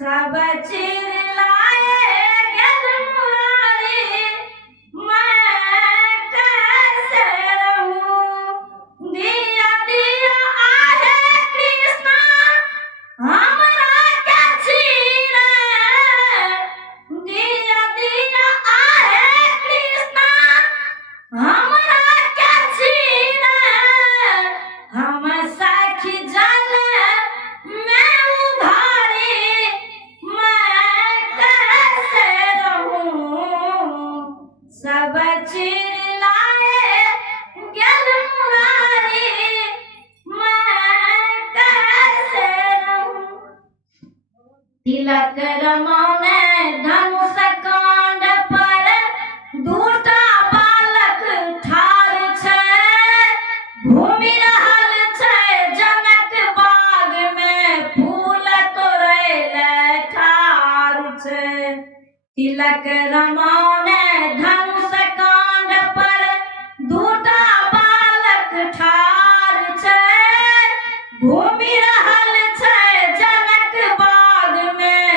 सब चिल्लाए गल मुरारी, मैं कैसे रहूं। दिया दिया आहे कृष्णा हमरा क्या छीने। दिया दिया आहे कृष्णा हमरा क्या छीने। हम साखी जल मैं उधारी, मैं कैसे रहूं। सब चिल्लाए गल मुरारी, मैं कैसे रहूं। तिलक रमौने धनुष कांड पर दूटा बालक ठाढ़ छै। घूमि रहल छै जनक बाग में, फूल तोड़ै ले ठाढ़ छै। तिलक रमौने धनुष कांड पर दूटा बालक ठाढ़ छै। घूमि रहल छै जनक बाग में,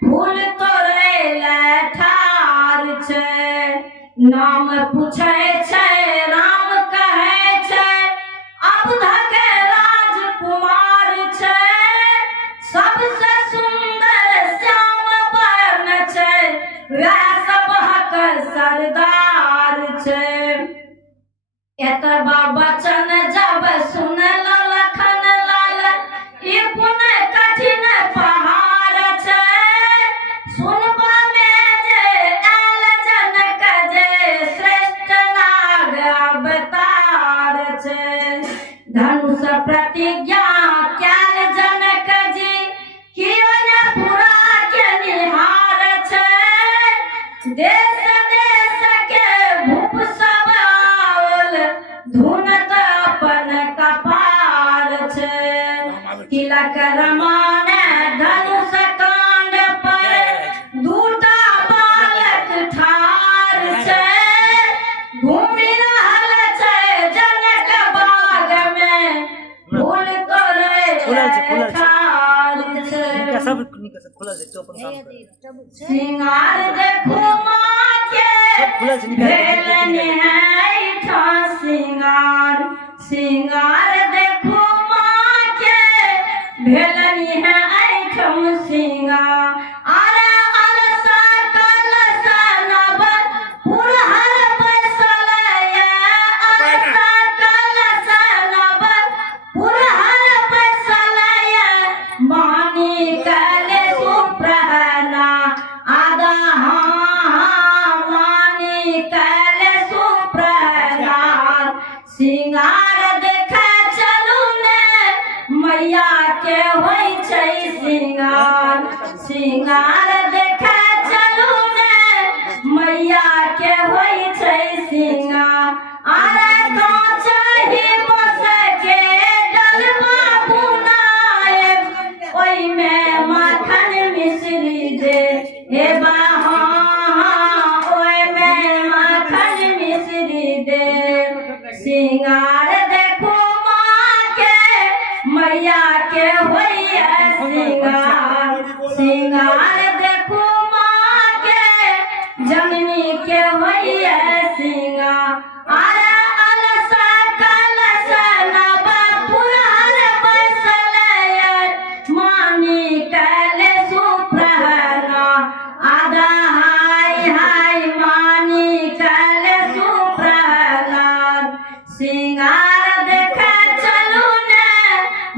फूल तोड़ै ले ठाढ़ छै। नाम पूछै छै राम कहै छै, अवधक राजकुमार छै। सबसे सुंदर श्याम वर्ण छै, वैह सबहक सरदार छै। एतबा वचन जब सुनल लखन लाल, ई कोन कठिन पहाड़ छै। सुनबा में जे आयल जनक जे, श्रेष्ठ नाग अवतार छै। धनुष प्रतिज्ञा कैल जनक जी, कियो न पूरा के निहार छै। देश देश के भूप सब आओल, धुनत अपन कपार छै। तिलक रमौने धनुष कांड पर दूटा बालक ठाढ़ छै। घूमि रहल छै जनक बाग में, फूल तोड़ै ले ठाढ़ छै। सिंगार देखो माँ के भेलन है ऐठा सिंगार। सिंगार देखो माँ के भेलन है ऐठम सिंगार। अरे अलसा कलसा नव पुरहर बैसल ये, अलसा कलसा नव पुरहर बैसल ये। मानी कले सुप्रहना आदा मानी कले सुप्रहना। सिंगार देखे चलू ने मैया के होई छै सिंगार। सिंगार देखे चलू ने मैया के होई छै सिंगार। अरे कांच ही बस के डलवा बुनाए, ओई में माखन मिश्री दे हे बहा। ओई में माखन मिश्री दे। सिंगार देखो माँ के मैया के होइए सिंगार। सिंगार देखो माँ के जननी के होइए सिंगार। अरे अलसा कलसा नव पुरहर बैसल ये, मानी कले सुप्रहना आधा हाय हाय। मानी कले सुप्रहना। सिंगार देखे चलू ने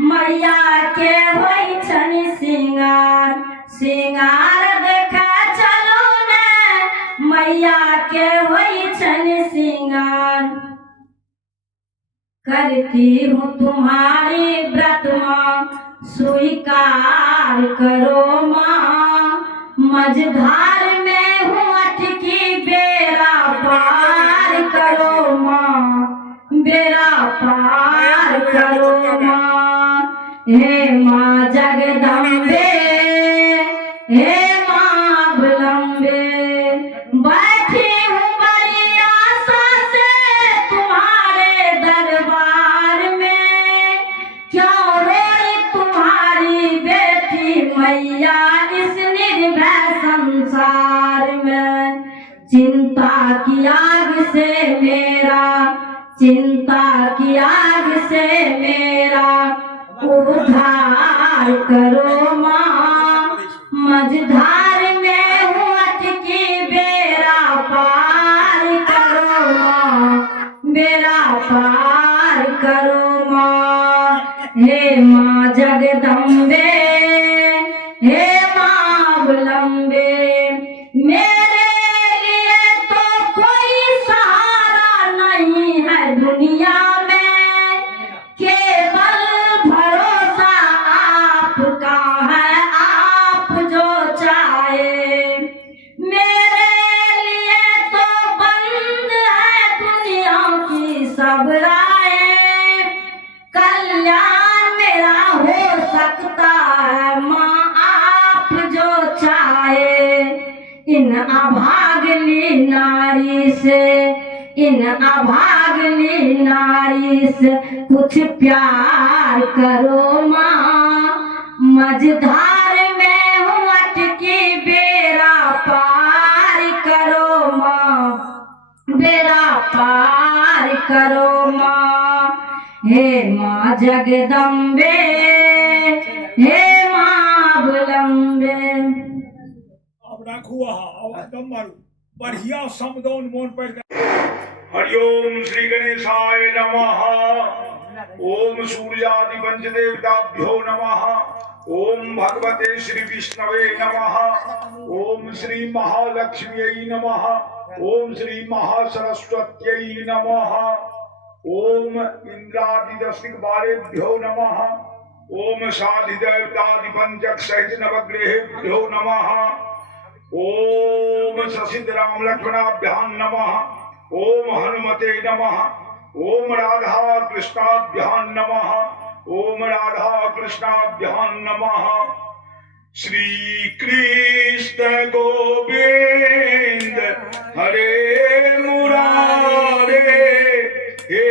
मैया के होई छनि सिंगार। सिंगार देखे चलू ने मैया के होई छनि सिंगार। करती हूँ तुम्हारी व्रत माँ, स्वीकार करो माँ। मझधार में हूँ अटकी, बेड़ा पार करो माँ। बेड़ा पार करो माँ। हे माँ जगदम्बे, हे माँ अवलंबे। बैठी हूँ बड़ी आशा से तुम्हारे दरबार में, क्यों रोई तुम्हारी बेटी मैया इस की आग से मेरा, चिंता की आग से मेरा उद्धार करो माँ। मझधार में हूँ अटकी, बेड़ा पार करो माँ, बेड़ा पार करो माँ। हे माँ जगदम्बे, हे माँ अवलंबे, मेरे लिए तो कोई सहारा नहीं है दुनिया में, केवल भरोसा आपका है, आप जो चाहे। मेरे लिए तो बंद है दुनिया की सब राहें, कल्याण मेरा हो सकता है माँ, आप जो चाहे। इन अभागली नारी से, इन अभागली नारी से कुछ प्यार करो माँ। मझधार में हूँ अटकी, बेड़ा पार करो माँ, बेड़ा पार करो माँ। हे माँ जगदम्बे, हे माँ अवलंबे। अब राखू अब दम मारू बढ़िया समदौन मोन पर। हरिओम श्री गणेशाय नमः। ओम सूर्यादि पंचदेवताभ्यो नमः। ओम भगवते श्री विष्णवे नमः। ओम श्री महालक्ष्म्यै नमः। ओम श्री महासरस्वत्यै नमः। ओम इंद्रादि दशदिक्पालेभ्यो नमः। ओम साधिदेवतादि पंचक सहित नवग्रहेभ्यो नमः। ओम शशिधराम लक्ष्मणाभ्यां नमः। ओम हनुमते नमः। ओम राधा कृष्णाभ्यां नमः। ओम राधा कृष्णाभ्यां नमः। श्री कृष्ण गोविंद हरे मुरारे, हे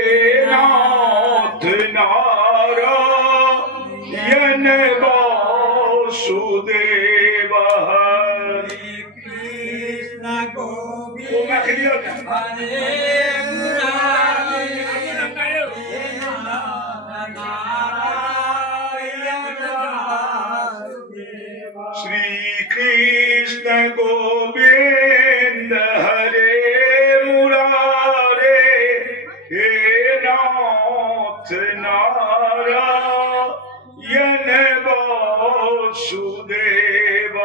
नाथ नारायण वासुदेव। श्री कृष्ण गोविंद हरे मुरारे, हे नाथ नारायण वासुदेव।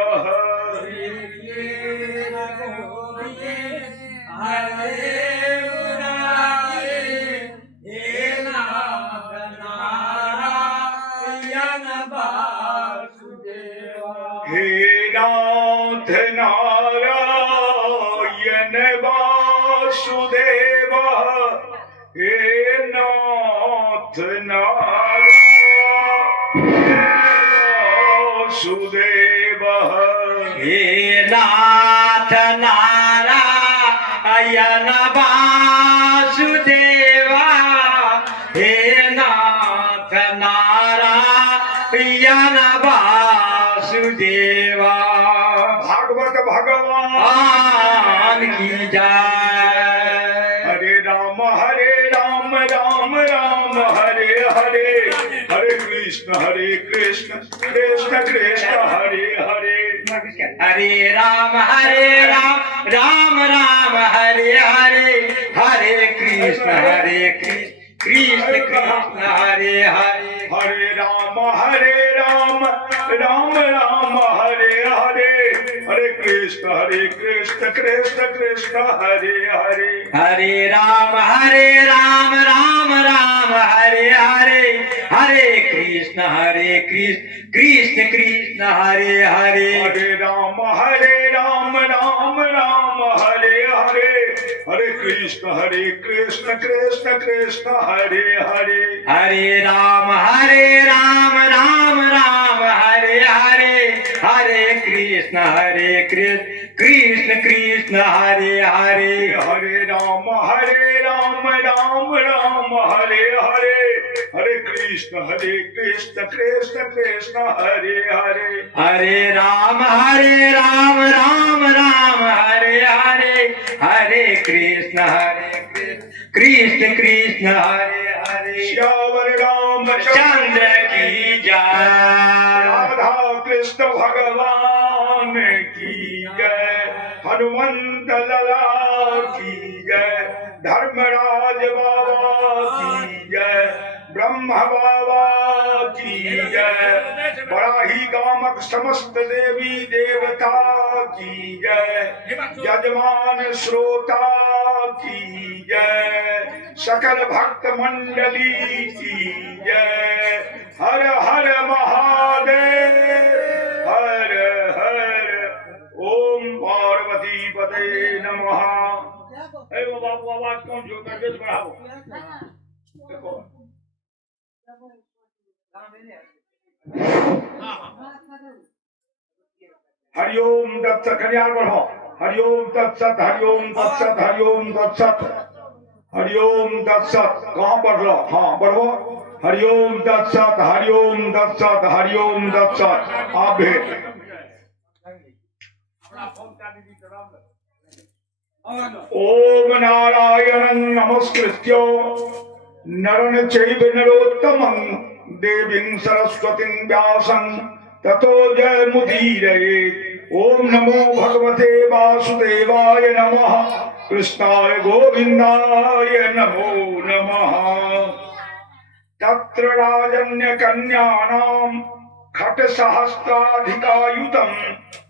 हे नाथ नारायण वासुदेव। हे नाथ नारायण वासुदेव। हे नाथ नारायण वासुदेवा, हे नाथ नारायण वासुदेवा। भागवत भगवान की जय। हरे राम राम राम हरे हरे, हरे कृष्ण कृष्ण कृष्ण हरे हरे। हरे राम राम राम हरे हरे, हरे कृष्ण कृष्ण कृष्ण हरे हरे। हरे राम राम राम हरे हरे, हरे कृष्ण कृष्ण कृष्ण हरे हरे। हरे राम राम हरे हरे, हरे कृष्ण कृष्ण कृष्ण हरे हरे। हरे राम राम हरे हरे, हरे कृष्ण कृष्ण कृष्ण हरे हरे। हरे राम राम हरे हरे, हरे कृष्ण कृष्ण कृष्ण हरे हरे हरे राम राम राम हरे हरे हरे कृष्ण कृष्ण कृष्ण हरे हरे हरे राम राम राम हरे हरे हरे कृष्ण कृष्ण कृष्ण हरे हरे श्यावर राम चंद्र की जय राधा कृष्ण भगवान की जय हनुमंत लला की जय धर्मराज बाबा की जय ब्रह्म बाबा की जय बड़ाही गामक समस्त देवी देवता की जय यजमान श्रोता की जय सकल भक्त मंडली की जय हर हर महादेव हर हर ओम पार्वती पते नमः। अरे बाबू आवाज कौन जो कर दे बढ़ाओ देखो हरिओम दत्सत कल्याण बढ़ो हरिओम दत्सत हरिओम दत्सत हरिओम दत्सत हरिओम दत्सत कहाँ बढ़ रहा हाँ बढ़ो हरिओम दत्सत हरिओम दत्सत हरिओम दत्सत आप भी ओम नारायण नमस्कृत्य नरं चैव नरोत्तमं देवीं सरस्वतीं व्यासं ततो जयमुदीरयेत्। ओम नमो भगवते वासुदेवाय नमः कृष्णाय गोविंदाय नमो नमः। तत्र राजन्यकन्यानां खट्सहस्राधिकायुतं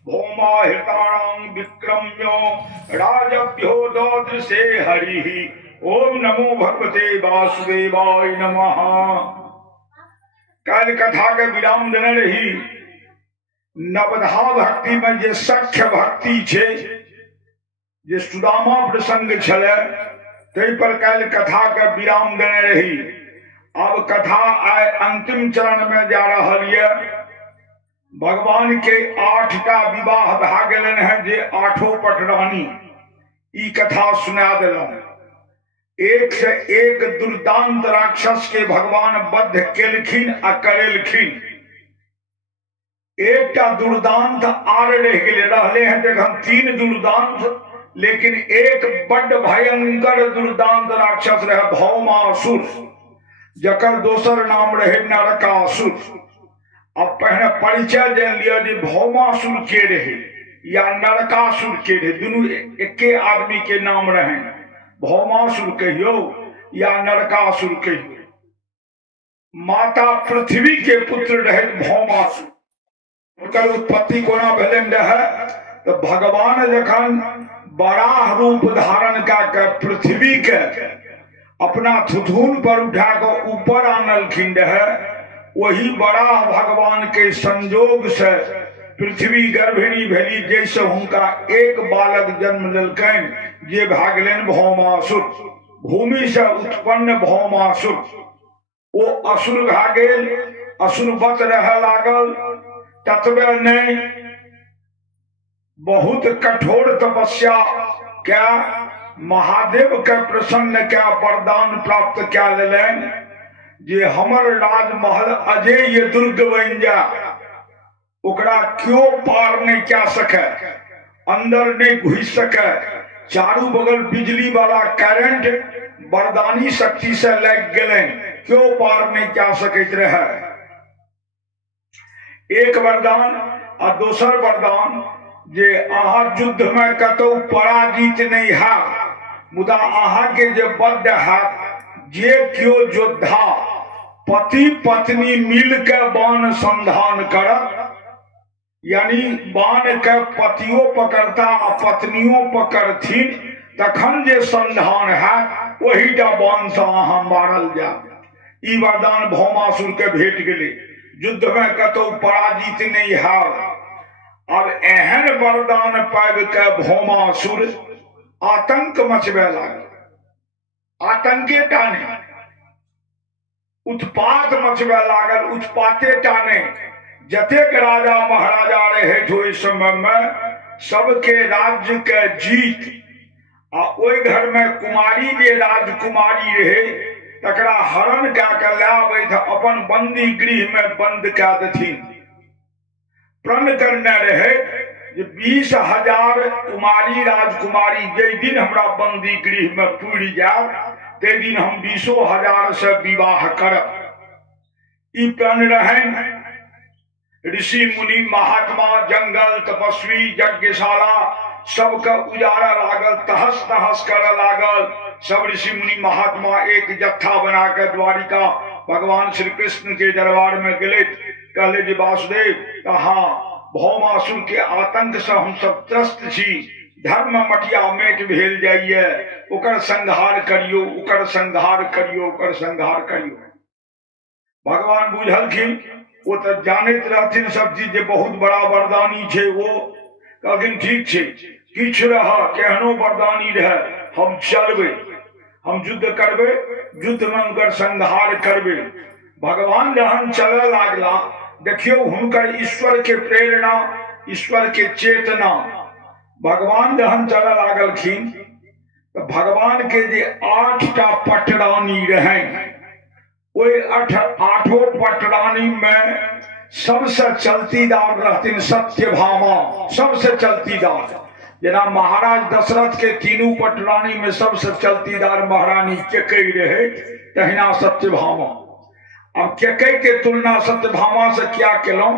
भौमाहृताणां विक्रम्यो राजभ्यो ददृशे हरिः। ओम नमो भगवते वासुदेवाय नमः। कल कथा के विराम देने रही नवधा भक्ति में जे सख्य भक्ति छे जे सुदामा प्रसंग छले तै पर कल कथा के विराम देने रही। अब कथा आय अंतिम चरण में जा रही है। भगवान के 8टा विवाह भा गेलन है जे 8 पटरानी ई कथा सुना दिलन। एक से एक दुर्दांत राक्षस के भगवान बद्ध केलखिन आ करेलखिन। एक दुर्दांत आर रह गए रहले हैं देखम 3 दुर्दांत लेकिन एक बड़ भयंकर दुर्दांत राक्षस रहे भौमासुर जकर दोसर नाम रहे नरकासुर। अब पहले परिचय जान लिया जे भौमासुर के रहे या नरकासुर के रहे दोनों एके आदमी के नाम रहे। भौमासुर कहियो या नरकासुर कहियो। माता पृथ्वी के पुत्र रहे भौमासुर। उनकर उत्पत्ति कोना भेलन रहे तो भगवान जखन बराह रूप धारण कर पृथ्वी के अपना थुथुन पर उठा कर ऊपर आनलखिन रहे। वही बराह भगवान के संजोग से पृथ्वी गर्भिणी भेली जैसे हुनका एक बालक जन्म लेलकैन जे भागलेन भौमासुर। भूमि से उत्पन्न भौमासुर वो असुर भा गेल असुरवत रह लागल। ततबे नहीं बहुत कठोर तपस्या क्या महादेव के प्रसन्न क्या वरदान प्राप्त क्या लेलन जे हमर राजमहल अजय ये दुर्ग बन जा ओकरा क्यों पार नहीं क्या सके अंदर नहीं घुस सके। चारों बगल बिजली वाला करंट वरदानी शक्ति से लग गए क्यों पार नहीं क्या सकते रहे। एक वरदान और दोसर वरदान जे अहा युद्ध में कतौ पराजित नहीं है मुदा अहा के जे बद्ध है जे क्यों योद्धा पति पत्नी मिल के बाण संधान करत यानी बाण के पतियों पकड़ता आ पत्नियों पकड़थिन तखन जे संधान है वही बाण से अहा मारल जा। ई वरदान भौमासुर के भेट गेले। युद्ध में कतौ पराजित नहीं है। अब एहन वरदान पाबि के भौमासुर आतंक मचबे लागल। आतंके टाने उत्पात मचबे लागल। उत्पाते टाने जतेक राजा महाराजा रहे ओहि समय में सबके राज्य के जीत आ ओहि घर में कुमारी जे राजकुमारी रहे तकरा हरण कए के लए आबै था अपन बंदी गृह में बंद कए देथिन। प्रण करने रहे जे 20,000 कुमारी राजकुमारी जे दिन हमरा बंदी गृह में पूरि जाए ते दिन हम 20,000 से विवाह करब। ई प्रण रहन। ऋषि मुनि महात्मा जंगल तपस्वी यज्ञशाला सबके उजारा लागल, तहस तहस करे लागल। सब ऋषि मुनि महात्मा एक जत्था बना के द्वारिका भगवान श्री कृष्ण के दरबार में गए। कहले जी वासुदेव कहा भौमासुर के आतंक से हम सब त्रस्त छी, धर्म मटिया मेट भेल जाइए, ओकर संहार करियो, ओकर संहार करियो, ओकर संहार करियो। भगवान बुझलखिन, वो तो जानते रहथिन सब चीज जे बहुत बड़ा वरदानी छे। वो कहलखिन ठीक छे, किछ रह केहनो वरदानी रहे हम चलबे, हम युद्ध करबे, युद्ध में उनकर संहार करबे। भगवान जहन चले लागला देखियो हुनकर ईश्वर के प्रेरणा, ईश्वर के चेतना। भगवान जहन चले लागलखिन तो भगवान के जे 8टा पटरानी रहे, ओहि 8 पटरानी में सबसे चलतीदार रहथिन सत्यभामा, सबसे चलतीदार। जना महाराज दशरथ के 3 पटरानी में सबसे चलतीदार महारानी केकई रहे, तहिना सत्यभामा। अब केकई के तुलना सत्यभामा से क्या केलों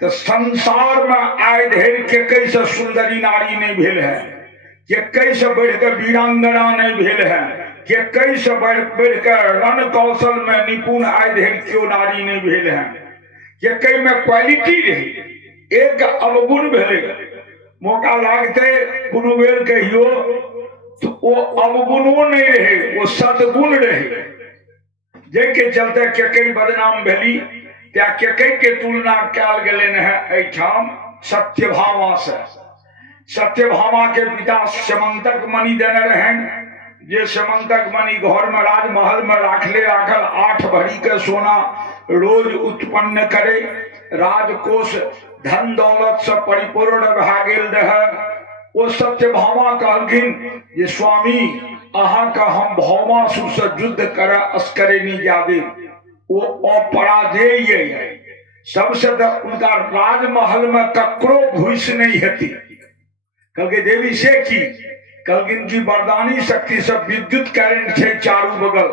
तो संसार में आय धरि केकई से सुंदरी नारी नहीं भेल है, केकई से बढ़ के वीरांगना नहीं भेल है, केकई से बढ़ के रण कौशल में निपुण आय धरि क्यों नारी नहीं भेल है। केकई में क्वालिटी रही, एक अवगुण भेले। मौका लागते कोनो बेर कहियो तो वो अवगुणो नहीं रहे, वो सदगुण रहे, जेके चलते केकई बदनाम भेली। त्या केकई के तुलना कयल गेलैन है एठाम सत्यभामा से। सत्यभामा के पिता समंतक मणि देने रहन, जे समंतक मणि घर में राजमहल में राखले राखल 8 भरी के सोना रोज उत्पन्न करे। राजकोष धन दौलत से परिपूर्ण भा गेल रहे। वो सत्यभामा कहलखिन जे स्वामी अहाँ का हम भौमासुर से युद्ध करे अस्करे नहीं जादे, वो अपराजेय है। सबसे तो उनका राजमहल में ककरो घुस नहीं हती। कहलके देवी से की, कहलकिन की वरदानी शक्ति से विद्युत करंट है चारू बगल।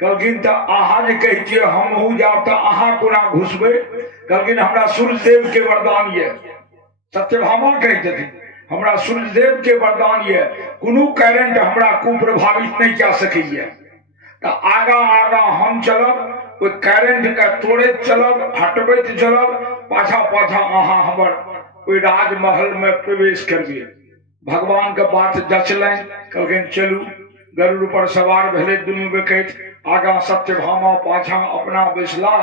कहलकिन तो अहाँ जे कह छियै हम हो जाब तो अहाँ कोना घुसबे। कहलकिन हमरा सूर्यदेव के वरदान ये। सत्यभामा कहै छथिन हमरा सूर्यदेव के वरदान ये, कोनो करंट हमरा कुप्रभावित नहीं कऽ सकैया। तो आगा आगा हम चलब, ओहि करंट के तोड़ैत चलब, हटबैत चलब, पाछा पाछा अहाँ हमर ओहि राजमहल में प्रवेश करबे। भगवान के बात जचलनि, कहलखिन चलू। गरुड़ पर सवार भेले दुनू बेकैत, आगा सत्यभामा पाछा अपना बैसला।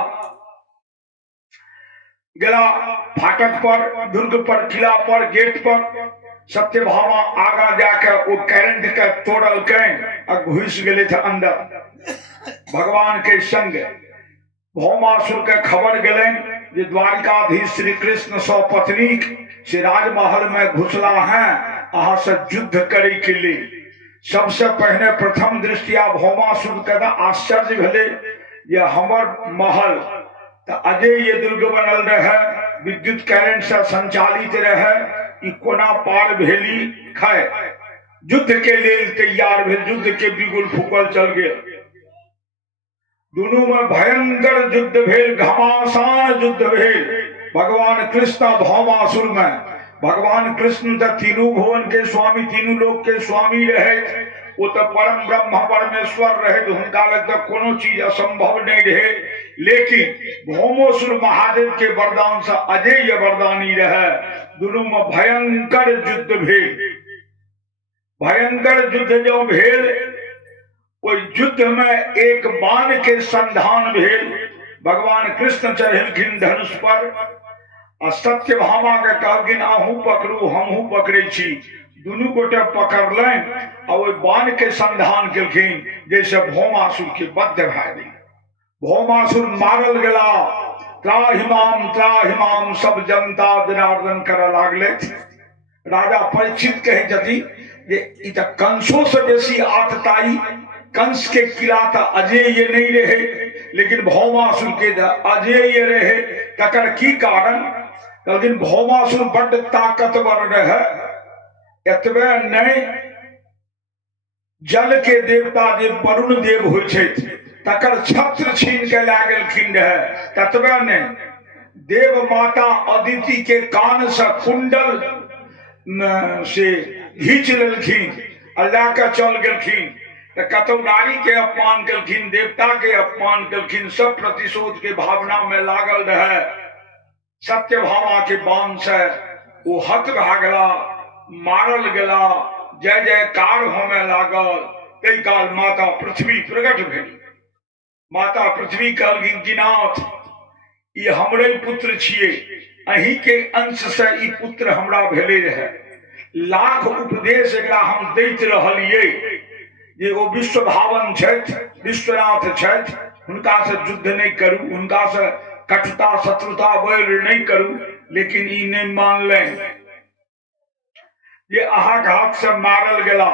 गेला फाटक पर, दुर्ग पर, किला पर, गेट पर। सत्यभामा आगा जाके वो करंट के तोड़लकैन आ घुस गेले थे अंदर भगवान के संग। भौमासुर के खबर गेलन जे द्वारिकाधीश श्री कृष्ण सौ पत्नी से राजमहल में घुसला है अहाँ से युद्ध करे के लिए। सबसे पहले प्रथम दृष्टिया भौमासुर के आश्चर्य भेले जे हमर महल तो अजय ये दुर्ग बनल रहे, विद्युत करंट से संचालित रहे, ई कोना पार भेली खाए। युद्ध के लिए तैयार भेल, युद्ध के बिगुल फूकल चल गए। दोनों में भयंकर युद्ध भेल, घमासान युद्ध भेल। भगवान कृष्ण भौमासुर में। भगवान कृष्ण तो तीनों भुवन के स्वामी, तीनों लोक के स्वामी रहे। वो तो परम ब्रह्म परमेश्वर रहे, उनका लग तक कोनो चीज असंभव नहीं रहे। लेकिन भौमासुर महादेव के वरदान से अजय वरदानी रहे। दोनों में भयंकर युद्ध भेल। भयंकर युद्ध जो भेल, वो युद्ध में एक बाण के संधान भेल। भगवान कृष्ण चढ़ेलखिन धनुष पर आ सत्यभामा के कहलखिन अहूँ पकड़ू हमहूँ पकड़े छी। दुनू गोटे पकड़लनि आ ओहि बाण के संधान केलखिन, जैसे भौमासुर के बद्ध भए गेल। भौमासुर मारल गेला। त्राहिमाम त्राहिमाम सब जनता जनार्दन करऽ लागले। राजा परीक्षित कहे जति जे ई त कंसों से बेसी आतताई, कंस के किला त अजेय नहीं रहे, लेकिन भौमासुर के अजेय रहे। तकर की कारण? लेकिन भौमासुर बड़ ताकतवर रहे, एतबे नहीं जल के देवता जे वरुण देव होइ छै तकर छत्र छीन के ला गेलखिन रहे, ततबे नहीं देव माता अदिति के कान से कुंडल से घींच लेलखिन और लाके चल गेलखिन। कतौ नारी के अपमान केलखिन, देवता के अपमान केलखिन, सब प्रतिशोध के भावना में लागल रहे। सत्य भामा के बाण से वो हत भागला, मारल गेला, जय जयकार होमे लागल। कई काल माता पृथ्वी प्रकट भेली। माता पृथ्वी कहलखिन कि नाथ ये हमरे पुत्र छिए, अही के अंश से ई पुत्र हमरा भेले रहे। लाख उपदेश एकरा हम दैत रहलिए जे ओ विश्व भावन छथि, विश्वनाथ छथि, हुनका से युद्ध नहीं करू, हुनका से कटुता शत्रुता वैर नहीं करू, लेकिन ई नहीं मानले। ये अहा घात से मारल गेला,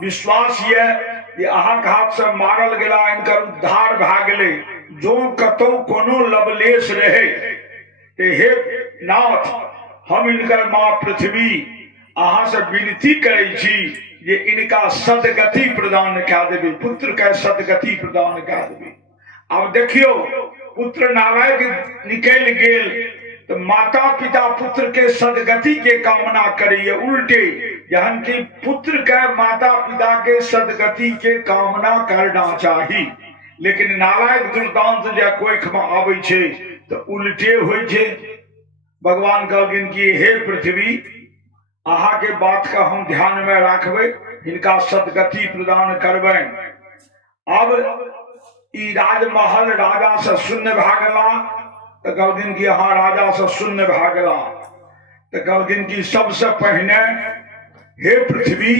विश्वास ये जे अहा घात से मारल गेला, इनकर उद्धार भा गेले। जो कतौ कोनो लवलेश रहे ते हे नाथ हम इनकर मां पृथ्वी अहा से विनती करे छी जे इनका सदगति प्रदान कऽ देबे, पुत्र के सदगति प्रदान कऽ देबे। अब देखियो पुत्र नालायक निकल गेल तो माता पिता पुत्र के सदगति के कामना करिए, उल्टे जहन की पुत्र के माता पिता के सदगति के कामना करना चाहिए। लेकिन नालायक दुर्दांत जे कोई खमा आवे छे तो उल्टे होय छे। भगवान कहलखिन कि हे पृथ्वी अहा के बात का हम ध्यान में रखबे, इनका सदगति प्रदान करबे। अब ई राजमहल राजा से शून्य भागला तो कहलखिन कि हाँ राजा से शून्य भागला तो कहलखिन कि सबसे पहले हे पृथ्वी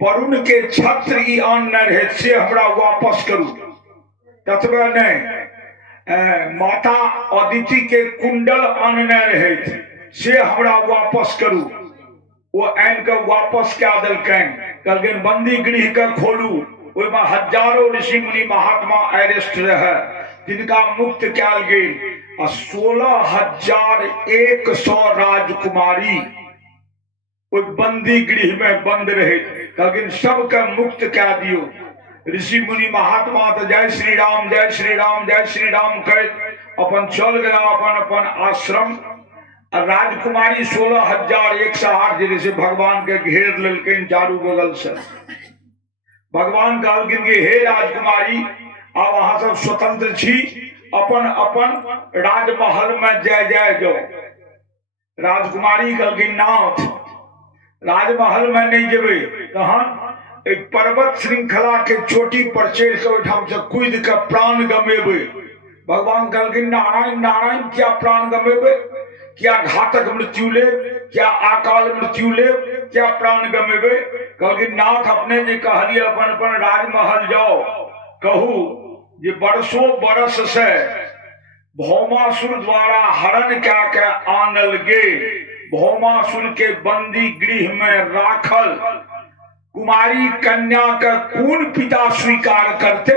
वरुण के छत्र ई आन रहे से हमरा वापस करू, ततबे नहीं माता अदिति के कुंडल आनने रहे से हमरा वापस करू। वो आन के वापस क्या दिलकन, कहलखिन बंदी गृह के खोलू, ओहिमे हजारों ऋषि मुनि महात्मा अरेस्ट रहे, जिनका मुक्त कयल गेल। 16,100 राजकुमारी कोई बंदी गृह में बंद रहे, लेकिन सबके मुक्त कह दियो। ऋषि मुनि महात्मा तो जय श्री राम जय श्री राम जय श्री राम कह अपन चल गया अपन अपन आश्रम। राजकुमारी 16,108 जैसे भगवान के घेर लेलकिन चारू बगल से। भगवान कहलखिन कि हे राजकुमारी अब अहाँ सब स्वतंत्र छी, अपन अपन राजमहल में जय जय जाओ। राजकुमारी कहलखिन नाथ राजमहल में नहीं जेबे, तहन एक पर्वत श्रृंखला के चोटी पर चढ़ के ओहिठाम से कूद के प्राण गमेबे। भगवान कहलखिन नारायण नारायण क्या प्राण गमेबे, क्या घातक मृत्यु ले, क्या अकाल मृत्यु ले, क्या प्राण गमेबे। कहलखिन नाथ अपने जे कहलिए अपन अपन राजमहल जाओ, कहू जे बरसों बरस से भौमासुर द्वारा हरण क्या के आनल गे, भौमासुर के बंदी गृह में राखल कुमारी कन्या का कौन पिता स्वीकार करते,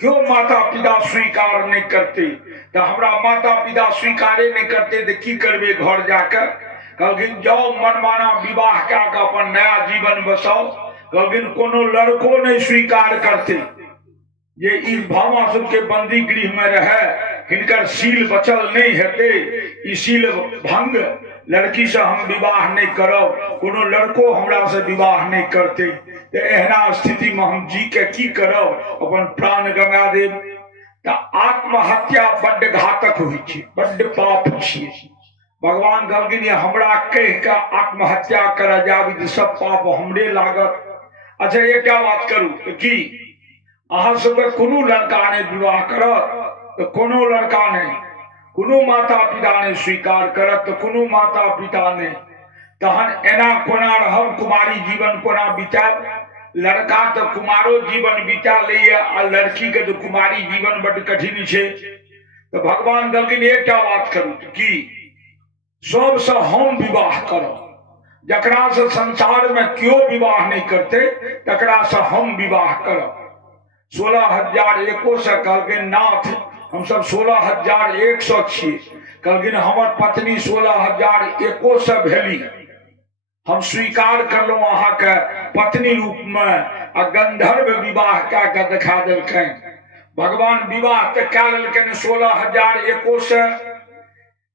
क्यों माता पिता स्वीकार नहीं करते। तो हमरा माता पिता स्वीकारे नहीं करते तो की करबे घर जाकर। कहलखिन जाओ मनमाना विवाह क्या का अपन नया जीवन बसाओ। कहलखिन कोनो लड़को नहीं स्वीकार करते, ये इस भौमासुर के बंदी गृह में रहे, हिनकर सील बचल नहीं हेते, ई सील भंग, लड़की से हम विवाह नहीं करब, कोनो लड़को हमरा से विवाह नहीं करते। तो एहना स्थिति में हम जी के की करब, अपन प्राण गमा देब। तो आत्महत्या बड्ड घातक हुई छे, बड्ड पाप छे। भगवान कहलखिन हमरा कह के आत्महत्या कर जाबी तो सब पाप हमरे लागत। अच्छा ये क्या बात करू तो की अहाँ सबके कोनो लड़का नहीं विवाह करत तो कोनो लड़का नहीं, कोनो माता पिता ने स्वीकार करत तो कोनो माता पिता ने, तहन एना कोना रहब, कुमारी जीवन कोना बिताब। लड़का तो कुमारो जीवन बिता ले आ लड़की के तो कुमारी जीवन बड़ कठिन छे। तो भगवान कहलखिन एकटा बात करू की सबसे हम विवाह करब, जकरा से संसार में क्यों विवाह नहीं करते तकरा से हम विवाह करब। 16,001 से कहलखिन नाथ हम सब 16,100 छियै। कहलखिन हमर पत्नी 16,001 से भेली, हम स्वीकार करलहुं अहाँके पत्नी रूप में। आ गंधर्व विवाह कए के देखा देलखिन। भगवान विवाह तो कए लेलखिन 16,001 से,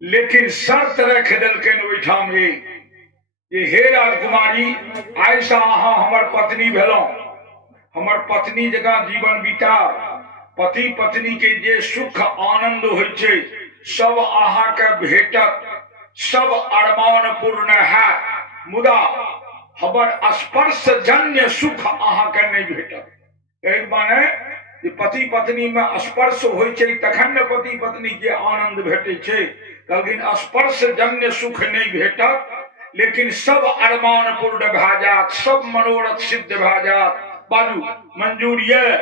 लेकिन शर्त रख देलखिन ओहिठाम ये हे राजकुमारी आइ से अहाँ हमर पत्नी भेलहुं, हमर पत्नी जगह जीवन बिताब। पति पत्नी के जे सुख आनंद होइ छै सब अहाँके भेटत, सब अरमान पूर्ण हैत, मुदा हमर स्पर्श जन्य सुख अहाँके नहीं भेटत। एहि माने जे पति पत्नी में स्पर्श होइ छै तखन ने पति पत्नी के आनंद भेटै छै। कहलखिन स्पर्श जन्य सुख नहीं भेटत, लेकिन सब अरमान पूर्ण भए जात, सब मनोरथ सिद्ध भए जात। बाजू मंजूर ये?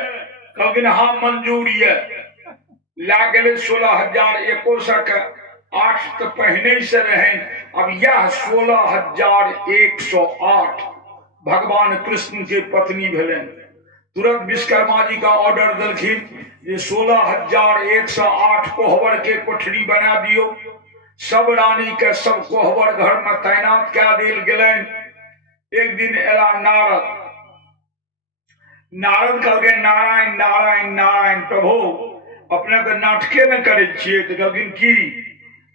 कहलखिन हाँ मंजूर ये। ला गेले 16,001 के 8 तो पहले से रहे, अब यह 16,108 भगवान कृष्ण के पत्नी भेलन। तुरंत विश्वकर्मा जी का ऑर्डर देलखिन ये 16,108 कोहबर के कोठरी बना दियो। सब रानी के सब कोहबर घर में तैनात क्या दिल गेलन। एक दिन एला नारद, नारद कहलखिन नारायण नारायण नारायण प्रभु अपने तो नाटके न करे छिए। तो कहलखिन की?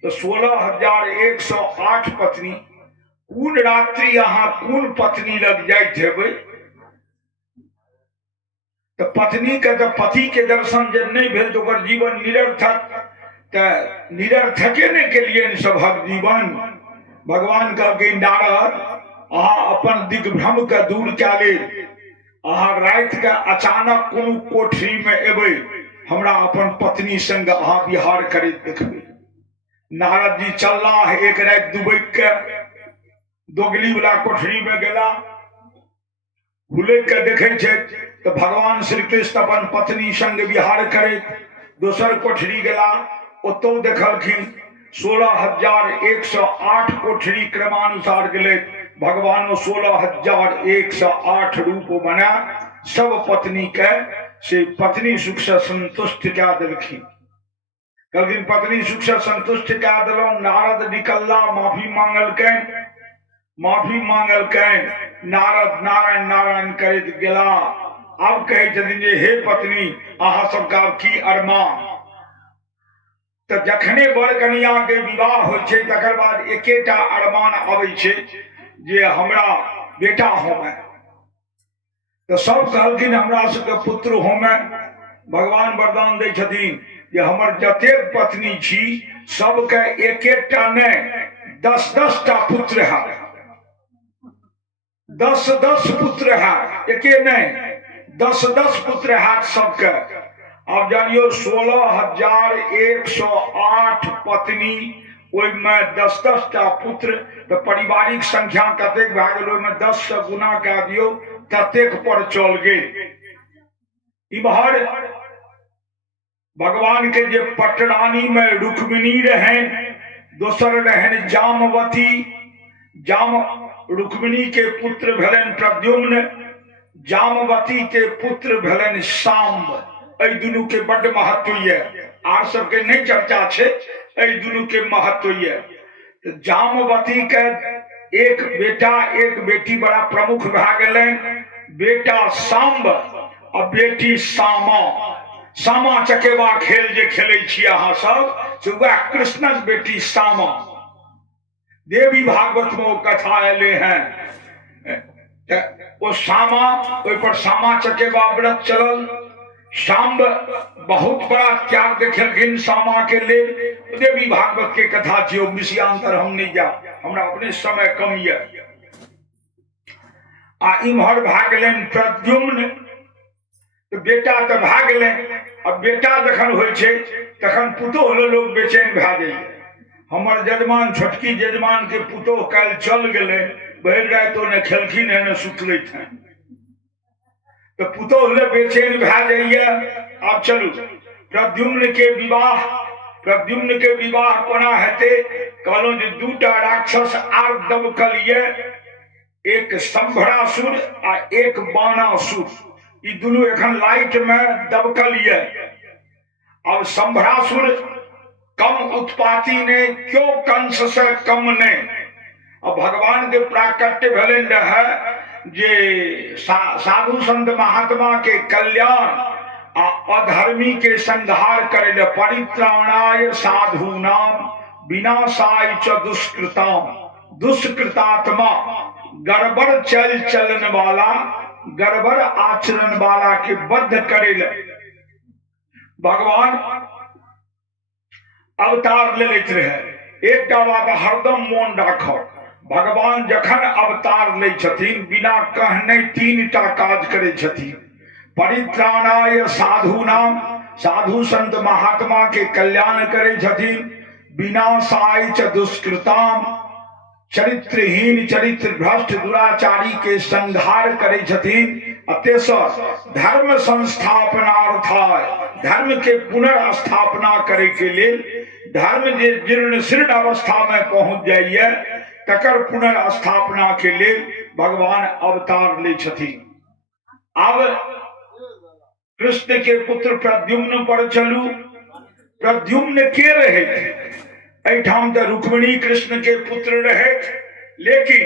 तो 16,108 पत्नी कोन रात्रि अहाँ कोन पत्नी लग जाइत हेबै। तो पत्नी के तो पति के दर्शन जे नहीं भेल तो ओकर जीवन निरर्थक। तो निरर्थके ने के लिए सभक जीवन। भगवान कहलखिन नारद अहाँ अपन दिग्भ्रम के दूर कए ले, अहाँ रात के अचानक कोनो कोठरी में एबै, हमरा अपन पत्नी संग अहाँ विहार करैत देखबै। नारद जी चलला, एक रात दुबैक के दोगली वाला कोठरी में गेला। हुलक के देखे छे तो भगवान श्री कृष्ण अपन पत्नी संग विहार करैत दोसर कोठरी गेला। ओतौ देखलखिन 16,108 कोठरी क्रमानुसार गेले। भगवान 16,108 रूप बना सब पत्नी के से पत्नी सुख से संतुष्ट क्या देलखिन। कहलखिन पत्नी सुख से संतुष्ट क्या दिलौं। नारद निकलला, माफी मांगलकैन, माफी मांगलकैन। नारद नारायण नारायण करैत गेला। अब कहे छथिन जे हे पत्नी अहाँ सबका की अरमान। तो जखने बर कन्या के विवाह होइ छै तकर बाद एकेटा अरमान अबै छै जे हमरा बेटा होमे। तो सब कहलखिन हमरा सबके पुत्र होमे। भगवान वरदान दै छथिन जे हमर जतेक पत्नी छी सबके एकेटा नहीं 10-10 टा पुत्र है, 10-10 पुत्र है, एके नहीं 10-10 पुत्र है सबके। अब जानियो 16,108 पत्नी ओहिमे 10-10 टा पुत्र। तो पारिवारिक संख्या कतेक भए गेल, ओहिमे 10 से गुना कए दियौ ततेक पर चल गेल। इम्हर भगवान के जे पटरानी में रुक्मिणी रहन, दोसर रहन जामवती। रुक्मिणी के पुत्र भेलन प्रद्युम्न, जामवती के पुत्र भेलन सांब। एहि दुनू के बड़ महत्व ये, आर सबके नहीं चर्चा छे, एहि दुनू के महत्व ये। तो जामवती के एक बेटा एक बेटी बड़ा प्रमुख भए गेलन। बेटा सांब और बेटी सामा। सामा चकेबा खेल जे खेलै छी अहाँ सब से वह कृष्णक बेटी सामा। देवी भागवत में वो कथा एले हैं। वो सामा, ओहि पर सामा चकेबा व्रत चलल। सांब बहुत बड़ा त्याग देखेलखिन सामा के लेल। देवी भागवत के कथा छै, विषयांतर हम नहीं जा, हमरा अपने समय कम ये। आ इम्हर भए गेलन प्रद्युम्न। तो बेटा तो भए गेलन, अब बेटा जखन होइ छै तखन पुतोह लोग बेचैन भए जाइए। हमर जजमान छोटकी जजमान के पुतोह काल्हि चल गेलै, भरि राति ने खेलखिन है न सुतलैथ हैं। तो पुतोह ले बेचैन भए जाइए। अब चलू प्रद्युम्न के विवाह प्रद्युम्न के विवाह कोना हेते कहलो जे दूटा राक्षस आर दबकलिए, एक संभरासुर आ एक बाणासुर, ई दुनू एखन लाइट में दबकलिए। अब संभरासुर कम उत्पाती ने, क्यों कंस से कम ने। अब भगवान के प्राकट्य भेलन रहे जे साधु संत महात्मा के कल्याण आ अधर्मी के संहार करे ले, परित्राणाय साधूनाम विनाशाय च दुष्कृताम। दुष्कृतात्मा गड़बड़ चलन वाला, गड़बड़ आचरण वाला के बद्ध करे ले भगवान अवतार ले लेते रहे। एक बात हरदम मोन राखो, भगवान जखन अवतार ले छथिन बिना कहने 3टा काज करे छथिन। परित्राणाय साधूनाम, साधु संत महात्मा के कल्याण करे छथिन। विनाशाय च दुष्कृताम, चरित्रहीन चरित्र भ्रष्ट दुराचारी के संहार करे छथिन। तेसर धर्म संस्थापनार्थाय, धर्म के पुनर्स्थापना करे के लिए, धर्म जे जीर्ण शीर्ण अवस्था में पहुंच जाइए तकर पुनर्स्थापना के लिए भगवान अवतार ले छथिन। अब कृष्ण के पुत्र प्रद्युम्न पर चलू। प्रद्युम्न के रहे, एठाम तो रुक्मिणी कृष्ण के पुत्र रहे, लेकिन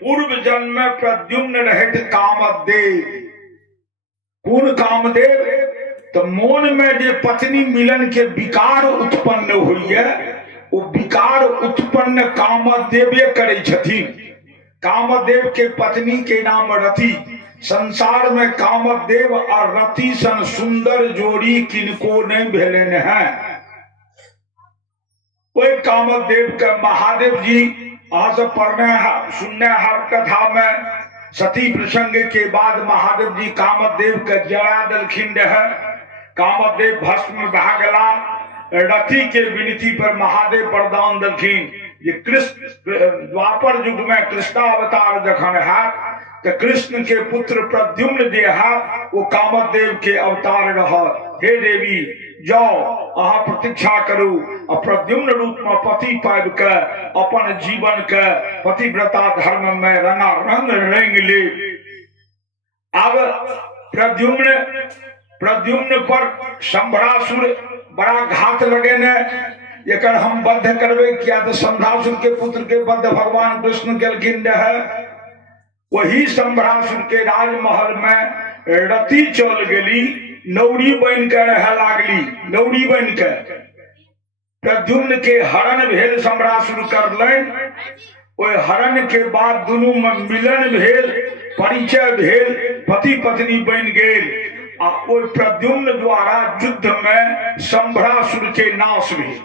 पूर्व जन्म में प्रद्युम्न रहे कामदेव। कौन कामदेव? तो मोन में जे पत्नी मिलन के विकार उत्पन्न हुई है, वो विकार उत्पन्न कामदेवे करे छथिन। कामदेव के पत्नी के नाम रति। संसार में कामदेव और रति सन सुंदर जोड़ी किनको नहीं भेलन है। कोई कामदेव के महादेव जी आज पढ़ने सुनने हर कथा में सती प्रसंग के बाद महादेव जी कामदेव के जड़ा दलखिन रहे। कामदेव भस्म भागला। रथी के विनती पर महादेव वरदान दलखिन ये कृष्ण द्वापर युग में कृष्णावतार जखन है तो कृष्ण के पुत्र प्रद्युम्न जे है वो कामदेव के अवतार रहा। हे देवी जाओ अहा प्रतीक्षा करू और प्रद्युम्न रूप में पति पाब के अपन जीवन के पतिव्रता धर्म में रंगा रंग रंग ले। अब प्रद्युम्न पर संभरासुर बड़ा घात लगे ने, एकर हम बद्ध करबे किया तो संभरासुर के पुत्र के बद्ध भगवान कृष्ण केलखिन रहे। वही संभरासुर के राजमहल में रति चल गेली, नौरी बन के रह लागली। नौरी बन के प्रद्युम्न के हरण भेल, संभरासुर करलन। ओहि हरण के बाद दुनू में मिलन भेल, परिचय भेल, पति पत्नी बन गेल। आ ओहि प्रद्युम्न द्वारा युद्ध में संभरासुर के नाश भेल।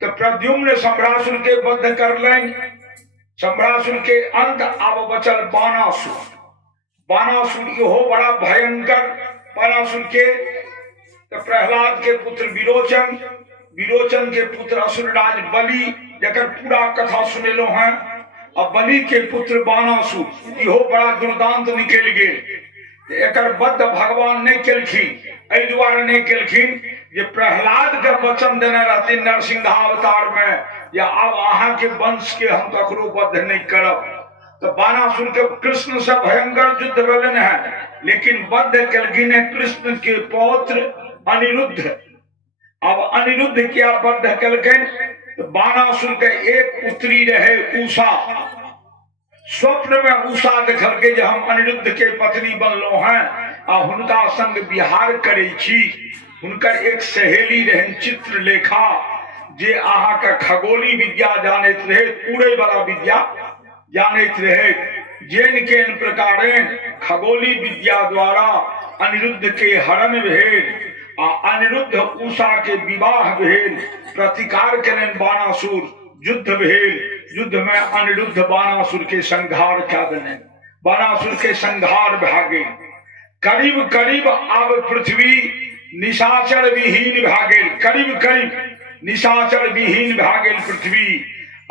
तो प्रद्युम्न संभरासुर के बद्ध करलन। संभरासुर के अंत अब बचल बाणासुर। बाणासुर इहो बड़ा भयंकर। बाणासुर के तो प्रहलाद के पुत्र विरोचन, विरोचन के पुत्र असुरराज बलि, जकर पूरा कथा सुनेलो हैं। अब बलि के पुत्र बाणासुर इहो बड़ा दुर्दांत निकल गए। एकर बद्ध भगवान नहीं केलखिन, एहि दुआरे नहीं केलखिन जे प्रहलाद के वचन देने रहते नरसिंहावतार में या अब अहाँ के वंश के हम ककरो बद्ध नहीं करब। तो बाणासुर के कृष्ण से भयंकर युद्ध भेलन है, लेकिन बद्ध केलखिन कृष्ण के पौत्र अनिरुद्ध। अब अनिरुद्ध क्या बद्ध केलखिन? तो बाणासुर के एक पुत्री रहे उषा। स्वप्न में उषा देखल के जे हम अनिरुद्ध के पत्नी बनलो हैं आ हुनका संग विहार करे छी। हुनकर एक सहेली रहन चित्रलेखा, जे अहा के खगोली विद्या जानैत रहे, उड़े वाला विद्या जानैत रहे। जेन के प्रकारे खगोली विद्या द्वारा अनिरुद्ध के हरण भेल आ अनिरुद्ध उषा के विवाह भेल। प्रतिकार केलन बाणासुर, युद्ध भेल। युद्ध में अनिरुद्ध बाणासुर के संहार क्या देने, बाणासुर के संहार भागे। करीब करीब अब पृथ्वी निशाचर विहीन भागेल, करीब करीब निशाचर विहीन भागेल पृथ्वी।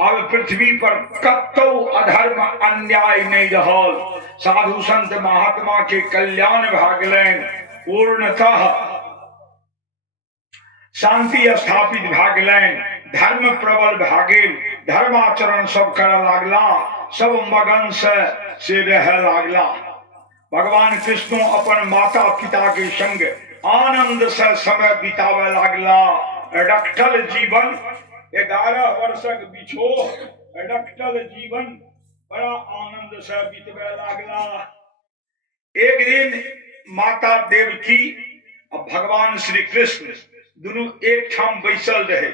अब पृथ्वी पर कतौ अधर्म अन्याय नहीं रहल। साधु संत महात्मा के कल्याण भागलन। पूर्णतः शांति स्थापित भए गेलनि, धर्म प्रबल भए गेल, धर्माचरण सब करऽ लागला, सब मगन से रहऽ लागला। भगवान कृष्ण अपन माता पिता के संग आनंद से समय बितावे लागला। रखल जीवन 11 वर्षक बिछोह रखल जीवन बड़ा आनंद से बीतवे लागला। एक दिन माता देवकी और भगवान श्री कृष्ण दोनों एक ठाम बैसल रहे।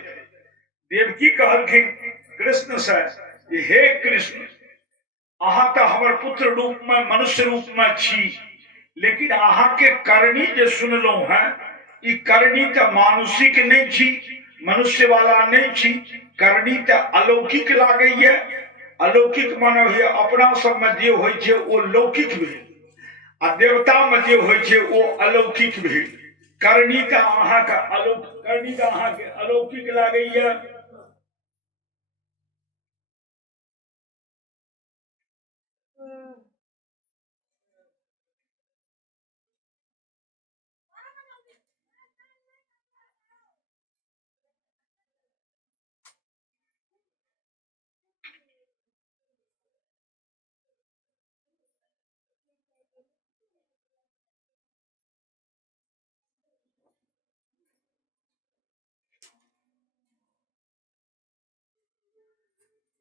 देवकी कहलखिन कृष्ण से, हे कृष्ण, अहाँ तो हमर पुत्र रूप में मनुष्य रूप में छी, लेकिन अहाँ के करनी जे सुनलहुं हैं, ई करनी तो मानुषिक नहीं छी, मनुष्य वाला नहीं छी, करनी तो अलौकिक लागे ये। अलौकिक माने होइए अपना सब में जे होइ छै ओ लौकिक भेल, आ देवता में जे होइ छै ओ अलौकिक भेल। करनी तो अहाँ के अलौकिक, करनी तो अहाँ के अलौकिक लागे ये।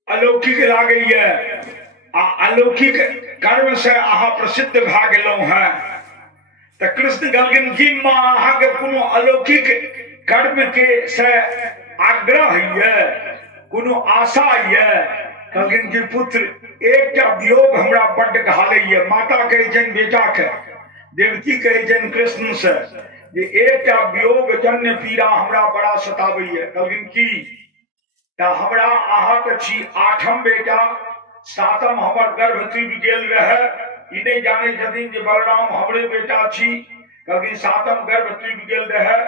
अलौकिक लागे ये, आ अलौकिक कर्म से अहाँ प्रसिद्ध भए गेलहुं हैं। तो कृष्ण कहलखिन कि मां अहाँ के कोनो अलौकिक कर्म के से आग्रह ये, कोनो आशा ये? कहलखिन कि पुत्र, एकटा वियोग हमरा बड्ड घाले ये। माता कहे छन बेटा के, देवकी कहे छन कृष्ण से जे एकटा वियोग जन्य पीड़ा हमरा बड़ा सताबै ये। कहलखिन की? तो हमरा अहाँ के छी 8म बेटा, 7म हमर गर्भ त्रिभ गेल रहे, ई नहीं जाने छथिन जे बलराम हमरे बेटा छी। कहलखिन 7म गर्भ त्रिभ गेल रहे,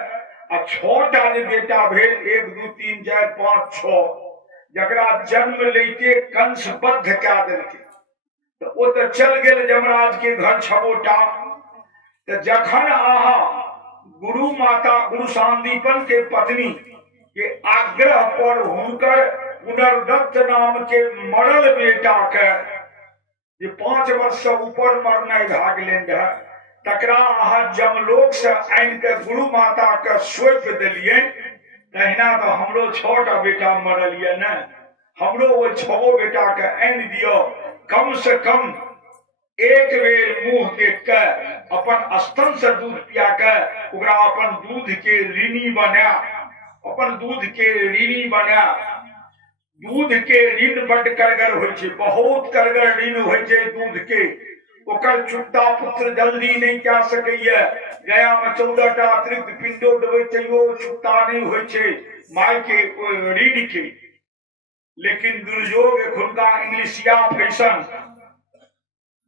आ 6टा जे बेटा भेल, 1 2 3 4 5 6, जकरा जन्म लेते कंस बद्ध कए देलकै। तो ओ तो चल गेल यमराज के घर 6गोटा। तो जखन अहाँ गुरु माता गुरु सांदीपन के पत्नी के आग्रह पर हुनकर पुनर्दत्त नाम के मरल बेटा के जे 5 वर्ष से ऊपर मरनाइ भए गेलनि रहे, तकरा अहाँ जमलोक से आनि के गुरु माता के सौंप देलियै। तहिना तो हमरो 6टा बेटा मरल ये ने, हमरो वो 6गो बेटा के आनि दियो। कम से कम एक बेर मुंह देख के अपन स्तन से दूध पिया के ओकरा अपन दूध के ऋणी बना, अपन दूध के ऋणी बना। दूध के ऋण बड्ड करगर होइ छै, बहुत करगर ऋण होइ छै दूध के। ओकर चुकता पुत्र जल्दी नहीं क्या सकैया। गया में 14टा अतिरिक्त पिंडो देबै तैयो चुकता नहीं होइ छै माय के ऋण के। लेकिन दुर्योग एखुनका इंग्लिशिया फैशन,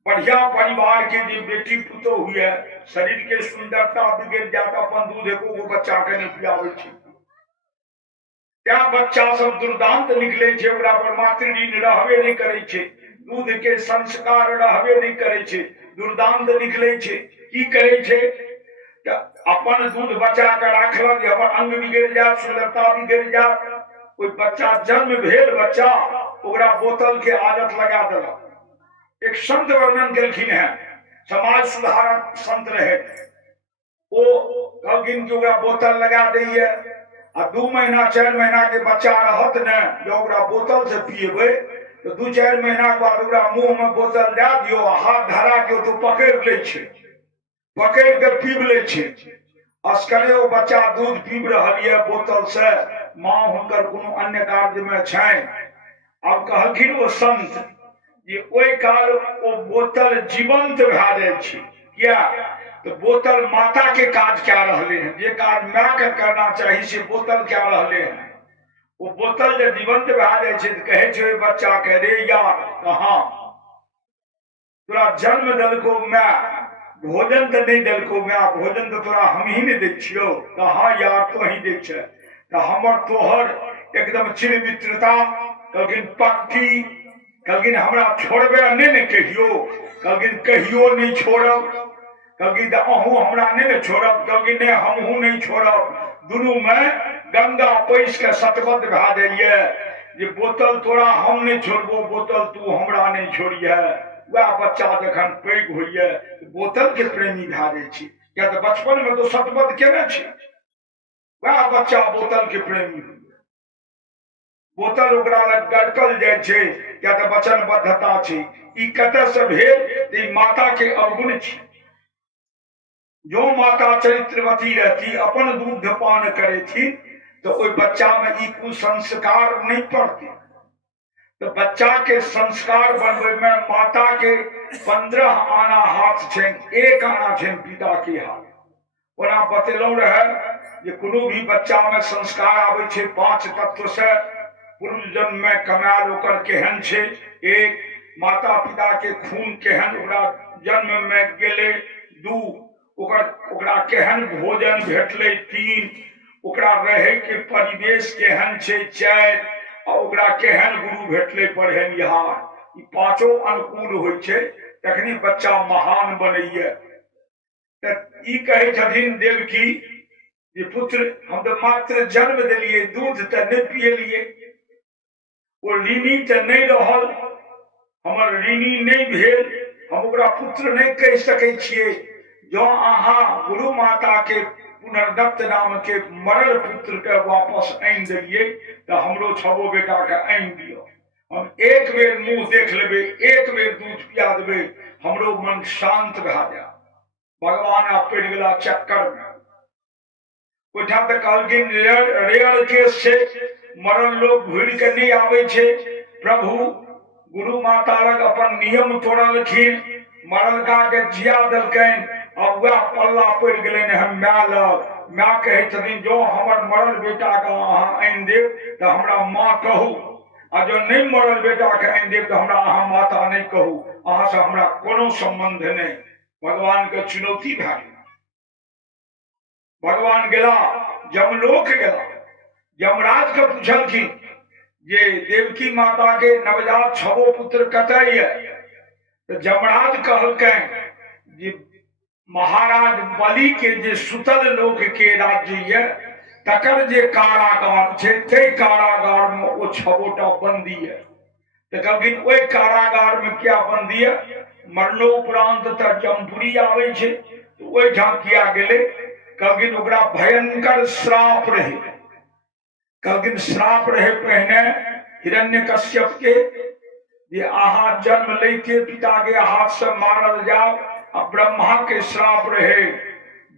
बढ़िया परिवार के जे बेटी पुतो हुए, शरीर के सुंदरता बिगड़ जात, अपन दूध एको गो बच्चा के नहीं पियाबै छै। क्या बच्चा सब दुर्दांत निकले छे, ओकरा पर मातृ ऋण रहबे नहीं करे छे, दूध के संस्कार रहबे नहीं करे छे, दुर्दांत निकले छे। की करे छे? अपन दूध बचा के राखलक, हमर अंग बिगड़ जात, सुंदरता बिगड़ जात। कोई बच्चा जन्म भेल, बच्चा ओकरा बोतल के आदत लगा देलक। एक संत वर्णन केलखिन है, समाज सुधारक संत रहे, ओ कहलखिन कि ओकरा बोतल लगा दैये, आ 2 महीना 4 महीना के बच्चा रहत ने, जो ओकरा बोतल से पिएबै तो 2-4 महीना के बाद ओकरा मुंह में बोतल दे दियो, हाथ धरा के तो पकड़ ले छे, पकड़ के पीब ले छे। असकरे ओ बच्चा दूध पीब रहल ये बोतल से, मां हुनकर कोनो अन्य कार्य में छनि। अब कहलखिन ओ संत जे ओइ काल ओ बोतल जीवंत भए जाइ छै। किया? तो बोतल माता के काज क्या रहले हैं, जे काज माँ के करना चाहिए से बोतल क्या रहले हैं। वो बोतल जब जीवंत भए जाइ छै, कहे छै बच्चा के, रे यार कहाँ तोरा जन्म दलको माँ, भोजन तो नहीं दलको माँ, भोजन तो तोरा हम ही नहीं दै छियो, कहाँ यार तो ही दै छै। तो हमर तोहर एकदम चिर मित्रता। कहलखिन पक्की। कहलखिन हमरा छोड़बे नहीं ने कहियो? कहलखिन कहियो नहीं छोड़ब। कहलखिन अहूँ हमरा नहीं ने छोड़ब? कहलखिन नहीं हमहूँ नहीं छोड़ब। दुनू में गंगा पैस के सतबद्ध भए जाइए जे बोतल तोरा हम नहीं छोड़बो, बोतल तू हमरा नहीं छोड़िए। वह बच्चा जखन पैघ होइए बोतल के प्रेमी भए जाइ छै, किया तऽ बचपन में तो सतबद्ध केने छै। वह बच्चा बोतल के प्रेमी होइए, बोतल ओकरा लग गड़कल जाइ छै, किया तऽ वचनबद्धता छै। ई कतऽ से भेल तऽ ई माता के अवगुण छै। जो माता चरित्रवती रहती, अपन दूध पान करे थी, तो ओई बच्चा में ई कुसंस्कार नहीं पड़ते। तो बच्चा के संस्कार बनबे में माता के 15 आना हाथ छे, 1 आना छे पिता के हाथ। ओना बतेलौ रहे जे कोनो भी बच्चा में संस्कार आवे छे 5 तत्व से। पूर्व जन्म में कमाल ओकर केहन छे, 1 माता पिता के खून केहन ओकरा जन्म में गेले, 2 ओकरा केहन भोजन भेटले, 3 ओकरा रहे के परिवेश केहन छे, 4 ओकरा केहन गुरु भेटले पढ़ेनिहार। ई 5 अनुकूल होइ छे तखनी बच्चा महान बनैये। त ई कहे छथिन देवकी जे पुत्र हम तो मात्र जन्म दिलिए, दूध त नहीं पियलिए, वो ऋणी त नहीं रहल, हमर ऋणी नहीं भेल, हम ओकरा पुत्र नहीं कह सकै छियै। जो अहाँ गुरु माता के पुनर्दत्त नाम के मरल पुत्र के वापस आनि देलिए तो हमरो 6 बेटा के आनि दियो। हम एक बेर मुंह देख लेबे, एक बेर दूध पिया देबे, हमरो मन शांत भए जाए। भगवान आप पड़ गेला चक्कर में। ओठा तो कहलखिन रेयर केस छे, मरल लोग घुर के नहीं आवे छे। प्रभु गुरु माता लग अपन नियम तोड़लखिन, मरल का के जिया देलकैन। अब वह पल्ला पड़ गए हम माय लग। माय कहे छथिन जो हमर मरल बेटा के अहाँ आनि देब तो हमरा माँ कहू, आ जो नहीं मरल बेटा के आनि देब तो हमरा अहाँ माता नहीं कहू, अहाँ से हमरा कोनो संबंध नहीं। भगवान के चुनौती भए गेल। भगवान गेला जमलोक गेला, यमराज के पूछलखिन जे देवकी माता के नवजात 6 पुत्र कतय ये। तो यमराज कहलकैन जे महाराज बलि के जे सुतल लोक के राज्य ये तकर जे कारागार छे, ते कारागार में वो 6 बंदी है। तो कहलखिन ओई कारागार में क्या बंदी है, मरणोपरांत त जमपुरी आवे छे, तो ओई ठाम किया गेले। कहलखिन ओकरा भयंकर श्राप रहे। कहलखिन श्राप रहे पहने हिरण्यकश्यप के जे अहाँ जन्म लेते पिता के हाथ से मारल जाओ। अब ब्रह्मा के श्राप रहे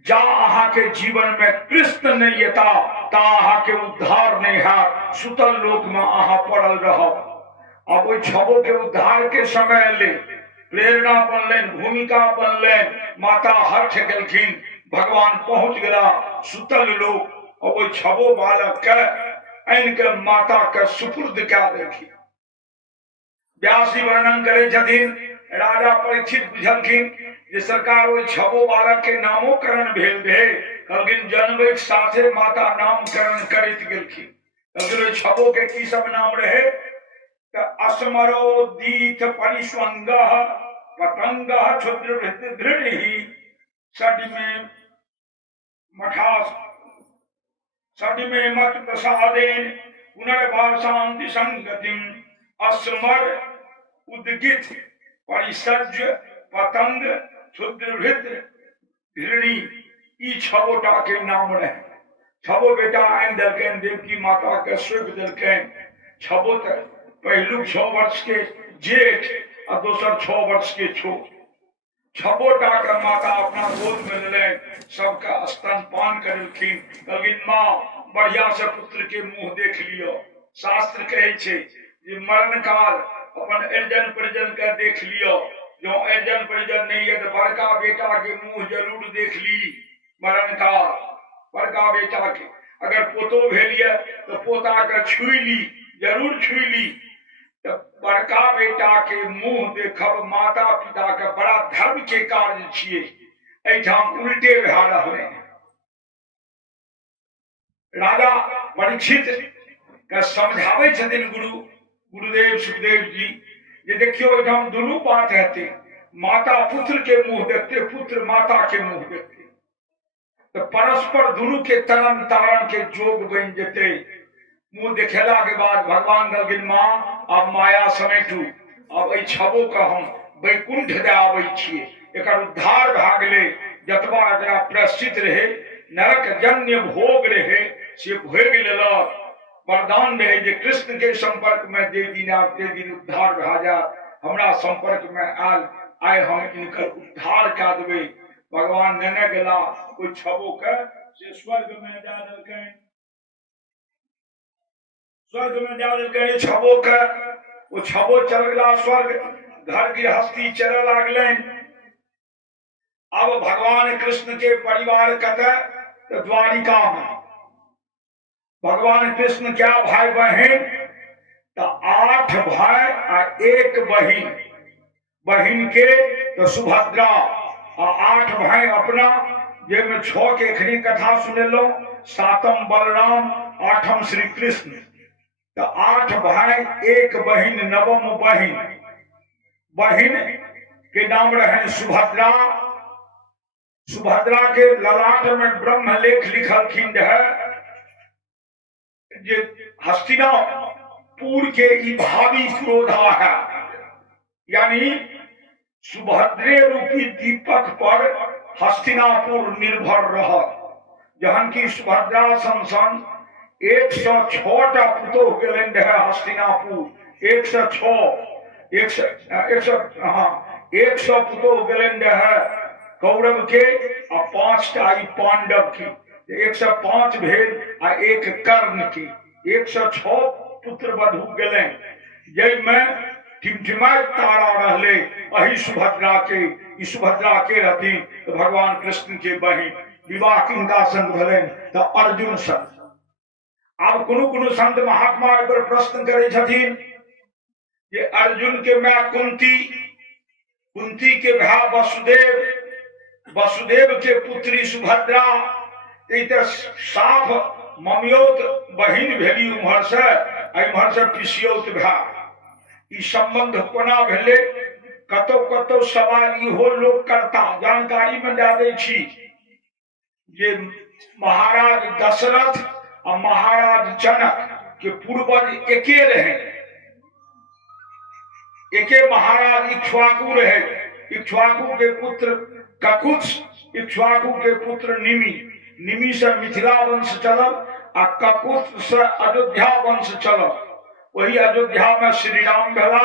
जा अहा के जीवन में कृष्ण नहीं यता ता अहा के उद्धार नहीं है, सुतल लोक में अहा पड़ल रहो। अब वो 6 के उद्धार के समय ले प्रेरणा बनलेन, भूमिका बनलेन, माता हर्ष गेलखिन, भगवान पहुंच गया सुतल लोक। और वो 6 बालक के आन के माता के सुपुर्द क्या देखी। व्यास जी वर्णन करे छथिन, राजा परीक्षित बुझलखिन जे सरकार वो 6 बालक के नामोकरण भेल रहे। कहलखिन जन्मक साथे माता नामकरण करैत गेलखिन। कहलखिन 6 के की सब नाम रहे त अस्मरो दीत परिस्वंगः पतंगः क्षुद्रवृत्त दृढ़हि षड्मे मठास षड्मे मत प्रसादेन पुनर्भाषान्ति संगतिम अस्मर उद्गित परिसर्ज पतंग क्षुद्रवृत्त घृणी। ई 6 के नाम रहे। 6 बेटा आन देलकैन, देवकी माता के स्वर्ग देलकैन। 6 तक पहलू 6 वर्ष के जेठ और दोसर 6 वर्ष के छोट। 6 के माता अपना गोद में लेन, सबका स्तनपान करेलखिन। कहलखिन माँ बढ़िया से पुत्र के मुंह देख लियो। शास्त्र कहे छे जे मरण काल अपन अर्जन परिजन के देख लियो। जो अर्जन परिजन नहीं है तो बड़का बेटा के मुंह जरूर देख ली। मरण काल बड़का बेटा के अगर पोतो भेलिए तो पोता के छुई ली, जरूर छुई ली। तो बड़का बेटा के मुंह देखब माता पिता के बड़ा धर्म के कार्य छिए। एठाम उल्टे भए रहले। राजा परीक्षित के समझावे छथिन गुरुदेव सुखदेव जी ये देखियो एठाम दुनू बात हेते। माता पुत्र के मुंह देखते, पुत्र माता के मुंह देखते। तो परस्पर दुनू के तरन तारण के जोग बन जेते। मुंह देखेला के बाद भगवान कहलखिन माँ अब माया समेटू, अब एहि छबो के हम वैकुंठ दे आबै छियै, एकर उद्धार भए गेलै। जतबा एकरा प्रश्चित रहे नरक जन्य भोग रहे से भोग लेलक। वरदान रहे जे कृष्ण के संपर्क में जे दिन आब ते दिन उद्धार भए जायत। हमरा संपर्क में आयल, आइ हम इनकर उद्धार कए देबै। भगवान नेने गेला ओहि छबो के से स्वर्ग में दे देलकनि, स्वर्ग में दे देलकनि छबो के। ओ छबो चल गेला स्वर्ग, घर गृहस्थी चलऽ लागलनि। अब भगवान कृष्ण के परिवार कतऽ? तो द्वारिका में। भगवान कृष्ण क्या भाई बहन? तो 8 भाई आ 1 बहिन। बहिन के तो सुभद्रा आ 8 भाई अपना, जेमे 6 के एखनी कथा सुनेलो, 7म बलराम, 8म श्री कृष्ण। तो 8 भाई 1 बहिन, 9म बहिन। बहिन के नाम रहे सुभद्रा। सुभद्रा के ललाट में ब्रह्मलेख लिखलखिन रहे जे हस्तिनापुर के ई भावी क्रोधा है, यानी सुभद्रे रूपी दीपक पर हस्तिनापुर निर्भर रह। जहन की सुभद्रा संसन 106 टा पुतोह गेलनि रहे हस्तिनापुर। 100 पुतोह गेलनि रहे कौरव के आ 5 टा ई पांडव की। 105 भेल आ 1 कर्ण की। 106 पुत्र वधु गेलनि, जैमे टिमटिमाइत तारा रहले अही सुभद्रा के। ई सुभद्रा के रहथिन तो भगवान कृष्ण के बहिन। विवाह किनका संग भेलनि? तो अर्जुन संग। आब कोनो संत महात्मा पर प्रश्न करे छथिन जे अर्जुन के माय कुंती, कुंती के भाई वसुदेव, वसुदेव के पुत्री सुभद्रा, साफ ममियोत बहिन भेली उम्हर से, इम्हर से पिसियोत भाई। ई संबंध कोना भेले? कतौ कतौ सवाल इहो लोग करता, जानकारी में दे दै छी जे महाराज दशरथ और महाराज जनक के पूर्वज एके रहे। एके महाराज इक्ष्वाकु रहे। इक्ष्वाकु के पुत्र ककुत्स, इक्ष्वाकु के पुत्र निमि। निमि से मिथिला वंश चलल आ ककुत्स से अयोध्या वंश चलल। वही अयोध्या में श्री राम भेला,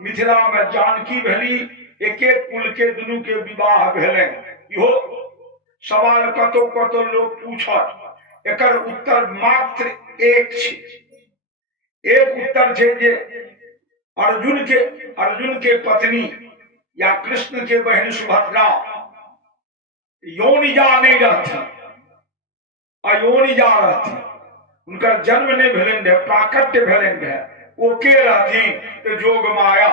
मिथिला में जानकी भेली। एके कुल के दुनू के विवाह भेलै। इहो सवाल कतौ कतौ लोग पूछत, एकर उत्तर मात्र एक छै। एक उत्तर छै जे अर्जुन के पत्नी या कृष्ण के बहन सुभद्रा योनिजा नहीं रहती, अयोनिजा रहती। उनका जन्म नहीं भेलन रहे, प्राकट्य भेलन रहे। ओ के रहती? तो जोग माया।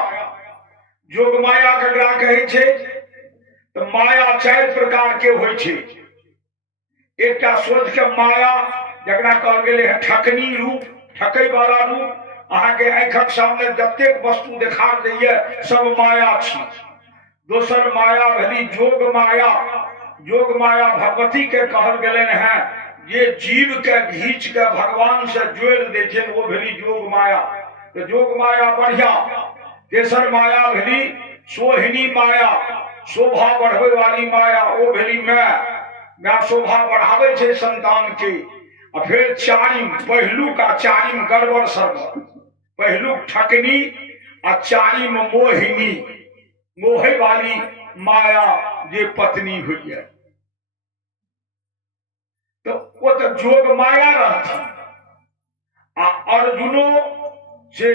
जोग माया ककरा कहै छै? तो माया 4 प्रकार के होइ छै। एकटा सोच के माया जकरा कहल गेलै है ठकनी रूप, ठकै वाला रूप। अहाँ के आंखक सामने जतेक वस्तु देखा दैये सब माया छी। दोसर माया भेली जोग माया। जोग माया भगवती के कहल गेलनि हैं, ये जीव के घींच के भगवान से जोड़ दै छै, वो भेली जोग माया। तो जोग माया बढ़िया। तेसर माया भेली सोहिनी माया, शोभा बढ़ावे वाली माया, वो भेली मैं शोभा बढ़ावे छे संतान के। और फिर चारिम पहलू का चारिम गड़बड़ सर्व। पहलू ठकनी और चारिम मोहिनी, मोहे वाली माया जे पत्नी हुई है। तो वो तो जोग माया रहती। अर्जुनो से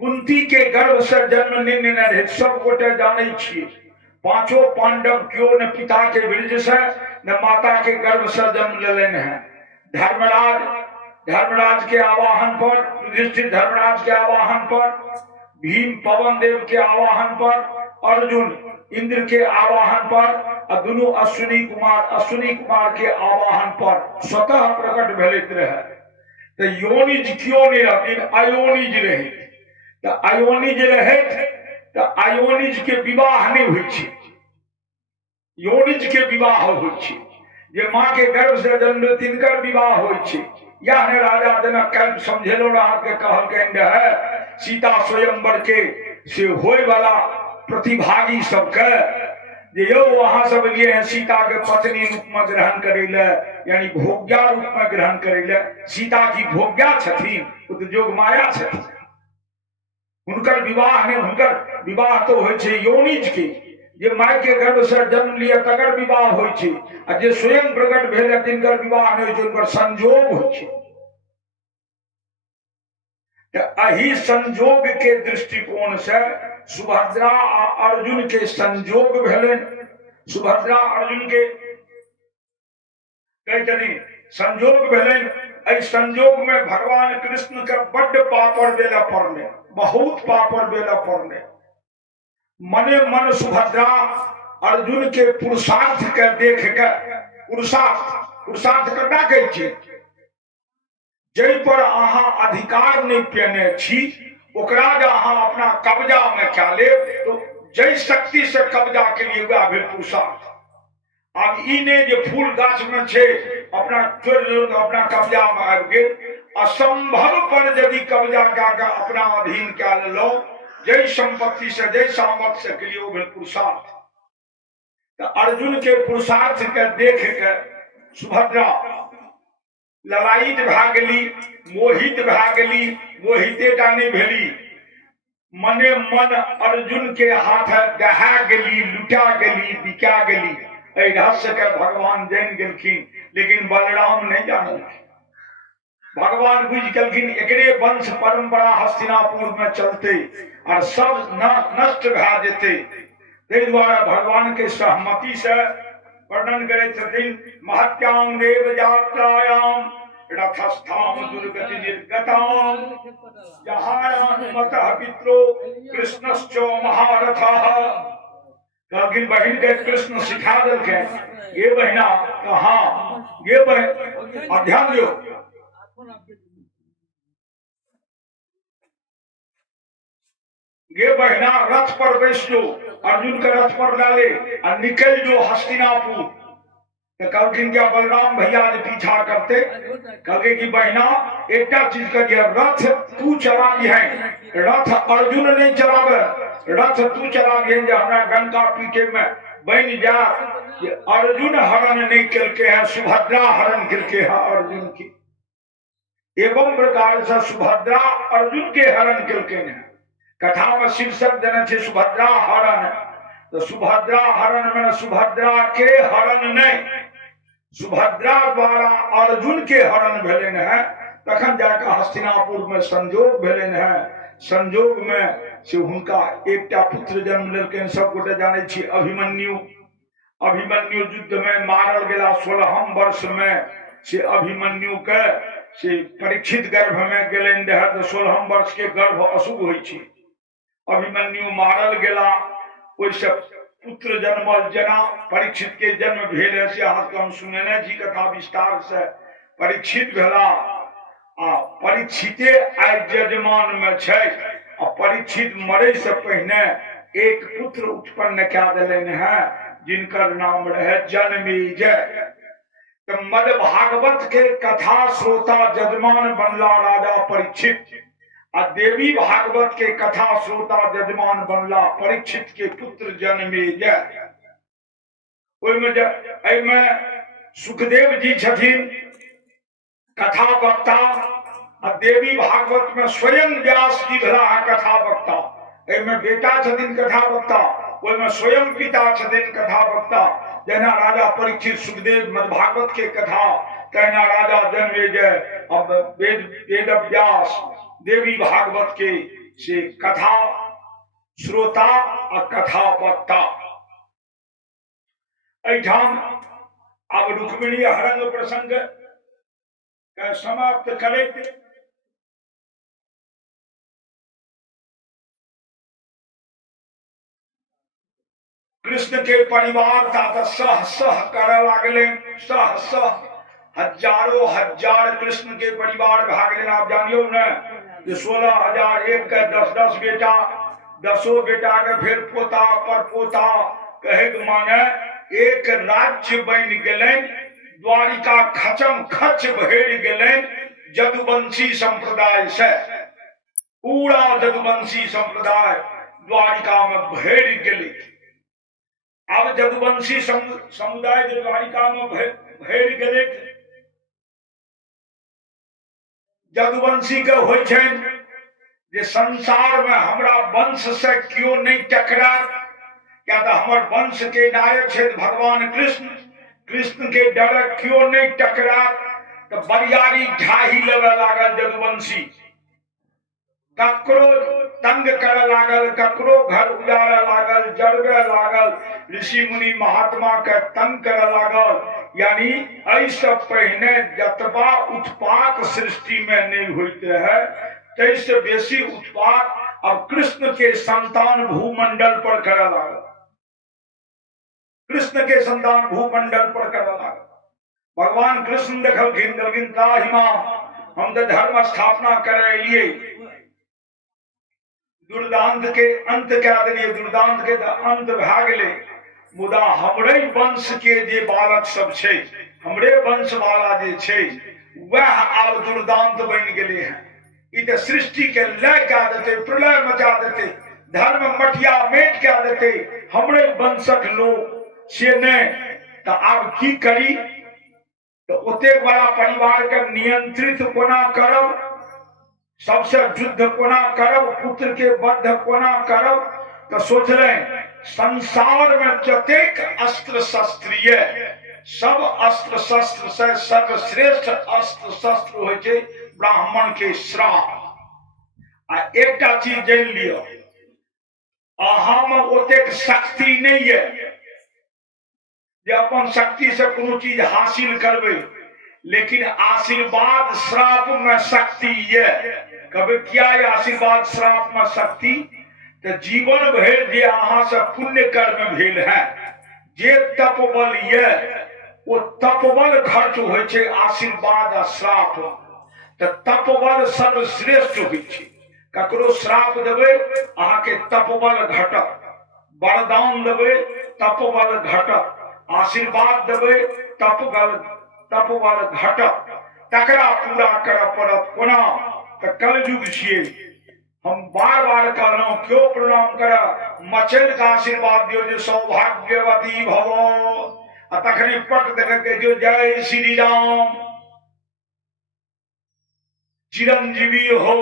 कुंती के गर्भ से जन्म नहीं रहे, सब गोटे जाने छिए। 5 पांडव क्यों न पिता के वृज से न माता के गर्भ से जन्म लेने हैं। धर्मराज के आवाहन पर, युधिष्ठिर धर्मराज के आवाहन पर, भीम पवन देव के आवाहन पर, अर्जुन इंद्र के आवाहन पर, दोनों अश्विनी कुमार के आवाहन पर स्वतः प्रकट भेलैत रहे। तो योनिज क्यों नहीं रहती? अयोनिज रहे। तो अयोनिज रहे तो अयोनिज के विवाह नहीं हुई। योनिज के विवाह हुई। जे माँ के गर्भ से जन्म तिनकर विवाह होइ छै। यह ने राजा जनक काल्हि समझेलो रहा के कहलकनि रहे सीता स्वयंवर के से होय वाला प्रतिभागी सबके जे यौ अहाँ सब लिए हैं सीता के पत्नी रूप में ग्रहण करे ले, यानी भोग्या रूप में ग्रहण करे ले। सीता की भोग्या छथिन, ओ तो जोग माया छथिन। हुनकर विवाह ने हुनकर विवाह तो होइ छै योनिज के, जे माय के गर्भ से जन्म लिया तकर विवाह होइ छै, आ जे स्वयं प्रकट भेल तिनकर विवाह नहीं होइ छै, उनकर संजोग होइ छै। अही संजोग के दृष्टिकोण से सुभद्रा आ अर्जुन के संजोग भेलनि। सुभद्रा अर्जुन के कहते संजोग भेलनि। एहि संजोग में भगवान कृष्ण के बड्ड पापड़ बेला पड़ने, बहुत पापड़ बेला पड़ने। मने मन सुभद्रा अर्जुन के पुरुषार्थ के देख के, पुरुषार्थ कना कहै छै जै पर अहाँ अधिकार नहीं पेने छी ओकरा जे अहाँ अपना कब्जा में क्या ले, तो जै शक्ति से कब्जा के लिए वह भेल पुरुषार्थ। अब ई ने जे फूल गाछ में छे अपना चोर अपना कब्जा में आबि गेल, असंभव पर यदि कब्जा का अपना अधीन क्या लो, जै संपत्ति से जै सामर्थ्य से के लिए वो भेल पुरुषार्थ। तो अर्जुन के पुरुषार्थ के देख के सुभद्रा ललायित भए गेली, मोहित भए गेली। मोहितेटा नहीं भेली, मने मन अर्जुन के हाथ दहा गेली, लुटा गेली, बिका गेली। एहि रहस्य के भगवान जान गेलखिन, लेकिन बलराम नहीं जानलखिन। भगवान बुझ गेलखिन एकरे वंश परंपरा हस्तिनापुर में चलते और सब नष्ट भए जेते। ताहि द्वारे भगवान के सहमति से वर्णन करे छथिन। महत्याम देव यात्रायाम रथस्थाम दुर्गति निर्गताम जहानुमतः पित्रो कृष्णश्च महारथः। कहलखिन बहिन के कृष्ण सिखा देलके, ये बहिना कहाँ ये बहन ध्यान दो, ये बहिना रथ पर बैस जो, अर्जुन के रथ पर डाले और निकल जो हस्तिनापुर। तो कहलखिन क्या बलराम भैया जो पीछा करते, कहलके कि बहिना एकटा चीज का दिया, रथ तू चला है, रथ अर्जुन नहीं चलावे, रथ तू चला है। हमारा गंगा पीठे में बन जा, अर्जुन हरण नहीं करके है, सुभद्रा हरण करके है अर्जुन की। एवं प्रकार से सुभद्रा अर्जुन के हरण करके है। कथा में शीर्षक देने छे सुभद्रा हरण। तो सुभद्रा हरण में सुभद्रा के हरण नहीं, सुभद्रा द्वारा अर्जुन के हरण भेलन है। तखन जाकर हस्तिनापुर में संजोग भेलन है। संजोग में से हुनका एकटा पुत्र जन्म लेलकनि। सब गोटे जाने छी अभिमन्यु। अभिमन्यु युद्ध में मारल गेला 16 वर्ष में। से अभिमन्यु के से परीक्षित गर्भ में गेलन रहे, तो 16 वर्ष के गर्भ अशुभ होइ छै। अभिमन्यु मारल गेला, ओइसे पुत्र जन्मल। जना परीक्षित के जन्म भेल है से अहाँ हम सुनेने छी कथा विस्तार से। परीक्षित भेला आ परीक्षिते आइ जजमान में छै। आ परीक्षित मरे से पहले एक पुत्र उत्पन्न क्या देलनि है, जिनकर नाम रहे जनमेजय। तो मद भागवत के कथा श्रोता जजमान बनला राजा परीक्षित, आ देवी भागवत के कथा श्रोता जजमान बनला परीक्षित के पुत्र जनमेजय। ओइमे सुखदेव जी छथिन कथा वक्ता, आ देवी भागवत में स्वयं व्यास जी भला है कथा वक्ता। एमे बेटा छथिन कथा वक्ता, ओइमे स्वयं पिता छथिन कथा वक्ता। जना राजा परीक्षित सुखदेव मद भागवत के कथा, कहना राजा जनमेजय अब वेद व्यास देवी भागवत के से कथा श्रोता और कथा वक्ता। एठाम अब रुक्मिणी हरण प्रसंग समाप्त करैत कृष्ण के परिवार ता सह सह कर लगले। सह सह हजारों हजार कृष्ण के परिवार भाग लेना। आप जानियो न 16,000 एक के 10-10 बेटा, 10 बेटा के फिर पोता पर पोता, कहे माने एक राज्य बन गए द्वारिका खचम खच भरि गेलनि जदुवंशी संप्रदाय से। पूरा जदुवंशी संप्रदाय द्वारिका में भरि गेलै। अब जदुवंशी समुदाय जो द्वारिका में भरि गेलै, जदुवंशी के होइ छनि जे संसार में हमरा वंश से क्यों नहीं टकरा, क्या तो हमर वंश के नायक छथि भगवान कृष्ण। कृष्ण के डर क्यों नहीं टकरा, तो बरियारी ढाही लेवे लागल जदुवंशी। ककरो तंग करे लागल, ककरो घर उजाड़े लागल, जरबे लागल, ऋषि मुनि महात्मा के तंग करे लागल। यानी ऐसे पहले जतबा उत्पात सृष्टि में नहीं होते है, तैसे बेसी उत्पात अब कृष्ण के संतान भूमंडल पर करे लागल। कृष्ण के संतान भूमंडल पर करे लागल। भगवान कृष्ण देखलखिन, कहलखिन ताहिमा हम तो धर्म स्थापना करे लिए, दुर्दांत के अंत कह देलिए, दुर्दांत के अंत भए गेलै। मुदा हमरे वंश के जे बालक सब छै, हमरे वंश वाला जे छै, वह आब दुर्दांत बन गेले हैं। ई तो सृष्टि के लय कह देते, प्रलय मचा देते, धर्म मटिया मेट कह देते हमरे वंशक लोग से नहीं। तो आब की करी, तो ओते बड़ा परिवार के नियंत्रित कोना करब, सबसे युद्ध कोना करब, पुत्र के वध कोना करब। तो सोचले संसार में जतेक अस्त्र शस्त्र ये, सब अस्त्र शस्त्र से सर्वश्रेष्ठ अस्त्र शस्त्र होइ छै ब्राह्मण के श्राप। आ एकटा चीज जान लियो, अहाँ में ओतेक शक्ति नहीं है जे अपन शक्ति से कोनो चीज हासिल करबे, लेकिन आशीर्वाद श्राप में शक्ति है। कभी क्या है आशीर्वाद श्राप में शक्ति, तो जीवन भर जे अहाँ से पुण्य कर्म भेल है, जे तपबल ये, वो तपबल खर्च होइ छै आशीर्वाद आ श्राप। तो तपबल सर्वश्रेष्ठ होइ छै। ककरो श्राप देबै अहाँ के तपबल घटत, वरदान देबै तपबल घटत, आशीर्वाद देबै तपबल घटत, तकरा पूरा करऽ पड़त। कोना, तो कलयुग छियै। हम बार बार कहलहुं क्यों प्रणाम कर, मचल का आशीर्वाद दियो जो सौभाग्यवती भव। तखने पट देख के जो जय श्री राम चिरंजीवी हो,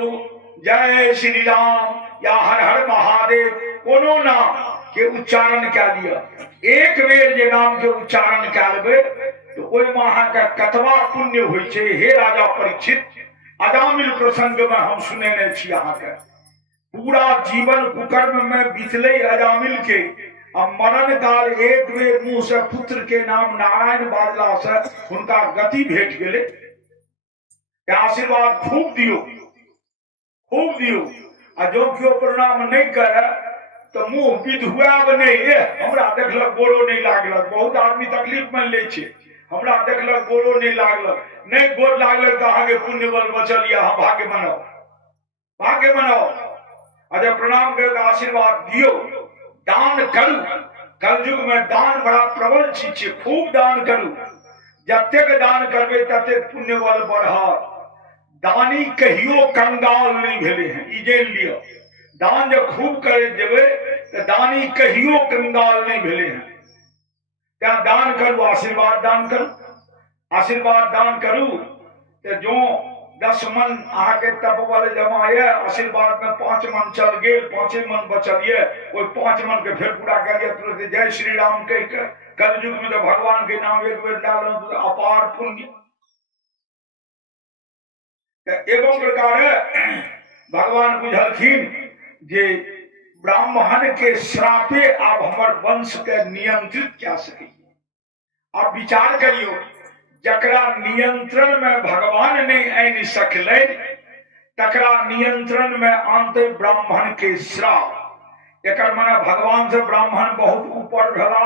जय श्री राम या हर हर महादेव, कोनो नाम के उच्चारण कह दिया। एक बेर जे नाम के उच्चारण कह लेबै तो ओहि में अहाँके कतबा पुण्य होइ छै। हे राजा परीक्षित, अजामिल प्रसंग में हम सुनेने छी अहाँके, पूरा जीवन कुकर्म में बीतले अजामिल के, आ मरण काल एक बेर मुंह से पुत्र के नाम नारायण बाजला से हुनका गति भेट गेले। आशीर्वाद खूब दियो, खूब दियो। आ जो क्यों प्रणाम नहीं करे तो मुंह विधुआब नहीं है। हमरा देखलक गोरो नहीं लागलक, बहुत आदमी तकलीफ में ले छे, हमरा देखलक गोरो नहीं लागलक, नहीं गोर लागलक तो अहाँके पुण्य बल बचल या, हम भाग्य बनाओ, भाग्य बनाओ। अजय प्रणाम कर आशीर्वाद दियो, दान करू। कलयुग में दान बड़ा प्रबल चीज है, खूब दान करू। जतेक दान करबे ततेक पुण्य बल बढ़त। दानी कहियो कंगाल नहीं भेले हैं, ई जान लियो। दान जब खूब करे देवे तो दानी कहियो कंगाल नहीं भेले हैं। क्या दान करू, आशीर्वाद दान करू, आशीर्वाद दान करू। तो जो 10 मन आके तपबल जमा है, आशीर्वाद में 5 मन चल गए, 5 मन बचल है, वो 5 मन के फिर पूरा कर दिया तुरंत जय श्री राम कह के। कलयुग में तो भगवान के नाम एक बेर डालो तो अपार पुण्य। एवं प्रकार भगवान बुझलखिन जे ब्राह्मण के श्रापे आप हमर वंश के नियंत्रित क्या सके। आप विचार करियो, जकरा नियंत्रण में भगवान नहीं आनि सकले, तकरा नियंत्रण में आनते ब्राह्मण के श्राप। एक माने भगवान से ब्राह्मण बहुत ऊपर भला,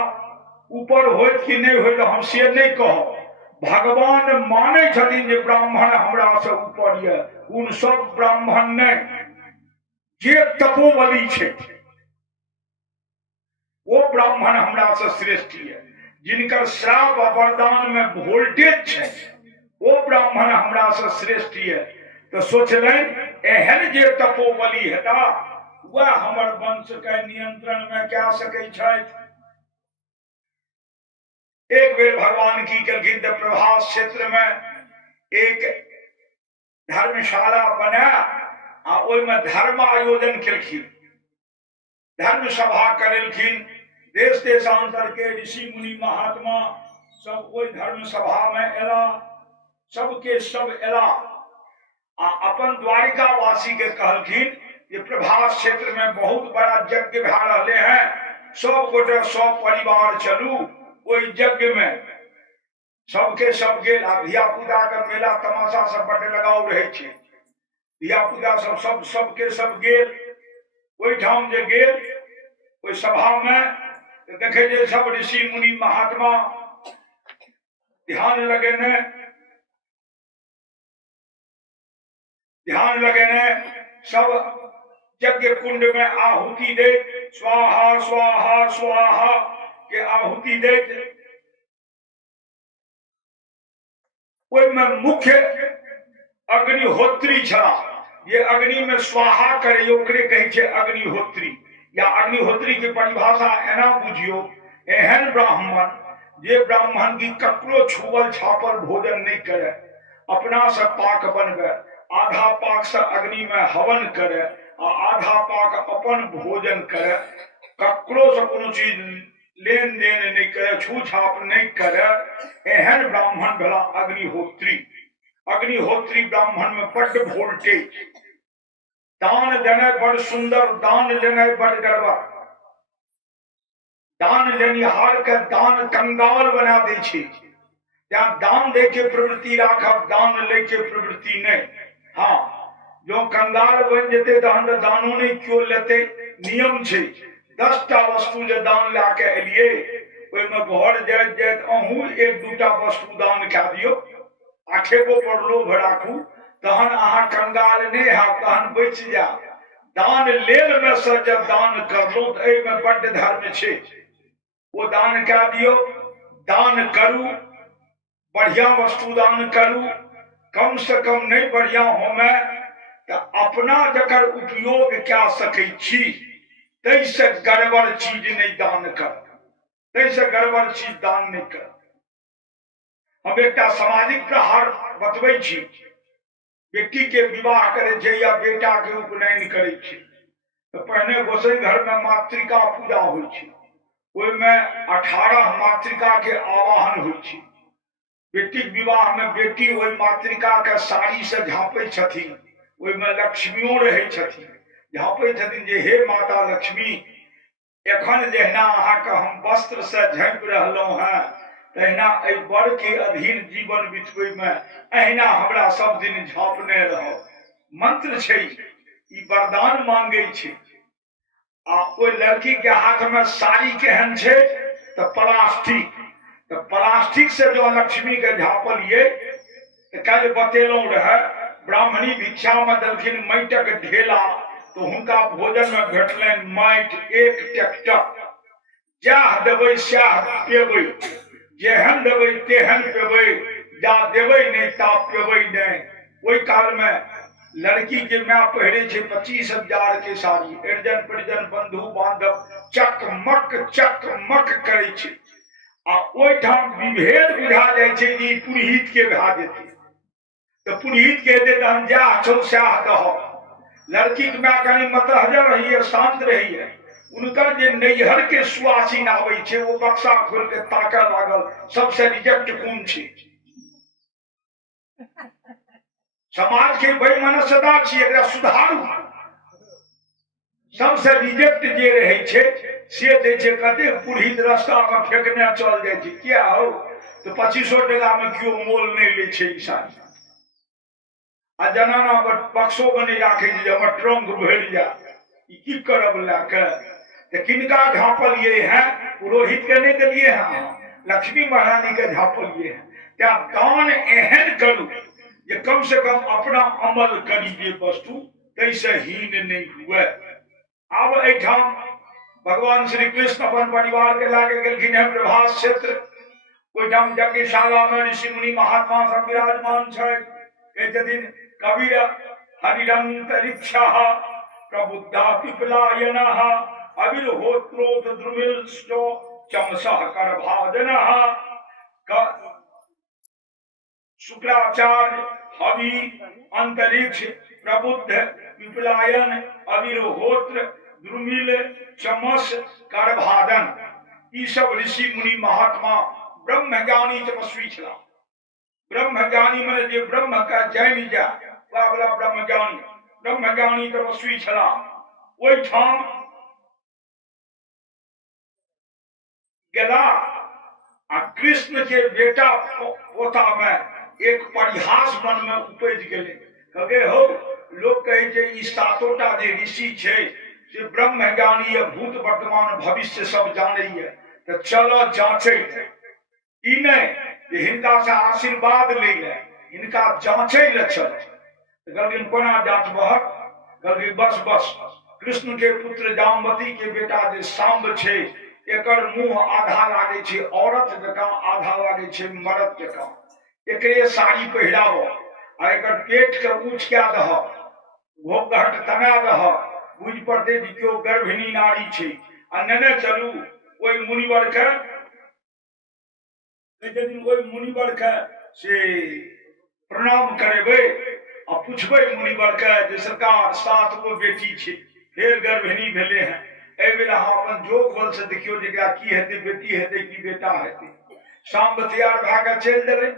ऊपर होत कि नहीं होत हम से नहीं कहो। भगवान माने छथिन जे ब्राह्मण हमरा से ऊपर है। उन सब ब्राह्मण नहीं, जे तपोबली छे वो ब्राह्मण हमरा से श्रेष्ठ है। जिनकर श्राप आ वरदान में वोल्टेज है वो ब्राह्मण हमरा से श्रेष्ठ है। तो सोचलन एहन जे तपोबली हेता वह हमर वंश के नियंत्रण में क्या सकै छथि। एक बेर भगवान की करखिन तो प्रभास क्षेत्र में एक धर्मशाला बना आ ओहिमे धर्म आयोजन केलखिन, धर्म सभा करेलखिन। देश देशांतर के ऋषि मुनि महात्मा सब ओहि धर्म सभा में एला, सबके सब एला आ अपन द्वारिका वासी के कहलखिन जे प्रभास क्षेत्र में बहुत बड़ा यज्ञ भा रहे हैं, सब गोटे सब परिवार चलू ओहि यज्ञ में। सबके सब गेल आ धिया पुता के मेला तमाशा सब बड़ लगाव रहे छे, धिया पुता सब सबके सब गेल। ओहि ठाम जे गेल ओहि सभा में देखे जे सब ऋषि मुनि महात्मा ध्यान लगेने सब यज्ञ कुंड में आहुति दे, स्वाहा स्वाहा स्वाहा के आहुति दे। में मुख्य अग्निहोत्री छला, ये अग्नि में स्वाहा करे ओकरे कहे छे अग्निहोत्री, या अग्निहोत्री की परिभाषा एना बुझियो एहन ब्राह्मण जे ब्राह्मण की ककरो छुअल छापल भोजन नहीं करे, अपना से पाक बनबे, आधा पाक से अग्नि में हवन करे आ आधा पाक अपन भोजन करे, ककरो से कोनो चीज लेन देन नहीं करे, छू छाप नहीं करे, एहन ब्राह्मण भला अग्निहोत्री। अग्निहोत्री ब्राह्मण में बड़ वोल्टेज, दान देने बड़ सुंदर, दान लेने बड़ गड़बड़। दान लेनिहार के दान कंगाल बना दे छे, जहाँ दान दे के प्रवृत्ति राखब, दान ले के प्रवृत्ति नहीं। हाँ, जो कंगाल बन जेते तहन तो दानो नहीं क्यों लेते, नियम छे 10टा वस्तु जे दान लाके एलिए ओहिमे घर जाइत जाइत अहूँ 1-2टा वस्तु दान कए दियौ, आठेगो पर लोभ राखू, तहन अहाँ कंगाल नहीं हैब, तहन बचि जायब। दान लेल में से जब दान करलो तो एहिमे बड्ड धर्म छे, वो दान कए दियौ। दान करू, बढ़िया वस्तु दान करू, कम से कम नहीं बढ़िया होमे तो अपना जकर उपयोग क्या सकै छी, तैसे गड़बड़ चीज नहीं दान कर, तैसे गड़बड़ चीज दान नहीं कर। हम एक सामाजिक प्रहार बतबै छी, बेटी के विवाह करे छे या बेटा के उपनयन करे छे तो पहले गोसाई घर में मातृका पूजा होइ छे, ओहिमे 18 मातृका के आवाहन होइ छे। बेटी के विवाह में बेटी ओहि मातृका के साड़ी से झाँपै छथिन, ओहिमे लक्ष्मियों रहे छथिन, झाँपै छथिन जे हे माता लक्ष्मी, एखन जहिना अहाँके हम वस्त्र से झाँपि रहलहुं हैं तहिना एहि वर के अधीन जीवन बितबै में अहिना हमरा सब दिन झाँपने रहो। मंत्र छै, ई वरदान मांगे छै। आ ओहि लड़की के हाथ में साड़ी केहन छै तो प्लास्टिक, तो प्लास्टिक से जो लक्ष्मी के झाँपलिए तो कल बतेलौं रहे, ब्राह्मणी भिक्षा में देलखिन माटिक ढेला तो हुनका भोजन में भेटलनि माटि 1 टेक्टर। जाह देबै सएह पेबै, जेहन देबै तेहन पेबै, जा देबै नहीं ता पेबै नहीं। ओहि काल में लड़की के माँ पहिरे छे 25,000 के साड़ी, अर्जन परिजन बंधु बांधव चकमक करे छे। आ ओहिठाम विभेद बुझा जाय छे कि पुरोहित के भा जेतै, तो पुरोहित के हेतै तो हम जा छौ सएह दहब। लड़की के माँ कनी मतहजर रही है, शांत रही है, उनकर जे नैहर के सुआसीन आबै छे वो बक्सा खोल के ताके लागल, सबसे रिजेक्ट कोन छे। समाज के वैमनस्यता छियै, एकरा सुधारू। सबसे रिजेक्ट जे रहे छे से दै छे, कते पुरोहित रास्ता में फेंकने चल जाय छे, क्या हो तो 2500 टका में क्यों मोल नहीं ले छे ई साड़ी। आ जनाना बक्सो बने राखे छे, हमर ट्रंक भरि जाए, ई की करब लाके। तो किनका झाँपलिए हैं, पुरोहित के नहीं दिलिए हैं, लक्ष्मी महारानी के झाँपलिए हैं। क्या दान एहन करू जे कम से कम अपना अमल करी, जे वस्तु तैसे हीन नहीं हुए। अब एठाम भगवान श्री कृष्ण अपन परिवार के लाके गेलखिन है प्रभास क्षेत्र। ओहिठाम यज्ञशाला में ऋषि मुनि महात्मा सब विराजमान छै। दिन कबीर हरिरंतरिक्षः प्रबुद्धा पिपलायनः अविर्होत्रोत द्रुमिलश्चो चमसः करभाजनः। शुक्राचार्य हवि अंतरिक्ष प्रबुद्ध पिपलायन अविर्होत्र द्रुमिल चमस करभाजन ई सब ऋषि मुनि महात्मा ब्रह्मज्ञानी तपस्वी छला। ब्रह्मज्ञानी में जे ब्रह्म का जानि जा वाला ब्रह्मज्ञानी तपस्वी छला। ओहिठाम गेला आ कृष्ण के बेटा पोता में एक परिहास मन में उपज गेले। कहे हो लोग कहे जे ई सातोटा जे ऋषि छै से ब्रह्मज्ञानी भूत वर्तमान भविष्य सब जाने तो चलो जांचे ई नहीं जे हिनका से आशीर्वाद ले हिनका जांचे ले चल। गलगिन कोना जांच बहर गलगी बस बस कृष्ण के पुत्र जामवती के बेटा जे सांब छे एकर मुंह आधा लागे छे औरत जका आधा लागे छे मर्द जका। एकरे साड़ी पहिराव आ एकर पेट के ऊंच क्या दह घोघट तना दह बुझ पड़ते कि क्यों गर्भिणी नारी छे। आ नेने चलू ओई मुनिवर के मुनिवर के से प्रणाम करेबे आ पूछबे मुनिवर के जे सरकार 7 गो बेटी छे फेर गर्भिणी भेले हैं ए बेला अपन जोग बल से देखियो जेकरा की हेते बेटी हेते की बेटा हेते। शाम तैयार भागा चल देबे।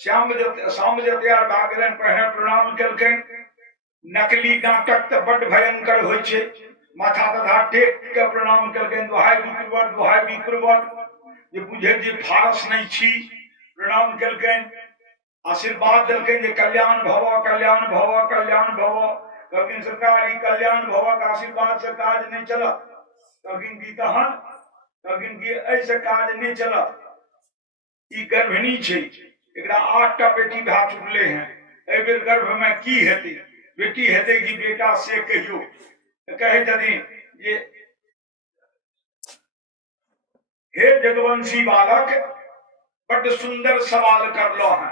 शाम जब तैयार भाग गेलन पहने प्रणाम केलकन। नकली नाटक तो बड़ भयंकर होय छे। माथा तथा टेक के प्रणाम केलकन दुहाई विप्रवर जे बुझे जे फारस नहीं छी। प्रणाम केलकन आशीर्वाद देलकन जे कल्याण भव कल्याण भव कल्याण भव। कहलखिन सरकार ई कल्याण भव का आशीर्वाद से काज नहीं चलत। कहलखिन की तहन कहलखिन की ऐसे काज नहीं चलत। ई गर्भिणी छे एकरा 8टा बेटी भा चुकले हैं। ए बेर गर्भ में की हेते बेटी हेते कि बेटा से कहियो। कहे छथिन जे हे जगवंशी बालक बड़ सुंदर सवाल करलो है।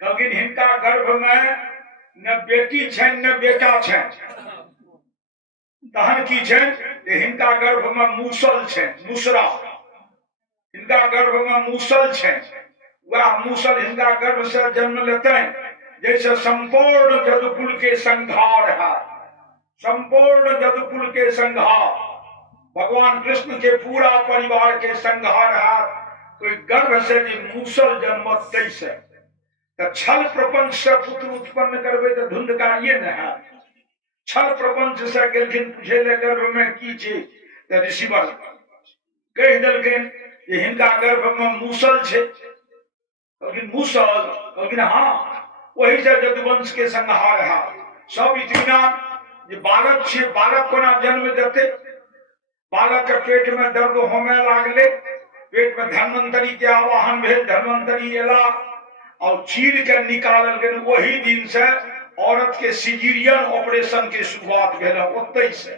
कहलखिन हिनका गर्भ में न बेटी छन न बेटा छन। तहन की छन हिनका गर्भ में मूसल छन मूसरा। हिनका गर्भ में मूसल छन वह मूसल हिनका गर्भ से जन्म लेते जैसे संपूर्ण जदुकुल के संहार है। संपूर्ण जदुकुल के संहार भगवान कृष्ण के पूरा परिवार के संहार है। कोई गर्भ से मूसल जन्म तैसे तो छल प्रपंच से पुत्र उत्पन्न करबे तो धुंधकारिये न है। छल प्रपंच से गेलखिन पूछे ले गर्भ में की छे तो ऋषिवर कह देलखिन जे हिनका गर्भ में मूसल छे। कहलखिन मूसल कहलखिन हाँ वही से जदुवंश के संहार है। सब इत्मीनान जे बालक छे बालक कोना जन्म देते। बालक के पेट में दर्द होने लागले। पेट में धन्वंतरी के आवाहन भेल। धन्वंतरी एला और चीर के निकालल गेल। वही दिन से औरत के सिजेरियन ऑपरेशन के शुरुआत भेल। ओतै से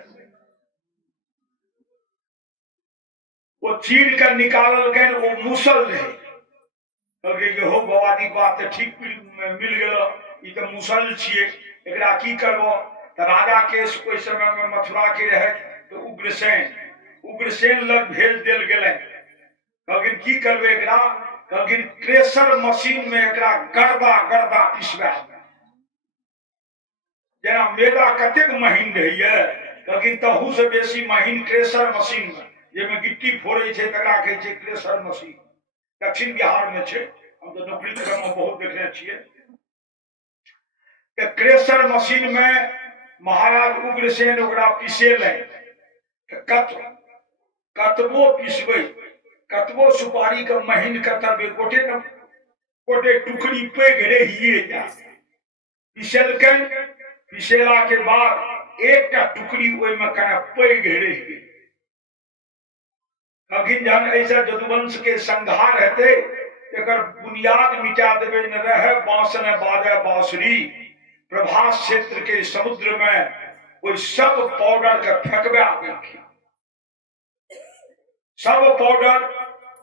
वो चीर के निकालल गेल वो मूसल रहे। कहलकै हो बाबाजी बात तो ठीक मिल गेलो ई तो मूसल छिए एकरा की करबो। तो राजा के कोई समय में मथुरा के रहे तो उग्रसेन लग भेज देल गेलै। कहलखिन की करबे एकरा। कहलखिन क्रेशर मशीन में एकरा गरदा पिसबा जेना मैदा कतेक महीन रहैया। कहलखिन तहू से बेसी महीन क्रेशर मशीन में जेमे गिट्टी फोड़े छे तकरा कहै छै क्रेशर मशीन। दक्षिण बिहार में छे हम तो नौकरी क्रम में बहुत देखने छिए। तो क्रेशर मशीन में महाराज उग्रसेन ओकरा पिसेले। कतबो पिसबे कतबो सुपारी के महीन कतरबे गोटे टुकड़ी पैघ रहिए जा। पिसेलकन पिसेला के बाद एकटा टुकड़ी ओहि में कने पैघ रहि गेल। कहलखिन जहन ऐसा जदुवंश के संहार हेते एकर बुनियाद मिटा देबे न रहे बांस न बाजे बांसुरी। प्रभास क्षेत्र के समुद्र में कोई सब पाउडर के फेंकबे आगे सब पाउडर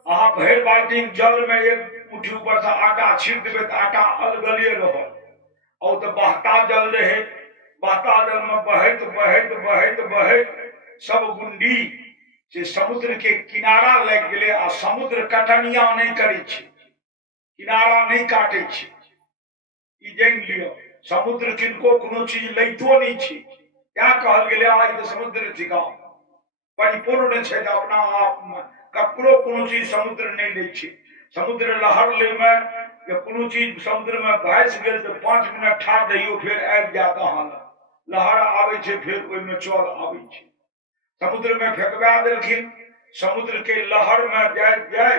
अहाँ भरि बाल्टी जल में एक मुट्ठी ऊपर से आटा छीट देबै तऽ आटा अलगले रहत। और तो बहता जल रहे, बहता जल में बहत बहत बहत बहत सब गुंडी से समुद्र के किनारा लग गए। आ समुद्र कटनिया नहीं करे छे, किनारा नहीं काटे छे। ई जान लियो, समुद्र किनको कोनो चीज लैतो नहीं छे। क्या कहल गेले आज तो समुद्र थिका परिपूर्ण छे, अपना आप में ककरो कोनो चीज समुद्र नहीं ले छे। समुद्र लहर ले में जब कोनो चीज समुद्र में भास गेल तो 5 मिनट ठाड़ रहियो, फिर आबि जात अहाँ लहर आवे छे, फिर ओइ में चल आवे छे। समुद्र में फेंकवा देलखिन, समुद्र के लहर में जाए जाए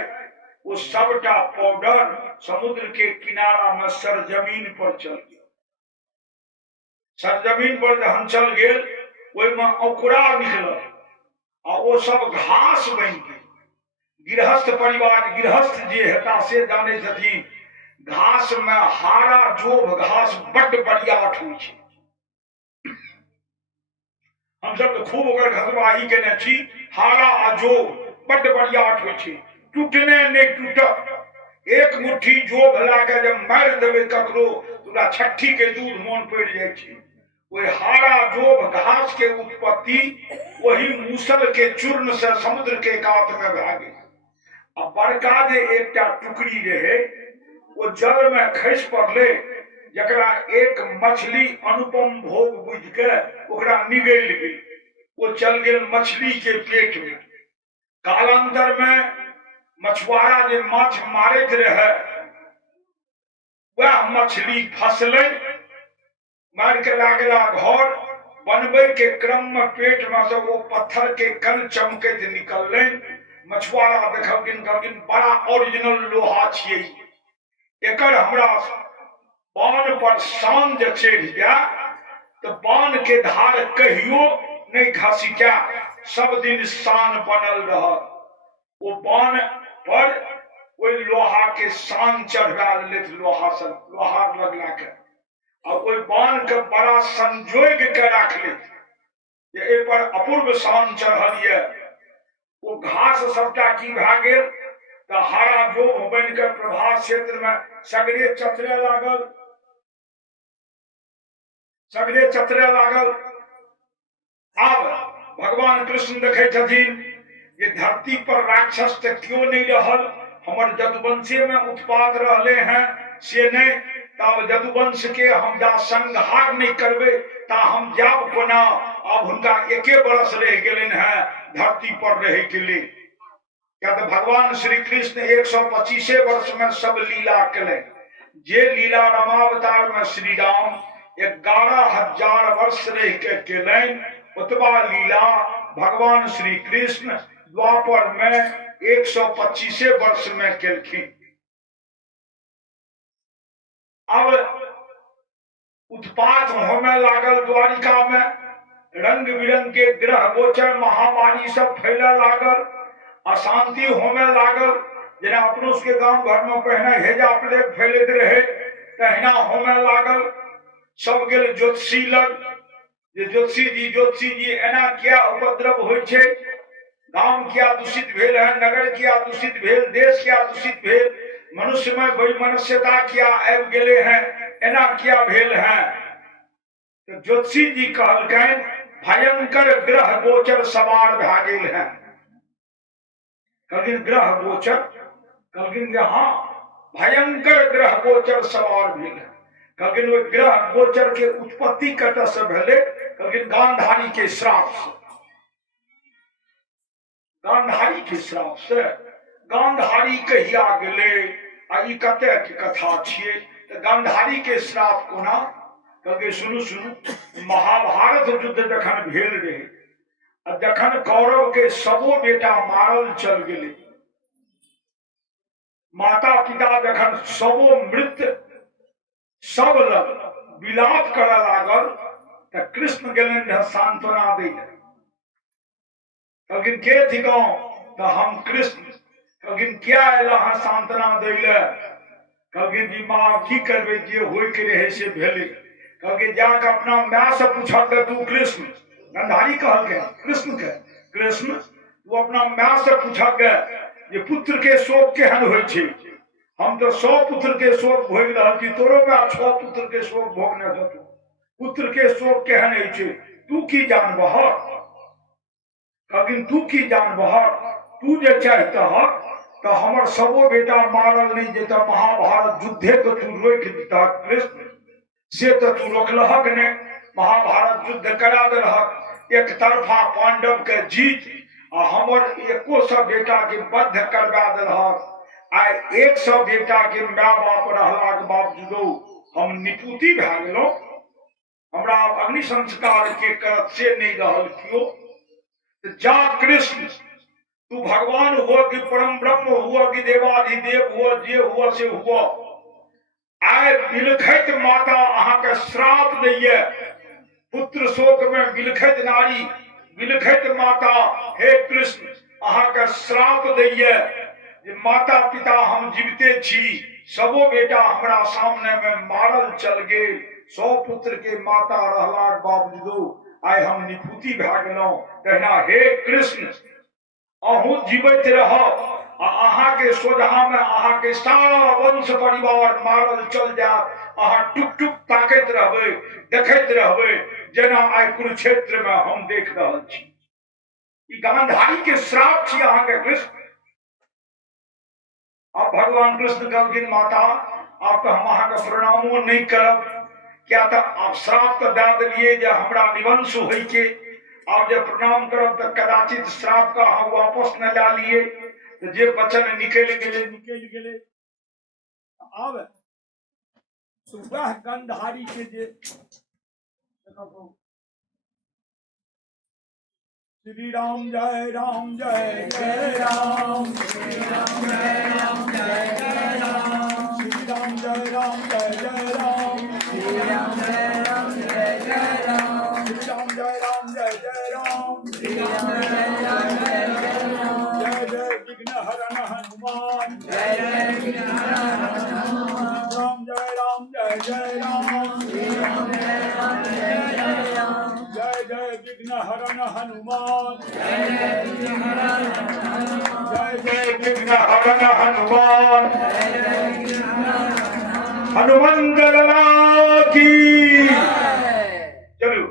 वो सबटा पाउडर समुद्र के किनारा में सरजमीन पर चल गया। सरजमीन पर जहन चल गेल, ओइ में औकड़ा निकलल आ वो सब घास बन गए। गृहस्थ परिवार, गृहस्थ जे हेता से जाने छथिन, घास में हारा जोभ घास बड़ बढ़ियाठ होइ छै। हम सब तो खूब ओकर घसवाही केने छी। हारा आ जोभ बड़ बढ़ियाठ होइ छै, टूटने नहीं टूटत। एक मुट्ठी जोभ लाके जब मारि देबै ककरो तोरा छठी के दूध मोन पड़ जाय छै। वही हारा जोभ घास के उत्पत्ति वही मूसल के चूर्ण से समुद्र के कात में भए गेल। आ बड़का जे एकटा टुकड़ी रहे वो जल में खसि पड़ले, जकरा एक मछली अनुपम भोग बुझ के ओकरा निगल गई। वो चल गेल मछली के पेट में। कालांतर में मछुआरा जे माछ मारैत रहे, वह मछली फसलै, मार के ला गेला घर बनबे के क्रम में पेट में से वो पत्थर के कण चमकैत निकललै। मछुआरा देखलखिन, कहलखिन बड़ा ओरिजिनल लोहा छियै, एकर हमरा बाण पर शान जे चढ़ि जाय तो बाण के धार कहियो नहीं घसीटा, सब दिन शान बनल रहत। वो बाण पर ओइ लोहा के शान चढ़ा लेत, लोहार लगला के और ओइ बाण के बड़ा संजोग के राख लेत जे ए पर अपूर्व शान चढ़ल ये। वो घास सबटा की भए गेल तो हरा जोभ बन के प्रभात क्षेत्र में सगरे चतरे लागल, सगरे चतरे लागल। अब भगवान कृष्ण देखे छथिन ये धरती पर राक्षस तो क्यों नहीं रहल, हमर जदुवंशी में उत्पात रहले हैं से नहीं। तब जदुवंश के हम जा संहार नहीं करबे ता हम जाब कोना। अब हुनका एके बरस रह गेलन है धरती पर रहे के लिए। क्या तो भगवान श्री कृष्ण 125 वर्ष में सब लीला कले। जे लीला रामावतार में श्री राम 11,000 वर्ष रह के केलन, उतबा लीला भगवान श्री कृष्ण द्वापर में 125 वर्ष में केलखिन। अब उत्पात होने लागल द्वारिका में, रंग बिरंग के ग्रह गोचर महामारी सब फैले लागल, अशांति होने लागल। जेना अपनो के गांव घर में पहने हेजा प्लेग फैलत रहे तहिना होने लागल। सब गेल ज्योतिषी लग, जे ज्योतिषी जी एना क्या उपद्रव होइ छै, गांव क्या दूषित भेल है, नगर क्या दूषित भेल, देश क्या दूषित भेल, मनुष्य में वैमनस्यता क्या आबि गेले हैं, एना क्या भेल है। तो ज्योतिषी जी कहलकैन भयंकर ग्रह गोचर सवार भए गेल है। कहलखिन ग्रह गोचर, कहलखिन हाँ भयंकर ग्रह गोचर सवार भेल है। कहलखिन वो ग्रह गोचर के उत्पत्ति कतऽ से भेले, कहलखिन गांधारी के श्राप से। गांधारी के श्राप से। गांधारी कहिया गेले आ ई कते के कथा छियै तऽ गांधारी के श्राप कोना। कहलकै सुनू सुनू, महाभारत युद्ध जखन भेल रहे आ जखन कौरव के सबो बेटा मारल चल गेले, माता पिता जखन सबो मृत सब लग विलाप करऽ लागल तऽ कृष्ण गेलन रहे सांत्वना दै ले। कहलखिन के थिकौ तऽ हम कृष्ण। कहलखिन क्या एला हाँ सांत्वना दै ले। कहलखिन जी माँ की करबै, जे होय के रहे से भेले। कहलखिन जाके अपना माँ से पूछल तू कृष्ण। गांधारी कहलकै कृष्ण के, कृष्ण तू अपना माँ से पूछल जे पुत्र के शोक केहन होइ छै। हम तो 100 पुत्र के शोक भोग रहल छी, तोरो में 6 पुत्र के शोक भोगने जतू। पुत्र के शोक केहन होइ छै, तू की जानबह? लेकिन तू की जानबह? तू जे चाहतह तो हमर सबो बेटा मारल नहीं जेता, महाभारत युद्धे तो तू रोक देता कृष्ण, से तो तू रोकलहक ने। महाभारत युद्ध करा देलहक, एक तरफा पांडव के जीत, आ हमर 100 बेटा के बद्ध करवा देलहक। आइ 100 बेटा के माय बाप रहलाक बावजूदो हम निपुति भए गेलहुं। हमरा अग्नि संस्कार के करत से नहीं रहल कियो। जा कृष्ण, तू भगवान हुआ कि परम ब्रह्म हुआ कि देवाधिदेव हुआ, जे हुआ से हुआ। आइ बिलखैत माता अहाँ के श्राप दैये, पुत्र शोक में बिलखैत नारी, बिलखैत माता, हे कृष्ण अहाँ के श्राप दैये जे माता पिता हम जीविते छी, सबो बेटा हमरा सामने में मारल चल गेल। 100 पुत्र के माता रहलाक बावजूदो आइ हम निपुति भए गेलहुं। तहिना हे कृष्ण अहूँ जीवित रह, अहाँ के सोझा में अहाँ के सारा वंश परिवार मारल चल जात, अहाँ टुक टुक ताकैत रहबै, देखैत रहबै, जेना आइ कुरुक्षेत्र में हम देख रहल छी। ई गांधारी के श्राप छी अहाँ के कृष्ण। अब भगवान कृष्ण कहलखिन माता आप तो हम अहाँ के प्रणामो नहीं करब, क्या तो आप श्राप तो दे दिलिए जे हमरा निवंश होइ के। आप जब प्रणाम करब तो कदाचित श्राप का हम वापस न ला लिए, तो जे वचन निकल गेले। अब सुबह गंधारी के जे श्री राम जय राम जय जय राम, श्री राम जय राम जय जय राम, श्री राम जय राम जय जय राम, श्री राम जय राम जय जय राम, श्री राम जय राम जय जय राम, श्री राम जय राम जय जय राम। जय जय विघ्न हरण हनुमान, जय जय विघ्न हरण हनुमान, राम जय राम जय जय राम, श्री राम जय राम जय जय राम। जय जय विघ्न हरण हनुमान, जय जय विघ्न हरण हनुमान, जय जय विघ्न हरण हनुमान, हनुमान लाला की। चलो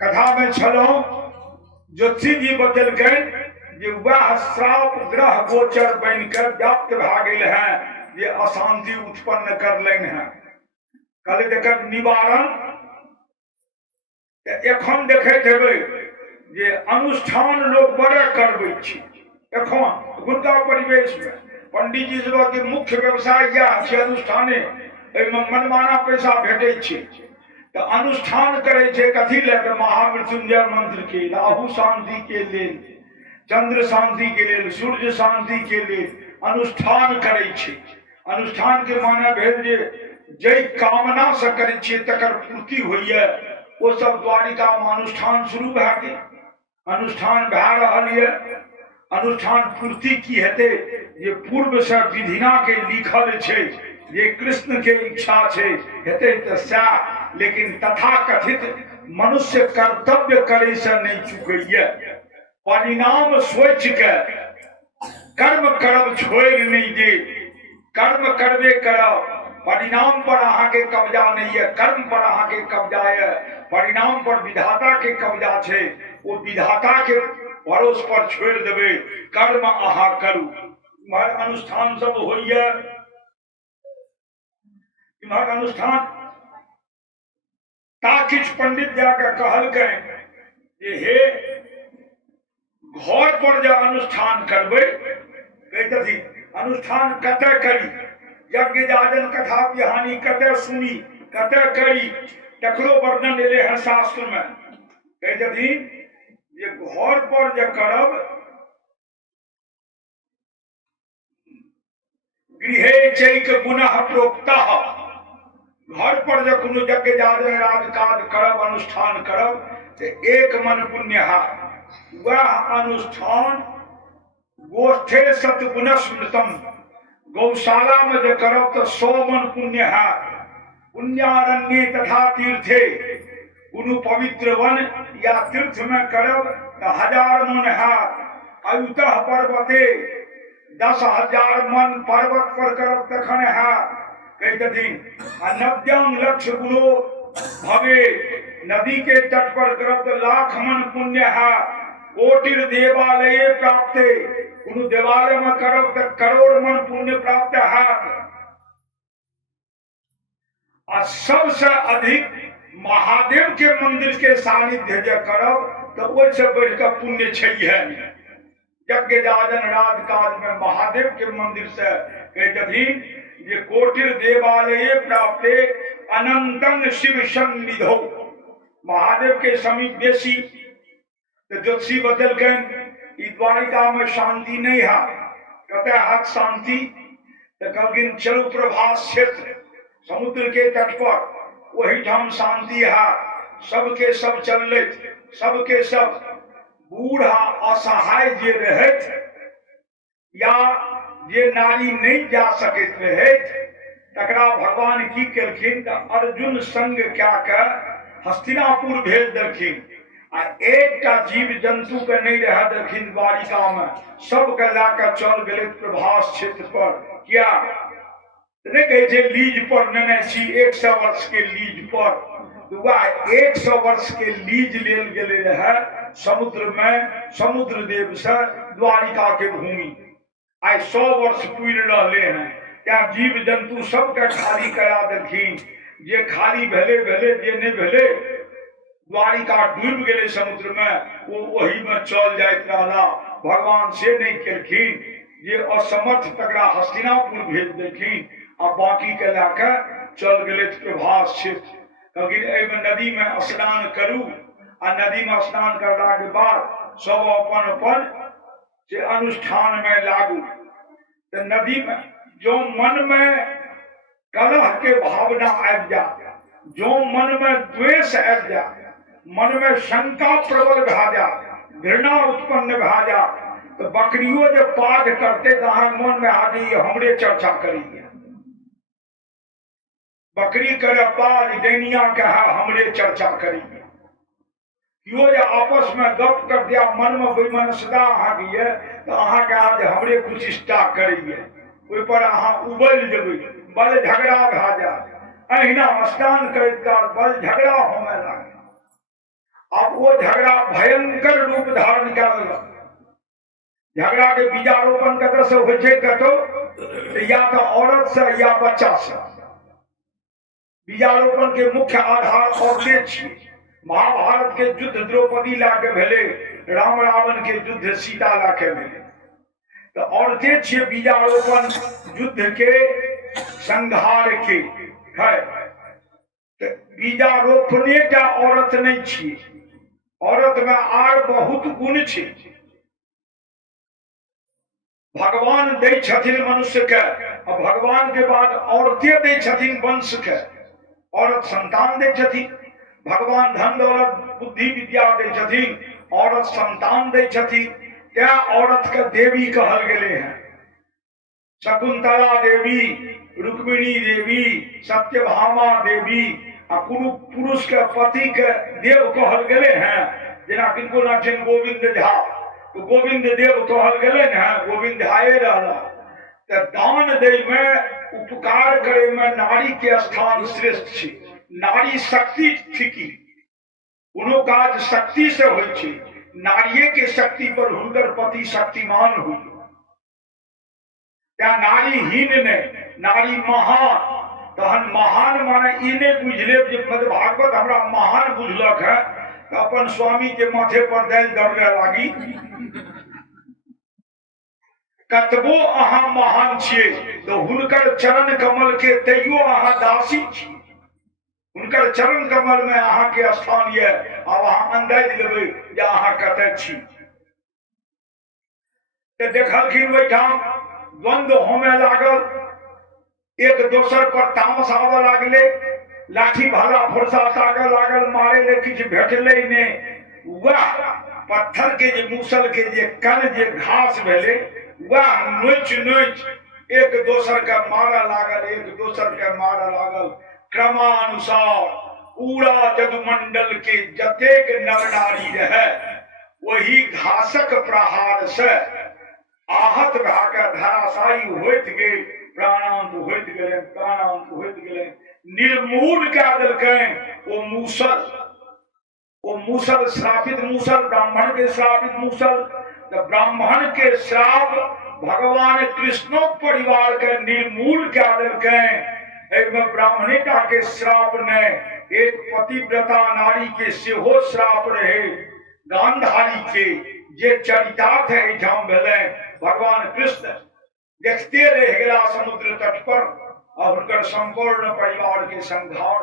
कथा में छलो, ज्योतिषी जी बदल गए जे वह श्राप ग्रह गोचर बनकर व्याप्त भा गेल है, जे अशांति उत्पन्न कर लेन है। कल देकर निवारण एखन देखैत हेबै जे अनुष्ठान लोग बड़े करबै छी। एखन गुरुदा परिवेश में पंडित जी सब के मुख्य व्यवसाय यह छै अनुष्ठाने, एहिमे मनमाना पैसा भेटै छै। तो अनुष्ठान करे छे कथी ले? तो महामृत्युंजय मंत्र के, राहु शांति के लेल, चंद्र शांति के लेल, सूर्य शांति के लेल अनुष्ठान करे छे। अनुष्ठान के माने भेल जे जय कामना से करे छे तकर पूर्ति होइए। वो सब द्वारिका में अनुष्ठान शुरू भए गेल, अनुष्ठान भए रहल ये। अनुष्ठान पूर्ति की हेते? जे पूर्व से विधिना के लिखल छे, ये कृष्ण के इच्छा छे हेते तो सैह। लेकिन तथा कथित मनुष्य कर्तव्य करे से नहीं चुकैये, परिणाम सोच के कर्म करब छोड़ नहीं दे। कर्म करबे करब, परिणाम पर अहाँ के कब्जा नहीं है, कर्म पर अहाँ के कब्जा है। परिणाम पर विधाता के कब्जा छे, वो विधाता के भरोस पर छोड़ देवे, कर्म अहाँ करू। इम्हर अनुष्ठान सब होइए, इम्हर अनुष्ठान ता किछ पंडित जाके कहलकै जे हे घर पर जे अनुष्ठान करबै, कहती अनुष्ठान कते करी, यज्ञ याजन कथा बिहानी कते सुनी, कते करी, तकरो वर्णन एले है शास्त्र में। कहती जे घर पर जे करब, गृहे चैक गुणः प्रोक्तः, घर पर जो कोनो यज्ञ याजन राजकाज करब, अनुष्ठान करब तो एक मन पुण्य है। वह अनुष्ठान गोष्ठे सतगुण स्मृतम, गौशाला में जो करब तो 100 मन पुण्य है। पुण्यारण्य तथा तीर्थे, कोनो पवित्र वन या तीर्थ में करब तो 1000 मन है। अयुतः पर्वते, 10,000 मन पर्वत पर करब तखन है कहथिन आ नद्यम लक्ष्य गुलो भवे नदी के तट पर करब तो लाख मन पुण्य है कोटिर देवालय प्राप्त कोनो देवालय में करब तो करोड़ मन पुण्य प्राप्त है आ सबसे अधिक महादेव के मंदिर के सानिध्य जे करब तो ओइसे बढ़ के पुण्य छैहे यज्ञ याजन राज काज में महादेव के मंदिर से कहथिन जे कोटिर देवालय प्राप्त अनंतन शिव सन्निधो महादेव के समीप बेसी तो ज्योतिषी बदलकन ई द्वारिका में शांति नहीं है कते हाथ शांति तो कहलखिन चलु प्रभास क्षेत्र समुद्र के तट पर वही ठाम शांति है सबके सब चलत सबके सब बूढ़ा असहाय जे रहत या जे नारी नहीं जा सकत रहत तकरा भगवान की केलखिन त अर्जुन संग क्या के हस्तिनापुर भेज देलखिन आ एकटा जीव जंतु के नहीं रह देलखिन द्वारिका में सबके लाके चल गेले प्रभास क्षेत्र पर क्या नहीं कहे छे लीज पर नेने छी 100 वर्ष के लीज पर दुआ 100 वर्ष के लीज लेल गेले रहे समुद्र में समुद्र देव से द्वारिका के भूमि आई 100 वर्ष पूरी रहले हैं क्या जीव जंतु सबके खाली करा देलखिन जे खाली भेले भेले जे नहीं भेले द्वारिका डूब गेले समुद्र में वो वही में चल जाइत रहला भगवान से नहीं केलखिन जे असमर्थ तकरा हस्तिनापुर भेज देलखिन आ बाकी के लाके चल गेले प्रभास क्षेत्र क्योंकि नदी में स्नान करू आ नदी में स्नान करला के बाद सब अपन अपन से अनुष्ठान में लागू तो नदी में जो मन में कलह के भावना आबि जा जो मन में द्वेष आबि जा मन में शंका प्रबल भा जा घृणा उत्पन्न भा जा तो बकरियों जो पाठ करते तो मन में आ जाइए हमरे चर्चा करिए बकरी करे पाज डैनिया कहा हमरे चर्चा करिए क्यों जे आपस में गप कर दिया मन में वैमनस्यता आगे तो अहाँ के आज हमरे कुचिष्टा करिए ओहि पर अहाँ उबल जेबै बल झगड़ा भा जा अहिना स्नान करैत काल बल झगड़ा होने लगे अब वो झगड़ा भयंकर रूप धारण कर लेलक झगड़ा के बीजारोपण कतऽ से होइ छै कतौ या तो औरत से या बच्चा से बीजारोपण के मुख्य आधार औरतें छी महाभारत के युद्ध द्रौपदी लाके भेले राम रावण के युद्ध सीता लाके भेले तो औरतें छी बीजारोपण युद्ध के संहार के है तो बीजारोपणे टा औरत नहीं छी औरत में आर बहुत गुण छी भगवान दे छथिन मनुष्य के और भगवान के बाद औरतें दे छथिन वंश के औरत संतान दे छथिन भगवान धन दौलत बुद्धि विद्या दे छथिन औरत संतान दे छथिन क्या औरत के देवी कहल गेले हैं शकुंतला देवी रुक्मिणी देवी सत्यभामा देवी आ कोनो पुरुष के पति के देव कहल गेले हैं जेना किनको ना छनि गोविंद झा तो गोविंद देव कहल गेले हैं गोविंद झाए रहला तो दान दे में उपकार करे में नारी के स्थान श्रेष्ठ छी नारी शक्ति थिकी कोनो काज शक्ति से होइ छै नारिये के शक्ति पर हुनकर पति शक्तिमान हुई क्या नारी हीन ने नारी महान तहन महान माने ई ने बुझले जे मद भागवत हमरा महान बुझलक है तो अपन स्वामी के माथे पर दाल दौड़े लागी कतबो अहाँ महान छिए तो हुनकर चरण कमल के तैयो अहाँ दासी छी हुनकर चरण कमल में अहाँ के स्थान ये अब अहाँ अंदाज लेबै जे अहाँ कतऽ छी ते देखलखिन ओहिठाम द्वंद्व होमे लागल एक दोसर पर तामस आवे लागले लाठी भाला फुरसा ताके लागल मारे ले किछ भेटले ने वह पत्थर के जे मूसल के जे कण जे घास भेले वह नोच नोच एक दोसर के मारा लागल एक दोसर के मारा लागल क्रमानुसार पूरा जदुमंडल के जतेक नर नारी रहे वही घासक प्रहार से आहत भाके धराशायी होइत गेल, प्राणांत होइत गेलै, प्राणांत होइत गेलै, निर्मूल कए देलकैन ओ मूसल श्रापित मूसल, ब्राह्मण के श्रापित मूसल। तो ब्राह्मण के श्राप भगवान कृष्णो परिवार के निर्मूल कए देलकैन। एहिमे ब्राह्मणेटा के श्राप ने एक पतिव्रता नारी के सेहो श्राप रहे, गांधारी के, जे चरितार्थ एहिठाम भेलै। भगवान कृष्ण देखते रह गेला समुद्र तट पर, और हुनकर संपूर्ण परिवार के संहार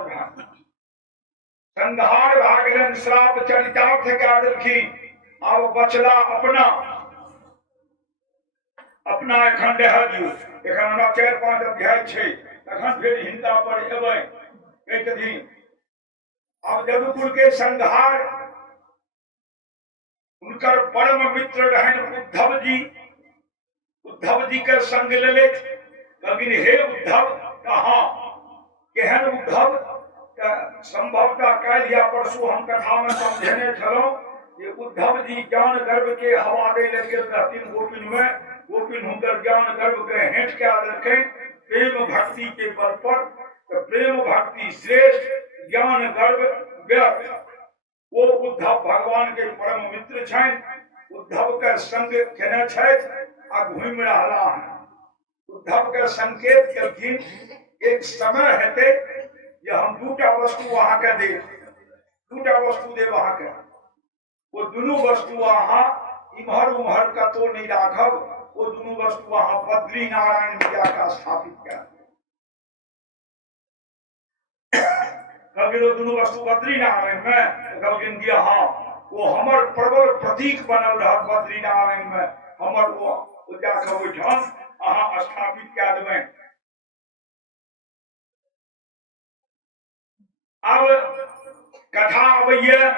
भए गेलनि, श्राप चरितार्थ कए देलखिन। आब बचला अपना एखन रहऽ दियौ, एखन हमरा 4-5 अध्याय छै, तखन फेर हिंदा पर एबै। कहै छथिन आब यदुकुल के संहार, हुनकर परम मित्र रहनि उद्धव जी के संग लेलथि। कहलखिन हे उद्धव, कहाँ केहन उद्धव? संभवतः काल्हि या परसू हम कथा में समझेने छलहुं जे उद्धव जी ज्ञान गर्भ के हवा दे गेल रहथिन गोपिन में, गोपिन हुनकर ज्ञान गर्भ के हेठ कए देलखिन प्रेम भक्ति के बल पर। तो प्रेम भक्ति श्रेष्ठ, ज्ञान गर्भ व्यर्थ। वो उद्धव भगवान के परम मित्र छनि, उद्धव के संग केने छथि आ घुमि रहला हैं। उद्धव के संकेत केलखिन एक समय हेतै जे हम 2टा वस्तु अहाँ के देब, 2टा वस्तु देब अहाँ के। वो दुनू वस्तु अहाँ इम्हर उम्हर कतौ नहीं राखब, वो दुनू वस्तु अहाँ बद्री नारायण में जाकर स्थापित कर। कहलखिन दुनू वस्तु बद्री नारायण में, कहलखिन कि हाँ, वो हमर प्रबल प्रतीक बनल रहत बद्री नारायण में, हमर वो जाकर ओहिठाम अहाँ स्थापित कए देबनि। अब कथा अबैया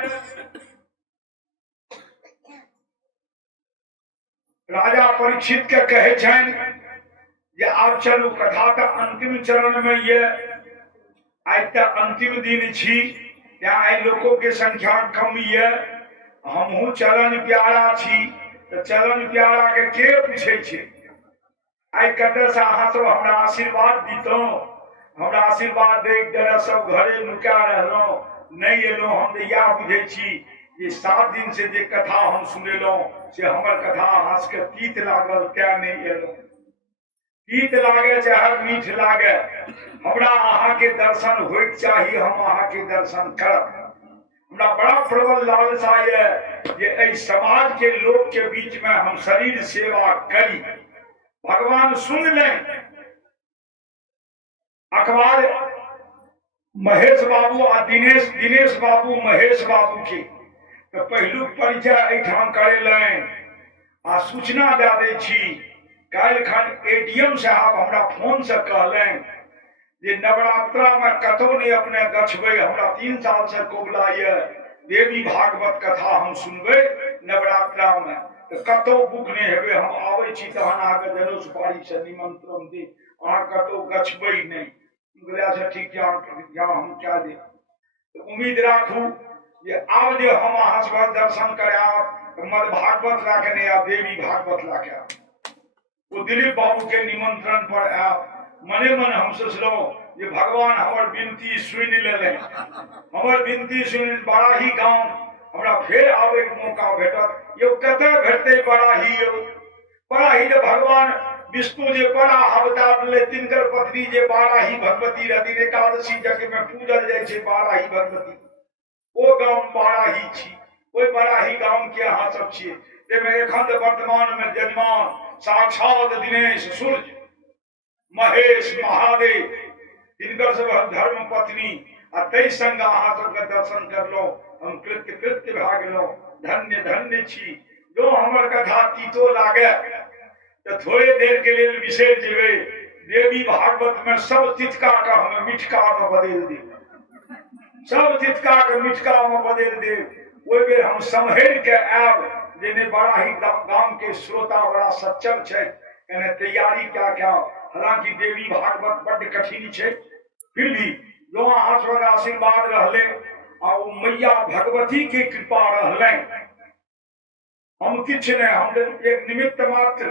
राजा परीक्षित के कहे छनि जे आब चलू, कथा तो अंतिम चरण में ये, आज तक अंतिम दिन छी, आई लोगों के संख्या कम ये, हमहू चलन प्यारा छी, तो चलन प्यारा के पूछे छे? आई कतऽ से अहाँ सब हमरा आशीर्वाद दितौं, हमरा आशीर्वाद दे के सब घरे नुका रहलौं, नहीं एलौं। हम तो या बुझे छी जे 7 दिन से जे कथा हम सुनेलौं से हमर कथा अहाँ सबके तीत लागल, क्या नहीं एलौं। तीत लागे चाहे मीठ लागे, हमरा अहाँ के दर्शन होइक चाहिए, हम अहाँ के दर्शन करब। हमरा बड़ा प्रबल लालसा है जे एहि समाज के लोग के बीच में हम शरीर सेवा करी। भगवान सुन लें। अखबार महेश बाबू आ दिनेश बाबू महेश बाबू के तो पहलू परिचय एठाम करेलनि आ सूचना दे दै छी। काल्हि खन एडीएम साहब हमरा फोन से कहलनि जे नवरात्रा में कतौ नहीं अपने गछबै, हमरा 3 साल से कोबला ये देवी भागवत कथा हम सुनबै नवरात्रा में, तो कतौ बुक नहीं हेबै, हम आबै छी तहन आगे जनो सुपारी से निमंत्रण दे, अहाँ कतौ गछबै नहीं। से ठीक हम क्या दे, तो उम्मीद राखू जे आब जे हम अहाँ सब दर्शन कराब तो मद भागवत लाके नहीं आब, देवी भागवत लाके आब। वो दिलीप बाबू के निमंत्रण पर आब। मने मन हम सोचलौं जे भगवान हमर विनती सुनि लेले, हमर विनती सुनि बड़ाही गांव हमरा फेर आवे के मौका भेटत। यो कतऽ भेटतै बड़ाही? यो बड़ाही जे भगवान विष्णु जे बड़ा अवतार ले, तिनकर पत्नी जे बाराही भगवती रहती, एकादशी जग में पूजल जाय छे बाराही भगवती, ओ गांव बाराही छी। ओई बाराही गांव के अहाँ सब छियै, तेमे एखन वर्तमान में जजमान साक्षात दिनेश सूर्य महेश महादेव, तिनकर सब धर्म पत्नी आ तै संग अहाँ सबके दर्शन करलौं, हम कृत्य भए गेलौं। धन्य धन्य छी। जो हमर कथा तीतो लागे तो थोड़े देर के लिए विशेष जेबे, देवी भागवत में सब तितका का हमें मिठका में बदल दे, सब तितका के मिठका में बदल दे। ओई बेर हम संभेर के आब, जेने बड़ाही गांव के श्रोता बड़ा सच्चर छे, एने तैयारी क्या हालांकि देवी भागवत बड़ कठिन छे, फिर भी जो अहाँ सब आशीर्वाद रहले आ मैया भगवती के कृपा रहले, हम किछ नहीं, हम एक निमित्त मात्र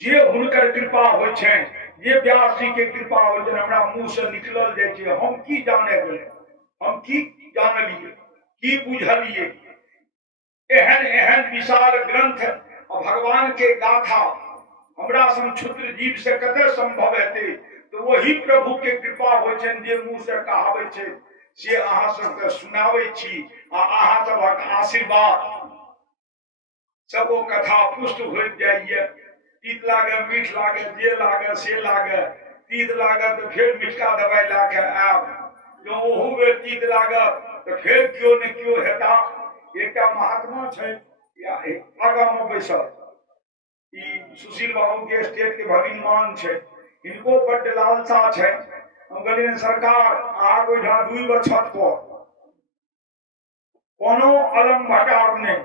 जे हुनकर कृपा होइ छनि, जे व्यास जी के कृपा होइ छनि, हमरा मुंह से निकलल जाइ छै। हम की जाने गेलै, हम की जानलियै, की बुझलियै। एहन एहन विशाल ग्रंथ आ भगवान के गाथा हमरा सन क्षुद्र जीव से कते संभव हेतै। तो वही प्रभु के कृपा होइ छनि, जे मुंह से कहाबै छै से अहाँ सबके सुनाबै छी, आ अहाँ सबक आशीर्वाद सब ओ कथा पुष्ट होइत जाइए। तीत लागे, मीठ लागे, जे लागे से लागे। तीत लागत तो फिर मिठका दवाई ला के आब, जो ओहू बेर तीत लागत तो फिर क्यों ने क्यों हेता। एकटा महात्मा छै आगा में बैसल, सुशील बाबू के स्टेट के भगिनमान छै, इनको बड्ड लालसा छै। हम कहलिए सरकार आग ओठा दुई गो छत पर कोनो अलम भटार नहीं,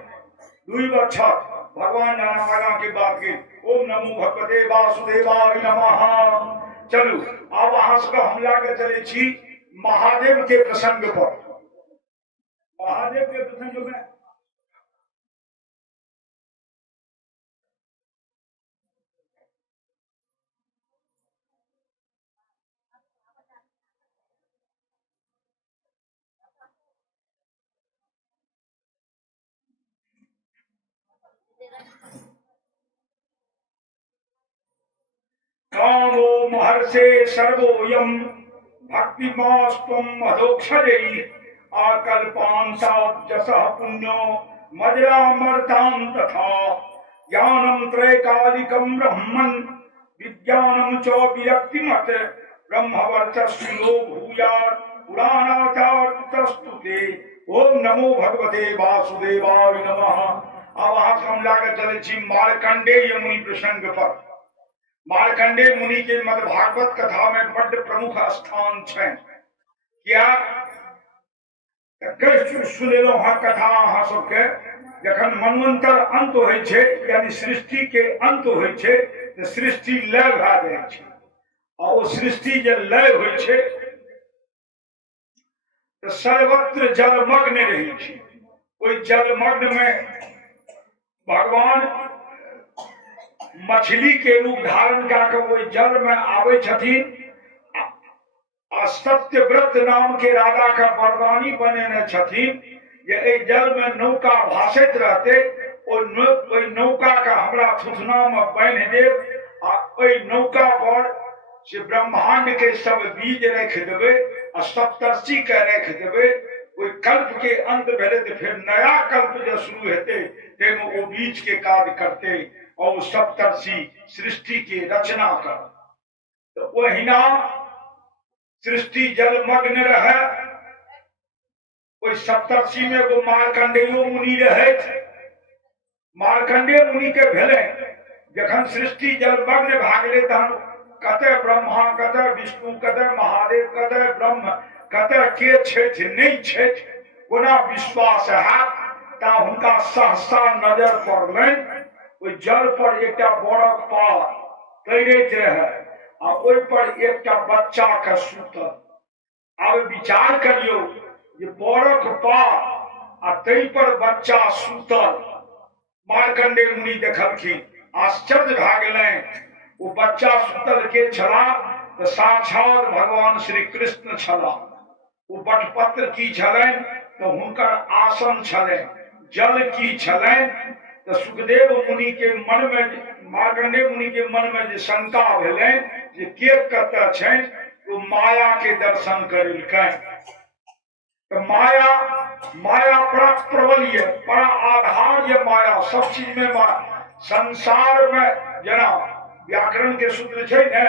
दुई गो छत। भगवान जाना आगा की बात की। ओम नमो भगवते वासुदेवाय नमः। चलू अब अहाँ सबके हम लाके चले छी महादेव के प्रसंग पर। महादेव के प्रसंग में कामो महर्षे सर्वोयम भक्तिमास्त्वं मधोक्षजै आकल्पांसाब्जसः पुण्यो मजरामर्तां तथा ज्ञानं त्रैकालिकं ब्रह्मन् विज्ञानं च विरक्तिमत् ब्रह्मवर्चस्विनो भूयात् पुराणाचार्यस्तु ते। ओम नमो भगवते वासुदेवाय नमः। अब अहाँ हम लागे चले छी मार्कंडेय मुनि प्रसंग पर। मार्कंडेय मुनि के मद भागवत कथा में बड़ प्रमुख स्थान है। क्या सुनेलो हाँ कथा अहाँ सबके जखन मनवंतर अंत होइ छै, यानी सृष्टि के अंत होइ छै, तो सृष्टि लय भए जाइ छै। और वो सृष्टि जे लय होइ छै तो सर्वत्र जलमग्न रही छै। ओई जलमग्न में भगवान मछली के रूप धारण करके वो जल में आवे छथिन। सत्यव्रत नाम के राजा का बरदानी बने छथिन। ये जल में नौका भाषित रहते, ओई नौका का हमरा थुथना में बांध देव आ ओई नौका पर से ब्रह्मांड के सब बीज रख देवे आ सप्तर्षि के रख देवे। कोई कल्प के अंत भेले तो फिर नया कल्प जो शुरू हेते तेनो वो बीज के कार्य करते और सप्तर्षि सृष्टि की रचना कर। तो वहीना सृष्टि जलमग्न रहे। कोई सप्तर्षि में वो मार्कंडेय मुनि रहे। मार्कंडेय मुनि के भेले जखन सृष्टि जलमग्न भाग ले तहन कते ब्रह्मा, कते विष्णु, कते महादेव, कते ब्रह्म, कते के छथि नहीं छथि कोना विश्वास है। ता हुनका सहसा नजर पड़लनि ओई जल पर एकटा बड़क पार तैरैत रहे आ ओई पर एकटा बच्चा के सुतल। आब विचार करियो जे बड़क पार आ तै पर बच्चा सुतल। मार्कंडेय मुनि देखलखिन, आश्चर्य भए गेलनि। वो बच्चा सुतल के छला तो साक्षात भगवान श्री कृष्ण छला। वो बटपत्र की छलनि तो हुनकर आसन छलनि। जल की छलनि तो सुखदेव मुनि के मन में, मार्कंडेय मुनि के मन में जे शंका भेलनि जे के कतऽ छनि, तो माया के दर्शन करेलकनि। तो माया बड़ा प्रबल ये, बड़ा आधार ये माया, सब चीज में माया। संसार में जना व्याकरण के सूत्र छै ने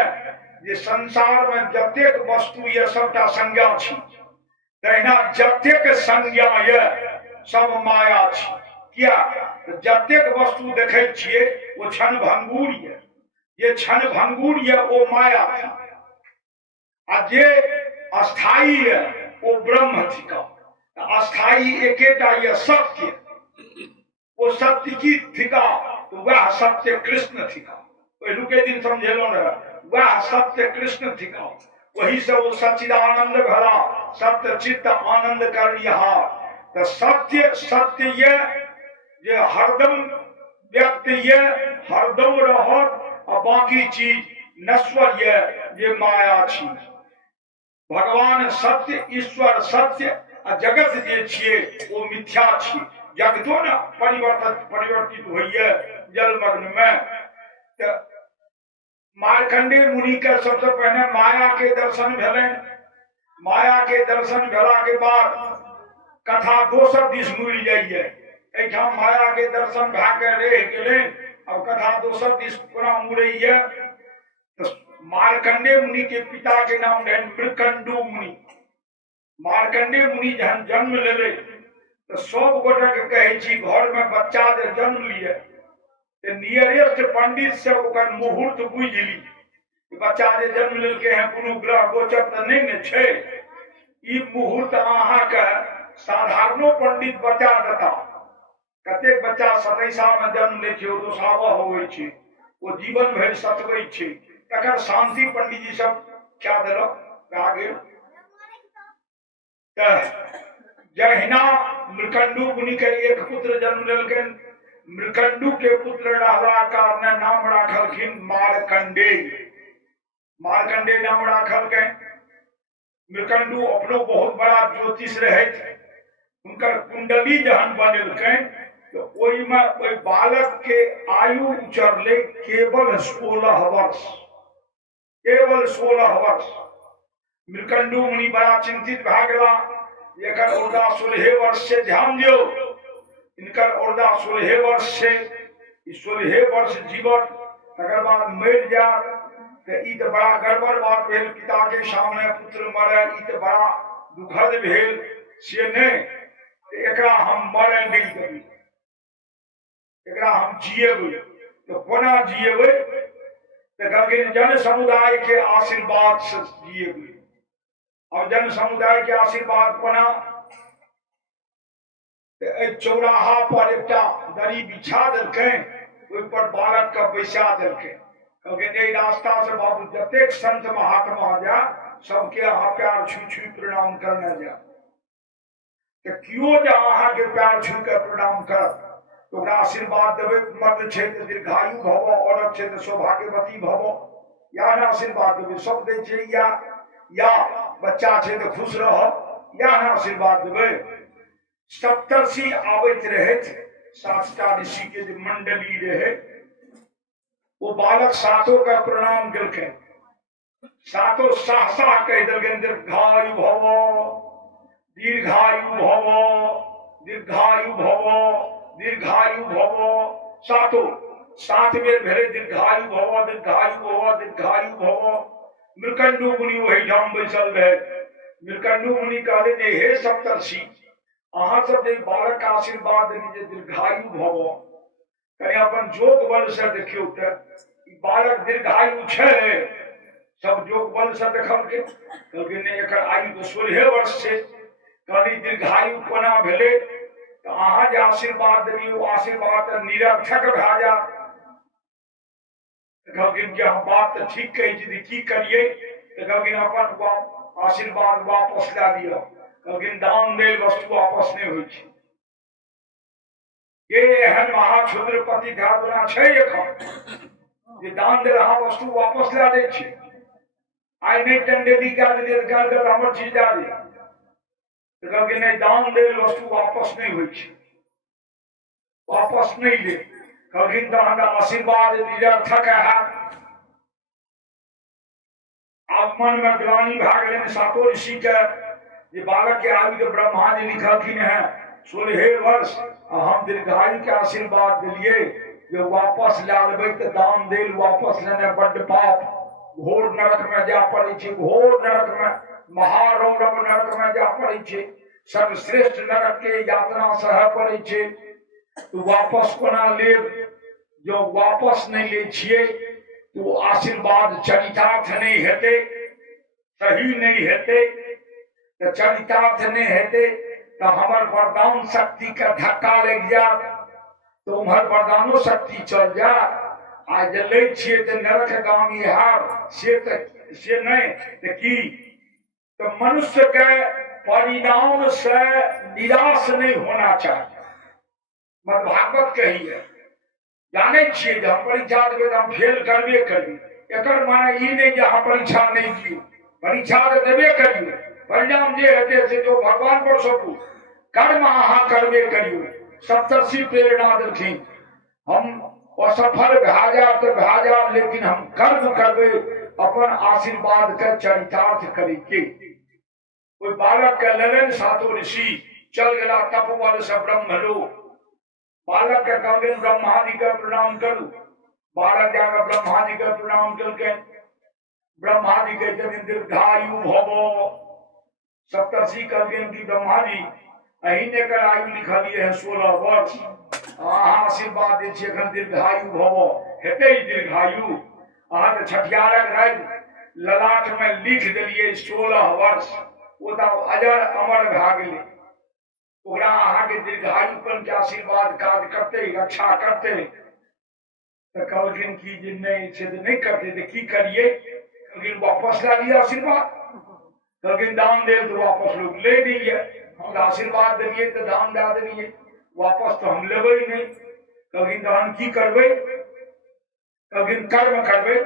जे संसार में जतेक वस्तु ये सबटा संज्ञा छी, तहिना जतेक संज्ञा ये सब माया छी। किया जतेक वस्तु देखे छिए वो क्षण भंगुर ये, ये क्षण भंगुर ये वो माया थी। आ जे अस्थाई है वो ब्रह्म थिका। अस्थाई एकेटा ये सत्य, वो सत्य की थिका तो वह सत्य कृष्ण थिका। रुके दिन समझेलो न, वह सत्य कृष्ण थिका। वही से वो सच्चिदानंद भरा सत्य चित्त आनंद कर लिया। तो सत्य ये हरदम व्यक्ति ये हरदम रहत आ बाकी चीज नश्वर ये जे माया छी। भगवान सत्य, ईश्वर सत्य आ जगत जे छिए वो मिथ्या छी। जगतो न परिवर्तित होइए जलमग्न में। तो मार्कंडेय मुनि के सबसे पहले माया के दर्शन भेलनि। माया के दर्शन भेला के बाद कथा दोसर दिस मुड़ि जाइए। एठाम माया के दर्शन भए के रहि गेलै, अब कथा दोसर दिस कोना मुड़ैए। तो मार्कंडेय मुनि के पिता के नाम रहनि मृकंडू मुनि। मार्कंडेय मुनि जहन जन्म लेले तो सब गोटे के कहे छी घर में बच्चा जे जन्म लिए तो नियरेस्ट पंडित से ओकर मुहूर्त बुझ ली। बच्चा जे जन्म लेलके हैं कोनो ग्रह गोचर तो नहीं ने छे, ई मुहूर्त अहाँ के साधारणो पंडित बता देता। कते बच्चा 27 साल में जन्म ले छे, ओ दोसावा होवे छे, ओ जीवन भर सतबै छे, तकर शांति पंडित जी सब क्या देलक आगे। जहिना मृकंडू मुनि के एक पुत्र जन्म लेलकनि, मृकंडू के पुत्र रहला कारण नाम राखलखिन मार्कंडेय। मार्कंडेय नाम राखलकै। मृकंडू अपनो बहुत बड़ा ज्योतिष रहैत। उनकर कुंडली जहन बनेलकैन तो ओई में ओई बालक के आयु उचरले केवल 16 वर्ष। केवल 16 वर्ष। मृकंडू मुनि बड़ा चिंतित भए गेला। एकर औरदा 16 वर्ष से ध्यान दियो, इनकर औरदा 16 वर्ष से 16 वर्ष जीवन तकर बाद मर जाए तो ई तो बड़ा गड़बड़ बात भेल। पिता के सामने पुत्र मरे ई तो बड़ा दुखद भेल। से नहीं एकरा हम मरे नहीं देबी, एकरा हम जिएबै। तो कोना जिएबै तो कहलखिन जन समुदाय के आशीर्वाद से जिएबै। अब जन समुदाय के आशीर्वाद कोना, चौराहा पर एक दरी बिछा देलकै, ओहि पर बालक के बैसा देलकै। कहलकै रास्ता से बाबू जतेक संत महात्मा जा सबके अहाँ प्यार छू छू प्रणाम करने जा। तो कियो जे अहाँ के प्यार छू के प्रणाम करत तो ओकरा आशीर्वाद देबै। मर्द छै तो दीर्घायु भव, औरत छै तो सौभाग्यवती भव, या ना आशीर्वाद देबै। सब दै छै या बच्चा छै तो खुश रह, या ना आशीर्वाद देबै। सप्तर्षि आबैत रहे, 7टा ऋषि के जो मंडली रहे, वो बालक सातों का प्रणाम केलकै। सातों सहसा कह देलकै दीर्घायु भव, दीर्घायु भव, दीर्घायु भव, दीर्घायु भव। सातों 7 बेर भेले दीर्घायु भव, दीर्घायु भव, दीर्घायु भव। मृकंडू मुनि वही ठाम बैसल रहे। मृकंडू मुनि कहले जे हे सप्तर्षि अहाँ सब जे बालक का आशीर्वाद देनी जे दीर्घायु भव, कहीं अपन जोग बल से देखियो तो बालक दीर्घायु छे। सब जोग बल से देखलकै, कहलकै नहीं एकर आयु तो 16 वर्ष छै। कहली दीर्घायु कोना भेले तो अहाँ जे आशीर्वाद देनी वो आशीर्वाद निरर्थक भए जा। कहलखिन कि हम बात तो ठीक कही छी, की करिए। तो कहलखिन अपन आशीर्वाद वापस ला दियो। कहलखिन दान देल वस्तु वापस नहीं होइ छै। ये एहन महाक्षुद्र पति धारणा छै एखन जे दान दे रहा वस्तु वापस ला दै छै। आइ नहीं टंडेली क्या दे कर हमर चीज दे दे। तो कहलखिन नहीं दान देल वस्तु वापस नहीं होइ छै, वापस नहीं ले। कहलखिन तो हमरा आशीर्वाद निरर्थक है। अब मन में ग्लानि भए गेलनि सातो ऋषि के जे बालक के आयु के ब्रह्मा जी लिखलखिन है 16 वर्ष, हम दीर्घायु के आशीर्वाद दिलिए जो वापस ला लेबै तो दान देल वापस लेने बड्ड पाप, घोर नरक में जा पड़े छै। घोर नरक में, महारौरव नरक में जा पड़े छै। सर्वश्रेष्ठ नरक के यातना सह पड़े छै। तो वापस कोना लेब, जो वापस नहीं ले छिए तो आशीर्वाद चरितार्थ नहीं हेते, सही नहीं हेते। तो चरितार्थ नहीं हेते तो हमार वरदान शक्ति का धक्का लग जा, तो उम्हर वरदानो शक्ति चल जा। आज ले छिए तो नरक गामी हार से नहीं तो की। तो मनुष्य के परिणाम से निराश नहीं होना चाहिए। मद भागवत कही है जाने छिए जे हम परीक्षा देबै तऽ हम फेल करबे करी, एकर माने ई नहीं जे अहाँ परीक्षा नहीं दियौ, परीक्षा तऽ देबे करियौ, परिणाम जे हेतै से तो भगवान पर सौंपू, कर्म अहाँ करबे करियौ। सप्तर्षि प्रेरणा देलखिन, हम असफल भए जाब तऽ भए जाब, लेकिन हम कर्म करबै अपन आशीर्वाद के चरितार्थ करै के। कोई बालक के लेलन सातो ऋषि चल गेला तपोबल से ब्रह्मलोक, बालक के कहलनि ब्रह्मा जी के प्रणाम करू, बालक जाकर ब्रह्मा जी के प्रणाम केलकनि, ब्रह्मा जी कहै छथिन दीर्घायु भव। सप्तर्षि कहलखिन कि ब्रह्मा जी अही ने कर आयु लिखलिए है 16 वर्ष, अहाँ आशीर्वाद दै छियै एखन दीर्घायु भव, हेतै दीर्घायु। अहाँ तऽ छठियारक राति ललाट में लिख देलिए 16 वर्ष, वो तऽ अजर अमर भए गेलै, ओकरा अहाँके दीर्घायुपन के आशीर्वाद काज करते, रक्षा करते। तो कहलखिन कि जे नहीं से तो नहीं करते तो की करिए, कहलखिन वापस ला लिया आशीर्वाद, कहलखिन दान दे तो वापस लोग ले दिए, हम आशीर्वाद दिए तो दान दे दिए, वापस तो हम लेबै नहीं। कहलखिन तहन की करबै, कहलखिन कर्म करबै।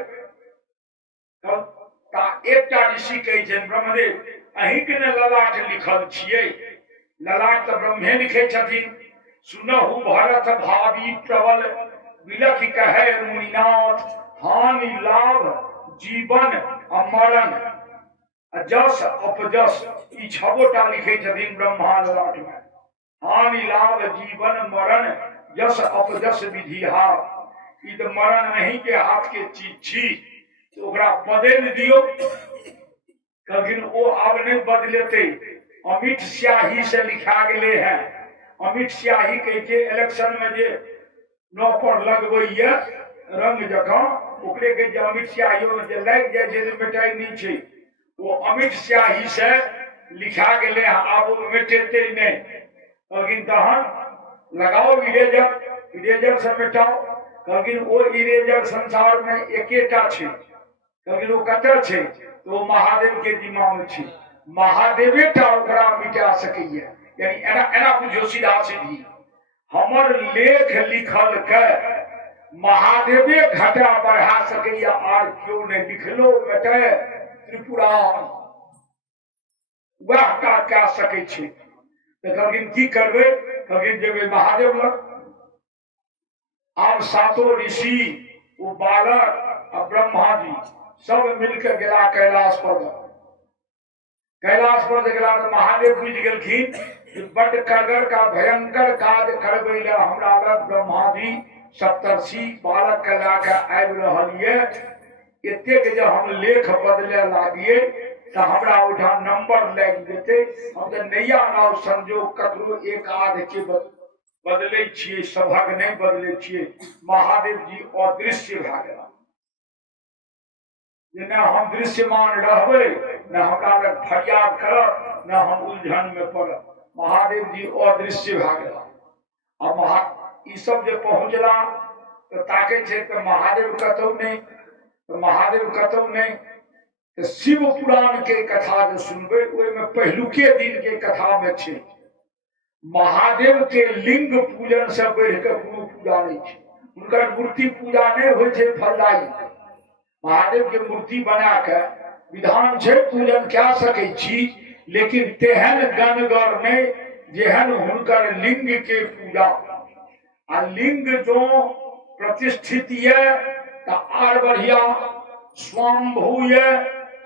एकटा ऋषि कहै छनि ब्रह्मदेव अहीं के ने ललाट लिखल छियै, ललाट तऽ ब्रह्मे लिखे छथिन, सुनहु भरत भावी प्रबल बिलख कहे मुनिनाथ, हानि लाभ जीवन अमरण जस अपजस, ई 6 गोटा लिखे छथिन ब्रह्मा ललाट में, हानि लाभ जीवन मरण जस अपजस विधिहा। ई तऽ मरण अहीं के हाथ के चीज छी, तो ओकरा बदल दियो। कहलखिन ओ आब नहीं बदलेते, अमिट स्याही से लिखा गेले हैं, अमिट स्याही कह के इलेक्शन में जे नौ पर लगबैया रंग जकां, ओकरे के जे अमिट स्याही जे लग जाय छै से मिटाई नहीं छै, वो अमिट स्याही से लिखा गेले हैं, आब वो मिटेते नहीं। कहलखिन तहन लगाओ इरेजर, इरेजर से मिटाओ। कहलखिन ओ इरेजर संसार में एकेटा छै, कहलखिन वो कतऽ छै, तो वो महादेव के जिम्मा में छै, महादेवे टा ओकरा मिटा सकैया। यानी एना एना बुझियो सीधा सीधी, हमर लेख लिखल के महादेवे घटा बढ़ा सकैया, आर क्यों नहीं लिखलो बेटे त्रिपुराण वह का कह सकै छै। तो कहलखिन की करबै, कहलखिन जेबै महादेव लग। आब सातो ऋषि वो बालक और ब्रह्मा जी सब मिलकर गेला कैलाश पर। कैलाश पर गेला तो महादेव बुझ गेलखिन बड़ कगर का भयंकर काज करबै ले हमरा लग ब्रह्मा जी सप्तर्षि बालक के लाके आबि रहल ये, एतेक जे हम लेख बदले लागिए तो हमरा ओहिठाम नंबर लागि जेतै, हम तो नैया नाव संजोग ककरो एक आध के बदले छियै, सभक नहीं बदले छियै। महादेव जी अदृश्य भए गेला, न हम दृश्यमान रहबै न हमरा लग फरियाद करब न हम उलझन में पड़ब। महादेव जी अदृश्य भए गेला। आ ई सब जे पहुंचला तो ताके छै तो महादेव कतौ नहीं, तो महादेव कतौ नहीं, तो शिव पुराण के कथा जो सुनबै ओहिमे पहिलुके दिन के कथा में छै, महादेव के लिंग पूजन से बढ़ के कोनो पूजा नहीं छै, उनकर मूर्ति पूजा नहीं होइ छै फलदायी। महादेव के मूर्ति बना के विधान छै पूजन कए सकै छी, लेकिन तेहन गणगर नहीं जेहन हुनकर लिंग के पूजा। आ लिंग जो प्रतिष्ठित ये तो आर बढ़िया, स्वयंभू ये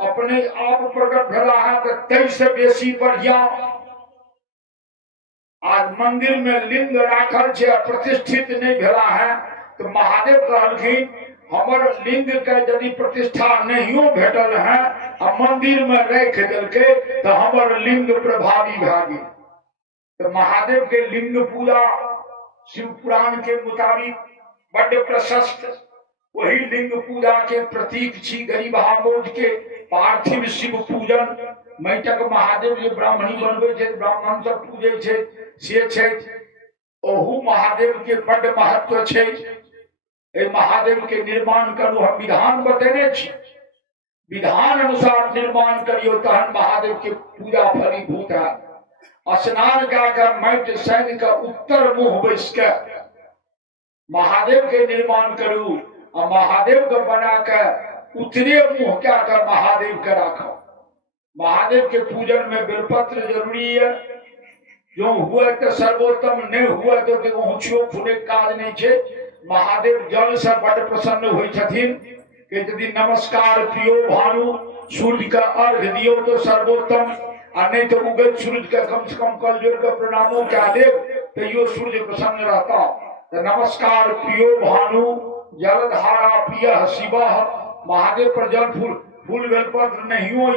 अपने आप प्रकट भेला है तो तै से बेसी बढ़िया। आज मंदिर में लिंग राखल छै प्रतिष्ठित नहीं भेला है, तो महादेव कहलखिन हमर लिंग के यदि प्रतिष्ठा नहीं भेटल है आ मंदिर में रख देलकै तो हमर लिंग प्रभावी भए गेल। तो महादेव के लिंग पूजा शिव पुराण के मुताबिक बड़ प्रशस्त, वही लिंग पूजा के प्रतीक छी। गरीब हामोज के पार्थिव शिव पूजन, मैटक महादेव जे ब्राह्मणी बनबै छै ब्राह्मण सब पूजै छै से छै, ओहू महादेव के बड़ महत्व छै। महादेव के निर्माण करू, हम विधान बतेने छी, विधान अनुसार निर्माण करियो तहन महादेव के पूजा फलीभूत है। स्नान कए के माटि सान के उत्तर मुंह बैस के महादेव के निर्माण करू और महादेव को बना कर उतरे मुंह क्या कर महादेव के राखो। महादेव के पूजन में बेलपत्र जरूरी है। जो हुआ तो सर्वोत्तम, नहीं हुआ तो ऊंचियों फूले काज नहीं छे। महादेव जल से बड़ प्रसन्न हुई छथिन कि यदि नमस्कार पियो भानु सूर्य का अर्घ दियो तो सर्वोत्तम, और नहीं तो उगत सूर्य का कम से कम कल जोड़ कर प्रणामों क्या देव तो यो सूर्य प्रसन्न रहता। तो नमस्कार पियो भानु जलधारा पिय शिवा। महादेव पर जल फूल बेलपत्र नहीं हो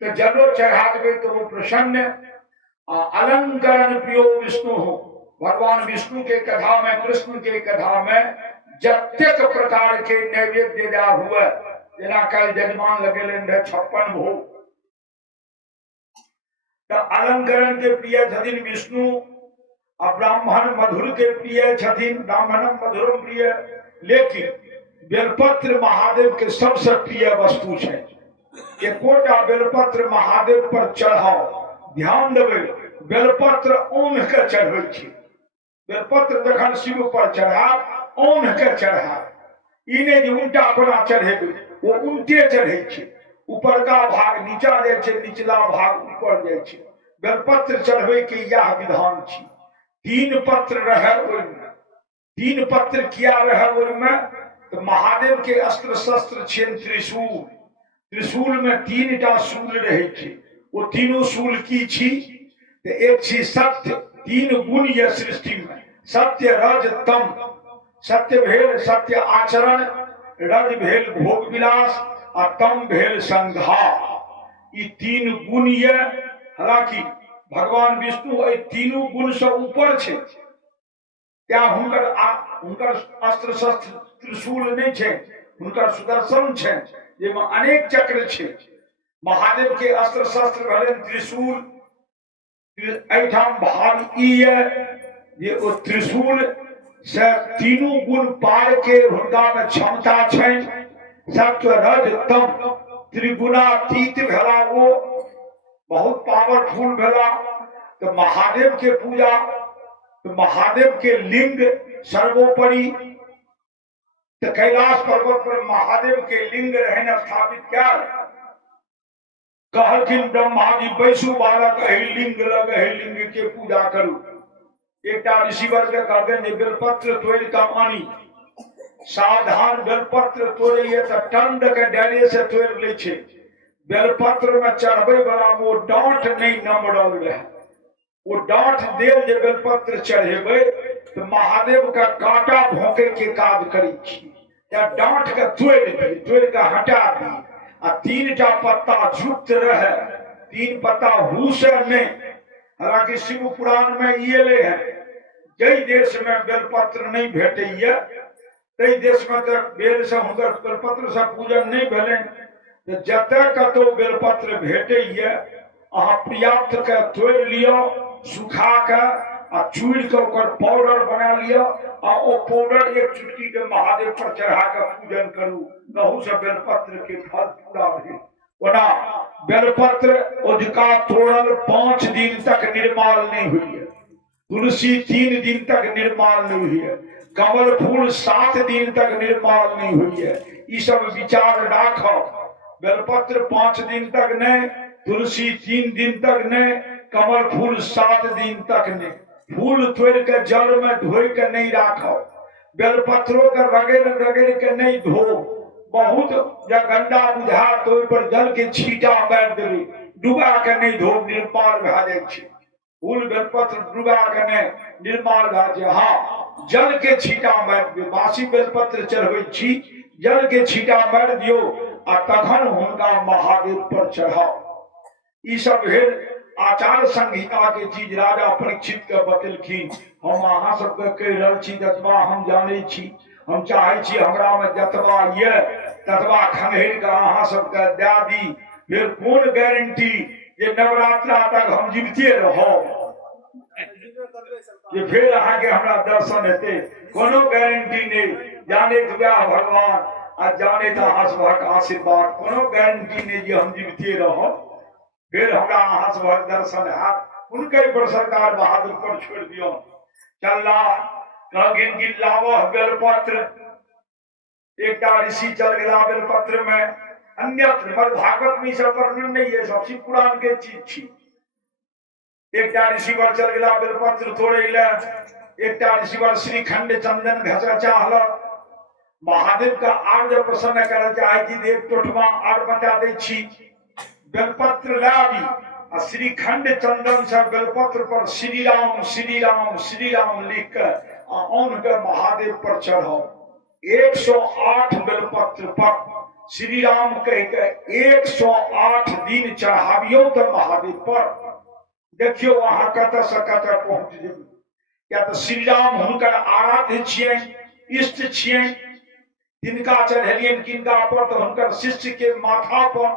तो जलो चढ़ा देवे तो वो प्रसन्न। अलंकरण पियो विष्णु हो, भगवान विष्णु के कथा में कृष्ण के कथा में जत्यक प्रकार के नैवेद्य दिया हुआ जना कल जजमान लगे 56 भोग। तो अलंकरण के प्रिय छथिन विष्णु और ब्राह्मण मधुर के प्रिय छथिन, ब्राह्मणम मधुरम प्रिय। लेकिन बेलपत्र महादेव के सबसे प्रिय वस्तु है। एकोटा बेलपत्र महादेव पर चढ़ाओ, ध्यान देवे बेलपत्र ओन के चढ़े। बेलपत्र जखन शिव पर चढ़ा ओन के चढ़ा, इने जो उल्टा अपना चढ़े वो उल्टे चढ़े। ऊपर का भाग नीचा जाए छे, निचला भाग ऊपर जाए छे। बेलपत्र चढ़वे के यह विधान छी। 3 पत्र रहे ओइमे, 3 पत्र किया रहे ओइमे तो महादेव के अस्त्र शस्त्र छे त्रिशूल। त्रिशूल में 3टा शूल रहे छे। वो तीनों शूल की छी तो एक छी सत्य। 3 गुण ये सृष्टि में, सत्य रज तम। सत्य भेल सत्य आचरण, रज भेल भोग विलास और तम भेल संघार। ये 3 गुण ये। हालांकि भगवान विष्णु ये तीनों गुण से ऊपर छे। क्या हुनकर अस्त्र शस्त्र त्रिशूल नहीं छे, हुनकर सुदर्शन छे जेमे अनेक चक्र छे। महादेव के अस्त्र शस्त्र भले त्रिशूल। ऐठाम भाग ई ये वो त्रिशूल से तीनों गुण पार के हुनका में क्षमता छे। सत्य रज तम त्रिगुणातीत भेला, वो बहुत पावरफुल भेला। तो महादेव के पूजा, तो महादेव के लिंग सर्वोपरि। तो कैलाश पर्वत पर महादेव के लिंग रहने स्थापित क्या कहलखिन ब्रह्मा जी बैसु बालक एहि लिंग लग एहि लिंग के पूजा करू। एकटा ऋषिवर के कहते बेलपत्र तोड़ का आनी, सावधान बेलपत्र तोड़िए तो टंड के डाले से तोड़ ले छे। बेलपत्र में चढ़बे वाला वो डांट नहीं नमड़ल रहे। वो डांट देल जे बेलपत्र चढ़ेबे तो महादेव का कांटा भोंके के काज करी छी। या डांट के तोड़ के हटा दी। 3टा पत्ता जुक्त रहे, 3 पत्ता हुसे नहीं। हालांकि शिव पुराण में ये ले है जय देश में बेलपत्र नहीं भेटे, तई देश में तो बेल से हुनकर बेलपत्र से पूजन नहीं भेले। तो जते कतो बेलपत्र भेटे अहाँ पर्याप्त के तोड़ लियो, सुखा के आ चूड़ के ओकर पाउडर बना लियो आ ओ पाउडर एक चुटकी के महादेव पर चढ़ा के पूजन करू। कहू से बेलपत्र के फल पूरा भेल। ओना बेलपत्र उजका तोड़ल 5 दिन तक निर्माल नहीं हुई है। तुलसी 3 दिन तक निर्माल नहीं हुई है। कमल फूल 7 दिन तक निर्माल नहीं हुई है। ये सब विचार राखो। बेलपत्र 5 दिन तक नहीं, तुलसी 3 दिन तक नहीं, कमल फूल 7 दिन तक नहीं। फूल तोड़ के जल में धोई के नहीं राखो। बेलपत्रों के रगड़ के नहीं धो। बहुत जब गंदा बुझा तो पर जल के छीटा मार देवे, डुबा के नहीं धो, निर्माल भा जाए छे। फूल बेलपत्र डुबा के नहीं निर्माल भा जाए। हाँ, जल के छीटा मार दियो। बासी बेलपत्र चढ़वे छी, जल के छीटा मार दियो आ तखन हुनका महादेव पर चढ़ाओ। ई सब भेल आचार संहिता के चीज राजा परीक्षित के बतेलखिन। हम अहाँ सबके कहि रहल छी, जतबा हम जानै छी। हम चाहे छी हमरा में जतबा ये ततबा खंघेर के अहाँ सबके दे दी। फिर कोन गारंटी जे नवरात्रा तक हम जीवते रहो, ये फिर अहाँ के हमरा दर्शन हेते? कोनो गारंटी नहीं। जाने व्याह भगवान आ जाने अहाँ सबक आशीर्वाद, कोनो गारंटी नहीं जे हम जीवते रहो। फिर हमरा अहाँ सबक दर्शन है। उनके पर सरकार बहादुर पर छोड़ दियो। चल कहगिन कि लावह बेलपत्र। एकटा ऋषि चल गया बेलपत्र में, अन्यत्र मद भागवत में सब वर्णन नहीं है, सबसे पुरान के चीज थी। एकटा ऋषि पर चल गया बेलपत्र तोड़े ले, एकटा ऋषि पर श्रीखंड चंदन घसा चाहल, महादेव का आर्य प्रसन्न कर चाहे कि एक टोठवा आर बता दे छी। बेलपत्र लावी आ श्रीखंड चंदन से बेलपत्र पर श्री राम श्री राम श्री राम लिख कर ऑन के महादेव पर चढ़ाओ। 108 बेलपत्र पर श्री राम कह के 108 दिन चढ़ावियो तो महादेव पर। देखियो वहां कत से कत पहुंच जेबे। क्या तो श्री राम हुनकर आराध्य छियै, इष्ट छियै। तिनका चढ़ेलियन किनका पर तो हुनकर शिष्य के माथा पर,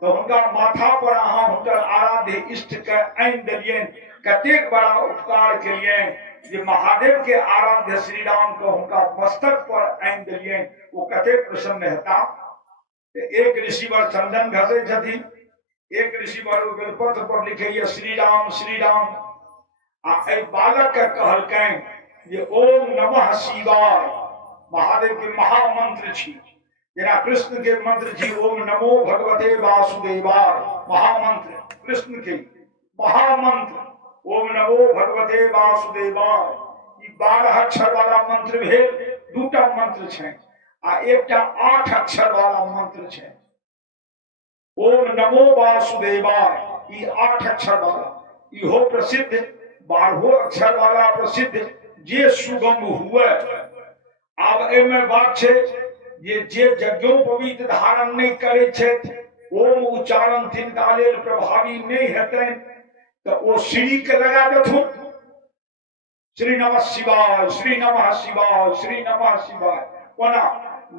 तो हुनकर माथा पर अहाँ हुनकर आराध्य इष्ट के आनि देलियन। कतेक बड़ा उपकार केलियन जे महादेव के आराध्य श्री राम को हुनका मस्तक पर आनि देलियन, वो कतेक प्रसन्न हेता। एक ऋषि पर चंदन घसे छथिन, एक ऋषि पर बेलपत्र पर लिखे श्री राम श्री राम। आ बालक के कहलकैन जे ओम नमः शिवाय महादेव के महामंत्र छी। जेना कृष्ण के मंत्र छी ओम नमो भगवते वासुदेवाय, महामंत्र कृष्ण के महामंत्र ओम नमो भगवते वासुदेवाय। ई 12 अक्षर वाला मंत्र भेल। दूटा मंत्र छै आ एकटा 8 अक्षर वाला मंत्र छै। ओम नमो वासुदेवाय ई 8 अक्षर वाला, इहो प्रसिद्ध। 12 अक्षर वाला प्रसिद्ध जे सुगम हुए। आब एमे बात छै जे यज्ञोपवीत धारण नहीं करे छथि, ओम उच्चारण तिनका लेल प्रभावी नहीं हेतनि, तो ओ श्री के लगा देथुन। श्री नमः शिवाय श्री नमः शिवाय श्री नमः शिवाय। ओना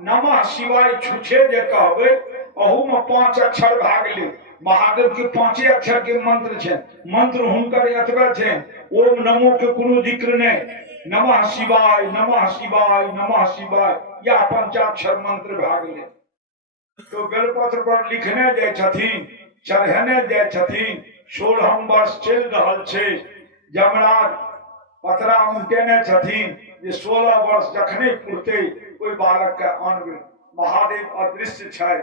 नमः शिवाय छुछे जे कहबै अहू में 5 अक्षर भा गेलै। महादेव के 5 अक्षर के मंत्र छै, मंत्र हुनकर एतबे छै। ओम नमो के कोनो जिक्र नहीं, नमः शिवाय नमः शिवाय नमः शिवाय या पंचाक्षर मंत्र भा गेलै। तो बेलपत्र पर लिखने जाय छथिन, चढ़ेने जाय छथिन। 16 वर्ष चल रहल छै। जमराज पतरा उनटेने छथिन जे 16 वर्ष जखने पुरते कोई बालक के आनबे। महादेव अदृश्य छै।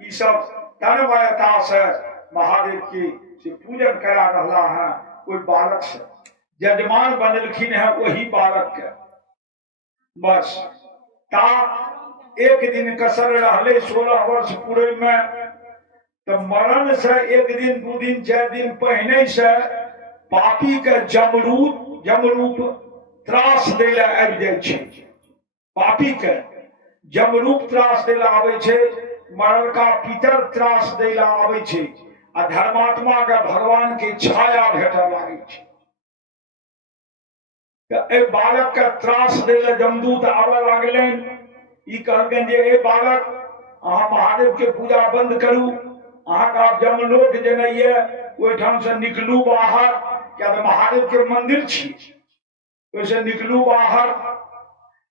ई सब तन्मयता से महादेव की से पूजन करा रहा है। कोई बालक से यजमान बनेलखिन है वही बालक के। बस ता एक दिन कसर रहले 16 वर्ष पूरे में। तो मरण से एक दिन 2 दिन 4 दिन पहले से पापी के जमरूप त्रास देला आबि जाय छै। पापी के जमरूप त्रास देला आबै छै, मरण का पितर त्रास देला आबै छै, आ धर्मात्मा का भगवान के छाया भेटऽ लागै छै। ए बालक का त्रास देला जमदूत आबऽ लागलैन। ई कहलकैन जे ए बालक अहाँ महादेव के पूजा बंद करू, अहाँ का जमलोक जेनाइए ओहि ठाम से निकलू बाहर। क्या तो महादेव के मंदिर छी, ओहिसे निकलू बाहर।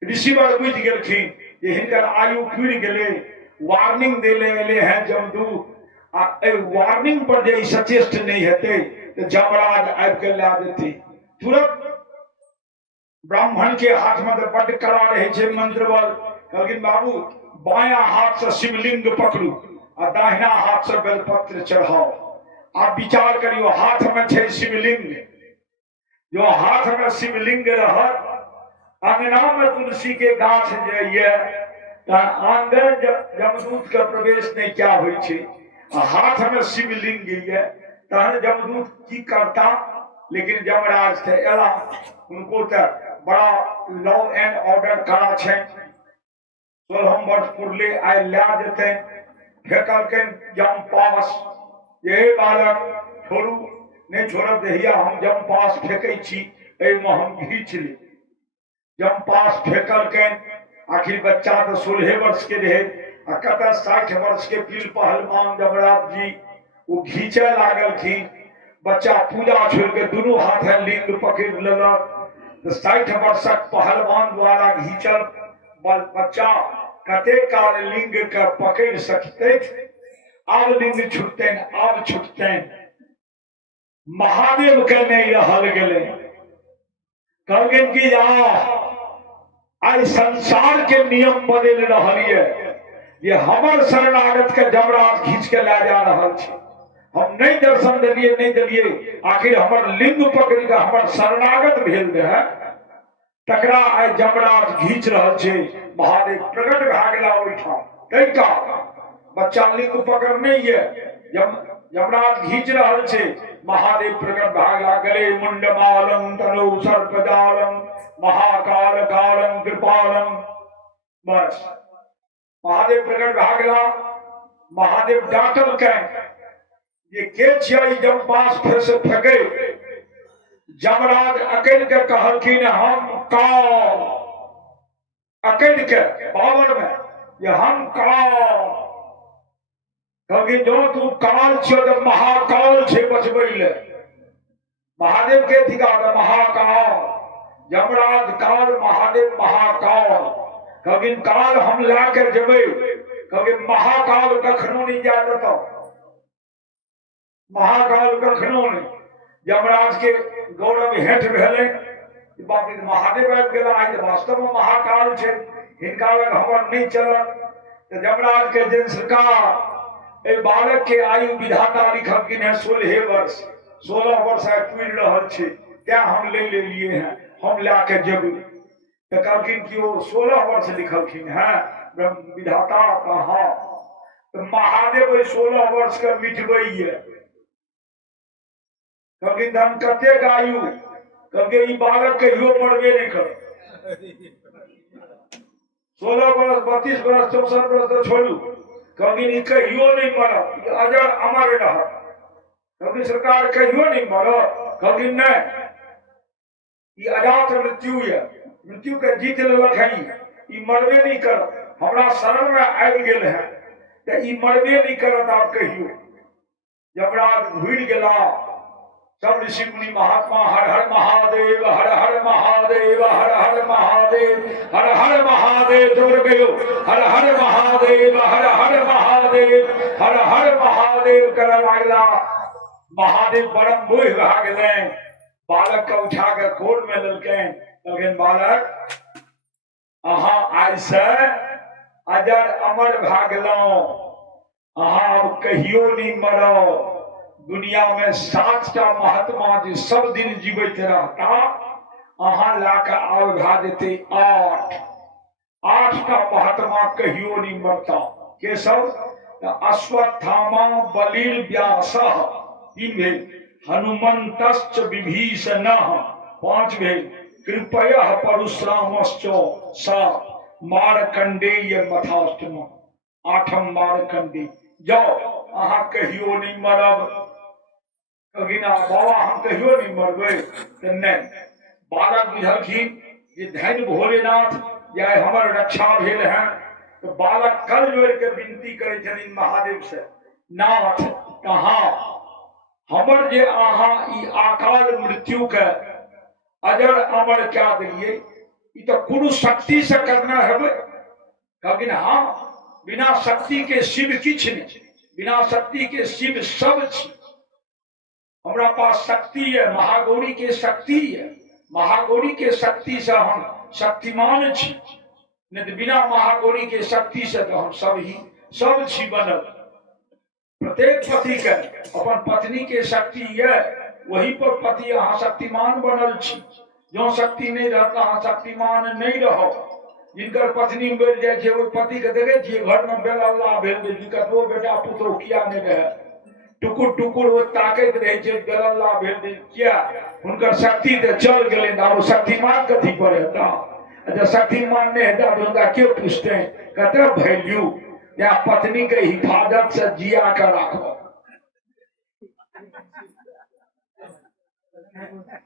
ऋषि वर बुझि गेलखिन जे हिनकर आयु पुरि गेलै, वार्निंग देले एले हैं जमदूत। आ ए वार्निंग पर जे सचेष्ट नहीं हेतै तो जमराज आबि के ला देते तुरंत। ब्राह्मण के हाथ में तो बड़ कड़ा रहे छे मंत्र बल। कहलखिन बाबू बाया हाथ से शिवलिंग पकड़ू आ दाहिना हाथ से बेलपत्र चढ़ाओ। आप विचार करियो, हाथ में छे शिवलिंग। जो हाथ में शिवलिंग रहत, अंगना में तुलसी के गाछ जाइए आंगन जमदूत के प्रवेश नहीं क्या होइ छे। हाथ में शिवलिंग है तहन जमदूत की करता। लेकिन जमराज थे एला, उनको तो बड़ा लॉ एंड ऑर्डर कड़ा छै। 16 वर्ष पुरले आइ ला देते। फेंकलकैन जम पास, ये बालक छोड़ू नहीं छोड़ब दहिया, हम जम पास फेंकै छी, एहिमे हम घीच ली। जम पास फेंकलकैन। आखिर बच्चा तो 16 वर्ष के रहे, आ कतऽ 60 वर्ष के पील पहलवान जमराज जी वो घींचे लागलखिन। बच्चा पूजा छोड़ के दोनों हाथ लिंग पकड़ लेलक। तो 60 वर्षक पहलवान द्वारा घींचल बच्चा कते काल लिंग के पकड़ सकते। आब लिंग छुटतैन, आब छुटतैन। महादेव के नहीं रहल गेलै। कहलखिन कि आज संसार के नियम बदल रहा है। ये हमर शरणागत के जमराज खींच के ला जा रहा है। हम नहीं दर्शन दिलिए नहीं दिलिए, आखिर हमर लिंग पकड़ के हमर शरणागत भेल रहे, तकरा आइ जमराज घींच रहा है। महादेव प्रकट भए गेला ओहिठाम। कई बच्चा लिंग पकड़ नहीं है, यमराज घींच रहा है। महादेव प्रकट भए गेला। गले मुंडमालम तनु सर्पजालम महाकाल कालम कृपालम। बस महादेव प्रकट भए गेला। महादेव डांटल के ये के छियै जब पास फिर से फेंके। जमराज अकेल के कहलखिन हम काल, अकेल के पावर में ये हम काल। क्योंकि जो तू काल छियो तो महाकाल छे बचबै ले। महादेव के अधिकार महाकाल, जमराज काल, महादेव महाकाल। क्योंकि काल हम लाके जेबै, क्योंकि महाकाल कखनो नहीं जा देता। महाकाल कखनो नहीं। जमराज के गौरव हेठ भेले, बाकी महादेव आबि गेला। आज वास्तव में महाकाल छे, हिनका लग हमर नहीं चलत। तो जमराज के दिन सरकार ए बालक के आयु विधाता लिखलखिन है 16 वर्ष। 16 वर्ष है पूरी रहल छे, क्या हम ले लिए हैं, हम लाके जेबै। तो कहलखिन कि वो 16 वर्ष लिखलखिन है ब्रह्म विधाता कहा। तो महादेव 16 वर्ष के मिटबै है। क्योंकि धन कते आयु, क्योंकि ये बालक कहियो मरबे नहीं कर। 16 वर्ष 32 वर्ष 64 वर्ष तो छोड़ू, क्योंकि कहियो नहीं मरत, अजर अमर रह। क्योंकि सरकार कहियो नहीं मरत, क्योंकि नहीं ये अजात मृत्यु है, मृत्यु के जीत लेलक है। ये मरबे नहीं कर, हमरा शरण में आबि गेल है तो ये मरबे नहीं करत। आप कहियो जमराज घुरि गेला। सब ऋषि मुनि महात्मा हर हर महादेव, हर हर महादेव, हर हर महादेव, हर हर महादेव जोर गयो। हर हर महादेव, हर हर महादेव, हर हर महादेव कर लागला। महादेव परम मोह भए गेलै। बालक के उठा के कोर में लेलकै। लेकिन बालक अहाँ आज से अजर अमर भए गेलौं, अहाँ अब कहियो नहीं मरब। दुनिया में 7टा महात्मा जी सब दिन जीवित रहता, अहाँ लाके और भा देते 8टा महात्मा कहियो नहीं मरता। के सब अश्वत्थामा बलिर व्यासः 3 भेल, हनुमंतश्च विभीषणः 5 भेल, कृपयः परशुरामश्च 7, मार्कंडेय मथाष्टम 8म मार्कंडेय। जाओ अहाँ कहियो नहीं मरब। बाबा हम कहियो नहीं मरबै। तो नहीं, बालक बुझलखिन जे धन्य भोलेनाथ या हमर रक्षा भेल है। तो बालक कल जोड़ के विनती करे छथिन महादेव से, नाथ कहाँ हमर जे अहाँ ई अकाल मृत्यु के अजर अमर क्या दिलिए, ई तो कोनो शक्ति से करना है। लेकिन हाँ बिना शक्ति के शिव किछ नहीं, बिना शक्ति के शिव सब छी। हमरा पास शक्ति है, महागौरी के शक्ति है। महागौरी के शक्ति से हम शक्तिमान छी, नहीं तो बिना महागौरी के शक्ति से तो हम सब छी बनल। प्रत्येक पति के अपन पत्नी के शक्ति है, वही पर पति अहाँ शक्तिमान बनल छी। जो शक्ति नहीं रहता अहाँ शक्तिमान नहीं रहो। जिनकर पत्नी मर जाए वो पति के देखे छे घर में बेलल्ला भेल, वो बेटा पुत्र किया नहीं रहे, टुकुर टुकुर वो ताकत रहे छे बेलल्ला भेल किया। उनकर शक्ति तो चल गए ना, वो शक्तिमान कथी पर रहता। अच्छा शक्तिमान नहीं रहता तो उनका क्यों पूछते हैं, कहते वैल्यू या पत्नी के हिफाजत से जिया कर रखो।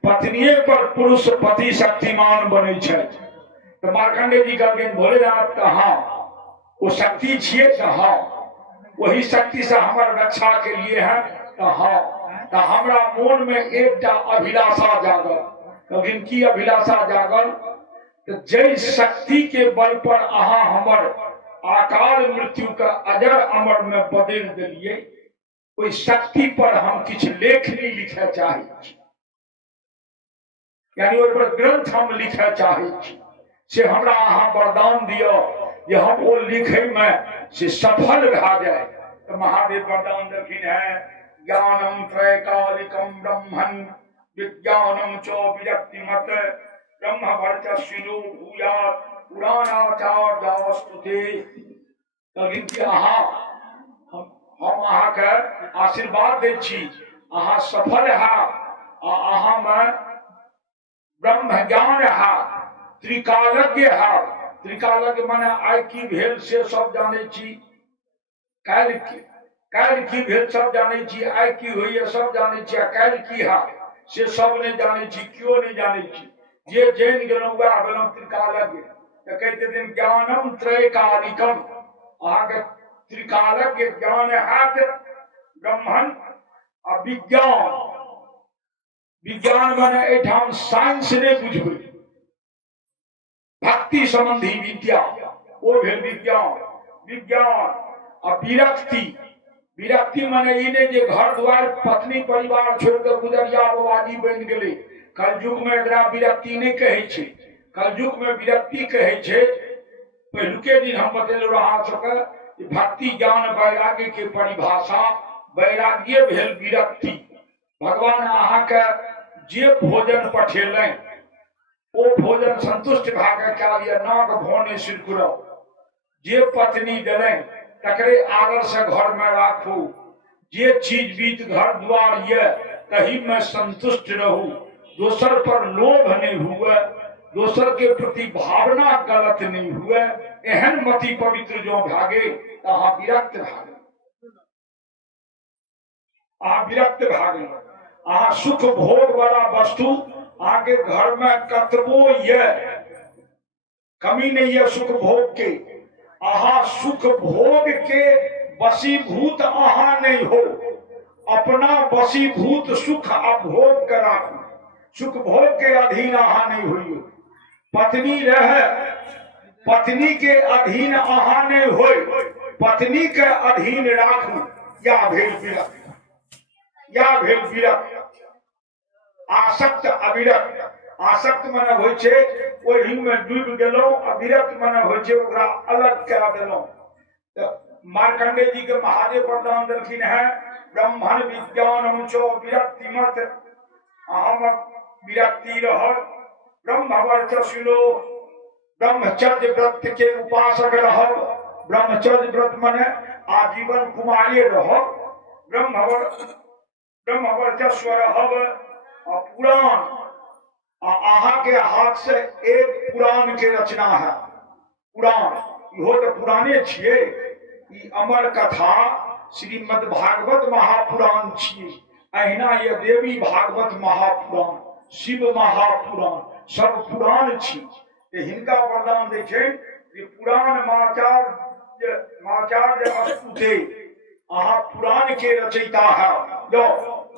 पत्निये पर पुरुष पति शक्तिमान बने छे। तो मार्कंडेय जी कहलखिन भोलेनाथ तो हाँ वो शक्ति छिए, तो हाँ वही शक्ति से हमारे रक्षा के लिए है। तो हाँ तो हमरा मन में एकटा अभिलाषा जागल। लेकिन की अभिलाषा जागल, तो जय शक्ति के बल पर अहाँ हमर अकाल मृत्यु का अजर अमर में बदल दिलिए, ओई शक्ति पर हम किछ लेखनी लिखे चाहे, यानी ओहि पर ग्रंथ हम लिखे चाहे। से हमरा अहाँ वरदान दियो जे हम वो लिखे में से सफल भा जाए। तो महादेव वरदान देलखिन है ज्ञानम त्रैकालिकम ब्रह्मन् विज्ञानम च विरक्तिमत ब्रह्म वर्चस्विनो भूयात् पुराणाचार्यास्तुते। लेकिन कि अहाँ हम अहाँ के आशीर्वाद दै छी, अहाँ सफल है, अहाँ में ब्रह्म ज्ञान है, त्रिकालज्ञ है। त्रिकालज्ञ माने आइ की भेल से सब जाने छी, काल्हि की भेल सब जाने छी, आइ की होइए सब जाने छी, काल्हि की है से सब नहीं जाने छी, क्यों नहीं जाने छी। जे जान गेलहुँ वह भेलहुँ त्रिकालज्ञ। तो कहते दिन ज्ञानम त्रैकालिकम, अहाँ के त्रिकालज्ञ ज्ञान है ब्रह्मण आ विज्ञान। विज्ञान माने एठाम साइंस ने बुझबै, भक्ति संबंधी विद्या वो भेल विज्ञान। विज्ञान आ विरक्ति, विरक्ति माने ई नहीं जे घर द्वार पत्नी परिवार छोड़ के गुजरियावादी बन गेलै। कलयुग में एकरा विरक्ति नहीं कहे छै, कलयुग में विरक्ति कहे छै। पहलुके दिन हम बतेलहुँ अहाँ सबके भक्ति ज्ञान वैराग्य के परिभाषा। वैराग्य भेल विरक्ति। भगवान अहाँ के जे भोजन पठेलनि ओ भोजन संतुष्ट भा के कए लिअ, नाक भोने सिरकुरब। जे पत्नी देलनि तकरे आदर से घर में राखू। जे चीज बीत घर द्वार ये तही में संतुष्ट रहू। दोसर पर लोभ नहीं हुए, दोसर के प्रति भावना गलत नहीं हुए। एहन मति पवित्र जो भागे तो अहाँ विरक्त भागे, अहाँ विरक्त भागे। अहाँ सुख भोग वाला वस्तु आगे घर में कतबो ये कमी नहीं है सुख भोग के। अहाँ सुख भोग के वशीभूत अहाँ नहीं हो, अपना वशीभूत सुख आ भोग के राखू। सुख भोग के अधीन अहाँ नहीं हुई। पत्नी रहे, पत्नी के अधीन अहाँ नहीं हो, पत्नी के अधीन राखू। या भेल विरक्त, या भेल विरक्त। आसक्त अविरक्त। आसक्त मने होइ छै ओहि में डूब गेलहुं, अविरक्त मने होइ छै ओकरा अलग करा देलहुं। तो मार्कंडे जी के महादेव वरदान देलखिन है ब्रह्मण विज्ञानम च विरक्तिमत। अहम विरक्ति रह ब्रह्म वर्चस्विनो, ब्रह्मचर्य व्रत के उपासक रह। ब्रह्मचर्य व्रत मने आजीवन कुमारी रह। ब्रह्म वर्चस्व रहब। पुराण अहाँ के हाथ से एक पुराण के रचना है। पुराण इहो तो पुराने छिए। ई अमर कथा श्रीमद् भागवत महापुराण छिए। अहिना ये देवी भागवत महापुराण, शिव महापुराण सब पुराण छी। हिनका वरदान दै छै जे पुराण माचार्य अस्तुते, अहाँ पुराण के रचयिता है। जो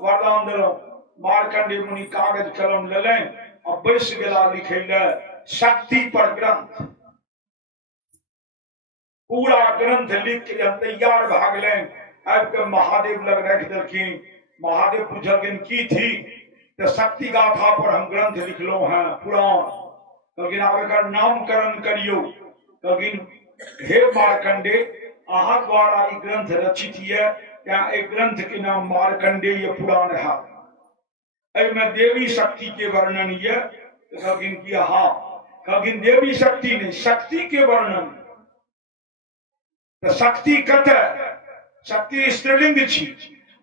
वरदान दिलौं। मार्कंडेय मुनि कागज कलम लेलनि और बैस गेला लिखे ले शक्ति पर ग्रंथ। पूरा ग्रंथ लिख के जब तैयार भा गेलनि, आबि के महादेव लग रख देलखिन। महादेव पूछलखिन की थी, तो शक्ति गाथा पर हम ग्रंथ लिखलो हैं पुराण। कहलखिन आब एकर नामकरण करियो। कहलखिन हे मार्कंडेय, अहाँ द्वारा ई ग्रंथ रचित है, क्या एक ग्रंथ के नाम मार्कंडेय पुराण है। में देवी शक्ति के वर्णन ये। कहलखिन कि हाँ। कहलखिन देवी शक्ति नहीं, शक्ति के वर्णन। तो शक्ति कत, शक्ति स्त्रीलिंग छी।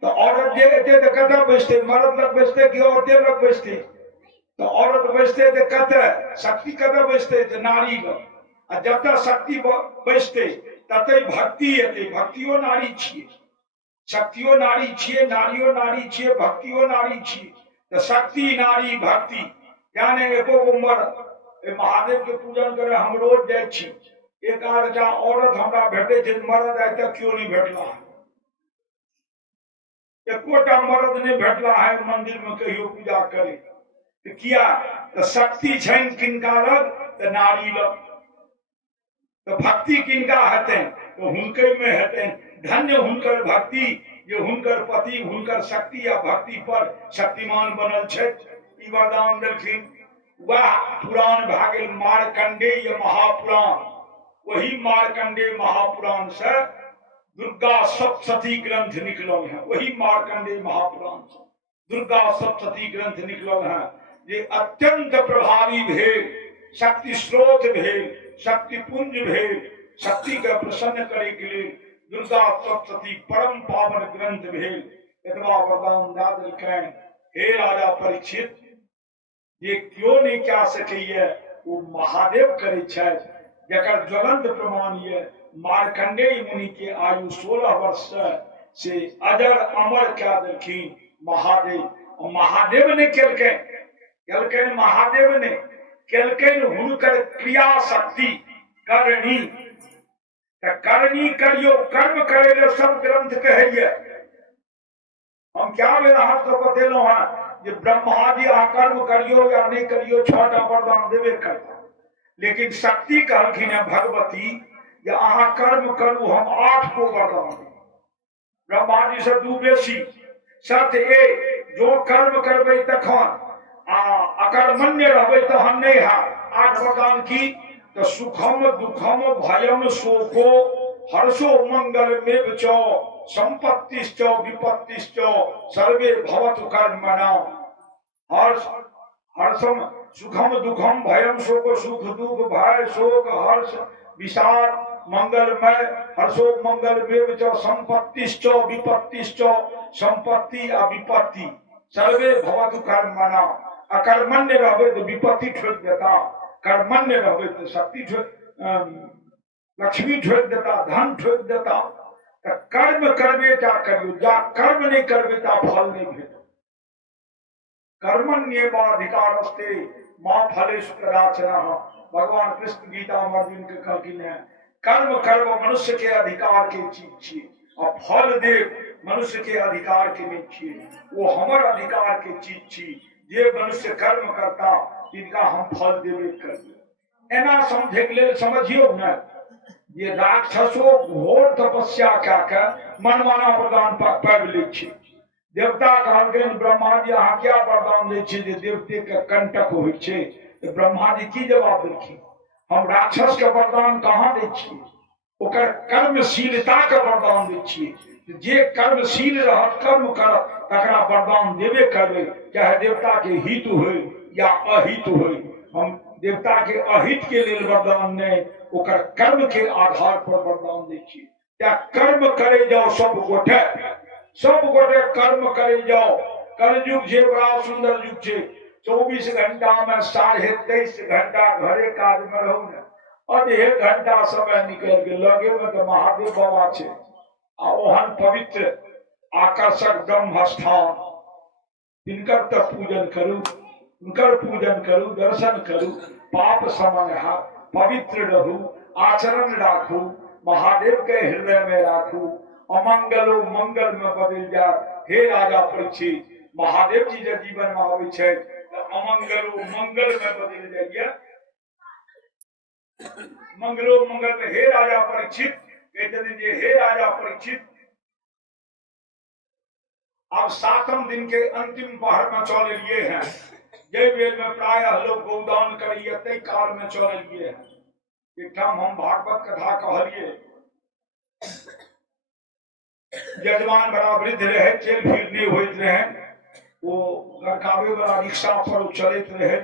तो औरत जे एते तो कत बैसते, मर्द लग बैसते कि औरतें लग बैसते। तो औरत बैसते तो कत, शक्ति कत बैसते तो नारी लग। आ जब शक्ति बैसते तते भक्ति हेते। भक्तियो नारी छिए, शक्तियो नारी छिए, नारियो नारी छिए, भक्तियो नारी छिए। तो शक्ति नारी भक्ति यानी एको उम्र महादेव के पूजन करे हम रोज जाय छी। एक आधा औरत हमरा भेटे छै, मर्द आइ तक क्यों नहीं भेटला है। एकोटा मर्द नहीं भेटला है मंदिर में कहियो पूजा करे। तो किया, तो शक्ति छन किनका लग तो नारी लग। तो भक्ति किनका हेतै तो हुनके में हेतै। धन्य हुनकर भक्ति जे हुनकर पति हुनकर शक्ति या भक्ति पर शक्तिमान बनल छै। ई वरदान देलखिन। वह पुराण भागे मार्कंडेय महापुराण। वही मार्कंडेय महापुराण से दुर्गा सप्तशती ग्रंथ निकलल है। वही मार्कंडेय महापुराण से दुर्गा सप्तशती ग्रंथ निकलल है। ये अत्यंत प्रभावी भेल, शक्ति स्रोत भेल, शक्ति पुंज भेल, शक्ति के प्रसन्न करे के लिए दुर्गा सप्तशती परम पावन ग्रंथ भेल। इतना वरदान दे देलकैन, हे राजा परीक्षित, ये क्यों नहीं क्या सके, वो महादेव करे छथि, जकर ज्वलंत प्रमाण ये मार्कंडेय मुनि के आयु 16 वर्ष से अजर अमर क्या देलखिन महादेव। और महादेव ने केलकैन महादेव ने केलकैन हुनकर क्रिया शक्ति करनी। करनी करियो, कर्म करे ले सब ग्रंथ कहिए। हम क्या बेर अहाँ तो बतेलौ है जे ब्रह्मा जी अहाँ कर्म करियो या नहीं करियो 6टा वरदान देवे करता, लेकिन शक्ति कहलखिन है भगवती जे अहाँ कर्म करू हम 8 को वरदान देब। ब्रह्मा जी से 2 बेसी शर्त ए, जो कर्म करबै तखन अकर्मण्य रहबै तहन नहीं है। 8 वरदान की तो सुखम दुखम भयम शोको हर्षो मंगल में च संपत्तिश्च विपत्तिश्च सर्वे भवतु कर्मणा। हर्षम सुखम दुखम भयम शोक, सुख दुख भय शोक हर्ष विषाद मंगलमय हर्षो मंगल में च संपत्तिश्च विपत्तिश्च संपत्ति आ विपत्ति सर्वे भवतु कर्मणा। अकर्मण्य रहबै तो विपत्ति ठोक देता, कर्मण्य रहबै तो शक्ति लक्ष्मी ठोक देता, धन ठोक देता। कर्म करबे ता करियो, जा कर्म नहीं करबे ता फल नहीं भेट। कर्मण्येवाधिकारस्ते मां फलेषु कदाचन। भगवान कृष्ण गीता में अर्जुन के कहलखिन है कर्म कर्म मनुष्य के अधिकार के चीज छिए, और फल देव मनुष्य के अधिकार के नहीं छिए। वो हमर अधिकार के चीज छी, जे मनुष्य कर्म करता तिनका हम फल देवे करिए। एना समझे के लिए समझियो न, ये राक्षसो घोर तपस्या क्या मनमाना वरदान पाबि लै छी। देवता कहलखिन ब्रह्मा जी अहाँ क्या वरदान दै छी जे देवते के कंटक होइ छै। तो ब्रह्मा जी की जवाब देलखिन, हम राक्षस के वरदान कहाँ दै छियै, ओकर कर्मशीलता के वरदान दै छियै। जे कर्मशील रहत कर्म करत तकरा वरदान देवे करबै, चाहे देवता के हित होय या अहित होय। हम देवता के अहित के लिए वरदान नहीं, ओकर कर्म के आधार पर वरदान दै छियै। या कर्म करे जाओ सब गोटे कर्म करे जाओ। कलयुग जे बड़ा सुंदर युग छे, 24 घंटा में 23.5 घंटा घरे काज में रहू ने, आधे घंटा समय निकल के लगे में तो महादेव बाबा छे। आ ओहन पवित्र आकर्षक ब्रह्म स्थान, तिनकर तो पूजन करू, उनकर पूजन करू, दर्शन करू, पाप समन है, पवित्र रहू, आचरण राखू, महादेव के हृदय में राखू, अमंगलो मंगल में बदल जा। हे राजा परीक्षित, महादेव जी जब जीवन में आवे छे तो अमंगलो मंगल में बदल जाइए। मंगलो मंगल में हे राजा परीक्षित कहते दीजिए, हे राजा परीक्षित अब 7वें दिन के अंतिम पहर में चल लिए हैं। जय वेद में प्रायः लोग गोदान करिए, तय काल में चल लिए हैं। एक ठाम हम भागवत कथा कहलिए, जजमान बड़ा वृद्ध रहे, चल फिर नहीं होइत रहे, वो गरकावे वाला रिक्शा पर चलते रहे।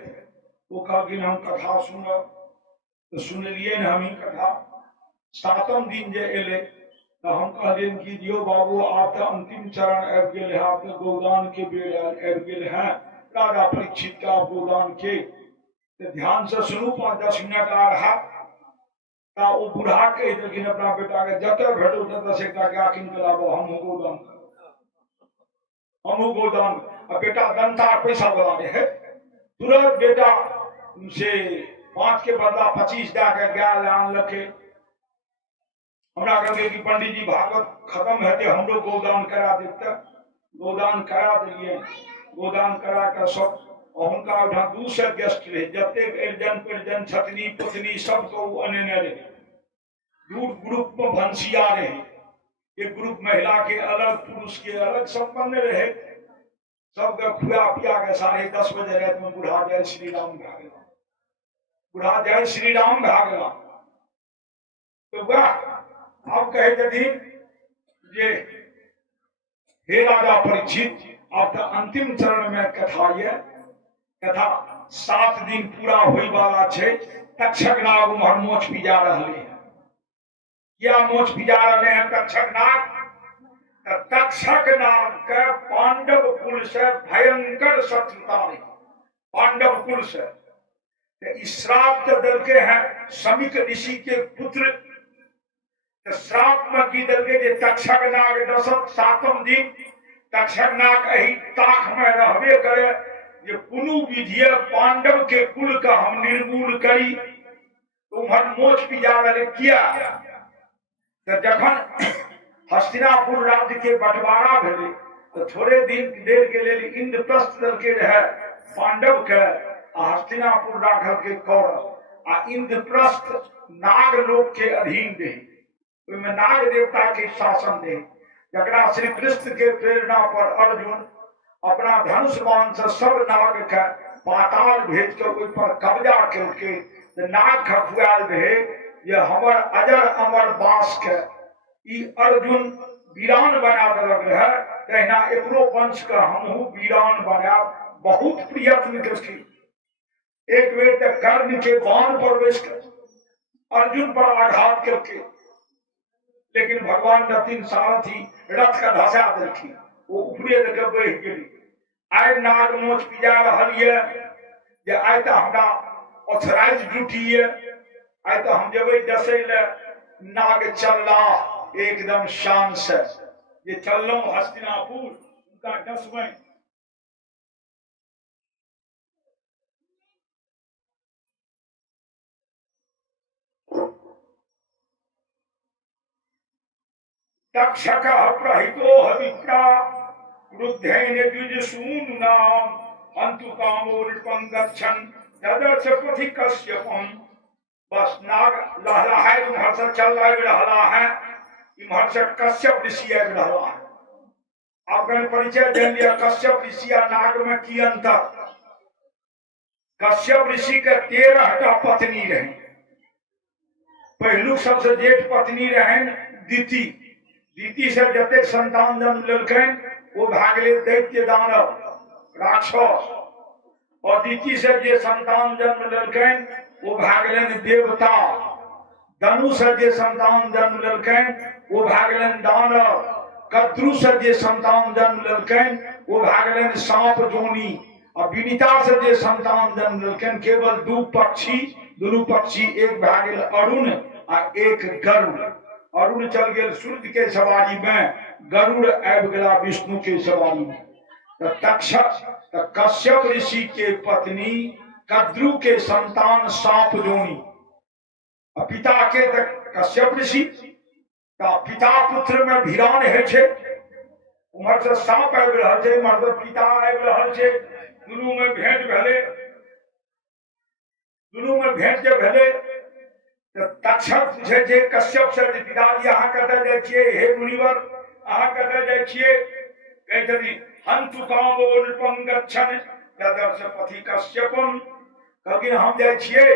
वो कहलखिन हम कथा सुनब, तो सुनलिए न हम ही कथा। 7वें दिन जे एले तो हम कहलियन कि दियो बाबू आप तो अंतिम चरण आबि गेल है, आप तो गोदान के बेर आबि गेल है। राजा परीक्षित का गोदान के तो ध्यान से सुनू, 5-10 मिनट आ रहा ता वो बूढ़ा कह देलखिन अपना बेटा के, जते भेटो तते एकटा गाय कीन के लाबो, हमहू गोदान हमहू गोदान। बेटा दंता पैसा वाला है, तुरंत बेटा से 5 के बदला 25 दे के गाय आन लखे। हमरा कहलकै कि पंडित जी भागवत खत्म हेते, हमरो गोदान करा देते। गोदान करा दिलिए, गोदान करा कर सब हुनका 200 गेस्ट रहे, जते अर्जन परिजन छतनी पुतनी सबको अनेने रहे। 2 ग्रुप में भंसिया रहे, एक ग्रुप महिला के अलग पुरुष के अलग, संपन्न रहे। सबके खुआ पिया के 10:30 बजे रात में बूढ़ा जय श्री राम भा गया। बूढ़ा जय श्री राम भा गया तो वह अब कहे यदि ये हे राजा परीक्षित, अब तो अंतिम चरण में कथा ये कथा 7 दिन पूरा होई वाला छे। तक्षक नाग उम्हर मोछ पिजा रहे हैं। क्या मोछ पिजा रहे हैं तक्षक नाग? तक्षक नाग के पांडव कुल से भयंकर शत्रुता रही। पांडव कुल से श्राप तो दल के हैं समीक ऋषि के पुत्र। श्राप में की दल के तक्षक नाग 7 दिन तक्षक नाग अही ताक में रहबे करे ये पुनु विधि पांडव के कुल का हम निर्मूल करी। तुम्हार मोच पिजा रहे किया तो जखन हस्तिनापुर राज्य के बंटवारा भेले तो थोड़े दिन देर के लिए इंद्रप्रस्थ दल के रहे पांडव के हस्तिनापुर राघव के कौरव आ इंद्रप्रस्थ नाग लोक के अधीन रहे। में नाग देवता के शासन दे जकरा श्री कृष्ण के प्रेरणा पर अर्जुन अपना धनुष बाण से सब नाग के पाताल भेज कर ओहि पर कब्जा करके नाग खखुआल रहे ये हमर अजर अमर बास के ई अर्जुन वीरान बना देलक रहे। तहिना एकरो वंश के हमहू वीरान बना बहुत प्रयत्न करके एक बेर तक कर्ण के बाण प्रवेश कर अर्जुन पर आघात करके लेकिन भगवान नतीन सारथी रथ का धसा देलखिन वो ऊपरे देके बढ़ गेली। आइ नाग मोच पिजा रहल ये जे आइ तो हमरा ऑथराइज ड्यूटी है। आइ तो हम जेबै डसै ले नाग चलला एकदम शान से ये चललौं हस्तिनापुर उनका डसबै। तक्षक प्रहितो हविप्रा क्रुद्धेन द्विजसूनुनाम हन्तु कामो नृपं गच्छन् ददर्श पथि कश्यपम्। बस नाग लहलाहाय इम्हर से चल रहा है इम्हर से कश्यप ऋषि आबि रहा है। आपका परिचय दे लिया कश्यप ऋषि और नाग में की अंतर। कश्यप ऋषि के 13टा पत्नी रहे। पहलू सबसे जेठ पत्नी रहन दीति। दीति से जते संतान जन्म लेलकन वो भागले दैत्य दानव राक्षस और दीति से जे संतान जन्म लेलकन वो भागलन देवता। धनु से जे संतान जन्म लेलकन वो भागलन दानव। कद्रु से जे संतान जन्म लेलकन वो भागलन सांप जोनी। और विनीता से जे संतान जन्म लेलकन केवल 2 पक्षी दोनों पक्षी एक भागल अरुण और एक गरुड़। अरुण चल गए सूर्य के सवारी में गरुड़ आबि गेला विष्णु के सवारी में। कश्यप ऋषि के पत्नी कद्रु के संतान सांप जोनी। पिता के कश्यप ऋषि पिता पुत्र में भिरान है छे। उमर से सांप आबि रहल छे उमर से पिता आबि रहल छे। दुनू में भेंट भेले। दुनू में भेंट जे भेले तक्षक पूछे जे कश्यप से पिताजी अहाँ कतऽ जाइ छियै हे मुनिवर अहाँ कतऽ जाइ छियै? कहै छथिन हन्तु कामो नृपं गच्छन् ददर्श पथि कश्यपम्। कहलखिन हम जाइ छियै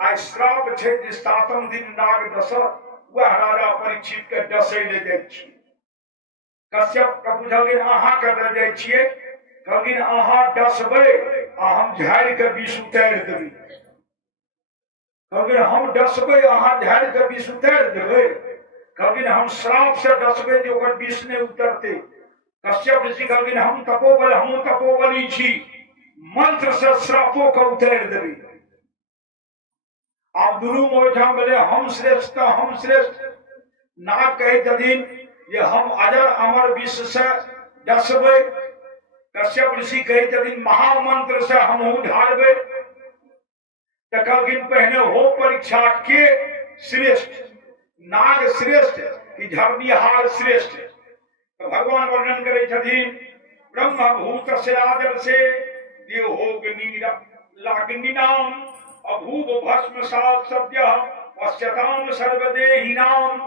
आइ श्राप छै जे 7म दिन नाग डसत वह राजा परीक्षित के डसै ले जाइ छी। कश्यप के पूछलखिन अहाँ कतऽ जाइ छियै? कहलखिन अहाँ डसबै आ हम झाड़ि के विष उतारि देबै। कहलखिन हम डसबै अहाँ झाड़ि के विष उतारि देबै? कहलखिन हम श्राप से डसबै जे ओकर विष नहीं उतरते। कश्यप ऋषि कहलखिन हम तपोबल हमहूँ तपोबली छी मंत्र से श्रापो के उतारि देबै। आब दुनू ओहिठाम भेलै हम श्रेष्ठ हम श्रेष्ठ। नाग कहै छथिन जे हम अजर अमर विष से डसबै। कश्यप ऋषि कहै छथिन महामंत्र से हमहूँ ढारबै। कहलखिन पहले हो परीक्षा के श्रेष्ठ नाग श्रेष्ठ कि झरनिहार श्रेष्ठ। तो भगवान वर्णन करे छथिन ब्रह्म भूत राजर से देहोग्निनाम अभूव भस्म सात सद्य पश्यताम सर्वदेही नाम।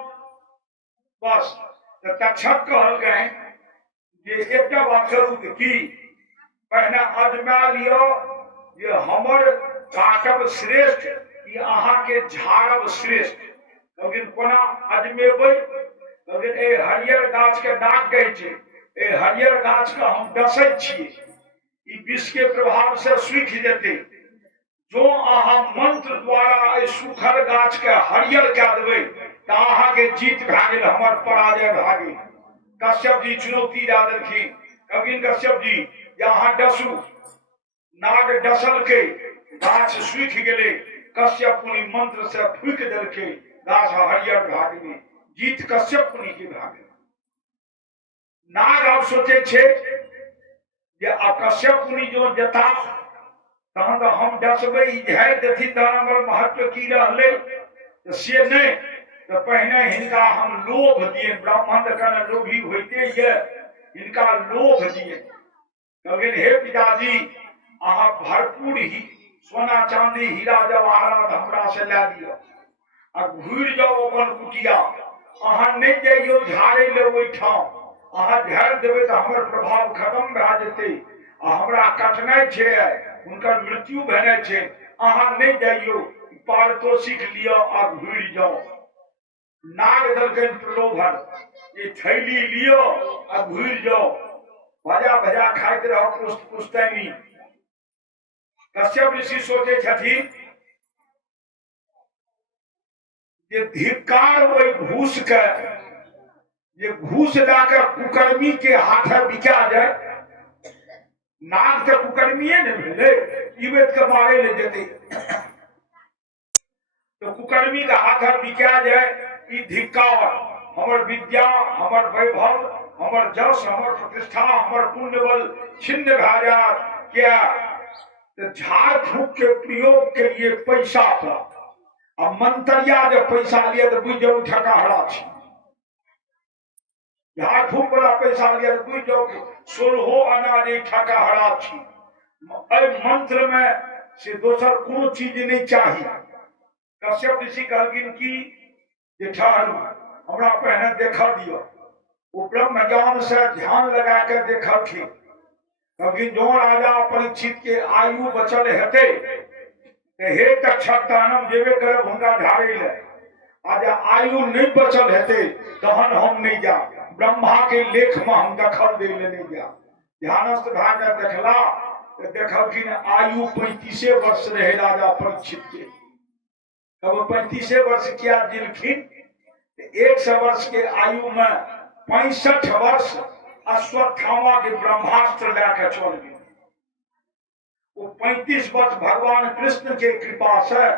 बस तो तक्षक कहल गए जे एकटा बात करू कि पहने अजमा लियो जे हमर काटब श्रेष्ठ कि अहाँ के झाड़ब श्रेष्ठ। लेकिन कोना अजमेबै? लेकिन ए हरियर गाछ के डाक कहै छै, ए हरियर गाछ के हम डसै छियै, ई विष के प्रभाव से सूखि जेतै। जो अहाँ मंत्र द्वारा ए सूखल गाछ के हरियर कऽ देबै तऽ अहाँ के जीत भए गेल, हमर पराजय भए गेल। कश्यप जी चुनौती दे देलखिन, कहलखिन कश्यप जी जे अहाँ डसू। नाग डसलकै, गाछ सूखि गेलै, कश्यप मुनि मंत्र से फूंकि देलकै, गाछ हरियर भए गेलै, जीत कश्यप मुनि के भए गेल। नाग आब सोचे छै जे आ कश्यप मुनि जो जता तहन तऽ हम डसबै, ई झाड़ि देथिन तहन हमर महत्व की रहलै, तऽ से नहि, तऽ पहिने हिनका हम लोभ दिए। ब्राह्मण तऽ कने लोभी होइते ये, हिनका लोभ दिए। कहलखिन हे पिताजी अहाँ भरपूर ही सोना चांदी हीरा जवाहरात हमरा से लए दियौ आ घुरि जाओ अपन कुटिया। अहाँ नहीं जाइयो झाड़े ले ओहिठाम, अहाँ झाड़ि देबै तऽ हमर प्रभाव खत्म भए जेतै आ हमरा कटनाइ छै, हुनकर मृत्यु भेनाइ छै। अहाँ नहीं जाइयो, पारितोषिक लियो आ घुरि जाओ। नाग दलकन प्रलोभन, ये थैली लियो आ घुरि जाओ, भजा भजा खाइत रहो पुष्ट पुष्टैनी। कश्यप ऋषि सोचे छथिन जे धिक्कार ओहि घूस के, जे घूस लाके कुकर्मी के हाथे बिका जाए। नाग तो कुकर्मीये ने भेलै, इवेत के मारे ले जेतै, तो कुकर्मी के हाथे बिका जाए, ई धिक्कार। हमर विद्या, हमर वैभव, हमर जस, हमर प्रतिष्ठा, हमर पुण्य बल छिन्न भए जाए। क्या तो झाड़ फूक के प्रयोग के लिए पैसा पर, अब मंत्रिया जब पैसा लिया तो बुझ जाओ ठकाहरा छी। झाड़ फूक वाला पैसा लिया तो बुझ जाओ 16 आना नहीं ठकाहरा छी। मंत्र में से दोसर कोनो चीज नहीं चाहिए। कश्यप ऋषि कहलखिन कि जे ठहरू, हमरा पहले देखा दियो। वो ब्रह्म ज्ञान से ध्यान लगा के देखलखिन, कहलखिन जो राजा परीक्षित के आयु बचल हेतै हे तक्षक तहन जेबे करब हुनका झाड़े ले, आ जे आयु नहीं बचल हेतै तहन हम नहीं जा। ब्रह्मा के लेख में हम दखल दे ले नहीं जा। ध्यानस्थ भए के देखला तो देखलखिन आयु 35 वर्ष रहे राजा परीक्षित के। तब 35 वर्ष किया जिलखिन, 100 वर्ष के आयु में 65 वर्ष अश्वत्थामा के ब्रह्मास्त्र लेकर चल गए। वो 35 वर्ष भगवान कृष्ण के कृपा से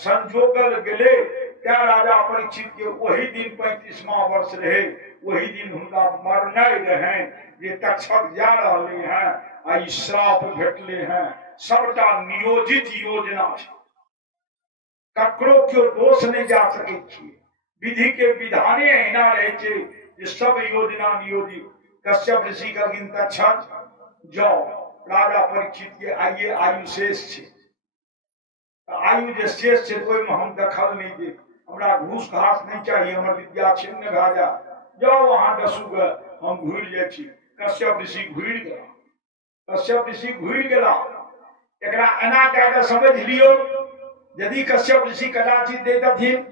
संजोगल गेले। त्या राजा परीक्षित के वही दिन 35वां वर्ष रहे, वही दिन उनका मरनाई रहे। जे तक्षक जा रहे हैं आ श्राप भेटले हैं, सबटा नियोजित योजना है, ककरो क्यों दोष नहीं जा सके छिए। विधि के विधाने एना रहे छे जे सब योजना नियोजित। कश्यप ऋषि का गिनता तक्षक जाओ राजा परीक्षित के आइए आयु शेष छे, आयु जे शेष छे ओहि में हम दखल नहीं दे। हमरा घूस घास नहीं चाहिए, हमर विद्या छिन्न भए जा। जाओ वहां डसू ग, हम घुरि जाइ छी। कश्यप ऋषि घुरि गेला, कश्यप ऋषि घुरि गेला। एकरा एना कए के समझ लियो, यदि कश्यप ऋषि कदाचित देथिन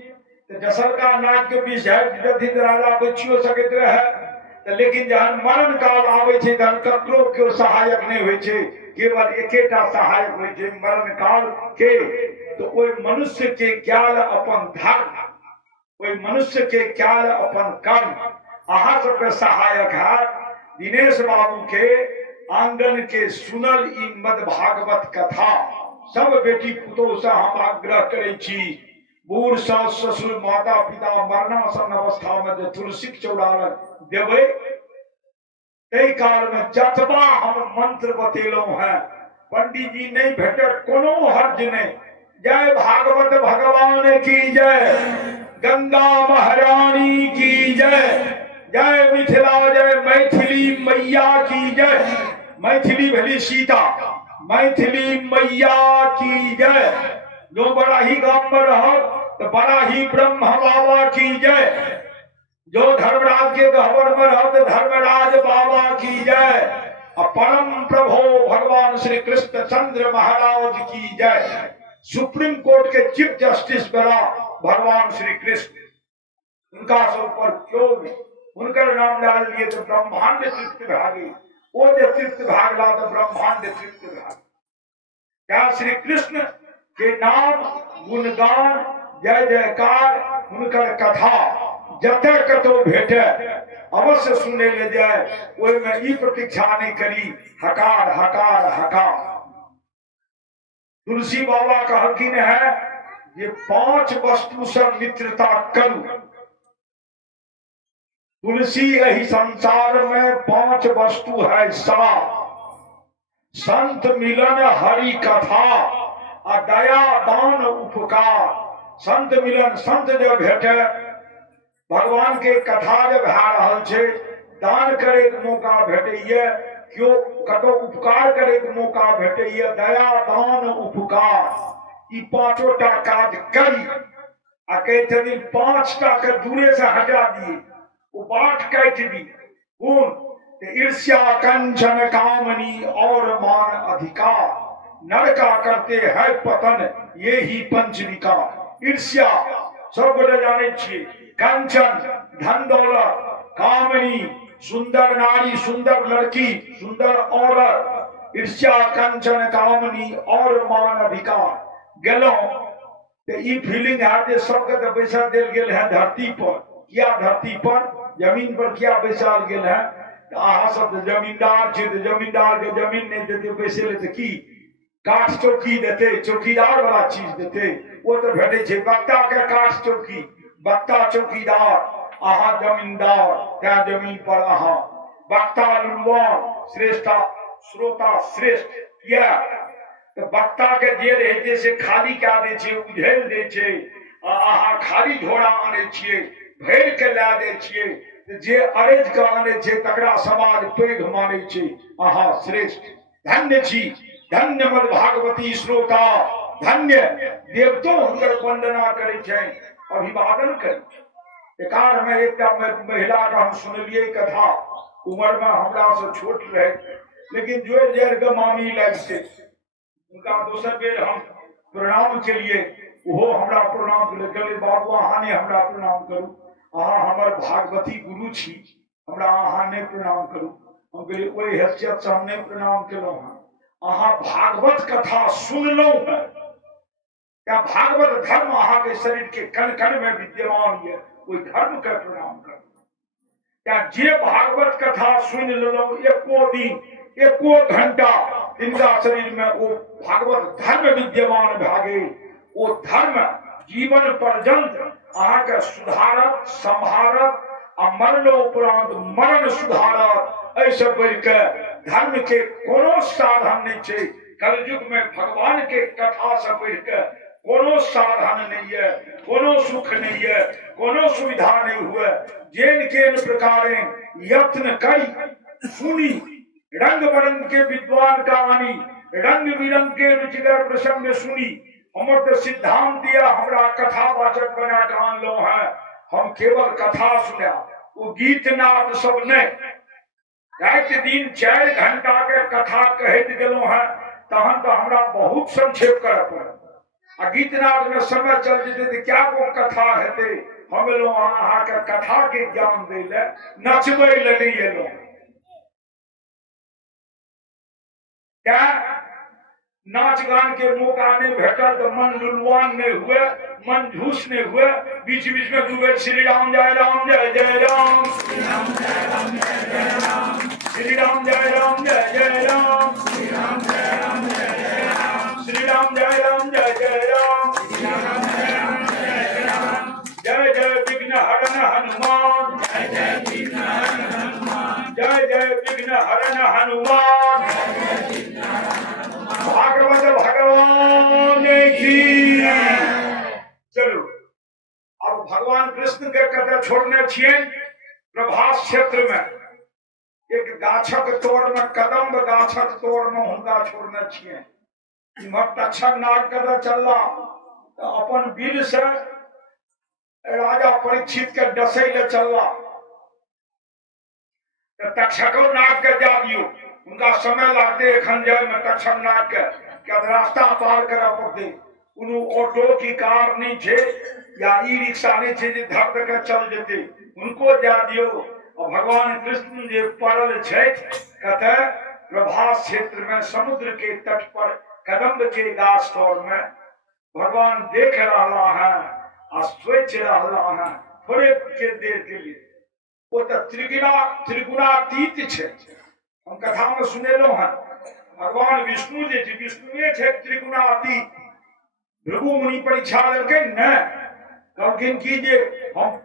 तो जसलका नाग के बीच झाड़ि देथिन तो राजा बचियो सकैत रहे। लेकिन जहन मरण काल आवे छे तहन ककरो केओ सहायक नहीं होय छे, केवल एकेटा सहायक होय छे मरण काल के। तो ओइ मनुष्य के क्याल अपन धर्म, ओइ मनुष्य के क्याल अपन कर्म। अहाँ सबके सहायक है दिनेश बाबू के आंगन के सुनल ई मद भागवत कथा। सब बेटी पुतोह से हम आग्रह करे छी, बूढ़ सास ससुर माता पिता मरणासन अवस्था में जो तुलसीक चौड़ालन देवे, तई काल में जतबा हम मंत्र बतेलहुं हैं, पंडित जी नहीं भेटत कोनो हर्ज नहीं। जय भागवत भगवान की जय, गंगा महारानी की जय, जय मिथिला, जय मैथिली मैया की जय। मैथिली भली सीता, मैथिली मैया की जय। जो बड़ा ही गांव में रहो तो बड़ा ही ब्रह्म बाबा की जय। जो धर्मराज के गहवर में रहो तो धर्मराज बाबा की जय। परम प्रभु भगवान श्री कृष्ण चंद्र महाराज की जय। सुप्रीम कोर्ट के चीफ जस्टिस बना भगवान श्री कृष्ण, उनका से ऊपर क्यों नहीं, उनका नाम डाल दिए तो ब्रह्मांड तृप्त भागे, वो जो तृप्त भागला तो ब्रह्मांड तृप्त भाग। क्या श्री कृष्ण के नाम गुणगान जय जयकार उनकर कथा जते कतो भेटे अवश्य सुने ले जाए, ओहि में ई प्रतीक्षा नहीं करी हकार हकार हकार। तुलसी बाबा कहलखिन है ये 5 वस्तु से मित्रता करू। तुलसी यही संसार में 5 वस्तु है सा, संत मिलन हरि कथा आ दया दान उपकार। संत मिलन संत जो भेटे, भगवान के कथा जब भए रहल छै, दान करे के मौका भेटैया, क्यों कतो उपकार करे के मौका भेटैया, दया दान उपकार ई 5टा काज करी आ कहे छथिन 5टा के दूरे से हटा दिए, वो बाट काट दी। कौन? ईर्ष्या कंचन कामनी और मान अधिकार, नर का करते है पतन ये ही पंच विकार। ईर्ष्या सब गोटे जाने छिए, कंचन धन दौलत, कामनी सुंदर नारी सुंदर लड़की सुंदर औरत, ईर्ष्या कंचन कामनी और मान अधिकार। गेलो तो ई फीलिंग है जे सबके तो पैसा देल गेल है धरती पर, किया धरती पर जमीन पर किया बैसाल गेल है? अहाँ सब जमींदार छी, जमींदार के जमीन नहीं देते पैसे लेते की काठ चौकी देते, चौकीदार वाला चीज देते, वो तो भेटे छे बक्ता के काठ चौकी, बक्ता चौकीदार, अहाँ जमींदार, त्या जमीन पर अहाँ बक्ता लुलवान श्रेष्ठा श्रोता श्रेष्ठ। या तो बक्ता के जे रहे छे से खाली क्या दे छे, उझेल दे छे, अहाँ खाली झोड़ा आने छिए, भर के ला दे छिए, जे अरेज का आने छे तकरा समाज पैघ माने छे, अहाँ श्रेष्ठ। धन्य छी, धन्य मद भागवती श्रोता, धन्य देवतो हुनकर वंदना करे छे, अभिवादन करे। एकार में एक महिला का हम सुनलिए कथा, उम्र में हमरा से छोट रहे, लेकिन जो जर के मामी लगते उनका दोसर बेर हम प्रणाम के लिए, वो हमरा प्रणाम करे, बाबू अहाँ ने हमरा प्रणाम करू, अहाँ हमर भागवती गुरु छी, हमरा अहाँ ने प्रणाम करू। हम कहलिए ओहि हैसियत से हमने प्रणाम केलहुं हैं, अहाँ भागवत कथा सुनलहुं है, क्या भागवत धर्म अहाँ के शरीर के कण कण में विद्यमान है, कोई धर्म के प्रणाम कर। क्या जे भागवत कथा सुन लेलहुं एको दिन एको घंटा इनका शरीर में वो भागवत धर्म विद्यमान भागे, वो धर्म जीवन पर्यंत अहाँ के सुधारत संभारत आ मरलो उपरांत मरण सुधारत। ऐसे बढ़ के धर्म के कोनो साधन नहीं छे, कलयुग में भगवान के कथा से बढ़ के कोनो साधन नहीं है, कोनो सुख नहीं है, कोनो सुविधा नहीं हुए। जेन केन प्रकारे यत्न करी सुनी, रंग बरंग के विद्वान कहानी, रंग बिरंग के रुचिकर प्रसंग सुनी। हमर तो सिद्धांत दिया, हमरा कथा वाचक बना के आनलो है, हम केवल कथा सुना, वो गीत नाद सब नहीं। रात दिन 4 घंटा के कथा कहत गेलो है, तहन तो हमरा बहुत संक्षेप करे पड़े। आ गीत नाद में समय चल जेते तो क्या को कथा हेते, हम लोग अहाँ के कथा के ज्ञान दे ले, नचबे ले नहीं एलो। क्या नाच गान के मौका नहीं भेटल तो मन लुलवान नहीं हुए, मन झूस नहीं हुए, बीच बीच में 2 बेर श्री राम जय राम जय जय राम, श्री राम जय राम जय जय राम, श्री राम जय राम जय जय राम, श्री राम जय राम जय जय राम, श्री राम जय राम जय जय राम, श्री राम जय राम जय राम। जय जय विघ्न हरन हनुमान, जय जय विघ्न हरन हनुमान, जय जय विघ्न हरन हनुमान, भागवत भगवान की। चलो अब भगवान कृष्ण के कथा छोड़ने छिए। प्रभास क्षेत्र में एक गाछक तोड़ में, कदम्ब गाछक तोड़ में हुनका छोड़ने छिए। इमहर तक्षक नाग कथा चलला तो अपन वीर से राजा परीक्षित के डसै ले चलला, तो तक्षको नाग के जा दियो, उनका समय लगते एखन जाए में कक्षम नाक के क्या रास्ता पार करा पड़ते उन ऑटो की कार नहीं छे या ई रिक्शा नहीं छे जे धर के चल जेते उनको जा दियो और भगवान कृष्ण जे पड़ल छे कहते प्रभास क्षेत्र में समुद्र के तट पर कदम्ब के गाछ तोर में भगवान देख रहा है और सोच रहा है थोड़े के देर के लिए वो तो त्रिगुणातीत छे हम कथा में सुनेलो हैं भगवान विष्णु जे विष्णुए छे त्रिगुणातीत भृगु मुनि परीक्षा लेके न कहलखिन की जे हम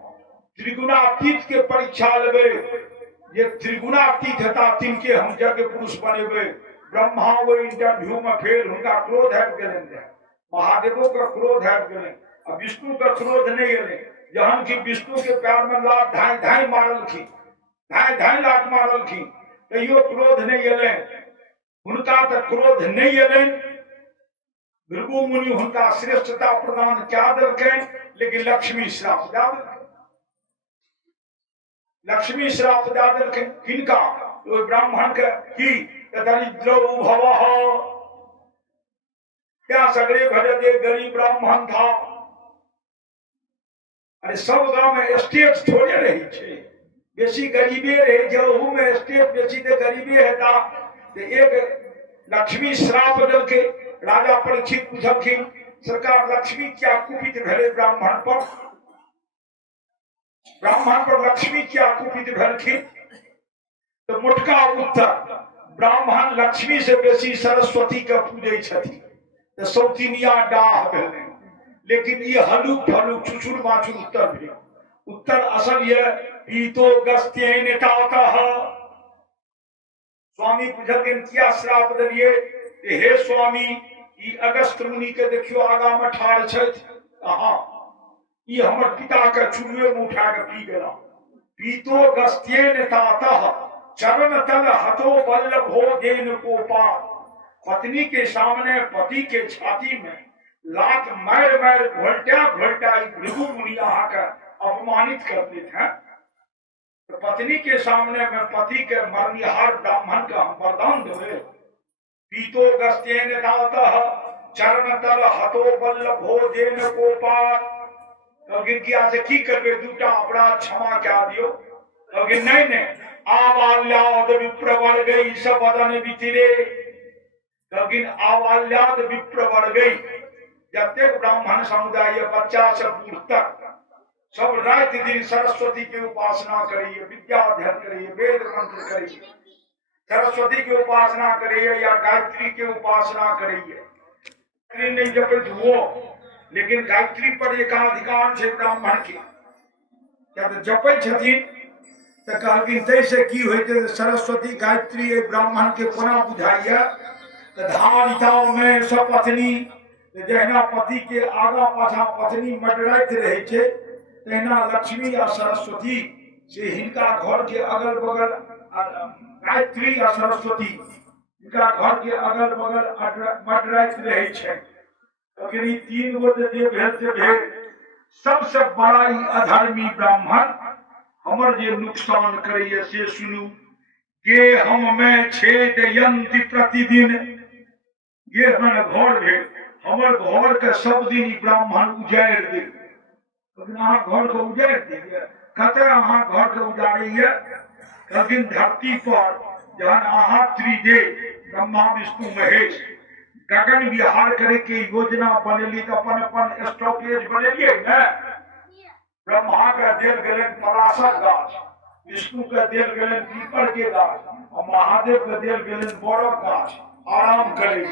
त्रिगुणातीत के परीक्षा लेबे जे त्रिगुणातीत हेता तिनके हम यज्ञ पुरुष बनेबे ब्रह्मा वो इंटरव्यू में फेर हुनका क्रोध आबि गेलनि महादेवो का क्रोध आबि गेलनि आ विष्णु का क्रोध नहीं एलै जहन की विष्णु के पैर में लात धाई धाई मारलखिन धाई धाई लात मारलखिन तैयो क्रोध नहीं एलै हुनका तो क्रोध नहीं एलनि भृगु मुनि हुनका श्रेष्ठता प्रदान क्या देलकनि लेकिन लक्ष्मी श्राप दे देलकनि लक्ष्मी श्राप दे देलकनि किनका ब्राह्मण के की दरिद्रो भवः क्या सगरे भजते गरीब ब्राह्मण था अरे सब गांव में स्टेट थोड़े रही छे बेसी गरीबे रहे जहू में स्टेट बेसी तो गरीबे हेता एक लक्ष्मी श्राप देलके राजा परीक्षित पूछलखिन सरकार लक्ष्मी क्या कुपित भेले ब्राह्मण पर लक्ष्मी क्या कुपित भेलखिन तो मोटका उत्तर ब्राह्मण लक्ष्मी से बेसी सरस्वती के पूजे छथि तो सौतिनिया डाह भेले लेकिन ये हलुक फलुक छुछुर माछुर उत्तर भेल उत्तर असल ये पीतो गस्त्येन तातः स्वामी पूछलखिन क्या श्राप दिलिए हे स्वामी ई अगस्त मुनि के देखियो आगा में ठाड़ छथि हाँ ई हमर पिता के चुरुए में उठा के पी गेला पीतो गस्त्येन तातः चरण तल हतो वल्लभो देन कोपा पत्नी के सामने पति के छाती में लात मार मार घोलटा घोलटा भृगु मुनि आहा का अपमानित करते थे तो पत्नी के सामने में पति के मरनिहार ब्राह्मण का हम वरदान देवे पीतो गस्त्येन तातः चरण तल हतो वल्लभो देन कोपात कहोगे कि आज की करबे दूटा अपराध क्षमा क्या दियो कहोगे नहीं नहीं आवाल्याद विप्रवर गई सब बदन बितिरे कहोगे आवाल्याद विप्रवर गई जते ब्राह्मण समुदाय बच्चा से बूढ़ तक सब रात दिन सरस्वती की उपासना करिए विद्या अध्ययन करिए वेद मंत्र करिए सरस्वती की उपासना करिए या गायत्री की उपासना करिए नहीं जपित हुओ लेकिन गायत्री पर एकाधिकार है ब्राह्मण के क्या तो जपै छथिन तो कहलखिन तैसे की होते सरस्वती गायत्री ब्राह्मण के कोना बुझाइए तो धारिताओं में सपत्नी जहिना पति के आगा पाछा पत्नी मडराइत रहे छे तहिना लक्ष्मी या सरस्वती से हिनका घर के अगल बगल गायत्री या सरस्वती हिनका घर के अगल बगल मडराइत रहे छे अगर ई तीन गो जे भेल से भेल सबसे बड़ा ई अधर्मी ब्राह्मण हमर जे नुकसान करैया से सुनू गे हम में छेद यंति प्रतिदिन गे हमर घर भेल हमर घर के सब दिन ब्राह्मण उजाड़ दे अहाँ घर को उजाड़ दिए कते अहाँ घर के उजाड़िए लेकिन धरती पर जहन अहाँ त्रिदेव ब्रह्मा विष्णु महेश गगन विहार करे के योजना बनेली तो अपन अपन स्टॉपेज बनेलिए न ब्रह्मा के देल गेलन पलाशक गाछ विष्णु के देल गेलन पीपल के गाछ और महादेव के देल गेलन बड़क गाछ आराम करे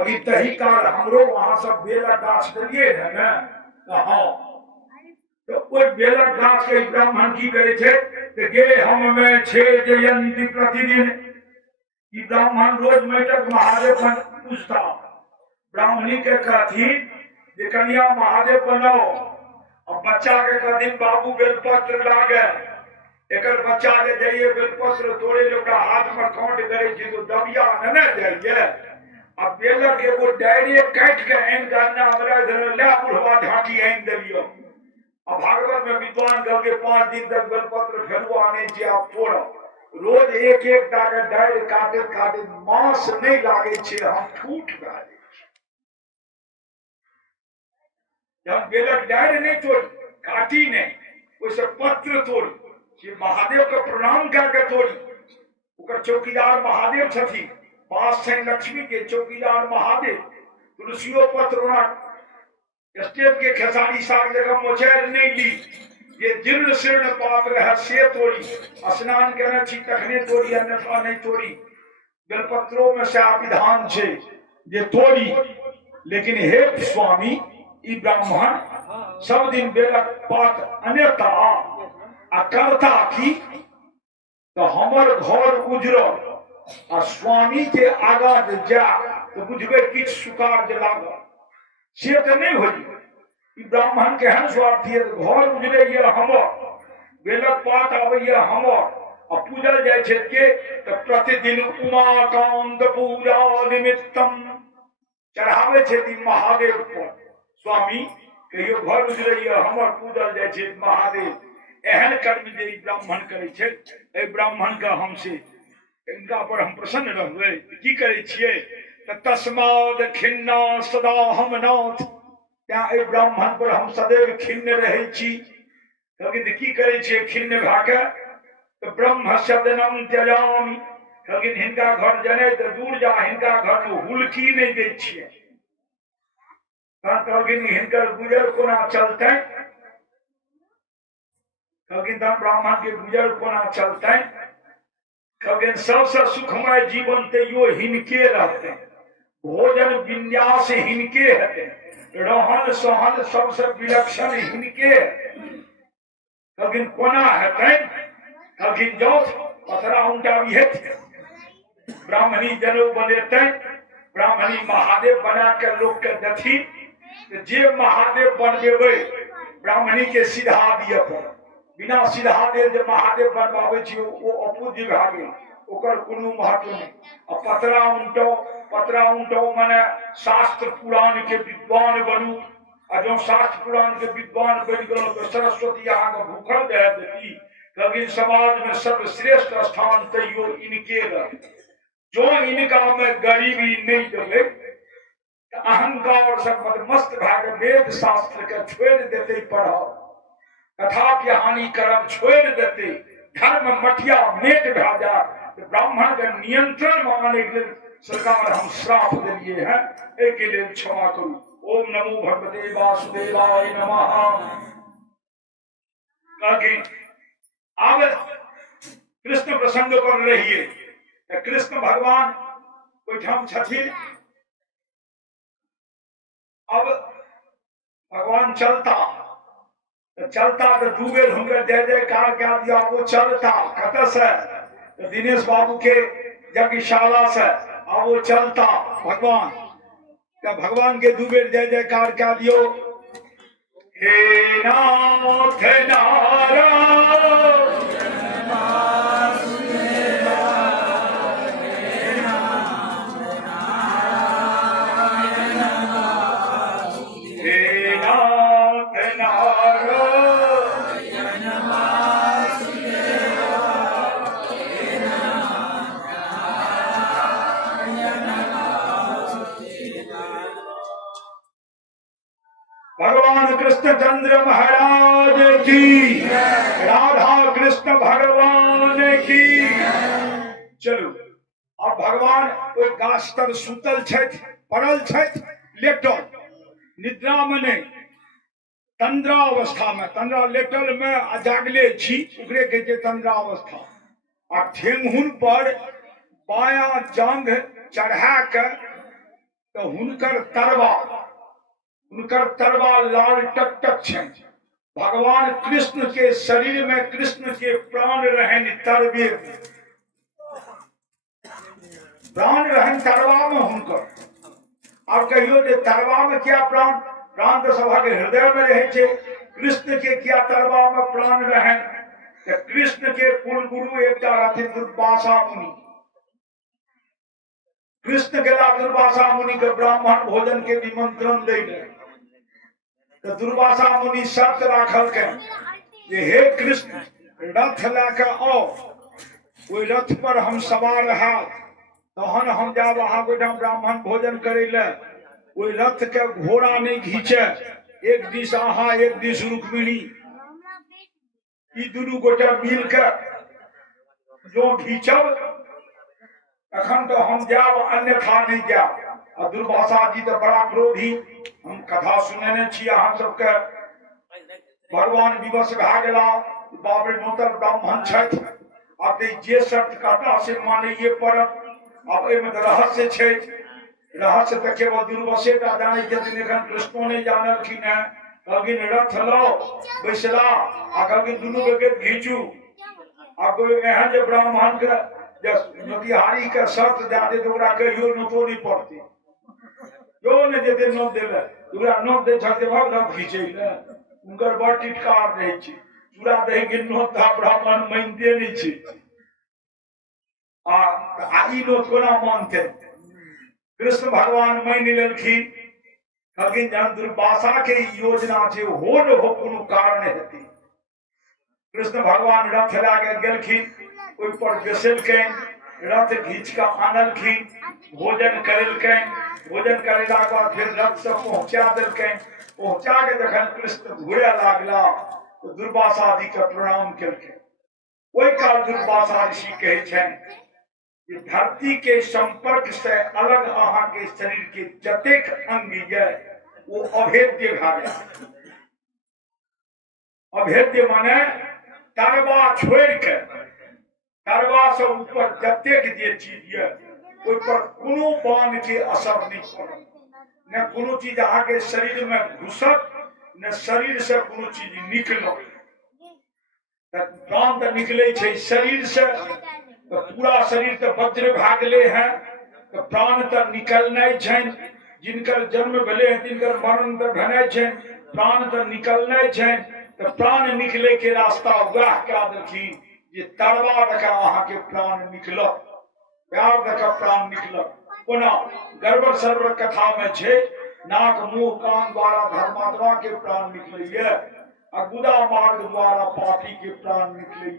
अभी तही काल हमरो वहां सब बेलक गाछ देलिए है न हाँ तो कोई बेलक गाछ के ब्राह्मण की करे छे कि गे हम में छे जयंती प्रतिदिन ई ब्राह्मण रोज मैटक महादेव बन पूछता ब्राह्मणी के कहती जे कन्या महादेव बनाओ और बच्चा के कहती बाबू बेलपत्र लागे एकर बच्चा के जाइए बेलपत्र तोड़े लोटा हाथ में काट करे छी तो दबिया न जाइए अब बेलक एगो डायरी काट के आन करना हमरा इधर ले बुढ़वा झांकी आन देलियो अब भागवत में विद्वान कह के 5 दिन तक बेलपत्र फेरवा नहीं छी आप तोड़ो रोज एक एक टाके डारि काटे काटे मांस नहीं लागे छे, हम ठूठ भए जाइ छी। जब बेलक डारि नहीं तोड़ी, काटी नहीं, ओइसे पत्र तोड़ी, जे महादेव के प्रणाम करके तोड़ी। ओकर चौकीदार महादेव छथिन, पास छनि लक्ष्मी के चौकीदार महादेव। तुलसियो पत्र ओना स्टेप के खेसारी साग जगह मोचैर नहीं ली, ये जीर्ण शीर्ण पात्र है से तोड़ी। स्नान करने छी तखने तोड़ी, अन्यथा नहीं तोड़ी। बेलपत्रों में से विधान छे जे तोड़ी। लेकिन हे स्वामी, ई ब्राह्मण सब दिन बेलक पात अन्यथा आ करता की, तो हमर घर उजरल आ स्वामी के आगा जे जा तो बुझबे किछ सुकार जे लागल, से तो नहीं होई। ब्राह्मण के हन स्वार्थी है, घर उजरे ये हमर, बेलक पात आबैये हमर, आ पूजल जाय छै के तो प्रतिदिन उमाकांत पूजा निमित्तम चढ़ावे छै महादेव पर। स्वामी कहियो घर उजरे हमर, पूजल जाय छै महादेव। एहन कर्म जे ब्राह्मण करे छै, ए ब्राह्मण का हमसे इनका पर हम प्रसन्न रहबै की करे छियै? तस्माद खिन्ना सदा हम नाथ, त्या ए ब्राह्मण पर हम सदैव खिन्न रहे छी। लेकिन की करे छियै खिन्न भए के? तो ब्रह्म शब्दनम त्यजामि, लेकिन हिनका घर जने तो दूर जा, हिनका घर में हुलकी नहीं दै छियै। कहलखिन हिनकर गुजर कोना चलते? कहलखिन ब्राह्मण के गुजर कोना चलते? कहलखिन सबसे सुखमय जीवन तैयो हिनके रहते, भोजन विन्यास हिनके हेते, रहन सहन सबसे विलक्षण हिनके। कहलखिन कोना हेतै? कहलखिन जाओ पथरा उनटाबिये, ब्राह्मणी जनेऊ बनेते, ब्राह्मणी महादेव बना के लोग के देथिन। जे महादेव बनबेबै ब्राह्मणी के सीधा दिए पर, बिना सीधा दे जे महादेव बनबाबै छी ओ अपूज्य भए गेल, ओकर कोनो महत्व नहीं। आ पतरा उंटो माने शास्त्र पुराण के विद्वान बनू। आ जो शास्त्र पुराण के विद्वान बन गेलो तो सरस्वती अहाँ के भूखल रह देती। कभी समाज में सर्वश्रेष्ठ स्थान तैयो इनके रह। जो इनका में गरीबी नहीं देवे, अहंकार से मदमस्त भाग वेद शास्त्र के छोड़ देते पढ़ो, कथा के हानि करब छोड़ देते, धर्म मठिया मेट भाजा, ब्राह्मण के नियंत्रण मांगने के लिए सरकार हम श्राप दिए हैं, एक लिए क्षमा करूं। ओम नमो भगवते वासुदेवाय नमः। अब कृष्ण प्रसंग कर रहिए, कृष्ण भगवान ओठाम छथिन। अब भगवान चलता तो डूबे हुनकर जय जयकार क्या दिया, वो चलता कत से? तो दिनेश बाबू के यज्ञशाला से अब वो चलता भगवान। क्या भगवान के डूबे जय जयकार क्या दियो? हे नाथ नारायण भगवान कृष्णचंद्र महाराज की, राधा कृष्ण भगवान की। चलो अब भगवान कोई गाछ तर सुतल छथि, पड़ल छथि, लेटल निद्रा में नहीं, तंद्रा अवस्था में, तंद्रा लेटल में आ जागले छी, ओकरे कहै छै तंद्रा अवस्था। आ ठेंगुन पर बाया जांघ चढ़ा के तो हुनकर तरवा लाल टकटक छै। भगवान कृष्ण के शरीर में कृष्ण के प्राण रहन तरवे, प्राण रहन तरवा में हुनकर। अब कहियो जे तरवा में क्या प्राण? प्राण तो सभा के हृदय में रहे छे, कृष्ण के क्या तरवा में प्राण रहन? तो कृष्ण के कुल गुरु एकटा रहथिन दुर्वासा मुनि। कृष्ण गेला दुर्वासा मुनि के ब्राह्मण भोजन के निमंत्रण दै ले। तो दुर्वासा मुनि शर्त राखल के हे कृष्ण रथ ला के आओ, ओहि रथ पर हम सवार रहा, तहन हम जाब अहाँ गोठाम ब्राह्मण भोजन करे ले। ओहि रथ के घोड़ा नहीं घींचे, एक दिस अहाँ एक दिस रुक्मिणी, ई दुनू गोटा मिल के जो घींचब तखन तो हम जाब, अन्यथा नहीं जाब। आ दुर्वासा जी तो बड़ा क्रोधी, हम कथा सुनेने छी अहाँ सबके, भगवान विवश भए गेला, बाबरे नोतर ब्राह्मण छथि, आब जे शर्त कहता से मानैये पड़त। आब एहिमे तऽ रहस्य छै, रहस्य तऽ केवल दुर्वासे टा जानै छथिन, एखन कृष्णो नहि जानलखिन है। कहलखिन रथ लो बैसला आ कहलखिन दुनू बेगेत घींचू। आ कोई एहन जे ब्राह्मण के नोतिहारी के शर्त दे दे तो ओकरा कहियो नोतो नहीं पड़ती, जो ने देते नोत देले ओकरा नोत दे छते भग रथ घींचे ले, उनकर बड़ टिटकार रहे छी। चूड़ा दही के नोत था ब्राह्मण मानते नहीं छी, आ ई नोत कोना मानते। कृष्ण भगवान मान लेलखिन, कहलखिन जहन दुर्वासा के योजना छै हो न हो कोनो कारण हेतै। कृष्ण भगवान रथ लागे गेलखिन, ओहि पर बैसलखिन, रथ घींच के आनलखिन, भोजन करेलखिन, भोजन करेला के बाद फिर रथ से पहुंचा देलखिन। पहुंचा के जखन कृष्ण घुरे लागला तो दुर्वासा जी के प्रणाम केलखिन। ओहि काल दुर्वासा ऋषि कहै छनि कि धरती के संपर्क से अलग अहाँ के शरीर के जतेक अंग ये वो अभेद्य भए जाए। अभेद्य माने तरवा छोड़ के, तरवा से ऊपर जतेक जे चीज ये ओहि पर कोनो बाण के असर नहीं पड़त, न कोनो चीज अहाँ के शरीर में घुसत, न शरीर से कोनो चीज निकलत। प्राण तो निकले छे शरीर से, तो पूरा शरीर तो वज्र भए गेले हैं, तो प्राण तो निकलनाइ छनि। जिनकर जन्म भेले हैं तिनकर मरण तो भेनाइ छनि, प्राण तो निकलनाइ छनि। तो प्राण निकले के रास्ता वह कह देलखिन जे तरवा देख अहाँ के प्राण निकलत, प्यार देख प्राण निकलत। कोना गड़बड़ सरबर कथा में छे, नाक मुंह कान द्वारा धर्मात्मा के प्राण निकले, गुदा मार्ग द्वारा पापी के प्राण निकले,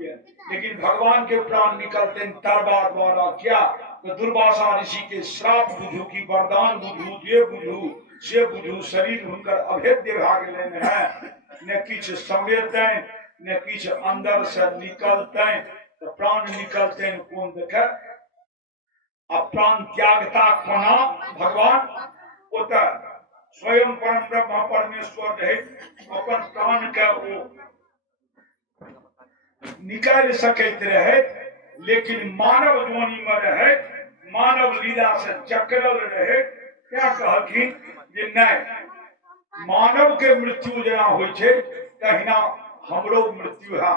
लेकिन भगवान के प्राण निकलते तरवा द्वारा। क्या तो दुर्वासा ऋषि के श्राप बुझू की वरदान बुझू, जे बुझू से बुझू, शरीर हुनकर अभेद्य भाग लेने हैं, न किछ समेते न किछ अंदर से निकलते। तो प्राण निकलते कौन देखे, अब प्राण त्यागता कोना भगवान ओता स्वयं परम ब्रह्म परमेश्वर रहे, अपन प्राण के वो निकाल सकते रहे, लेकिन मानव जोनी में रहे, मानव लीला से चक्रल रहे। क्या कहलखिन जे नहीं, मानव के मृत्यु जना होय छे तहिना हमरो मृत्यु है।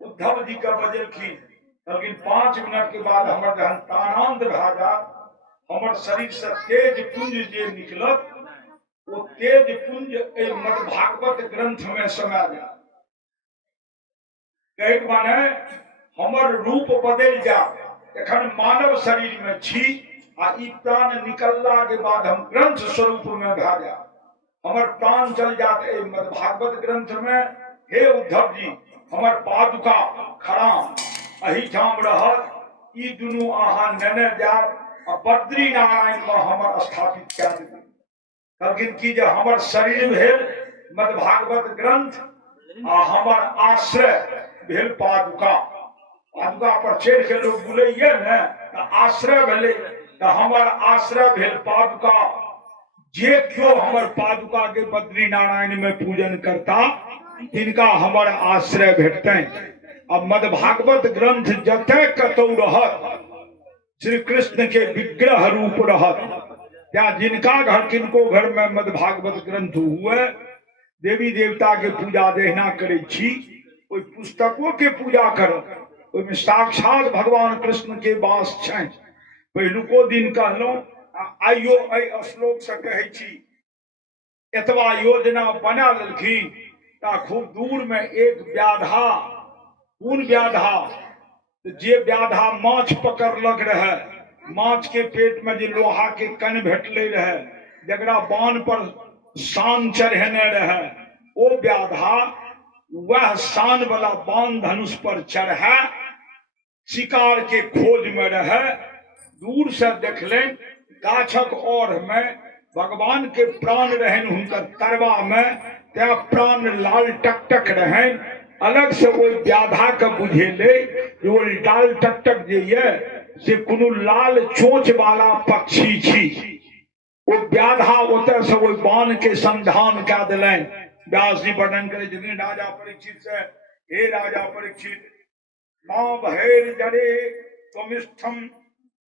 उद्धव जी का बजलखिन, लेकिन 5 मिनट के बाद हमर जहन तानांद भए जात, हमर शरीर से तेज पुंज जे निकलत, वो तेज पुंज मद भागवत ग्रंथ में समा जाए। कहे माने हमर रूप बदल जा, एखन मानव शरीर में छी, आ ई प्राण निकलला के बाद हम ग्रंथ स्वरूप में भए जा, हमर प्राण चल जात मद भागवत ग्रंथ में। हे उद्धव जी, हमर पादुका खराम अहिठाम रहत, ई दुनू अहाँ नेने जाब आ बद्री नारायण में हमर स्थापित कए देबै। कहलखिन कि जे हमर शरीर भेल मद भागवत ग्रंथ आ हमर आश्रय भेल पादुका। पादुका पर चढ़ के लोग बुलैये ने तो आश्रय भेले, तो हमर आश्रय भेल पादुका। जे क्यों हमर पादुका के बद्री नारायण में पूजन करता, तिनका हमर आश्रय भेटतनि। अब मद भागवत ग्रंथ जते कतौ रहत, श्री कृष्ण के विग्रह रूप रहत। या जिनका घर, किनको घर में मद भागवत ग्रंथ हुए, देवी देवता के पूजा देहना करे छी, ओई पुस्तकों के पूजा करत, ओइमे साक्षात भगवान कृष्ण के वास छनि। पहिलुको दिन कहलहुं, आइयो एहि श्लोक से कहै छी, एतबा योजना बना लेलखिन ता खूब दूर में एक व्याधा, कोन व्याधा, जे व्याधा माछ पकड़लक रहे, माछ के पेट में जे लोहा के कन भेटले रहे, जकरा बाण पर शान चढ़ेने रहे, ओ व्याधा वह शान वाला बाण धनुष पर चढ़ा, शिकार के खोज में रहे, दूर से देखलें गाछक ओर में भगवान के प्राण रहन हुनकर तरवा में, त्या प्राण लाल टकटक रहन। अलग से वो व्याधा के बुझेले जे वो लाल टकटक जे ये से कोनो लाल चोंच वाला पक्षी छी। वो व्याधा ओतऽ से वो बाण के संधान कऽ देलनि। व्यास जी वर्णन करे छथिन राजा परीक्षित से, हे राजा परीक्षित, मां भैर जरे त्वमिष्ठम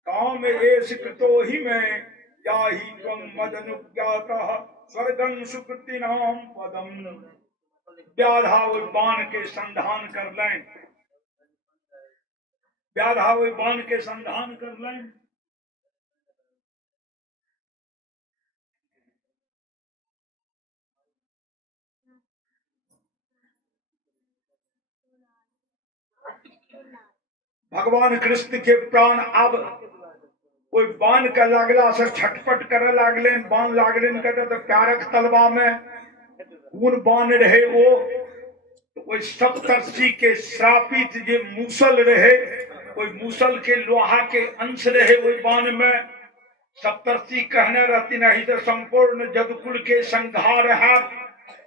काम एष कृतो हि में जाहि त्वं मदनुज्ञातः स्वर्गं सुकृतिनाम पदम। व्याधा वो बाण के संधान कर लें, व्याधा वो बाण के संधान कर लें। भगवान कृष्ण के प्राण अब कोई बाण के लागला से छटपट करे लागले, बाण लागले कहते तो प्यारक तलवा में कौन बाण रहे वो सप्तर्षि के श्रापित जे मूसल रहे, कोई मूसल के लोहा के अंश रहे वो बाण में। सप्तर्षि कहने रहती नहीं तो संपूर्ण जदुकुल के संहार है,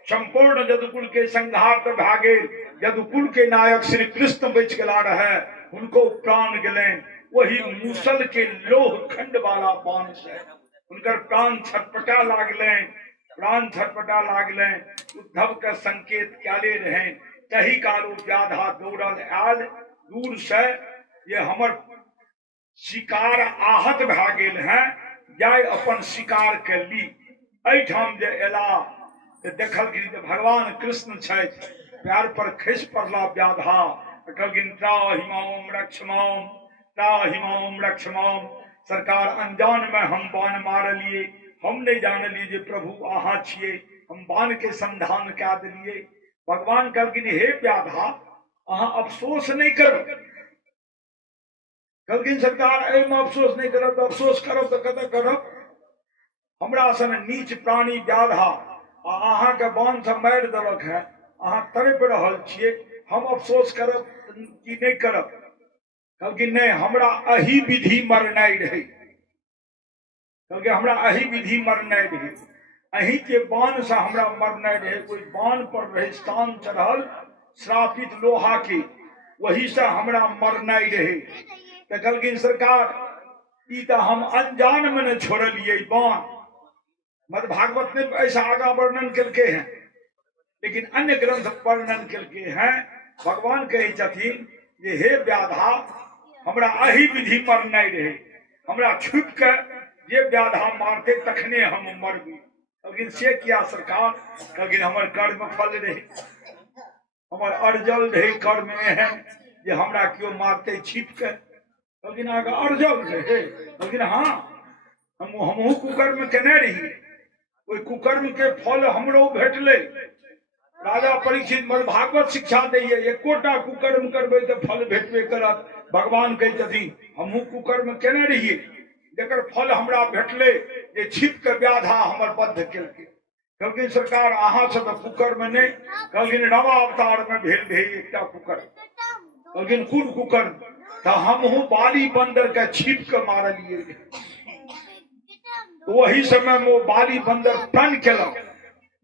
संपूर्ण जदुकुल के संहार तो भागे। जदुकुल के नायक श्री कृष्ण बच गला रहे, उनको प्राण गले वही मूसल के लोह खंड वाला बाण से उनकर प्राण छटपटा लागले, प्राण छटपटा लागले। उद्धव के संकेत क्याले रहे, तही कालो व्याधा दौड़ल आयल दूर से, ये हमर शिकार आहत भा गेल है, जाय अपन शिकार के ली। एठाम जे एला देखल भगवान कृष्ण छथि, प्यार पर खसि पड़ला व्याधा, कहलखिन त्राहि माम रक्ष माम, त्राहि माम रक्ष माम। सरकार अनजान में हम बाण मारलिए, हम नहीं जानलिए जे प्रभु अहाँ छिए, हम बाण के संधान कऽ देलिए। भगवान कहलखिन हे व्याधा अहाँ अफसोस नहीं करो। कहलखिन सरकार एहिमे अफसोस नहीं करब तो अफसोस करब तो कतऽ करब, हमरा सन नीच प्राणी व्याधा अहाँ के बाण से मारि देलक है, अहाँ तड़पि रहल छिए, हम अफसोस करब कि नहीं करब। कहलखिन नहीं हमरा अही विधि मरनाइ रहे, कहलखिन हमरा अही विधि मरनाइ रहे, अही के बाण से हमरा मरनाइ रहे। कोई बाण पर रहे स्थान चढ़ल श्रापित लोहा के, वही से हमरा मरनाइ रहे। तो कहलखिन सरकार ई तो हम अनजान में न छोड़लिए बाण। मद भागवत ने ऐसा आगा वर्णन करके हैं, लेकिन अन्य ग्रंथ वर्णन करके हैं। भगवान कहे छथिन जे हे व्याधा हमरा अही विधि मरनाइ रहे, हमरा छुप के जे व्याधा मारते तखने हम मरबी। लेकिन से किया सरकार, कहलखिन हमर कर्म फल रहे, हमर अर्जल रहे कर्म एहन जे हमरा क्यों मारते छिप के। कहलखिन आगे अर्जल रहे, कहलखिन हाँ हमहू कुकर्म केने रही, ओहि कुकर्म के फल हमरो भेटले। राजा परीक्षित मद भागवत शिक्षा दैये, एकोटा कुकर्म करबै तो फल भेटबे करत। भगवान कहै छथिन हमहू कुकर्म केने रहिए, जेकर फल हमरा भेटले, जे छिप के व्याधा हमर बद्ध केलकै। कहलखिन सरकार अहाँ से तो कुकर्म नहीं, कहलखिन रामा अवतार में भेल रहे एकटा कुकर्म। कहलखिन कोन कुकर्म, तो हमहू बाली बंदर के छिप के मारलिए। तो वही समय में वो बाली बंदर प्रण केलक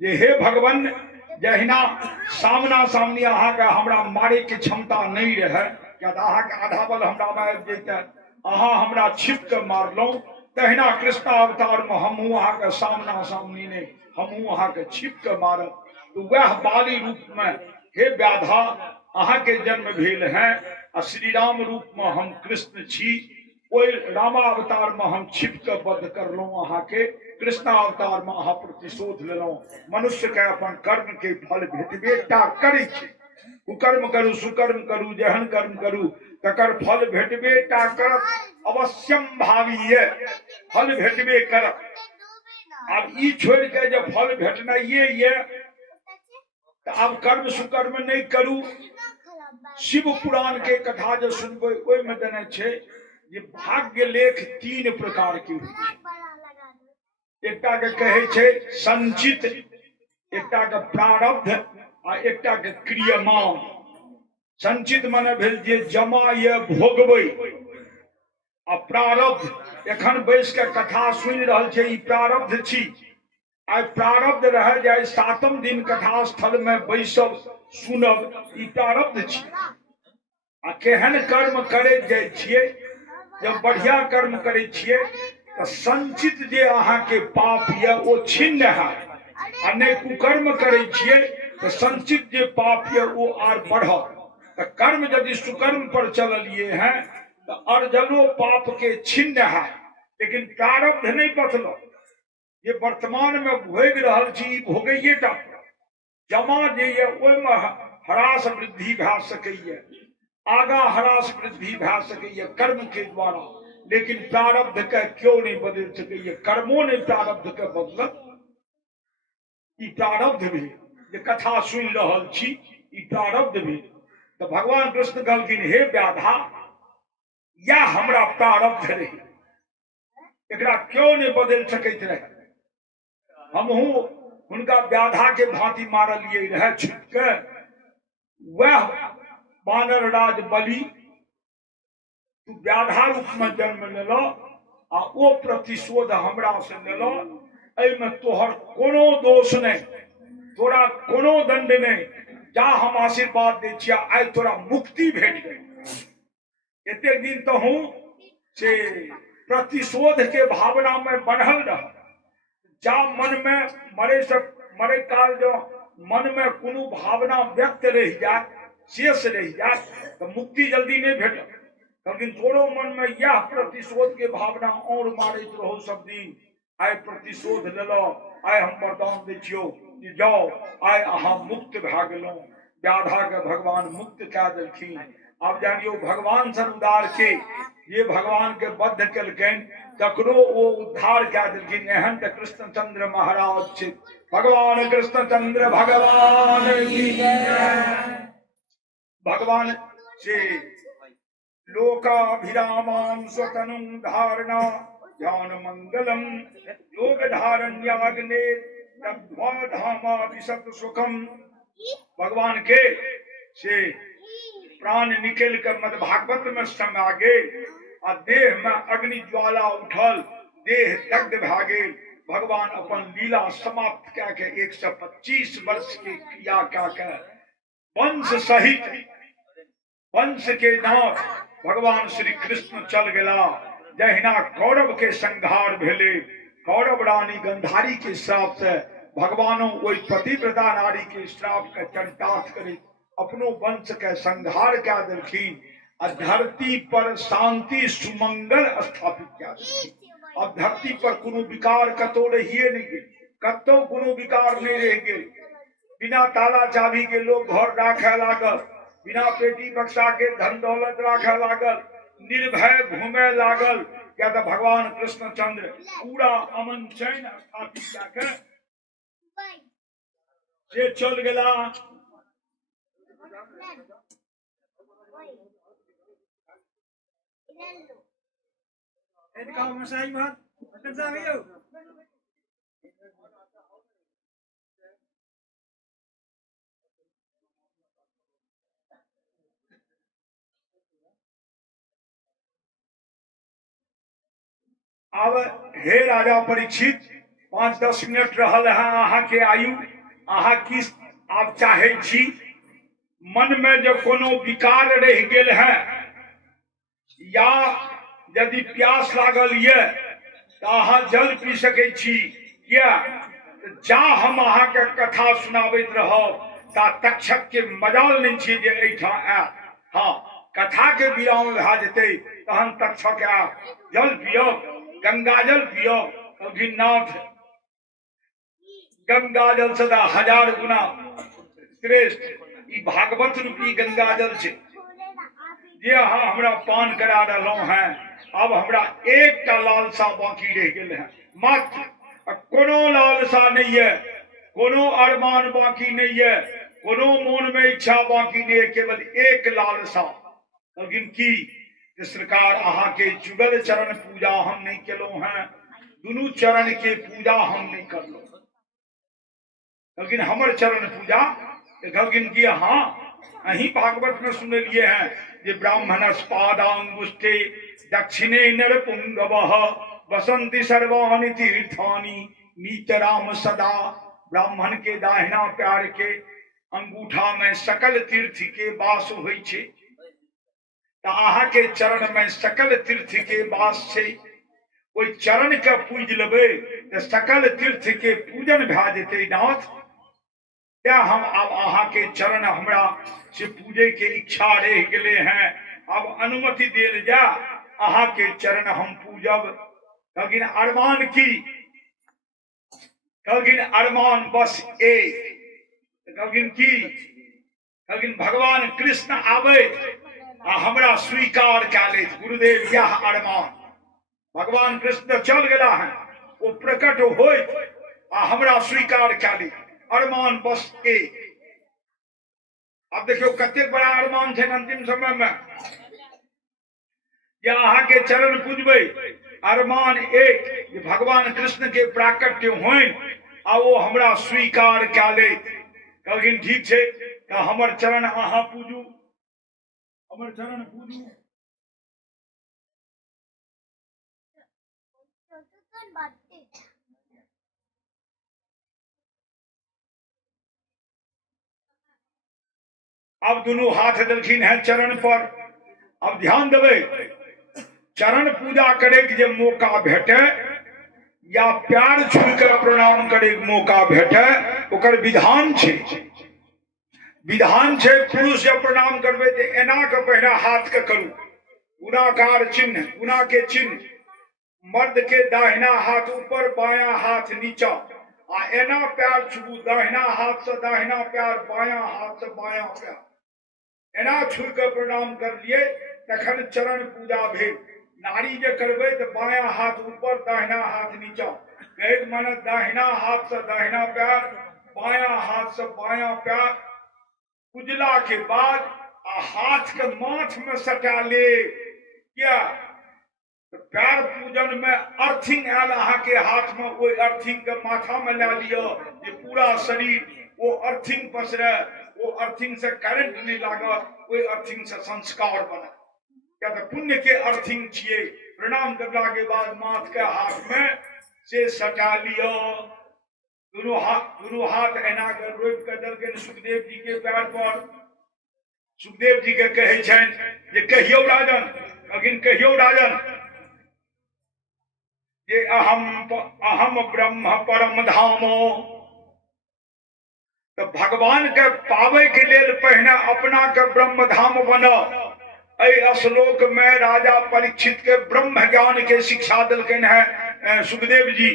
जे हे भगवान जहिना सामना सामनी अहाँ के हमरा मारे के क्षमता नहीं रहे, क्या अहाँ के आधा बल हमरा में आबि जैते, अहाँ हमरा छिप के मारलौं, तहिना कृष्ण अवतार में हमहू अहाँ के सामना सामनी नहीं, हमहू अहाँ के छिप के मारब। तो वह बाली रूप में हे व्याधा अहाँ के जन्म भेल है, आ श्री राम रूप में हम कृष्ण छी। ओहि रामावतार में हम छिप के बद्ध करलौं अहाँ के, कृष्ण अवतार में अहाँ प्रतिशोध लेलौं। मनुष्य के अपन कर्म के फल भेटबे टा करै छै, कुकर्म करू सुकर्म करू, जेहन कर्म करू तकर फल भेटबे टा करत, अवश्यम भावीय फल भेटबे करत। अब ई छोड़ के जब फल भेटनाइए ये तो अब कर्म सुकर्म नहीं करू। शिव पुराण के कथा जो सुनबै ओहि में देने छै जे भाग्य लेख तीन प्रकार के होइ छै, एकटा के कहे छै संचित, एकटा के प्रारब्ध आ एकटा के क्रियमान। संचित मने भेल जे जमा ये भोगबै आ प्रारब्ध एखन बैस के कथा सुनि रहल छै, ई प्रारब्ध छी। आइ प्रारब्ध रह जाए सातम दिन कथा स्थल में बैसब सुनब, ई प्रारब्ध छी। आ केहन कर्म करैत जाइ छियै, जब बढ़िया कर्म करै छियै तऽ संचित जे अहाँके पाप ये ओ छिन्न हैत, आ नहि कुकर्म करै छियै तऽ संचित जे पाप ये ओ आर बढ़त। तऽ कर्म यदि सुकर्म पर चललिए हैं तो अर्जनो पाप के छिन्न है, लेकिन प्रारब्ध नहीं बदलो। ये वर्तमान में भोग रहल छी, भोगैये टा जमा जे ये ओहिमे ह्रास वृद्धि भए सकैए, आगा ह्रास वृद्धि भए सकैए कर्म के द्वारा, लेकिन प्रारब्ध के क्यों नहीं बदल सकैए। कर्मों ने प्रारब्ध के बदलत। ई प्रारब्ध भी जे कथा सुनि रहल छी, ई प्रारब्ध भी। तो भगवान कृष्ण कहलखिन, हे व्याधा, या हमरा प्रारब्ध रहे, एकरा क्यों नहीं बदल सकैत रहे। हमहू हुनका व्याधा के भांति मारलिए रहे छुप के। वह बानर राज बलि तू व्याधा रूप में जन्म लेलो आ ओ प्रतिशोध हमरा से लेलो। एहिमे तोहर कोनो दोष नहीं, तोरा कोनो दंड नहीं। जा हम आशीर्वाद दे छिया, आइ तोरा मुक्ति भेट गई। एते दिन तो हूँ से प्रतिशोध के भावना में बढ़ल रह। जा मन में मरे काल जो मन में कोनो भावना व्यक्त रह जाए, शेष रह जाए, तो मुक्ति जल्दी नहीं भेट। लेकिन तोरो मन में यह प्रतिशोध के भावना और मारित रहो सब दिन। आइ प्रतिशोध ले लो, आइ हम वरदान दे छियो कि जाओ, आइ अहाँ मुक्त भए गेलो। व्याधा के भगवान मुक्त कए देलखिन। अब जानियो भगवान सन उदार के ये भगवान के बद्ध केलखिन, तकरो वो उद्धार कए देलखिन। एहन तो कृष्णचंद्र महाराज छै। भगवान कृष्णचंद्र भगवान की जय। भगवान से लोकाभिरामां स्वतनुं धारणा ध्यान मंगलम योग धारण्याग्ने तद्वा धामा विशत सुखम। भगवान के से प्राण निकल कर मद भागवत में समा गेल आ देह में अग्नि ज्वाला उठल, देह दग्ध भए गेल। भगवान अपन लीला समाप्त कए के 125 वर्ष के क्रिया कए के वंश सहित वंश के नाथ भगवान श्री कृष्ण चल गेला। जहिना कौरव के संहार भेले, कौरव रानी गंधारी के श्राप से भगवानों वही पतिव्रता नारी के श्राप के चरितार्थ करे अपनो वंश के संहार क्या देलखिन। धरती पर शांति सुमंगल स्थापित क्या देलखिन। अब धरती पर कोनो विकार कतो रहिए नहीं गेल, कतो कोनो विकार नहीं रह गेल। बिना ताला चाबी के लोग घर राखे लागल, बिना पेटी बक्सा के धन दौलत राखे लागल, निर्भय घूमे लागल। क्या तो भगवान कृष्णचंद्र पूरा अमन चैन स्थापित क्या से चल गला। अब हे राजा परीक्षित 5-10 मिनट रहल है अहाँ के आयु। अहाँ की आप चाहे छी, मन में जो कोनो विकार रह गेल है या यदि प्यास लागल ये तो अहाँ जल पी सके छी। क्या जा हम अहाँ के कथा सुनाबैत रहब ता तक्षक के मजाल नहीं छी जे एठा आयत। हाँ, कथा के विराम भए जेतै तहन तक्षक आयत। जल पियो, गंगाजल पियो। नाथ गंगाजल सदा 1000 गुना श्रेष्ठ ई भागवत रूपी गंगाजल छै जे अहाँ हमरा पान करा रहलहुं हैं। अब हमरा एकटा लालसा बाकी रह गेल है, मात्र कोनो लालसा नहीं है, कोनो अरमान बाकी नहीं है, कोनो मन में इच्छा बाकी नहीं है, केवल एक लालसा। लेकिन की सरकार अहाँ के जुगल चरण पूजा हम नहीं केलो हैं, दुनू चरण के पूजा हम नहीं करलो, लेकिन हमर चरण पूजा कहलखिन कि हाँ अही भागवत में सुन लिए हैं जे ब्राह्मणस्पादांगुष्ठे दक्षिणे नरपुंगवः वसंति सर्वाणि तीर्थानि नीतराम सदा। ब्राह्मण के दाहिना पैर के अंगूठा में सकल तीर्थ के वास होइ छे, तो अहा के चरण में सकल तीर्थ के वास छे। कोई चरण के पूज लेबे तो सकल तीर्थ के पूजन भा जेते नाथ। क्या हम अब अहा के चरण हमरा से पूजे के इच्छा रह गेले हैं, अब अनुमति देल जा अहा के चरण हम पूजब। लेकिन अरमान की, लेकिन अरमान बस एक, लेकिन की, लेकिन भगवान कृष्ण आवे आ हमरा स्वीकार कर ले। गुरुदेव यह अरमान भगवान कृष्ण चल गया है, वो प्रकट हो आ हमरा स्वीकार कर ले। अरमान बस एक। अब देखियो कते बड़ा अरमान है अंतिम समय में, यहाँ के चरण पूजबे। अरमान एक कि भगवान कृष्ण के प्राकट्य होइन आ वो हमरा स्वीकार क्या ले। कहलखिन ठीक छे तो हमर चरण अहाँ पूजू, हमर चरण पूजू। अब दोनों हाथ दलखिन है चरण पर। अब ध्यान देवे, चरण पूजा करे के जे मौका भेटे या प्यार छू कर प्रणाम करे के मौका भेटे, ओकर विधान छे। विधान छे पुरुष जब प्रणाम करबे तो एना के पहले हाथ के करू, गुणाकार चिन्ह, गुना के चिन्ह। मर्द के दाहिना हाथ ऊपर, बायां हाथ नीचा, आ एना पैर छू, दाहिना हाथ से दाहिना पैर, बायां हाथ से बायां पैर, एना छू के प्रणाम कर लिए तखन चरण पूजा भेल। नारी जे करबे तो बायां हाथ ऊपर, दाहिना हाथ नीचा। कहे माने दाहिना हाथ से दाहिना पैर, बायां हाथ से बायां पैर पूजला के बाद आ हाथ के माथ में सटा ले। क्या तो पैर पूजन में अर्थिंग आयल अहाँ के हाथ में, वो अर्थिंग के माथा में ला लियो जे पूरा शरीर वो अर्थिंग पसरे। वो अर्थिंग से करंट नहीं लागत, वो अर्थिंग से संस्कार बने। क्या तो पुण्य के अर्थिंग छिए। प्रणाम करला के बाद माथ के हाथ में से सटा लियो। दोनों हाथ एना के रोप के दल के सुखदेव जी के पैर पर। सुखदेव जी के कहे छन जे कहियो राजन, लेकिन कहियो राजन जे अहम ब्रह्म परम धामो। तो भगवान के पावे के लेल पहने अपना के ब्रह्म धाम बनो। ऐ श्लोक में राजा परीक्षित के ब्रह्म ज्ञान के शिक्षा दिलकन है सुखदेव जी।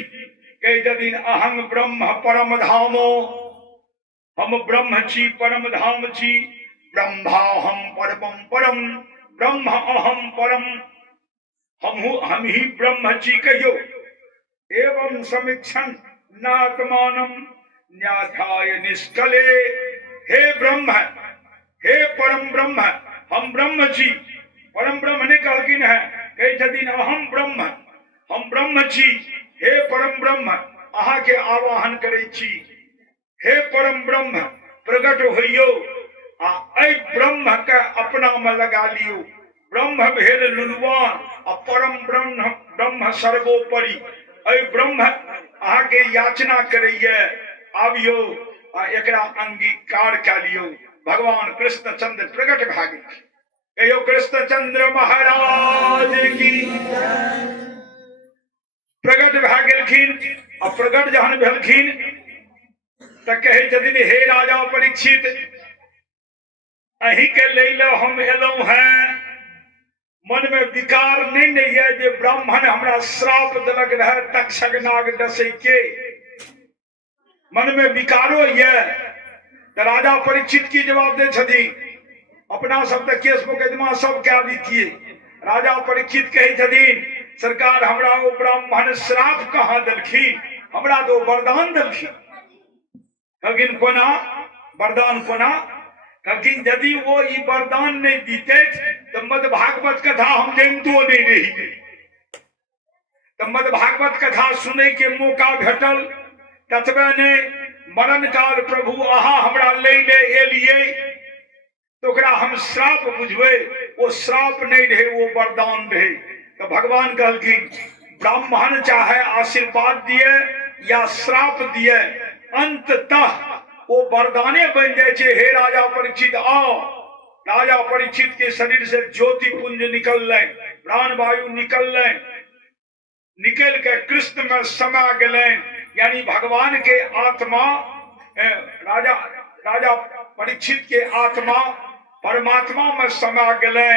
कहे यदि अहम ब्रह्म परम धामो, हम ब्रह्म छी परम धाम छी। ब्रह्मा हम परमं परम, ब्रह्म अहम परम, हम ही ब्रह्म छी कहियो। एवं समीक्षण नात्मानम न्याध्याय निष्कले। हे ब्रह्म, हे परम ब्रह्म, हम ब्रह्म छी। परम ब्रह्म ने कहलखिन है, कहे छथिन अहम ब्रह्म, हम ब्रह्म छी। हे परम ब्रह्म, अहाँ के आवाहन करे छी। हे परम ब्रह्म प्रकट होइयो आ ऐ ब्रह्म के अपना में लगा लियो। ब्रह्म भेल लुलुआन आ परम ब्रह्म सर्वोपरि। ऐ ब्रह्म अहाँ के याचना करैये, आबियो आ एकरा अंगीकार क लियो। भगवान कृष्णचंद्र प्रकट भा गेल। कहियो कृष्णचंद्र महाराज की प्रकट भा गेलखिन। आ प्रकट जहन भेलखिन तो कहे छथिन हे राजा परीक्षित, अही के लैले हम एलौं हैं। मन में विकार नहीं है जे ब्राह्मण हमरा श्राप देलक रहे तक्षक नाग डसै के। मन में विकारो ये तो राजा परीक्षित की जवाब दे छथिन, अपना सब तक केस मुकदमा सब क्या दीजिए। राजा परीक्षित कहे छथिन सरकार हमरा वो ब्राह्मण श्राप कहाँ दलखिन, हमरा तो वरदान दलखिन। लेकिन कोना वरदान कोना, लेकिन यदि वो ई वरदान नहीं दीते तो मद भागवत कथा हम जानतो नहीं रही। तो मद भागवत कथा सुने के मौका भेटल, ततबे ने मरण काल प्रभु अहा हमरा ले एलिए। तो ओकरा हम श्राप बुझबे, वो श्राप नहीं रहे, वो वरदान रहे। तो भगवान कहलखिन ब्राह्मण चाहे आशीर्वाद दिए या श्राप दिए, अंततः वो वरदाने बन जाए छे। हे राजा परीक्षित आओ। राजा परीक्षित के शरीर से ज्योति पुंज निकल लें, प्राण वायु निकल लें, निकल के कृष्ण में समा गए, यानी भगवान के आत्मा राजा परीक्षित के आत्मा परमात्मा में समा गए।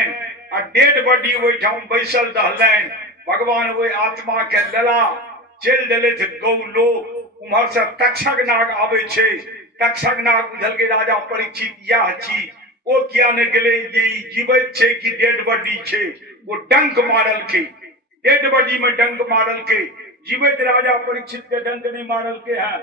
आ डेड बॉडी वही ठाम बैसल रहलें। भगवान वही आत्मा के लला चल दिले थे गौलोक। उम्हर से तक्षक नाग आवे छे। तक्षक नाग बुझल के राजा परीक्षित यह चीज वो किया ने गेले जे जीवित छे कि डेड बॉडी छे। वो डंक मारल के, डेड बॉडी में डंक मारल के, जीवित राजा परीक्षित के डंक नहीं मारल के है।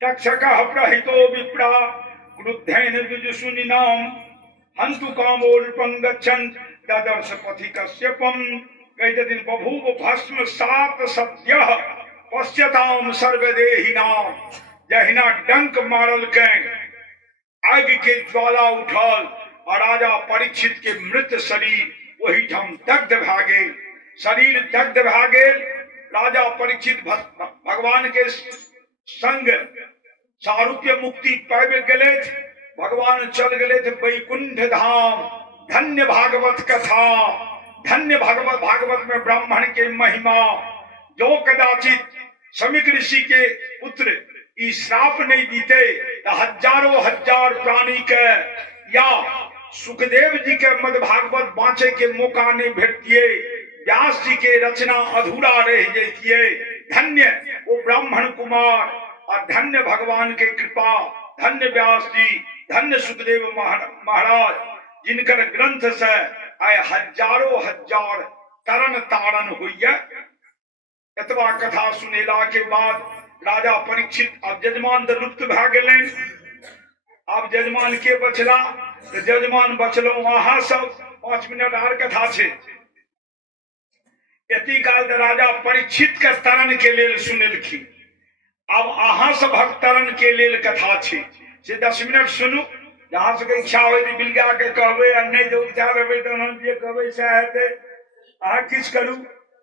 तक्षकः प्रहितो विप्रा क्रुद्धेन द्विजसुनिनाम हन्तु कामोल्पं गच्छन् ददर्श पथिकस्यपम्। कहते दिन बभूव भस्म सात सद्यः पश्यताम सर्वदेहिनाम। जहिना डंक मारल के आग के ज्वाला उठल और राजा परीक्षित के मृत शरीर वही ठाम दग्ध भा गेल। शरीर दग्ध भा गेल। राजा परीक्षित भगवान के संग सारूप्य मुक्ति पावे गले। भगवान चल गए थे वैकुंठ धाम। धन्य भागवत कथा, धन्य भागवत में ब्राह्मण के महिमा। जो कदाचित समीक ऋषि के पुत्र श्राप नहीं दीते तो हजारों हजार प्राणी के या सुखदेव जी के मद भागवत बाँचे के मौका नहीं भेटतिए। व्यास जी के रचना अधूरा रह जाइए। धन्य वो ब्राह्मण कुमार और धन्य भगवान के कृपा, धन्य व्यास जी, धन्य सुखदेव महाराज, जिनकर ग्रंथ से आए हजारों हजार तरन तारण हुई। एतबा कथा सुनेला के बाद राजा परीक्षित अब जजमान तो लुप्त भा गए। अब जजमान के बचला तो जजमान बचलो वहां सब 5 मिनट आर कथा छे। एती काल राजा परीक्षित के तरण के लेल सुनेलखिन। अब अहाँ सब भक्तरण के लेल कथा छे से 10 मिनट सुनू। जहाँ से इच्छा हो बिलगा के कहबे आ नहीं जो इच्छा रहे तो हम जे कहबे से हेते। अहाँ किछ करू।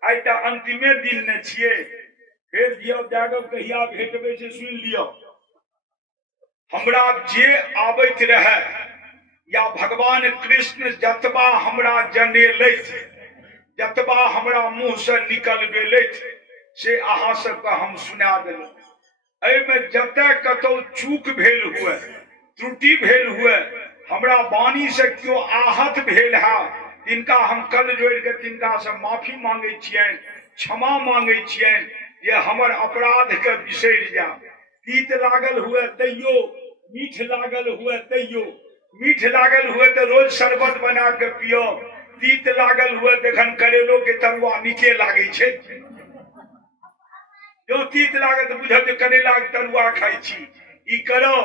आई त अंतिमे दिन ने छिए। फिर जियो जागब कहिया भेटबे से सुन लियो। हमरा जे आबैत रहे या भगवान कृष्ण जतबा हमरा जनेलैथ, जतबा हमरा मुंह से निकल गेलैथ से अहाँ सबके हम सुना देलहुँ। एहिमे जतय कतौ चूक भेल हुए, त्रुटि भेल हुए, हमरा वाणी से क्यों आहत भेल है, तिनका हम कल जोड़ के तिनका से माफी मांगे छियनि, क्षमा मांगे छियनि जे हमर अपराध के बिसरि जा। तीत लागल हुए तैयो, मीठ लागल हुए तैयो। मीठ लागल हुए तो रोज शरबत बना के पियो। तीत लागल हुए देखन करेलो के तरुआ नीचे लागे छे। जो तीत लागत बुझब जे करेला के तरुआ खाई छी। ई करो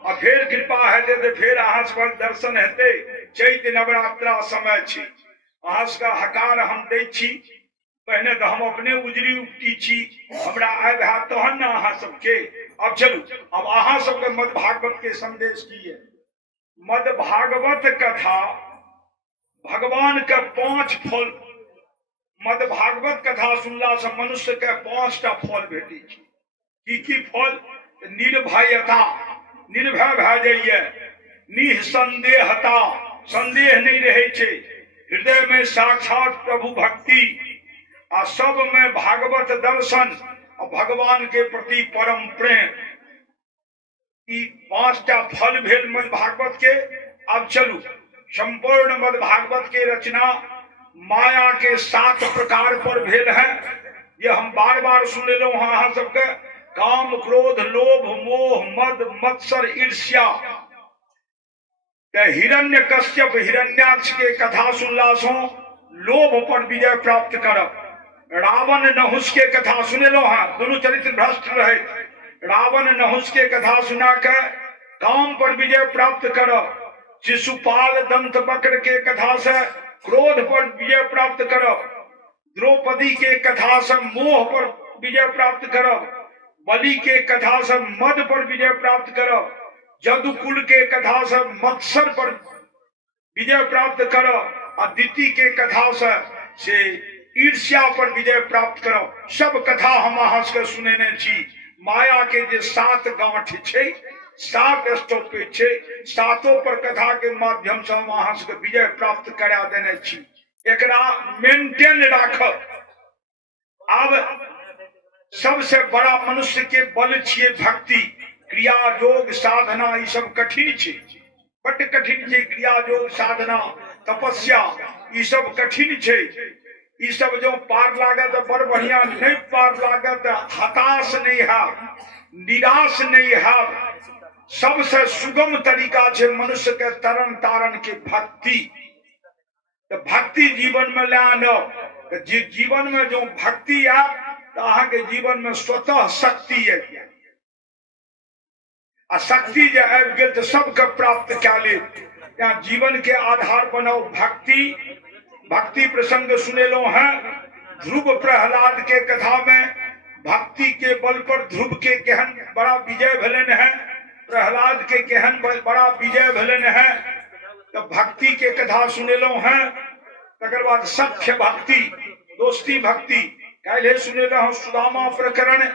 आ फिर कृपा हेते तो फिर अहाँ सब दर्शन हेते। चैत नवरात्रा समय छी। अहाँ सबका हकार हम दै छी। पहले तो हम अपने उजरी उक्ति छी। हमरा आब है तहन न अहाँ सबके। अब चलू अब अहाँ सबके मद भागवत के संदेश की है। मद भागवत कथा भगवान के 5 फल। मद भागवत कथा सुनला से मनुष्य के 5टा फल भेटी। की फल? निर्भयता, निर्भय भए जाइए। निसंदेहता, संदेह नहीं रहे छे। हृदय में साक्षात प्रभु भक्ति आ सब में भागवत दर्शन और भगवान के प्रति परम प्रेम। ई 5टा फल भेल मद भागवत के। अब चलू संपूर्ण मद भागवत के रचना माया के 7 प्रकार पर भेल है। ये हम बार बार सुन लो अहाँ सबके। काम, क्रोध, लोभ, मोह, मद, मत्सर, ईर्ष्या। हिरण्य कश्यप हिरण्याक्ष के कथा सुनला सो लोभ पर विजय प्राप्त करब। रावण नहुष के कथा सुने लो हाँ, दोनों चरित्र भ्रष्ट रहे। रावण नहुष के कथा सुना के काम पर विजय प्राप्त करब। शिशुपाल दंत वक्र के कथा से क्रोध पर विजय प्राप्त करब। द्रौपदी के कथा से मोह पर विजय प्राप्त करब, बलि के कथा से मद पर विजय प्राप्त करब, जदुकुल के कथा से मत्सर पर विजय प्राप्त करब, अदिति के कथा से ईर्ष्या पर विजय प्राप्त करब। सब कथा हम अहाँ के सुनेने छी। माया के जे 7 गांठ छै, 7 स्टॉपेज छै, 7 पर कथा के माध्यम से हम अहाँ के विजय प्राप्त करा देने छी। एकरा मेंटेन राखब। आब सबसे बड़ा मनुष्य के बल छिए भक्ति, क्रिया योग साधना। ई सब कठिन छै, बड़ कठिन छै। क्रिया योग साधना तपस्या ई सब कठिन छै। ई सब जो पार लागे तो बड़ बढ़िया, नहीं पार लागे तो हताश नहीं है, निराश नहीं है। सबसे सुगम तरीका है मनुष्य के तरन तारण के भक्ति। तो भक्ति जीवन में ले आनो। जीवन में जो भक्ति है तो अहाँ के जीवन में स्वतः शक्ति है। आ शक्ति जो आबि गेल तो सबके प्राप्त कै ले। यहाँ जीवन के आधार बनाओ भक्ति। भक्ति प्रसंग सुनेलो हैं। ध्रुव प्रहलाद के कथा में भक्ति के बल पर ध्रुव के केहन बड़ा विजय भेलन है, प्रहलाद के केहन बड़ा विजय भेलन है। तो भक्ति के कथा सुनेलो हैं। तकर बाद सख्य भक्ति, दोस्ती भक्ति काल्हे सुनेलो हैं। सुदामा प्रकरण,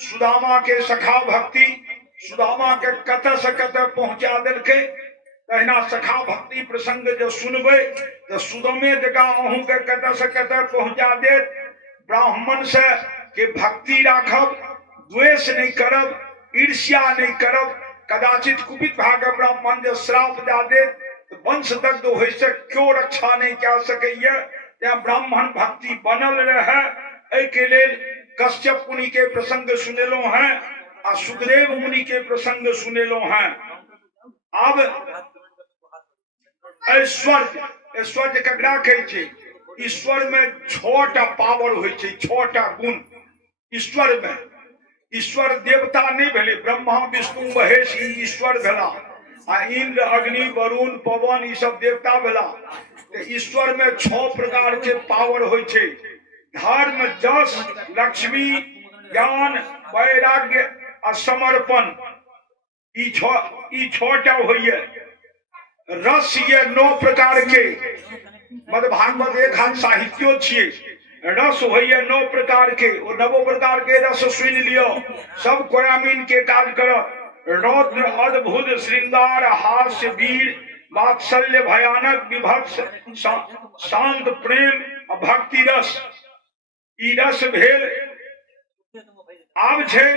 सुदामा के सखा भक्ति, सुदामा के कत से कत पहुंचा देलके। तहिना सखा भक्ति प्रसंग जो सुनबे तो सुदमे जगह अहूँ के कत से कत पहुंचा दे। ब्राह्मण से के भक्ति राखब, द्वेष नहीं करब, ईर्ष्या नहीं करब। कदाचित कुपित भाग ब्राह्मण जो श्राप दे दे तो वंश दग्ध हो से क्यों रक्षा नहीं कह सकैया। त्या ब्राह्मण भक्ति बनल रहे। के लेल कश्यप मुनि के प्रसंग सुनेलो हैं आ सुखदेव मुनि के प्रसंग सुनेलो हैं। अब ऐश्वर्य ककरा कहै छै? ईश्वर में 6टा पावर होइ छै, 6टा गुण ईश्वर में। ईश्वर देवता नहीं भेले, ब्रह्मा विष्णु महेश ई ईश्वर भेला। आ इंद्र अग्नि वरुण पवन ई सब देवता भेला। तो ईश्वर में 6 प्रकार के पावर होइ छै। धर्म, जस, लक्ष्मी, ज्ञान, वैराग्य और समर्पण ई 6टा होइए। रस ये 9 प्रकार के, मद भागवत एक हाथ साहित्यो छिए। रस होइए 9 प्रकार के, वो 9 प्रकार के रस सुन लियो, सब कोयामीन के काज करो। रौद्र, अद्भुत, श्रृंगार, हास्य, वीर, वात्सल्य, भयानक, विभत्स, शांत, प्रेम, भक्ति रस। ई रस भेल। आब छै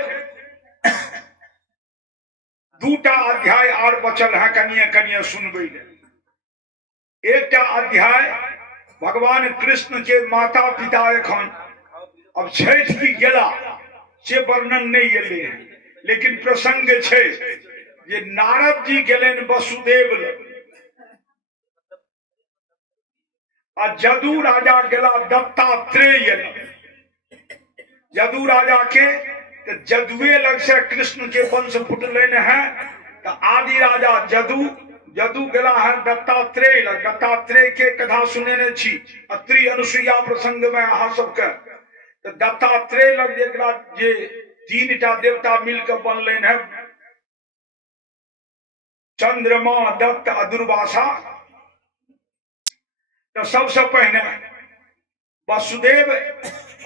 2टा अध्याय आर बचल है, कनिए सुनबे। एकटा अध्याय भगवान कृष्ण के माता पिता एखन अब छठि की गेला से वर्णन नहीं एले है। लेकिन प्रसंग छै जे नारद जी गेलन वसुदेव लग आ जदू राजा गेला दत्तात्रेय लग। जदू राजा के तो जदुए लग से कृष्ण के वंश फुटलन है। तो आदि राजा जदू गेला है दत्तात्रेय लग। दत्तात्रेय के कथा सुनेने छी अत्रि अनुसुईया प्रसंग में अहाँ सबके। तो दत्तात्रेय लग जेकरा जे 3टा देवता मिलकर बनलन है, चंद्रमा, दत्त आ दुर्वासा। तो सबसे पहले वसुदेव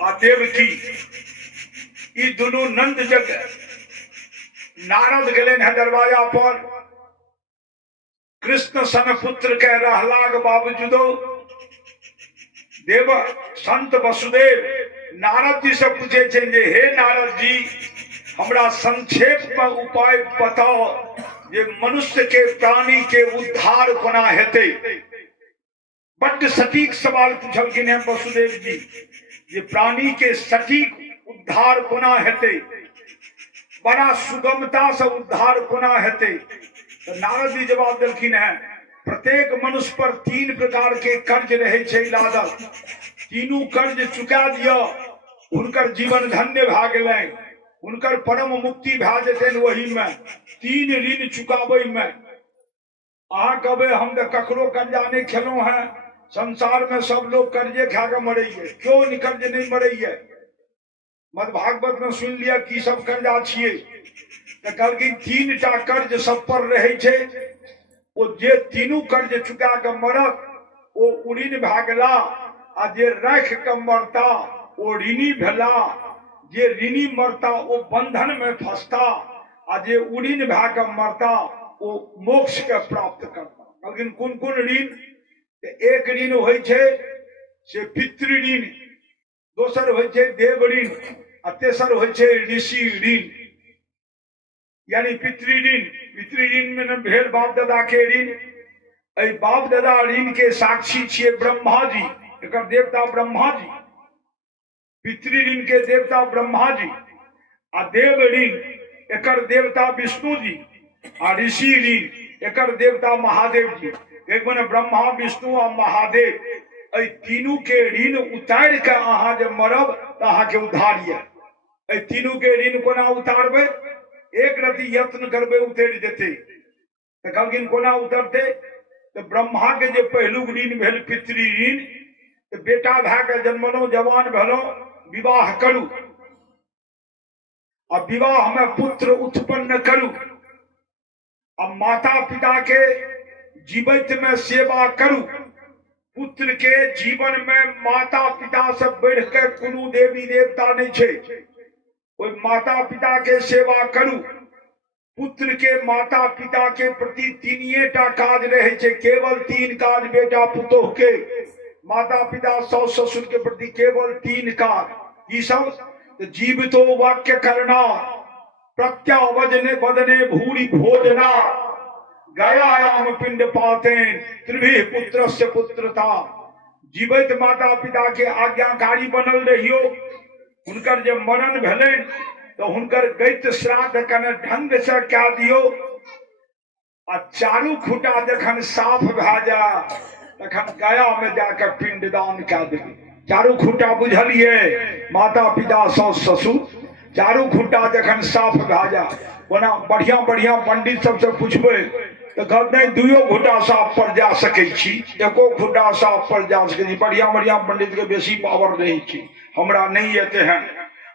आ देवकी ई दोनों नंद जग नारद गेलन है दरवाजा पर। कृष्ण सन पुत्र के रहलाक बावजूदो देव संत वसुदेव नारद जी से पूछे छे जे हे नारद जी, हमरा संक्षेप में उपाय बताओ जे मनुष्य के प्राणी के उद्धार कोना हेते। बड़ सटीक सवाल पूछलखिन है वसुदेव जी जे प्राणी के सटीक उद्धार कोना हेते, बड़ा सुगमता से उद्धार कोना हेते। तो नारद जी जवाब देलखिन है प्रत्येक मनुष्य पर 3 प्रकार के कर्ज रहे छे लादल। तीनों कर्ज चुका दियो, उनकर जीवन धन्य भा गेलै, उनकर परम मुक्ति भा जेतन। वही में 3 ऋण चुकाबै में अहाँ कहबै हम तो ककरो कर्जा नहीं खेलो है, संसार में सब लोग कर्जे खा के मरे है, क्यों कर्ज नहीं मरे है? मद भागवत में सुन लिया कि सब कर्जा छिए तो कहलखिन 3टा कर्ज सब पर रहे छे, ओ जे तीनू कर्ज चुका के मरत ओ उड़ीन भागला, आ जे राख के मरता ओ ऋणी भेला, जे ऋणी मरता ओ बंधन में फंसता, आ जे उड़ीन भाग के मरता ओ मोक्ष के प्राप्त करता। लेकिन कौन कौन ऋण? एक ऋण होय छे से पितृ ऋण, दोसर होय छे देव ऋण, आ तेसर होय छे ऋषि ऋण। यानी पितृ ऋण, पितृ ऋण में न भेल बाप दादा के ऋण, ए बाप दादा ऋण के साक्षी छिए ब्रह्मा जी, एकर देवता ब्रह्मा जी। पितृ ऋण के देवता ब्रह्मा जी, आ देव ऋण एकर देवता विष्णु जी, आ ऋषि ऋण एकर देवता महादेव जी। एक मने ब्रह्मा विष्णु आ महादेव, ए तीनू के ऋण उतार के अहाँ जे मरब त अहाँ के उद्धार ये। ए तीनू के ऋण कोना उतारबे? एक रति यत्न करबे उतर जेते। त कहलखिन कोना उतरते? तो ब्रह्मा के जे पहिलुक ऋण भेल पितृ ऋण, तो बेटा भए के जन्मलो, जवान भेलो, विवाह करू, आ विवाह में पुत्र उत्पन्न करू, आ माता पिता के जीवित में सेवा करू। पुत्र के जीवन में माता पिता से बढ़ के कोनो देवी देवता नहीं छे, कोई माता पिता के सेवा करू। पुत्र के माता पिता के प्रति 3टा काज रहे छे, केवल 3 काज बेटा पुतोह के, माता पिता सास ससुर के प्रति केवल 3 काज। ये सब तो जीवितो वाक्य करना, प्रत्यावजने बदने भूरि भोजना, गयायाम पिंड पाते त्रिभि पुत्र से पुत्रता। जीवित माता पिता के आज्ञाकारी बनल रहियो, उनकर जब मरण भेले तो हुनकर गैत श्राद्ध कने ढंग से क्या दियो, आ चारू खूटा जखन साफ भए जा तखन गया में जाकर पिंडदान क्या देबे। चारू खूटा बुझलिए? माता पिता सास ससुर चारू खूटा जखन साफ भए जा, ओना बढ़िया बढ़िया पंडित सबसे पूछबे तो कहते नहीं 2 खूटा साफ पर जा सके छी, 1 खूटा साफ पर जा सके छी। बढ़िया बढ़िया पंडित के बेसी पावर रहे छी, हमरा नहीं एते हैं।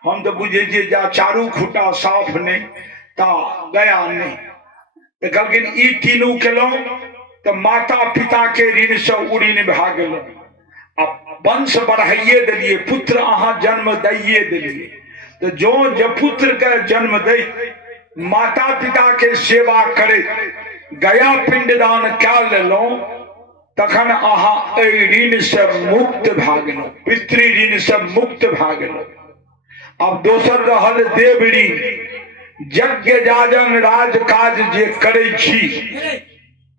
हम तो बुझे जे जा चारू खूटा साफ नहीं ता गया नहीं। तो कहलखिन ई तीनू केलौं तो माता पिता के ऋण से उड़ीन भए गेलौं, आ वंश बढ़ाइए देलिए, पुत्र अहाँ जन्म दैये देलिए। तो जो पुत्र के जन्म दे, माता पिता के सेवा करे, गया पिंडदान क्या लेलौं, तखन अहाँ एहि ऋण से मुक्त भए गेलौं, पितृ ऋण से मुक्त भए गेलौं। अब दोसर रहल देव ऋण। यज्ञ जाजन राज काज जे करे छी,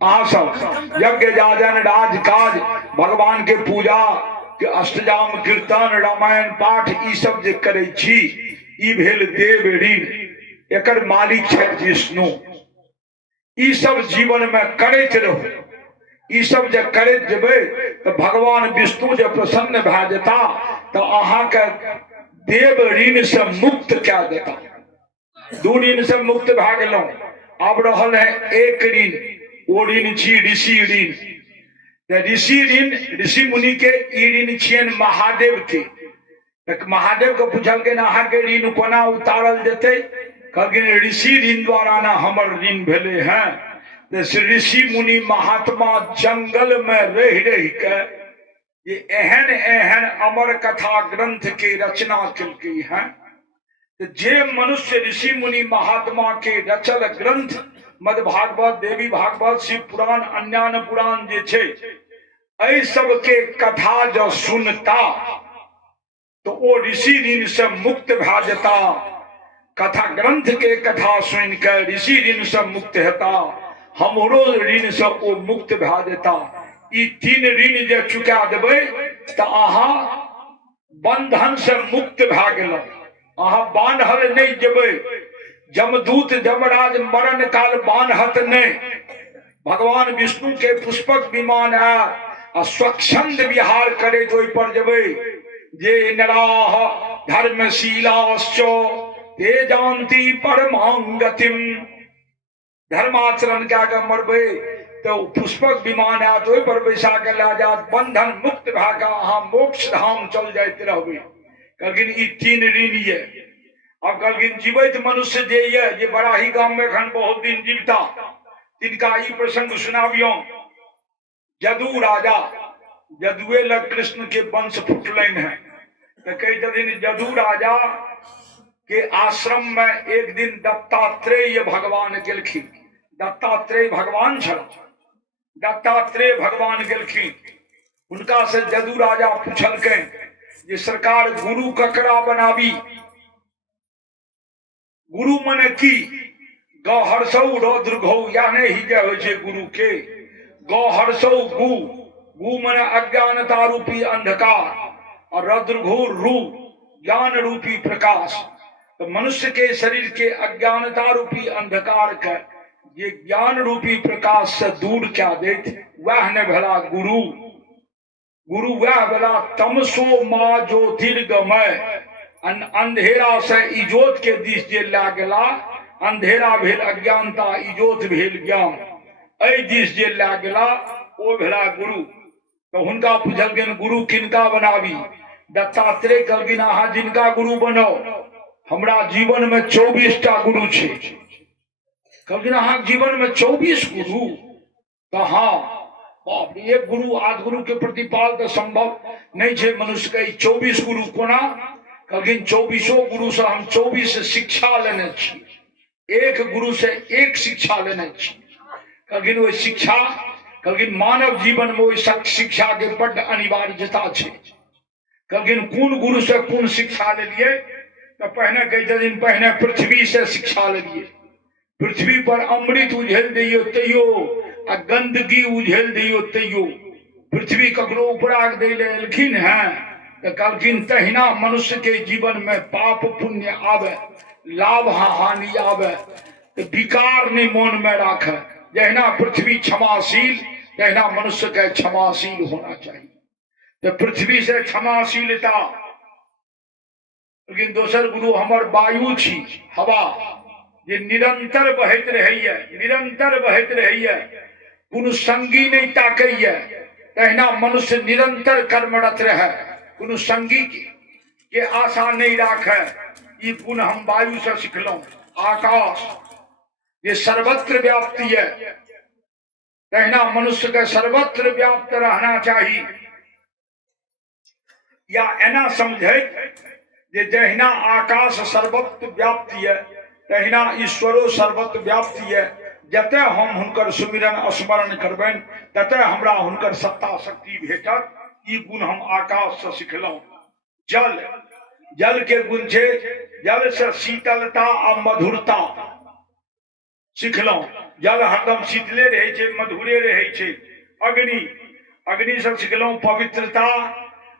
अहाँ सब यज्ञ जाजन राज काज, भगवान के पूजा के अष्टजाम कीर्तन रामायण पाठ ई सब जे करे छी, ई भेल देव ऋण। एकर मालिक छथि विष्णु। ई सब जीवन में करैत रहो, ई सब जे करैत जेबै तो भगवान विष्णु जे प्रसन्न भए जेता तो अहाँ के देव ऋण से मुक्त क्या देता। 2 ऋण से मुक्त भए गेलौं। अब रहल है एक ऋण, ओ ऋण छी ऋषि ऋण। ऋषि ऋण ऋषि मुनि के ई ऋण छियन महादेव के। महादेव को पूछल के अहाँ के ऋण कोना उतारल जेते? कहलखिन ऋषि ऋण द्वारा ना हमर ऋण भेले हैं। ऋषि मुनि महात्मा जंगल में रह रह के ये एहन एहन अमर कथा ग्रंथ के रचना कलके हैं। तो जे मनुष्य ऋषि मुनि महात्मा के रचल ग्रंथ मद भागवत, देवी भागवत, शिव पुराण, अन्यान पुराण जे छे, ऐ सब के कथा जो सुनता तो वो ऋषि ऋण से मुक्त भए जता। कथा ग्रंथ के कथा सुन के ऋषि ऋण से मुक्त हेता, हमरो ऋण से वो मुक्त भए जता। ई 3 ऋण जे चुका देबै तो अहाँ बंधन से मुक्त भए गेलौं। अहाँ बान्हल नहीं जेबै, जमदूत जमराज मरण काल बान्हत नहीं। भगवान विष्णु के पुष्पक विमान आ स्वच्छंद विहार करे तो पर जेबै। जे नराह धर्मशीलाश्च ते जानती परमां गतिम। धर्माचरण क्या के मरबे तो पुष्पक विमान आत ओहि पर बैसा के ला जात, बंधन मुक्त भागा अहाँ मोक्ष धाम चल जाते रहबे। कहलखिन ई 3 ऋण ये। अब कहलखिन जीवित मनुष्य जे ये, जे बड़ाही गाम में एखन बहुत दिन जीवता, तिनका ई प्रसंग सुनाबियो। जदू राजा, जदुए लग कृष्ण के वंश फुटलन है, तो कहते जदू राजा के आश्रम में एक दिन दत्तात्रेय भगवान गेलखिन। दत्तात्रेय भगवान छल, दत्तात्रेय भगवान गेलखिन, उनका से जदू राजा पूछलकै जे सरकार गुरु ककरा बनाबी। गुरु मने की? गहर्षौ रौद्रघौ, यानी ही जे होइ छै गुरु के। गहर्षौ गु, गु मने अज्ञानता रूपी अंधकार, और रौद्रघौ रू, ज्ञान रूपी प्रकाश। तो मनुष्य के शरीर के अज्ञानता रूपी अंधकार का ये ज्ञान रूपी प्रकाश से दूर क्या देते, वह ने भला गुरु। गुरु वह भला तमसो माँ ज्योतिर्गमय, अंधेरा से इजोत के दिश जे ला गेला, अंधेरा भेल अज्ञानता, इजोत भेल ज्ञान, एहि दिश जे ला गेला ओ भेला गुरु। तो हुनका पूछलखिन गुरु किनका बनाबी। दत्तात्रेय कहलखिन अहाँ जिनका गुरु बनाओ, हमरा जीवन में 24टा गुरु छे। कहलखिन अहाँ जीवन में 24 गुरु? तो हाँ, बाप रे, एक गुरु आध गुरु के प्रतिपाल तो संभव नहीं छे मनुष्य के। 24 गुरु कोना? कहलखिन 24 गुरु से हम 24 शिक्षा लेने छी, एक गुरु से एक शिक्षा लेने छी। कहलखिन वो शिक्षा, कहलखिन मानव जीवन में वही शिक्षा के बड़ अनिवार्यता छे। कहलखिन कौन गुरु से कौन शिक्षा ले लिए? तो पहने कहते दिन पहने पृथ्वी से शिक्षा ले लिए। पृथ्वी पर अमृत उझेल दियो तैयो, आ गंदगी उझेल दियो तैयो। पृथ्वी ककरो उपराग दे लेलखिन है, तो कहलखिन तहिना मनुष्य के जीवन में पाप पुण्य आवे, लाभ हानि आवे, तो विकार नहीं मन में राखे। जहिना पृथ्वी क्षमाशील, तहिना मनुष्य के क्षमाशील होना चाहिए। तो पृथ्वी से क्षमाशीलता। लेकिन दोसर गुरु हमर वायु छी, हवा, जे निरंतर बहत रहैया, निरंतर बहत रहैया, कोनो संगी नहीं ताकैया। तहिना मनुष्य निरंतर कर्मरत रहे, कोनो संगी के आशा नहीं राखे। ई गुण हम वायु से सिखलौं। आकाश ये सर्वत्र व्याप्ति है, तहिना मनुष्य के सर्वत्र व्याप्त रहना चाहिए। या एना समझे जे जहिना आकाश सर्वत्र व्याप्ति है, तहिना ईश्वरो सर्वत्र व्याप्ति है। जते हम हुनकर सुमिरन स्मरण करबनि, तते हमरा हुनकर सत्ता शक्ति भेटत। ई गुण हम आकाश से सिखलौं। जल, जल के गुण छे, जल से शीतलता आ मधुरता सिखलौं। जल हरदम शीतले रहे छे, मधुरे रहे छे। अग्नि, अग्नि से सिखलौं पवित्रता।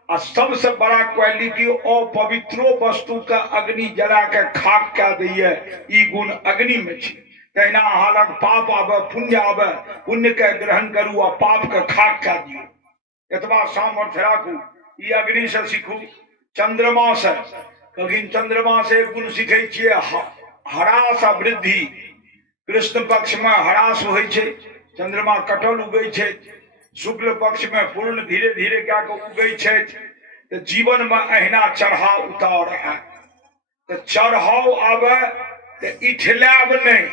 आ सबसे बड़ा क्वालिटी अपवित्रो वस्तु का अग्नि जला के खाक क्या दैये, ई गुण अग्नि में छे। तहिना अहाँ लग पाप आवे, पुण्य आवे, पुण्य के ग्रहण करू आ पाप के खाक क्या दियो। एतबा सामर्थ्य राखू। ई अग्नि से सीखू। चंद्रमा से, कखिन चंद्रमा से गुण सीखे छिये हरास आ वृद्धि। कृष्ण पक्ष में हरास होइ छे, चंद्रमा कटल उगै छे। शुक्ल पक्ष में पूर्ण धीरे धीरे क्या उगै छे। तो जीवन में अहिना चढ़ाव उतार है। तो चढ़ाव आवे तो इठलाब नहीं,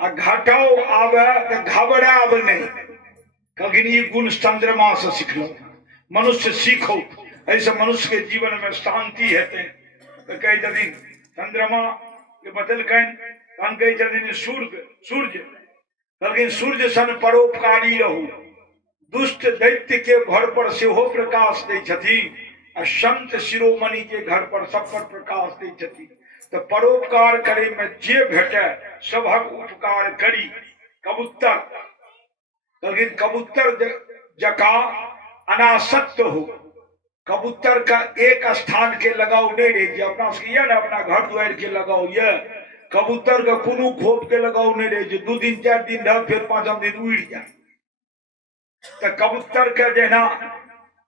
आ घटाव आवे तो घबराब नहीं। कखिन ई गुण चंद्रमा से सीखलो। मनुष्य सीखो, ऐसे मनुष्य के जीवन में शांति हेते। तो कही दिन चंद्रमा के बदलकन, तहन कही दिन सूर्य, लेकिन सूर्य सन परोपकारी रहू। दुष्ट दैत्य के घर पर सेहो प्रकाश दै छथिन, आ संत शिरोमणि के घर पर सब पर प्रकाश दै छथिन। तो परोपकार करे में जे भेटे सबहक उपकार करी। कबूतर, लेकिन कबूतर जका अनासक्त हो। कबूतर का एक स्थान के लगाव नहीं रहे। अपना ये ना अपना घर द्वार के लगाव, ये कबूतर का कोनो खोप के लगाव नहीं रहे। 2 दिन 4 दिन रह, फिर 5 दिन उड़ जाए। तो कबूतर के जेना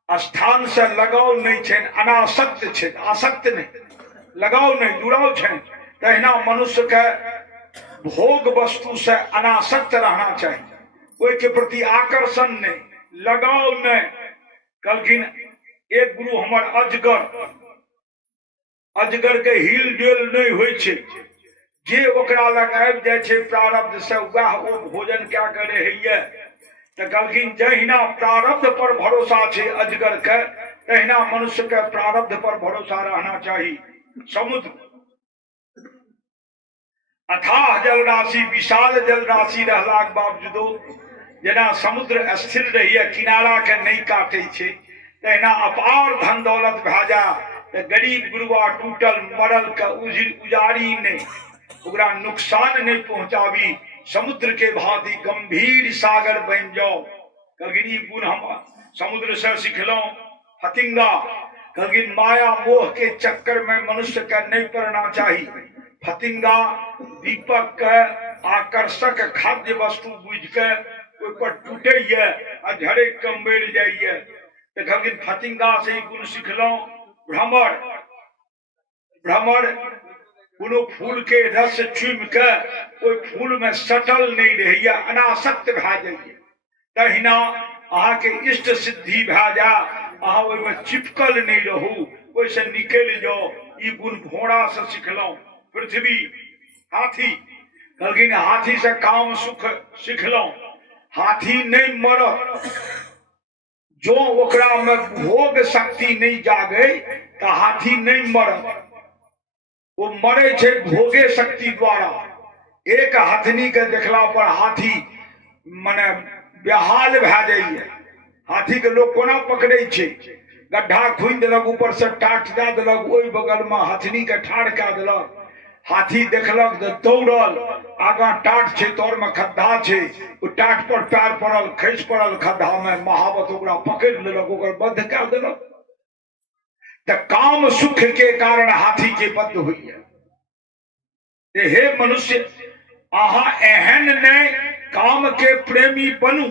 स्थान से लगाव नहीं छे, अनासक्त छे, आसक्त नहीं, लगाव नहीं, जुड़ाव छे। तहिना मनुष्य के भोग वस्तु से अनासक्त रहना चाहिए। ओहि के प्रति आकर्षण नहीं, लगाव नहीं। कहलखिन एक गुरु हमर अजगर के हिल डोल नहीं होइ छै, जे ओकरा लग आबि जाइ छै प्रारब्ध से वह ओ भोजन क्या करे है। तो कहलखिन जहिना प्रारब्ध पर भरोसा छै अजगर के, तहिना मनुष्य के प्रारब्ध पर भरोसा रहना चाहिए। समुद्र अथाह जल राशि, विशाल जल राशि रहलाक बावजूदो जेना समुद्र स्थिर रहिए, किनारा के नहीं काटे छै, तहिना अपार धन दौलत भए जा तो गरीब गुरुआ टूटल मरल के उजारी नहीं, ओकरा नुकसान नहीं पहुंचाबी। समुद्र के भांति गंभीर सागर बन जाओ। कहलखिन ई गुण हम समुद्र से सिखलौं। फतिंगा कहलखिन माया मोह के चक्कर में मनुष्य का नहीं पड़ना चाहिए। फतिंगा दीपक के आकर्षक खाद्य वस्तु बुझ के ओहि पर टूटे आ झड़े कम बढ़ जाइए। तो कहलखिन फतिंगा से ही गुण सिखलौं। भ्रमर कोनो फूल के रस चुम के ओहि फूल में सटल नहीं रहिए, अनासक्त भए जाइए। तहिना अहाँ के इष्ट सिद्धि भए जा, अहाँ ओहि में चिपकल नहीं रहू, ओहि से निकल जाओ। ई गुण घोड़ा से सिखलौं। पृथ्वी हाथी कहलखिन हाथी से काम सुख सिखलौं। हाथी नहीं मरत, जो ओकरा में भोग शक्ति नहीं जागे तो हाथी नहीं मरत, वो मरे छे भोगे शक्ति द्वारा। एक हथनी के देखला पर हाथी माने बेहाल भए जाइए। हाथी के लोग कोना पकड़े छे, गड्ढा खुनि देलक, ऊपर से टाट दे देलक, ओहि बगल में हथनी के ठाड़ कए देलक। हाथी देखलक तो दौड़ल, आगा टाट छे तोर में खद्धा छे, ओ टाट पर पैर पड़ल, खसि पड़ल खद्धा में, महावत ओकरा पकड़ लेलक, ओकर बद्ध कए देलक। तो काम सुख के कारण हाथी के बद्ध होइए। हे मनुष्य, अहाँ एहन नहीं काम के प्रेमी बनू,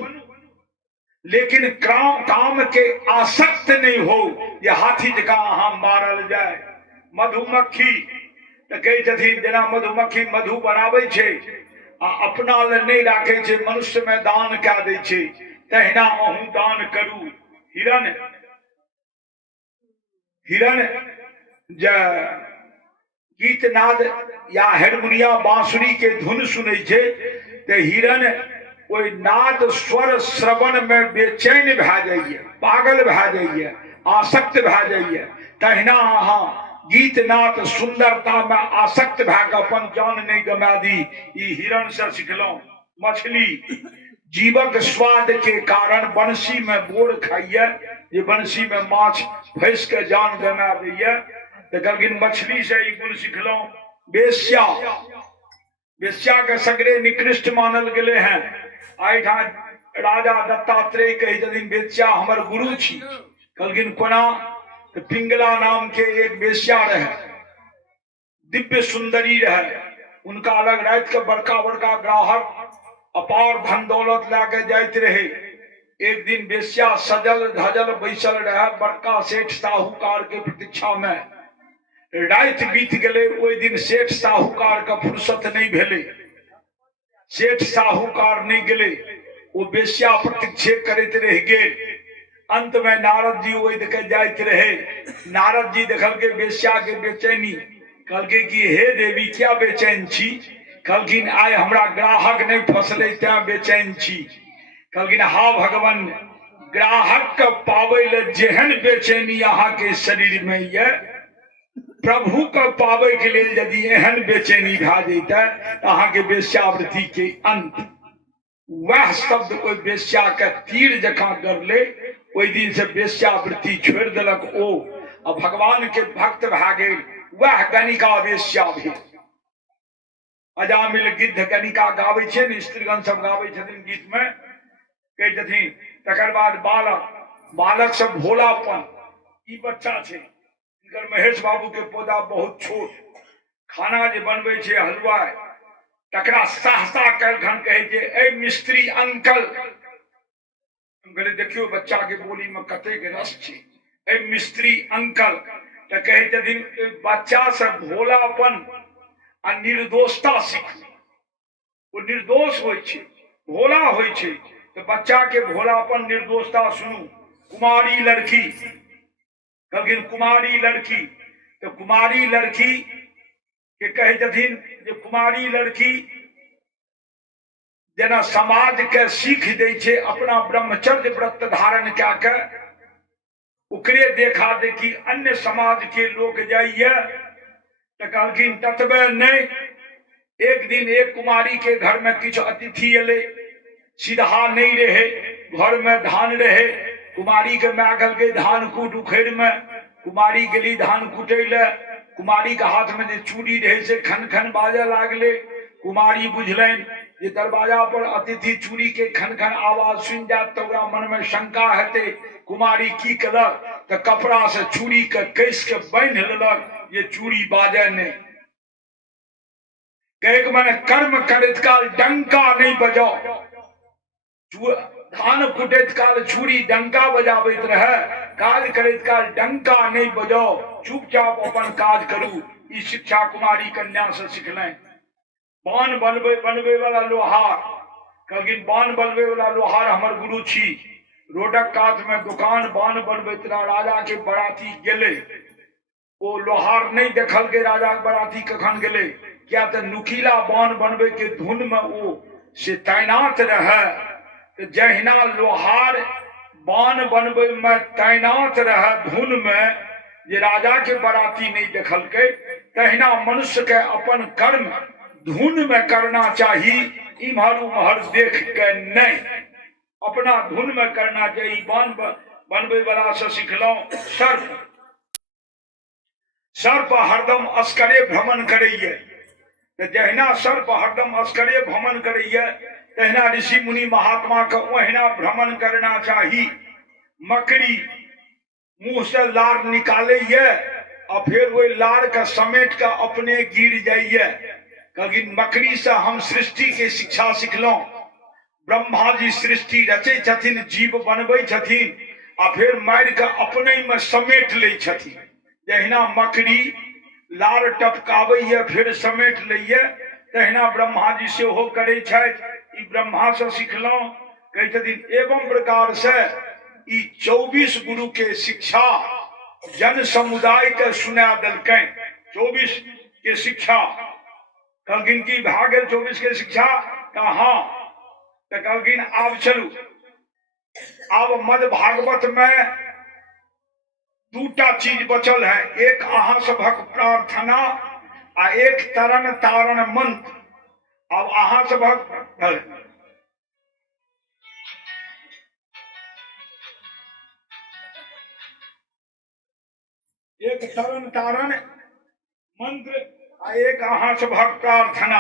लेकिन काम के आसक्त नहीं हो, ये हाथी जगह अहाँ मारल जाए। मधुमक्खी तो कहे छथिन जेना मधुमक्खी मधु बनाबै छै आ अपना ले नहीं राखे छै, मनुष्य में दान कए दै छै, तहिना अहूँ दान करू। हिरण जे गीतनाद या हारमोनिया बांसुरी के धुन सुनै छै, तो हिरण ओहि नाद स्वर श्रवण में बेचैन भए जाइए, पागल भए जाइए, आसक्त भए जाइए। तहिना अहाँ गीत नाद सुंदरता में आसक्त भए के अपन जान नहीं गमा दी। ई हिरण से सिखलौं। मछली जीवक स्वाद के कारण बंसी में बोर खाइए, ये बंसी में माछ फंस के जान गमा दैये। तो कहलखिन मछली से ई गुण सिखलौं। वेश्या के सगरे निकृष्ट मानल गेले हैं। आइठाम राजा दत्तात्रेय कहे छथिन वेश्या हमर गुरु छी। कहलखिन कोना? तो पिंगला नाम के एक वेश्या रहे, दिव्य सुंदरी रहे, उनका अलग रात के बड़का बड़का ग्राहक अपार धन दौलत लाके जाते रहे। एक दिन वेश्या सजल धजल बैसल रहे बड़का सेठ साहूकार के प्रतीक्षा में। रात बीत गए, ओहि दिन सेठ साहूकार का फुर्सत नहीं भेले। सेठ साहूकार नहीं गए, वो वेश्या प्रतीक्षा करते रह गए। अंत में नारद जी वही देखे जाते रहे। नारद जी देखल के वेश्या के बेचैनी, कहल के कि हे देवी क्या बेचैन छी? कहलखिन आय हमरा ग्राहक नहीं फसले त्या बेचैन छी। कहलखिन हा भगवान, ग्राहक के पावे ले जेहन बेचैनी अहाँ के शरीर में ये, प्रभु के पावे के लिए यदि एहन बेचैनी भा जैते अहाँ के वेश्यावृत्ति के अंत। वह शब्द कोई वेश्या के तीर जखा गरले, ओहि दिन से वेश्यावृत्ति छोड़ देलक ओ, और भगवान के भक्त भए गेल। वह गणिका वेश्या भेल। अजामिल गिद्ध गणिका गाबै छै ने, स्त्रीगण सब गाबै छथिन गीत में, कहै छथिन। तकर बाद बालक सब भोलापन। ई बच्चा छै, इनकर महेश बाबू के पौधा बहुत छोट, खाना जे बनबै छै हलवाई, तकरा सहसा कलखन कहै छै ए मिस्त्री अंकल। हम कहले देखियो बच्चा के बोली में कतेक रस छै। ए मिस्त्री अंकल तो कहै छथिन बच्चा से भोलापन आ निर्दोषता सीखू। वो निर्दोष होइ छै, भोला होइ छै, तो बच्चा के भोलापन निर्दोषता सुनू। कुमारी लड़की, लेकिन कुमारी लड़की, तो कुमारी लड़की के कहे छथिन जे कुमारी लड़की जेना समाज के सीख दै छै, अपना ब्रह्मचर्य व्रत धारण क्या के ओकरे देखा देखी अन्य समाज के लोग जाइए, तो कहलखिन ततबे नहीं। एक दिन एक कुमारी के घर में किछु अतिथि अले, सीधा नहीं रहे, घर में धान रहे। कुमारी के माय कहलकै धान कूट उखड़ में, कुमारी गेली धान कूटे ले। कुमारी के हाथ में जे चूड़ी रहे से खन खन बाजे लागले। कुमारी बुझलनि जे दरवाजा पर अतिथि चूड़ी के खन खन आवाज सुनि जात तो ओकरा मन में शंका हेतै। कुमारी की केलक तो कपड़ा से चूड़ी के कस के बांधि लेलक जे चूड़ी बाजे नहीं। कहे के माने कर्म करैत काल डंका नहीं बजाओ। धान कुटैत काल छुरी डंका बजाबैत रहे, काज करैत काल डंका नहीं बजाओ, चुपचाप अपन काज करू। ई शिक्षा कुमारी कन्या से सिखलनि। बाण बनबे वाला लोहार कहलखिन बाण बनबे वाला लोहार हमर गुरु छी। रोडक कात में दुकान बाण बनबैत राजा के बराती गेले। ओ लोहार नहीं देखल के राजा के बराती कखन गेले, क्या तो नुकीला बाण बनबे के धुन में वो से तैनात रहे। तो जहिना लोहार बाण बनबे में तैनात रहे धुन में, जे राजा के बराती नहीं देखल के, तहिना मनुष्य के अपन कर्म धुन में करना चाहिए, इम्हर उम्हर देख के नहीं, अपना धुन में करना चाहिए। बाण बनबे वाला से सिखलो। सर्प हरदम अस्करे भ्रमण करैये, तो जहिना सर्प हरदम अस्करे भ्रमण करैये, तहिना ऋषि मुनि महात्मा के ओहिना भ्रमण करना चाहिए। मकड़ी मुंह से लार निकाले और फिर वो लार का समेट का अपने गिर जाइए। क्योंकि मकड़ी से हम सृष्टि के शिक्षा सिखलो। ब्रह्मा जी सृष्टि रचे छथिन, जीव बनबे छथिन आ फिर मार के अपने में समेट ले छथिन। जहिना मकड़ी लार टपकावे फिर समेट लैये, तहिना ब्रह्मा जी से हो करे छथि। ई ब्रह्मा से सिखलो। कहे छथिन एवं प्रकार से ई 24 गुरु के शिक्षा जन समुदाय के सुना दलकैन। 24 के शिक्षा कहलखिन की भा गेल 24 के शिक्षा कहा, तो कहलखिन आब चलू। आब मद भागवत में दूटा चीज बचल है, एक अहाँ सभक प्रार्थना आ एक तरन तारण मंत्र। अब अहाँ सभक एक तरन तारण मंत्र आ एक अहाँ सभक प्रार्थना।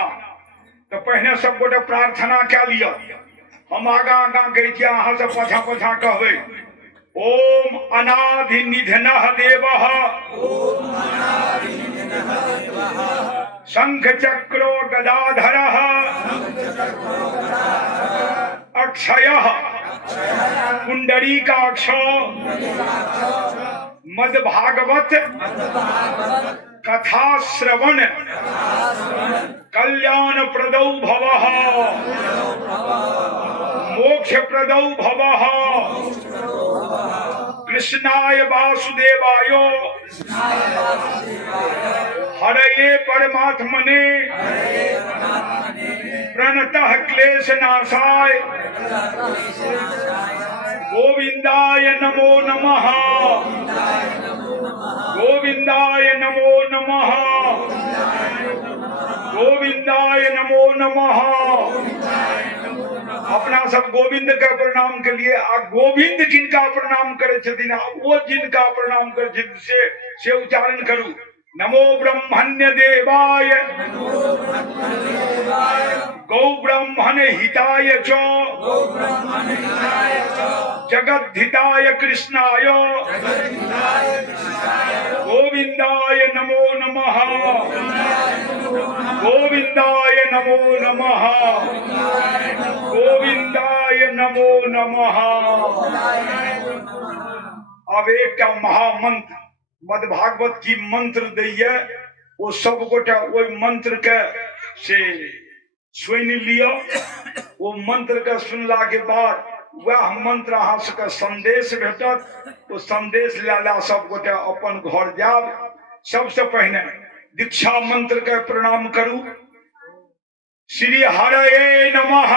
तो पहले सब गोटे प्रार्थना क्या लिया, हम आगा आगा कह अहाँ सब पछा पछा कहबै। ओम अनादि निधनः देवः शंख चक्रो गदाधरः अक्षयः पुंडरीकाक्षो मद भागवत कथा श्रवण कल्याण प्रदौ भवः मोक्ष प्रदौ भवः कृष्णाय वासुदेवाय हरये परमात्मने प्रणतः क्लेशनाशाय गोविंदाय नमो नमः। गोविंदाय नमो नमः। गोविंदाय नमो नमः। अपना सब गोविंद का प्रणाम के लिए आ गोविंद जिनका प्रणाम करे छथिन वो जिनका प्रणाम करे से उच्चारण करू। नमो ब्रह्मण्य देवाय गौ ब्रह्मण हिताय च जगद्धिताय कृष्णाय गोविंदाय नमो नमः। गोविंदाय नमो नमः। गोविंदाय नमो नमः। अब एक महामंत्र मद भागवत की मंत्र दैये, वो सब गोटा वो मंत्र के से सुन लियो। वो मंत्र के सुनला के बाद वह मंत्र अहाँ सबके संदेश भेटत। वो संदेश लाला सब गोटे अपन घर जाब। सबसे पहले दीक्षा मंत्र के प्रणाम करू। श्री हरये नमः,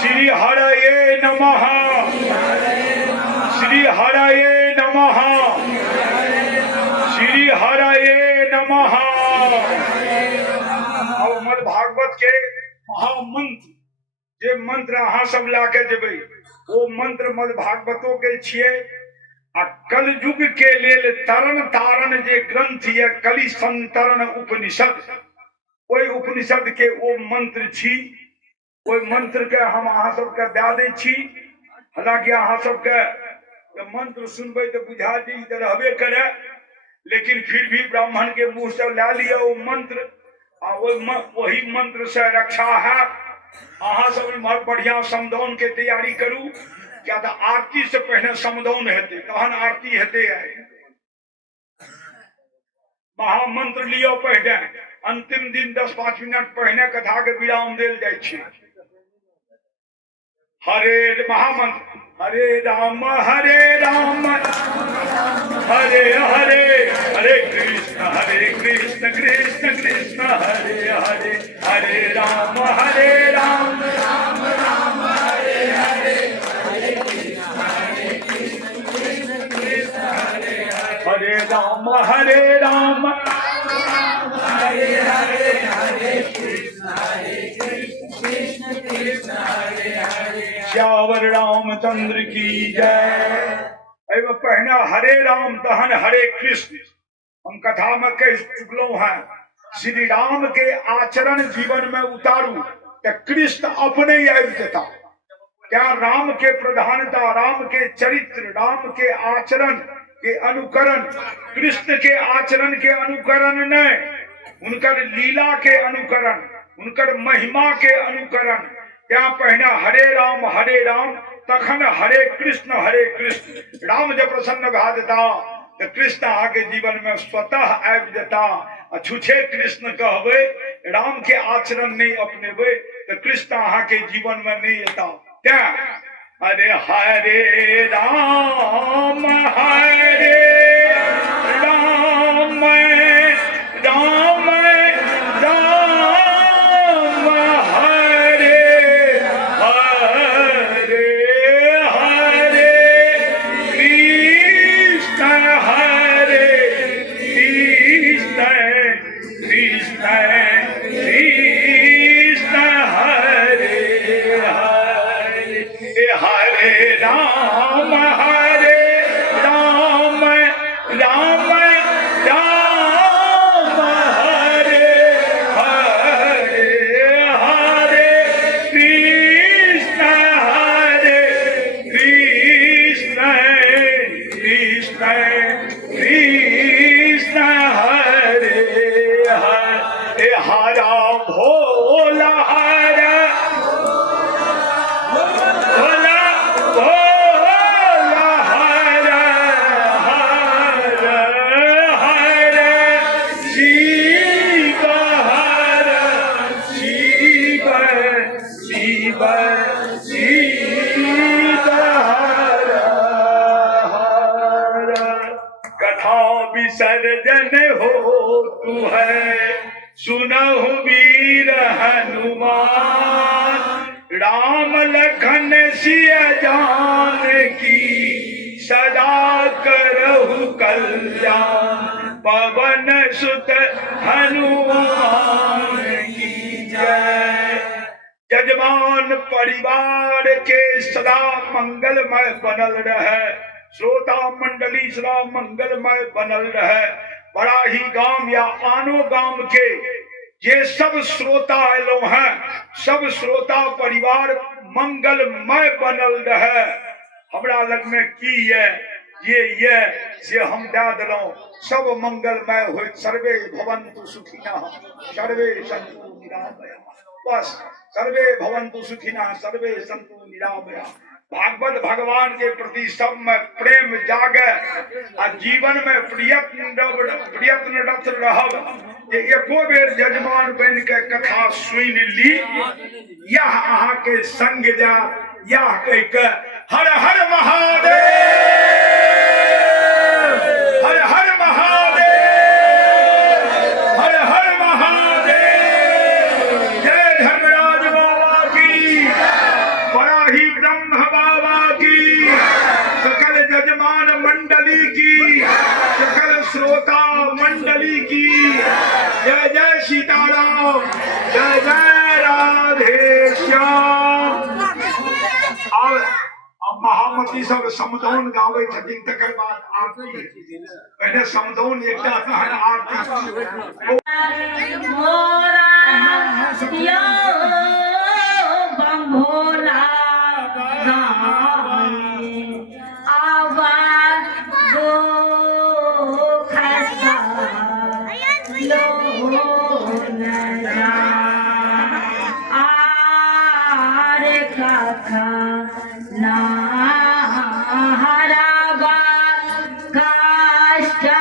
श्री हरये नमः, श्री हरये नमः, श्री हरये नमः। अब मद भागवत के महामंत्र जे मंत्र अहाँ सब लाके जेबै वो मंत्र मद भागवतो के छियै। आ कलयुग के लेल तरन तारण जे ग्रंथ ये कलि संतरण उपनिषद, ओहि उपनिषद के वो मंत्र छी। ओहि मंत्र के हम अहाँ सबके दे दै छी। हालांकि अहाँ सबके मंत्र सुनबै तो बुझा जी तो रहबे करे, लेकिन फिर भी ब्राह्मण के मुंह से ला लिया वो मंत्र। आ वही मंत्र से रक्षा है। अहाँ सब बढ़िया समदौन के तैयारी करू, क्या तो आरती से पहले समदौन हेते, तहन आरती हेते है। महामंत्र लियो पहले, अंतिम दिन 10-5 मिनट पहले कथा के विराम देल जाय छै। हरे महामंत्र हरे राम हरे राम हरे हरे, हरे कृष्ण कृष्ण कृष्ण हरे हरे, हरे राम हरे राम राम राम हरे हरे, हरे कृष्ण कृष्ण कृष्ण हरे हरे, हरे राम हरे राम हरे हरे, हरे कृष्ण कृष्ण कृष्ण हरे हरे। श्यावर रामचंद्र की जय। पहना हरे राम तहन हरे कृष्ण। हम कथा में कह चुकलो हैं, श्री राम के आचरण जीवन में उतारू तो कृष्ण अपने ही आबि जेता। क्या राम के प्रधानता, राम के चरित्र, राम के आचरण के अनुकरण, कृष्ण के आचरण के अनुकरण नहीं, उनकर लीला के अनुकरण, उनकर महिमा के अनुकरण। क्या पहना हरे राम तखन हरे कृष्ण। राम जब प्रसन्न भा जेता तो कृष्ण आगे जीवन में स्वतः आबि जेता। छुछे कृष्ण कहबे, राम के आचरण नहीं अपनेबे तो कृष्ण अहाँ के जीवन में नहीं आता। क्या अरे हरे राम हरे राम राम राम हरे हरे, हरे कृष्ण कृष्ण कृष्ण हरे हरे, हरे राम राम राम हरे हरे, हरे कृष्ण कृष्ण कृष्ण हरे हरे, हरा भोला हरा भोला भोला हरा हरा हरा शिव हरा शिव शिव शिव हरा हरा। कथा विसर्जन हो तू है सुनहु वीर हनुमान, राम लखन सिया जान की सदा करहु कल्याण, पवन सुत हनुमान की जय। जजमान परिवार के सदा मंगलमय बनल रहे, श्रोता मंडली सदा मंगलमय बनल रहे। बड़ा ही गांव या आनो गांव के ये सब श्रोता एलो हैं, सब श्रोता परिवार मंगलमय बनल रहे। हमरा लग में की ये से हम दे दिलों, सब मंगलमय हो। सर्वे भवन्तु सुखिनः सर्वे सन्तु निरामया। बस सर्वे भवन्तु सुखिनः सर्वे सन्तु निरामया। भागवत भगवान के प्रति सब में प्रेम जागे और जीवन में प्रयत्नरत रहब जे एको बेर जजमान बन के कथा सुन ली यह अहाँ के संग जा यह कह के हर हर महादेव हर हर महादेव हर हर महादेव जय धर्मराज बाबा की बराही ब्रह्म बाबा की सकल जजमान मंडली की सकल श्रोता मंडली की जय जय सीताराम जय जय राधे श्याम। अब महामती सब समदौन गावे छथिन तकर बाद आरती पहले समदौन एकटा कहन आरती मोरा यो बम्भोला गाए आवाज दो खसा लो न जा आरे काका ना हराबा काष्टा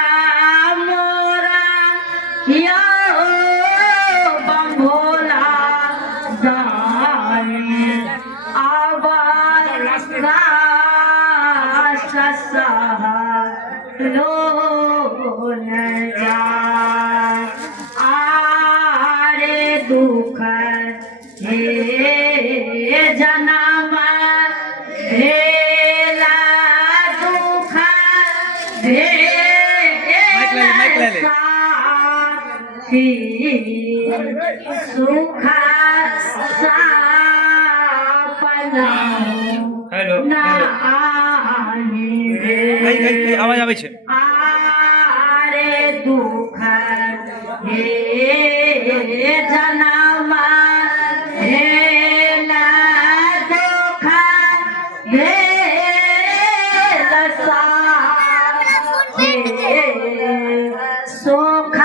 मोरा यो बम्भोला गाए आवाज काष्टा लो न जा आरे दुख हे जनम हेला दुख सुख सपना आवाज आवे છે आरे दुख हे जनम हेला दुख हे रसा सुख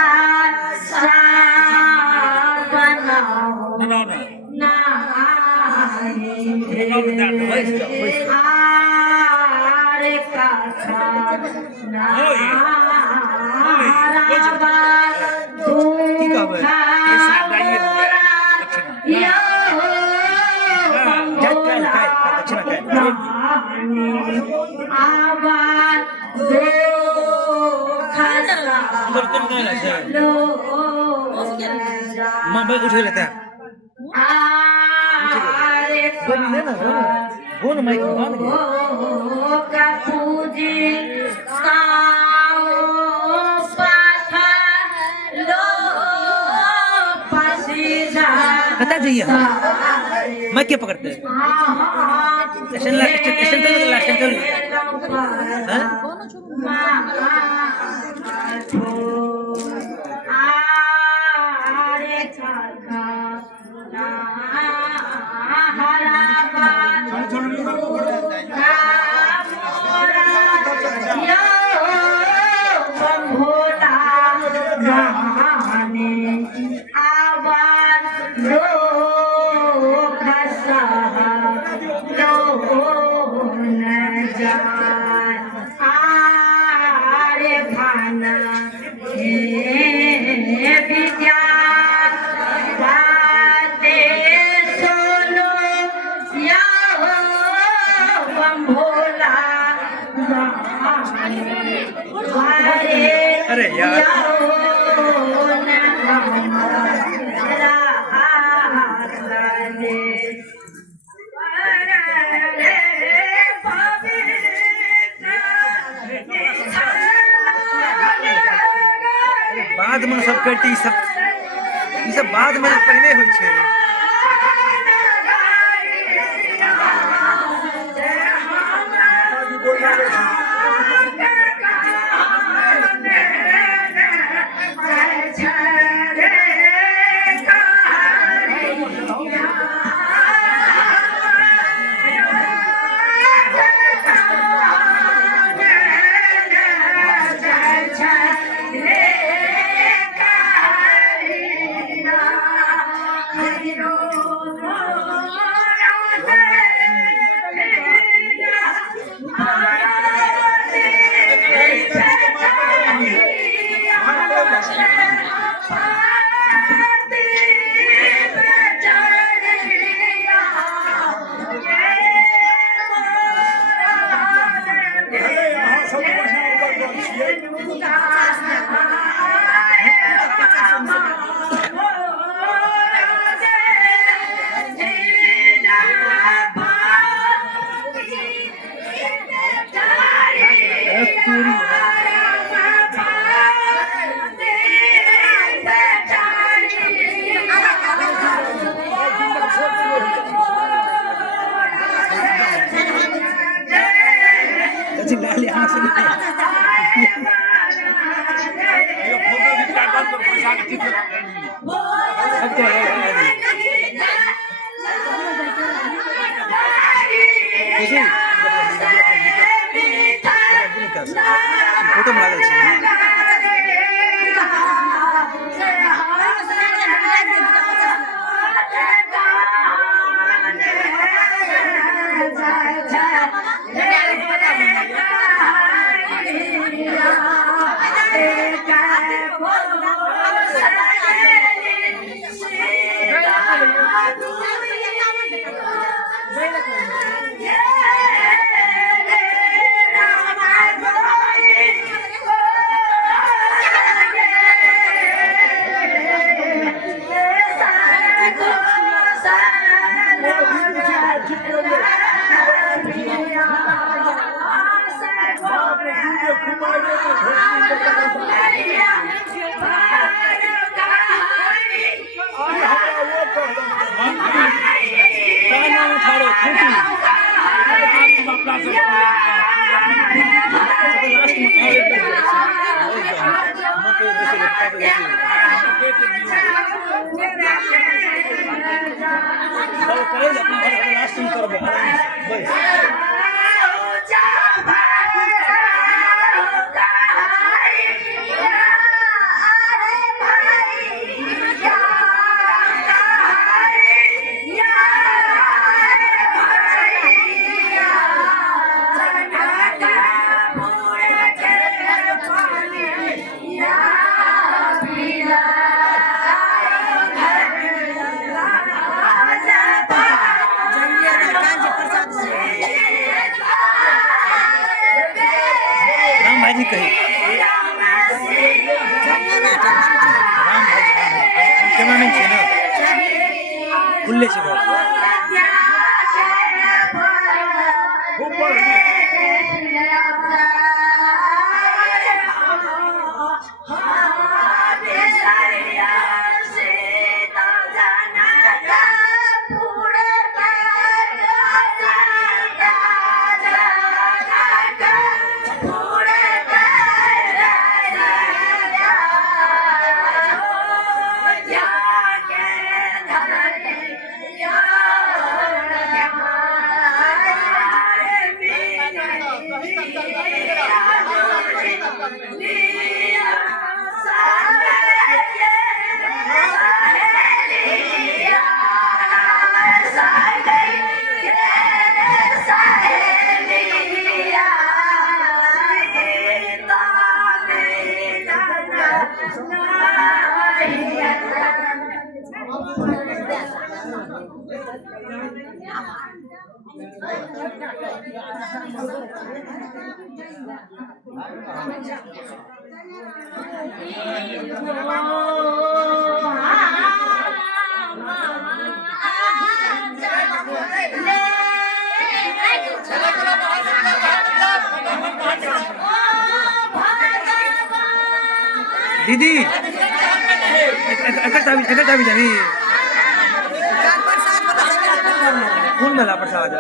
सपना आरे काका नाराबा दुख यो बम्भोला आवाज दुख लो मां भाई उठे लेता है आरे वो ना माइक मान गया का पूजी साओ पाथा लो पसीजा कता जाइए मैं क्या पकड़ते हैं स्टेशन चल हां आरे काका ना हराबा यो बम्भोला गाने आवाज दो खसा लो न जाए आरे भाना हे विद्या बाते सुनो या बम्भोला अरे यार बाद में सब करती सब ई सब बाद में पहले होय छै Hare फोटो में लागल छै दीदी एकटा भी जानी कौन मेला प्रसाद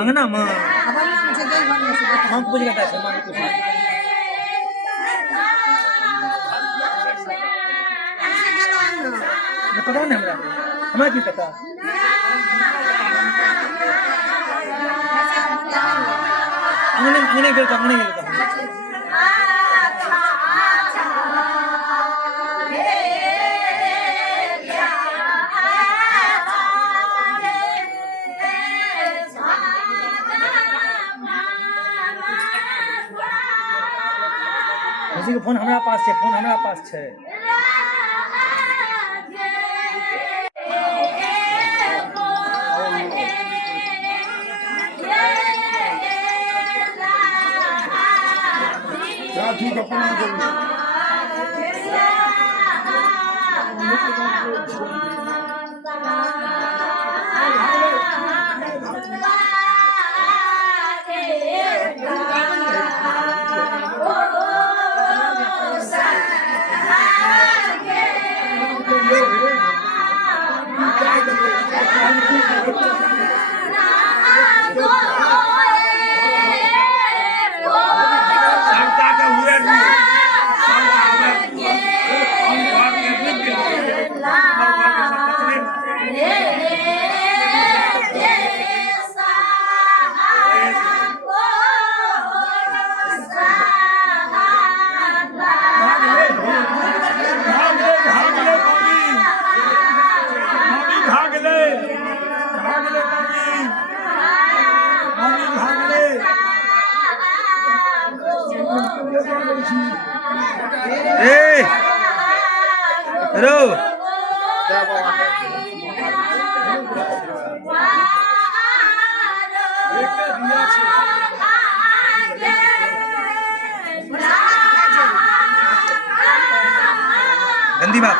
अंगना में हम पूछ करता है मां कुछ पता नहीं हमरा की पता अंगने गेल था किसी के फोन हमरा पास है ठीक है प्रणाम करिए। रो गंदी बात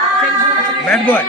बैड बॉय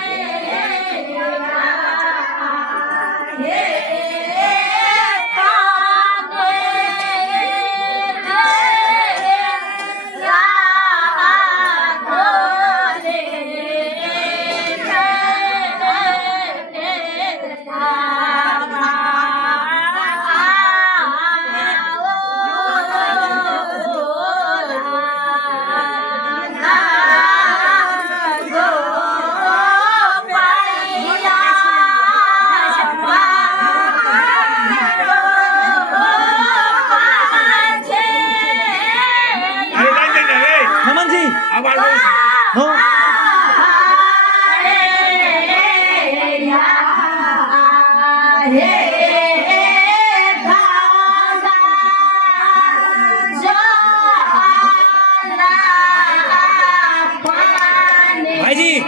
भाई जी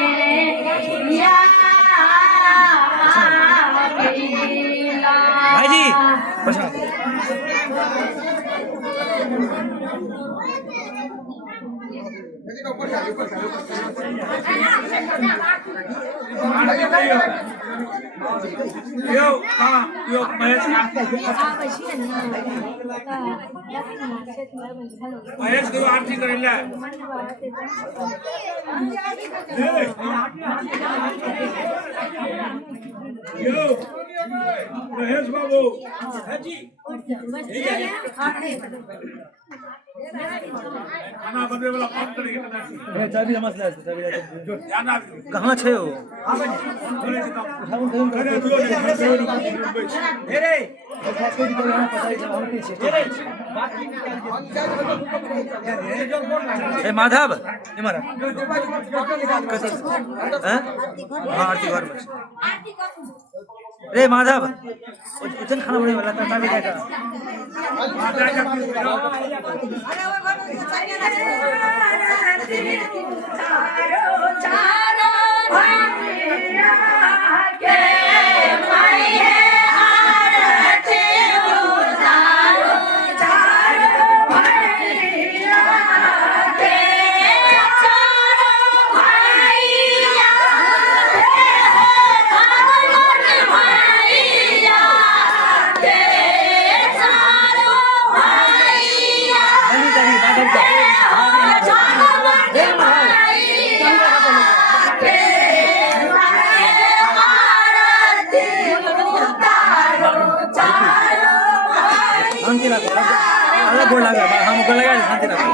भाई जी बचा यो हाँ यो महेश महेश को आरती करेला यो महेश बाबू हाँ जी खाना बनने वाला कौन करेगा चाबी मसला है चाबी ध्यान आप कहाँ छे हो ए माधव ए मारा हाँ आरती घर में रे माधव उचन खाना बने वाला था चाबी का शांति रखो अलग बोल लगा हम को लगा शांति रखो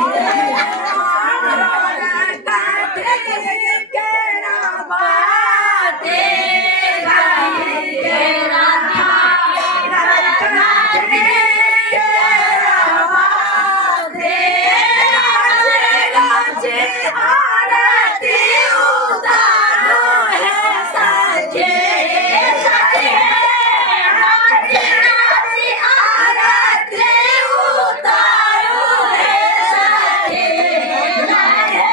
Yeah.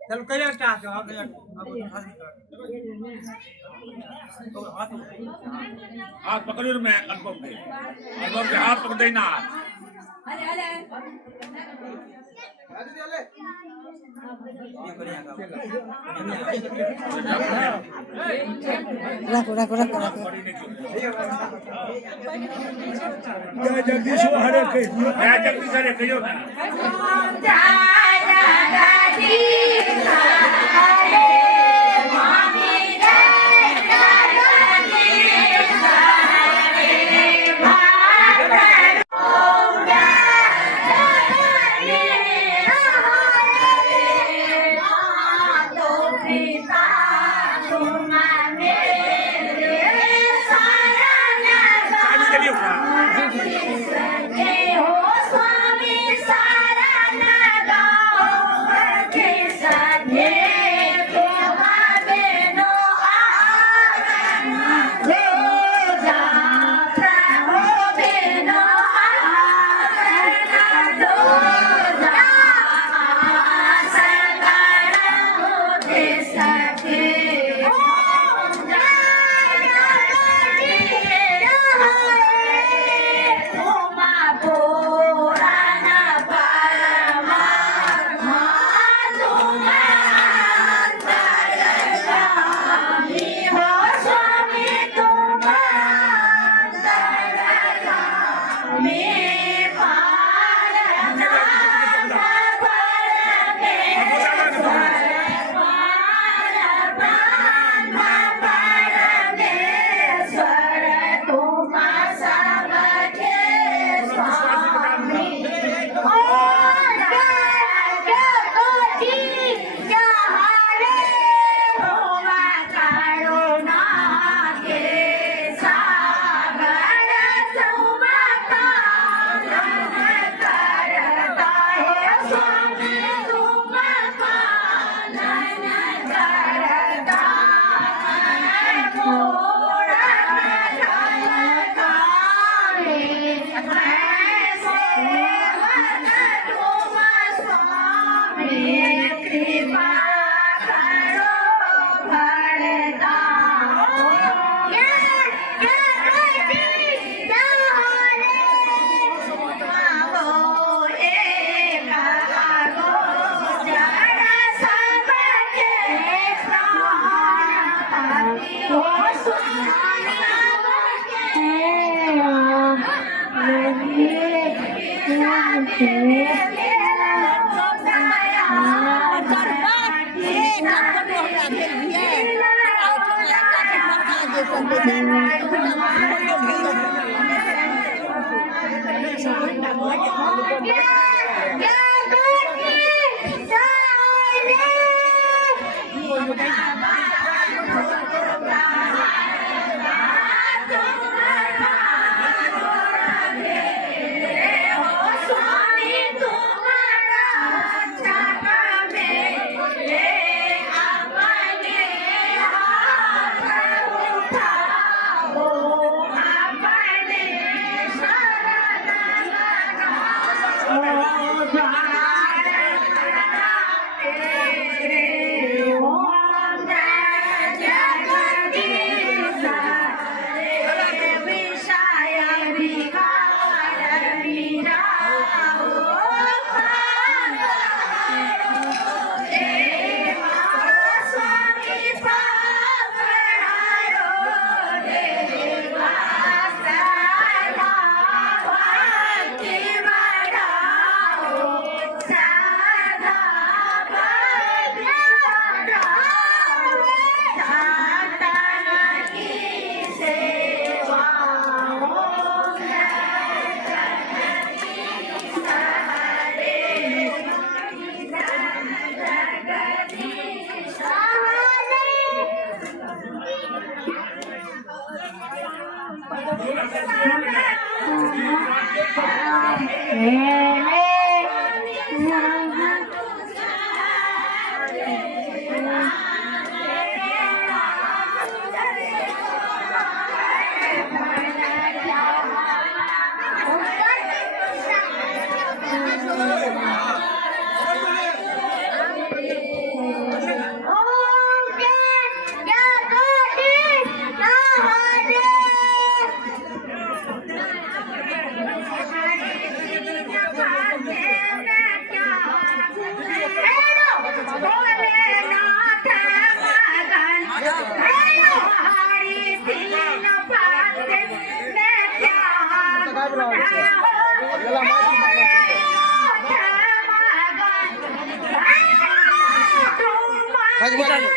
चलो करिए स्टार्ट हाथ पकड़ो मैं अनुपम के हाथ पकड़ देना रखो रखो रखो रखो जगदीश हरे जगदीश हरे कहियो ना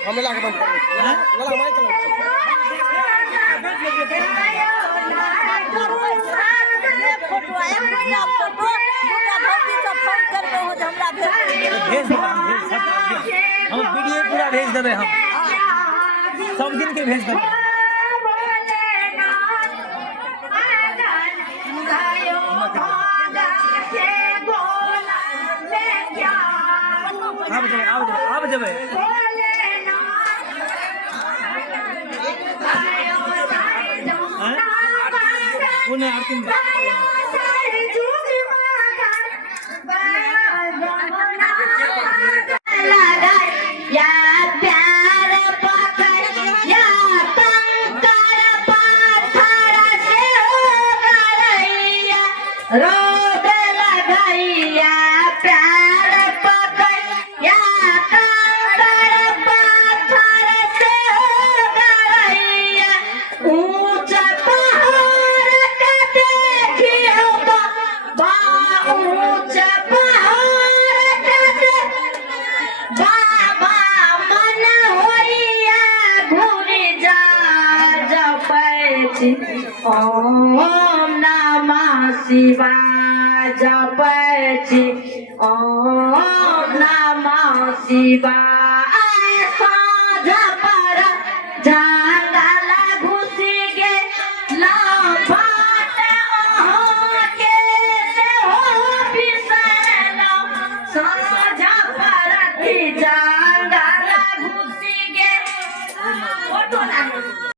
हमें लाके बंद कर वाला हमारे हम वीडियो पूरा भेज देवे हम सब दिन के भेज देवे आप जब पुणे आरती में रोड लगाइया प्यार पकड़िया कंकर पत्थर से हो गइया ऊंच पहाड़ के देखियो बा ऊंच पहाड़ के बाबा मन होइया घूरी जा जपैछि ओम नमः शिवाय जपैछि ओम नमः शिवाय।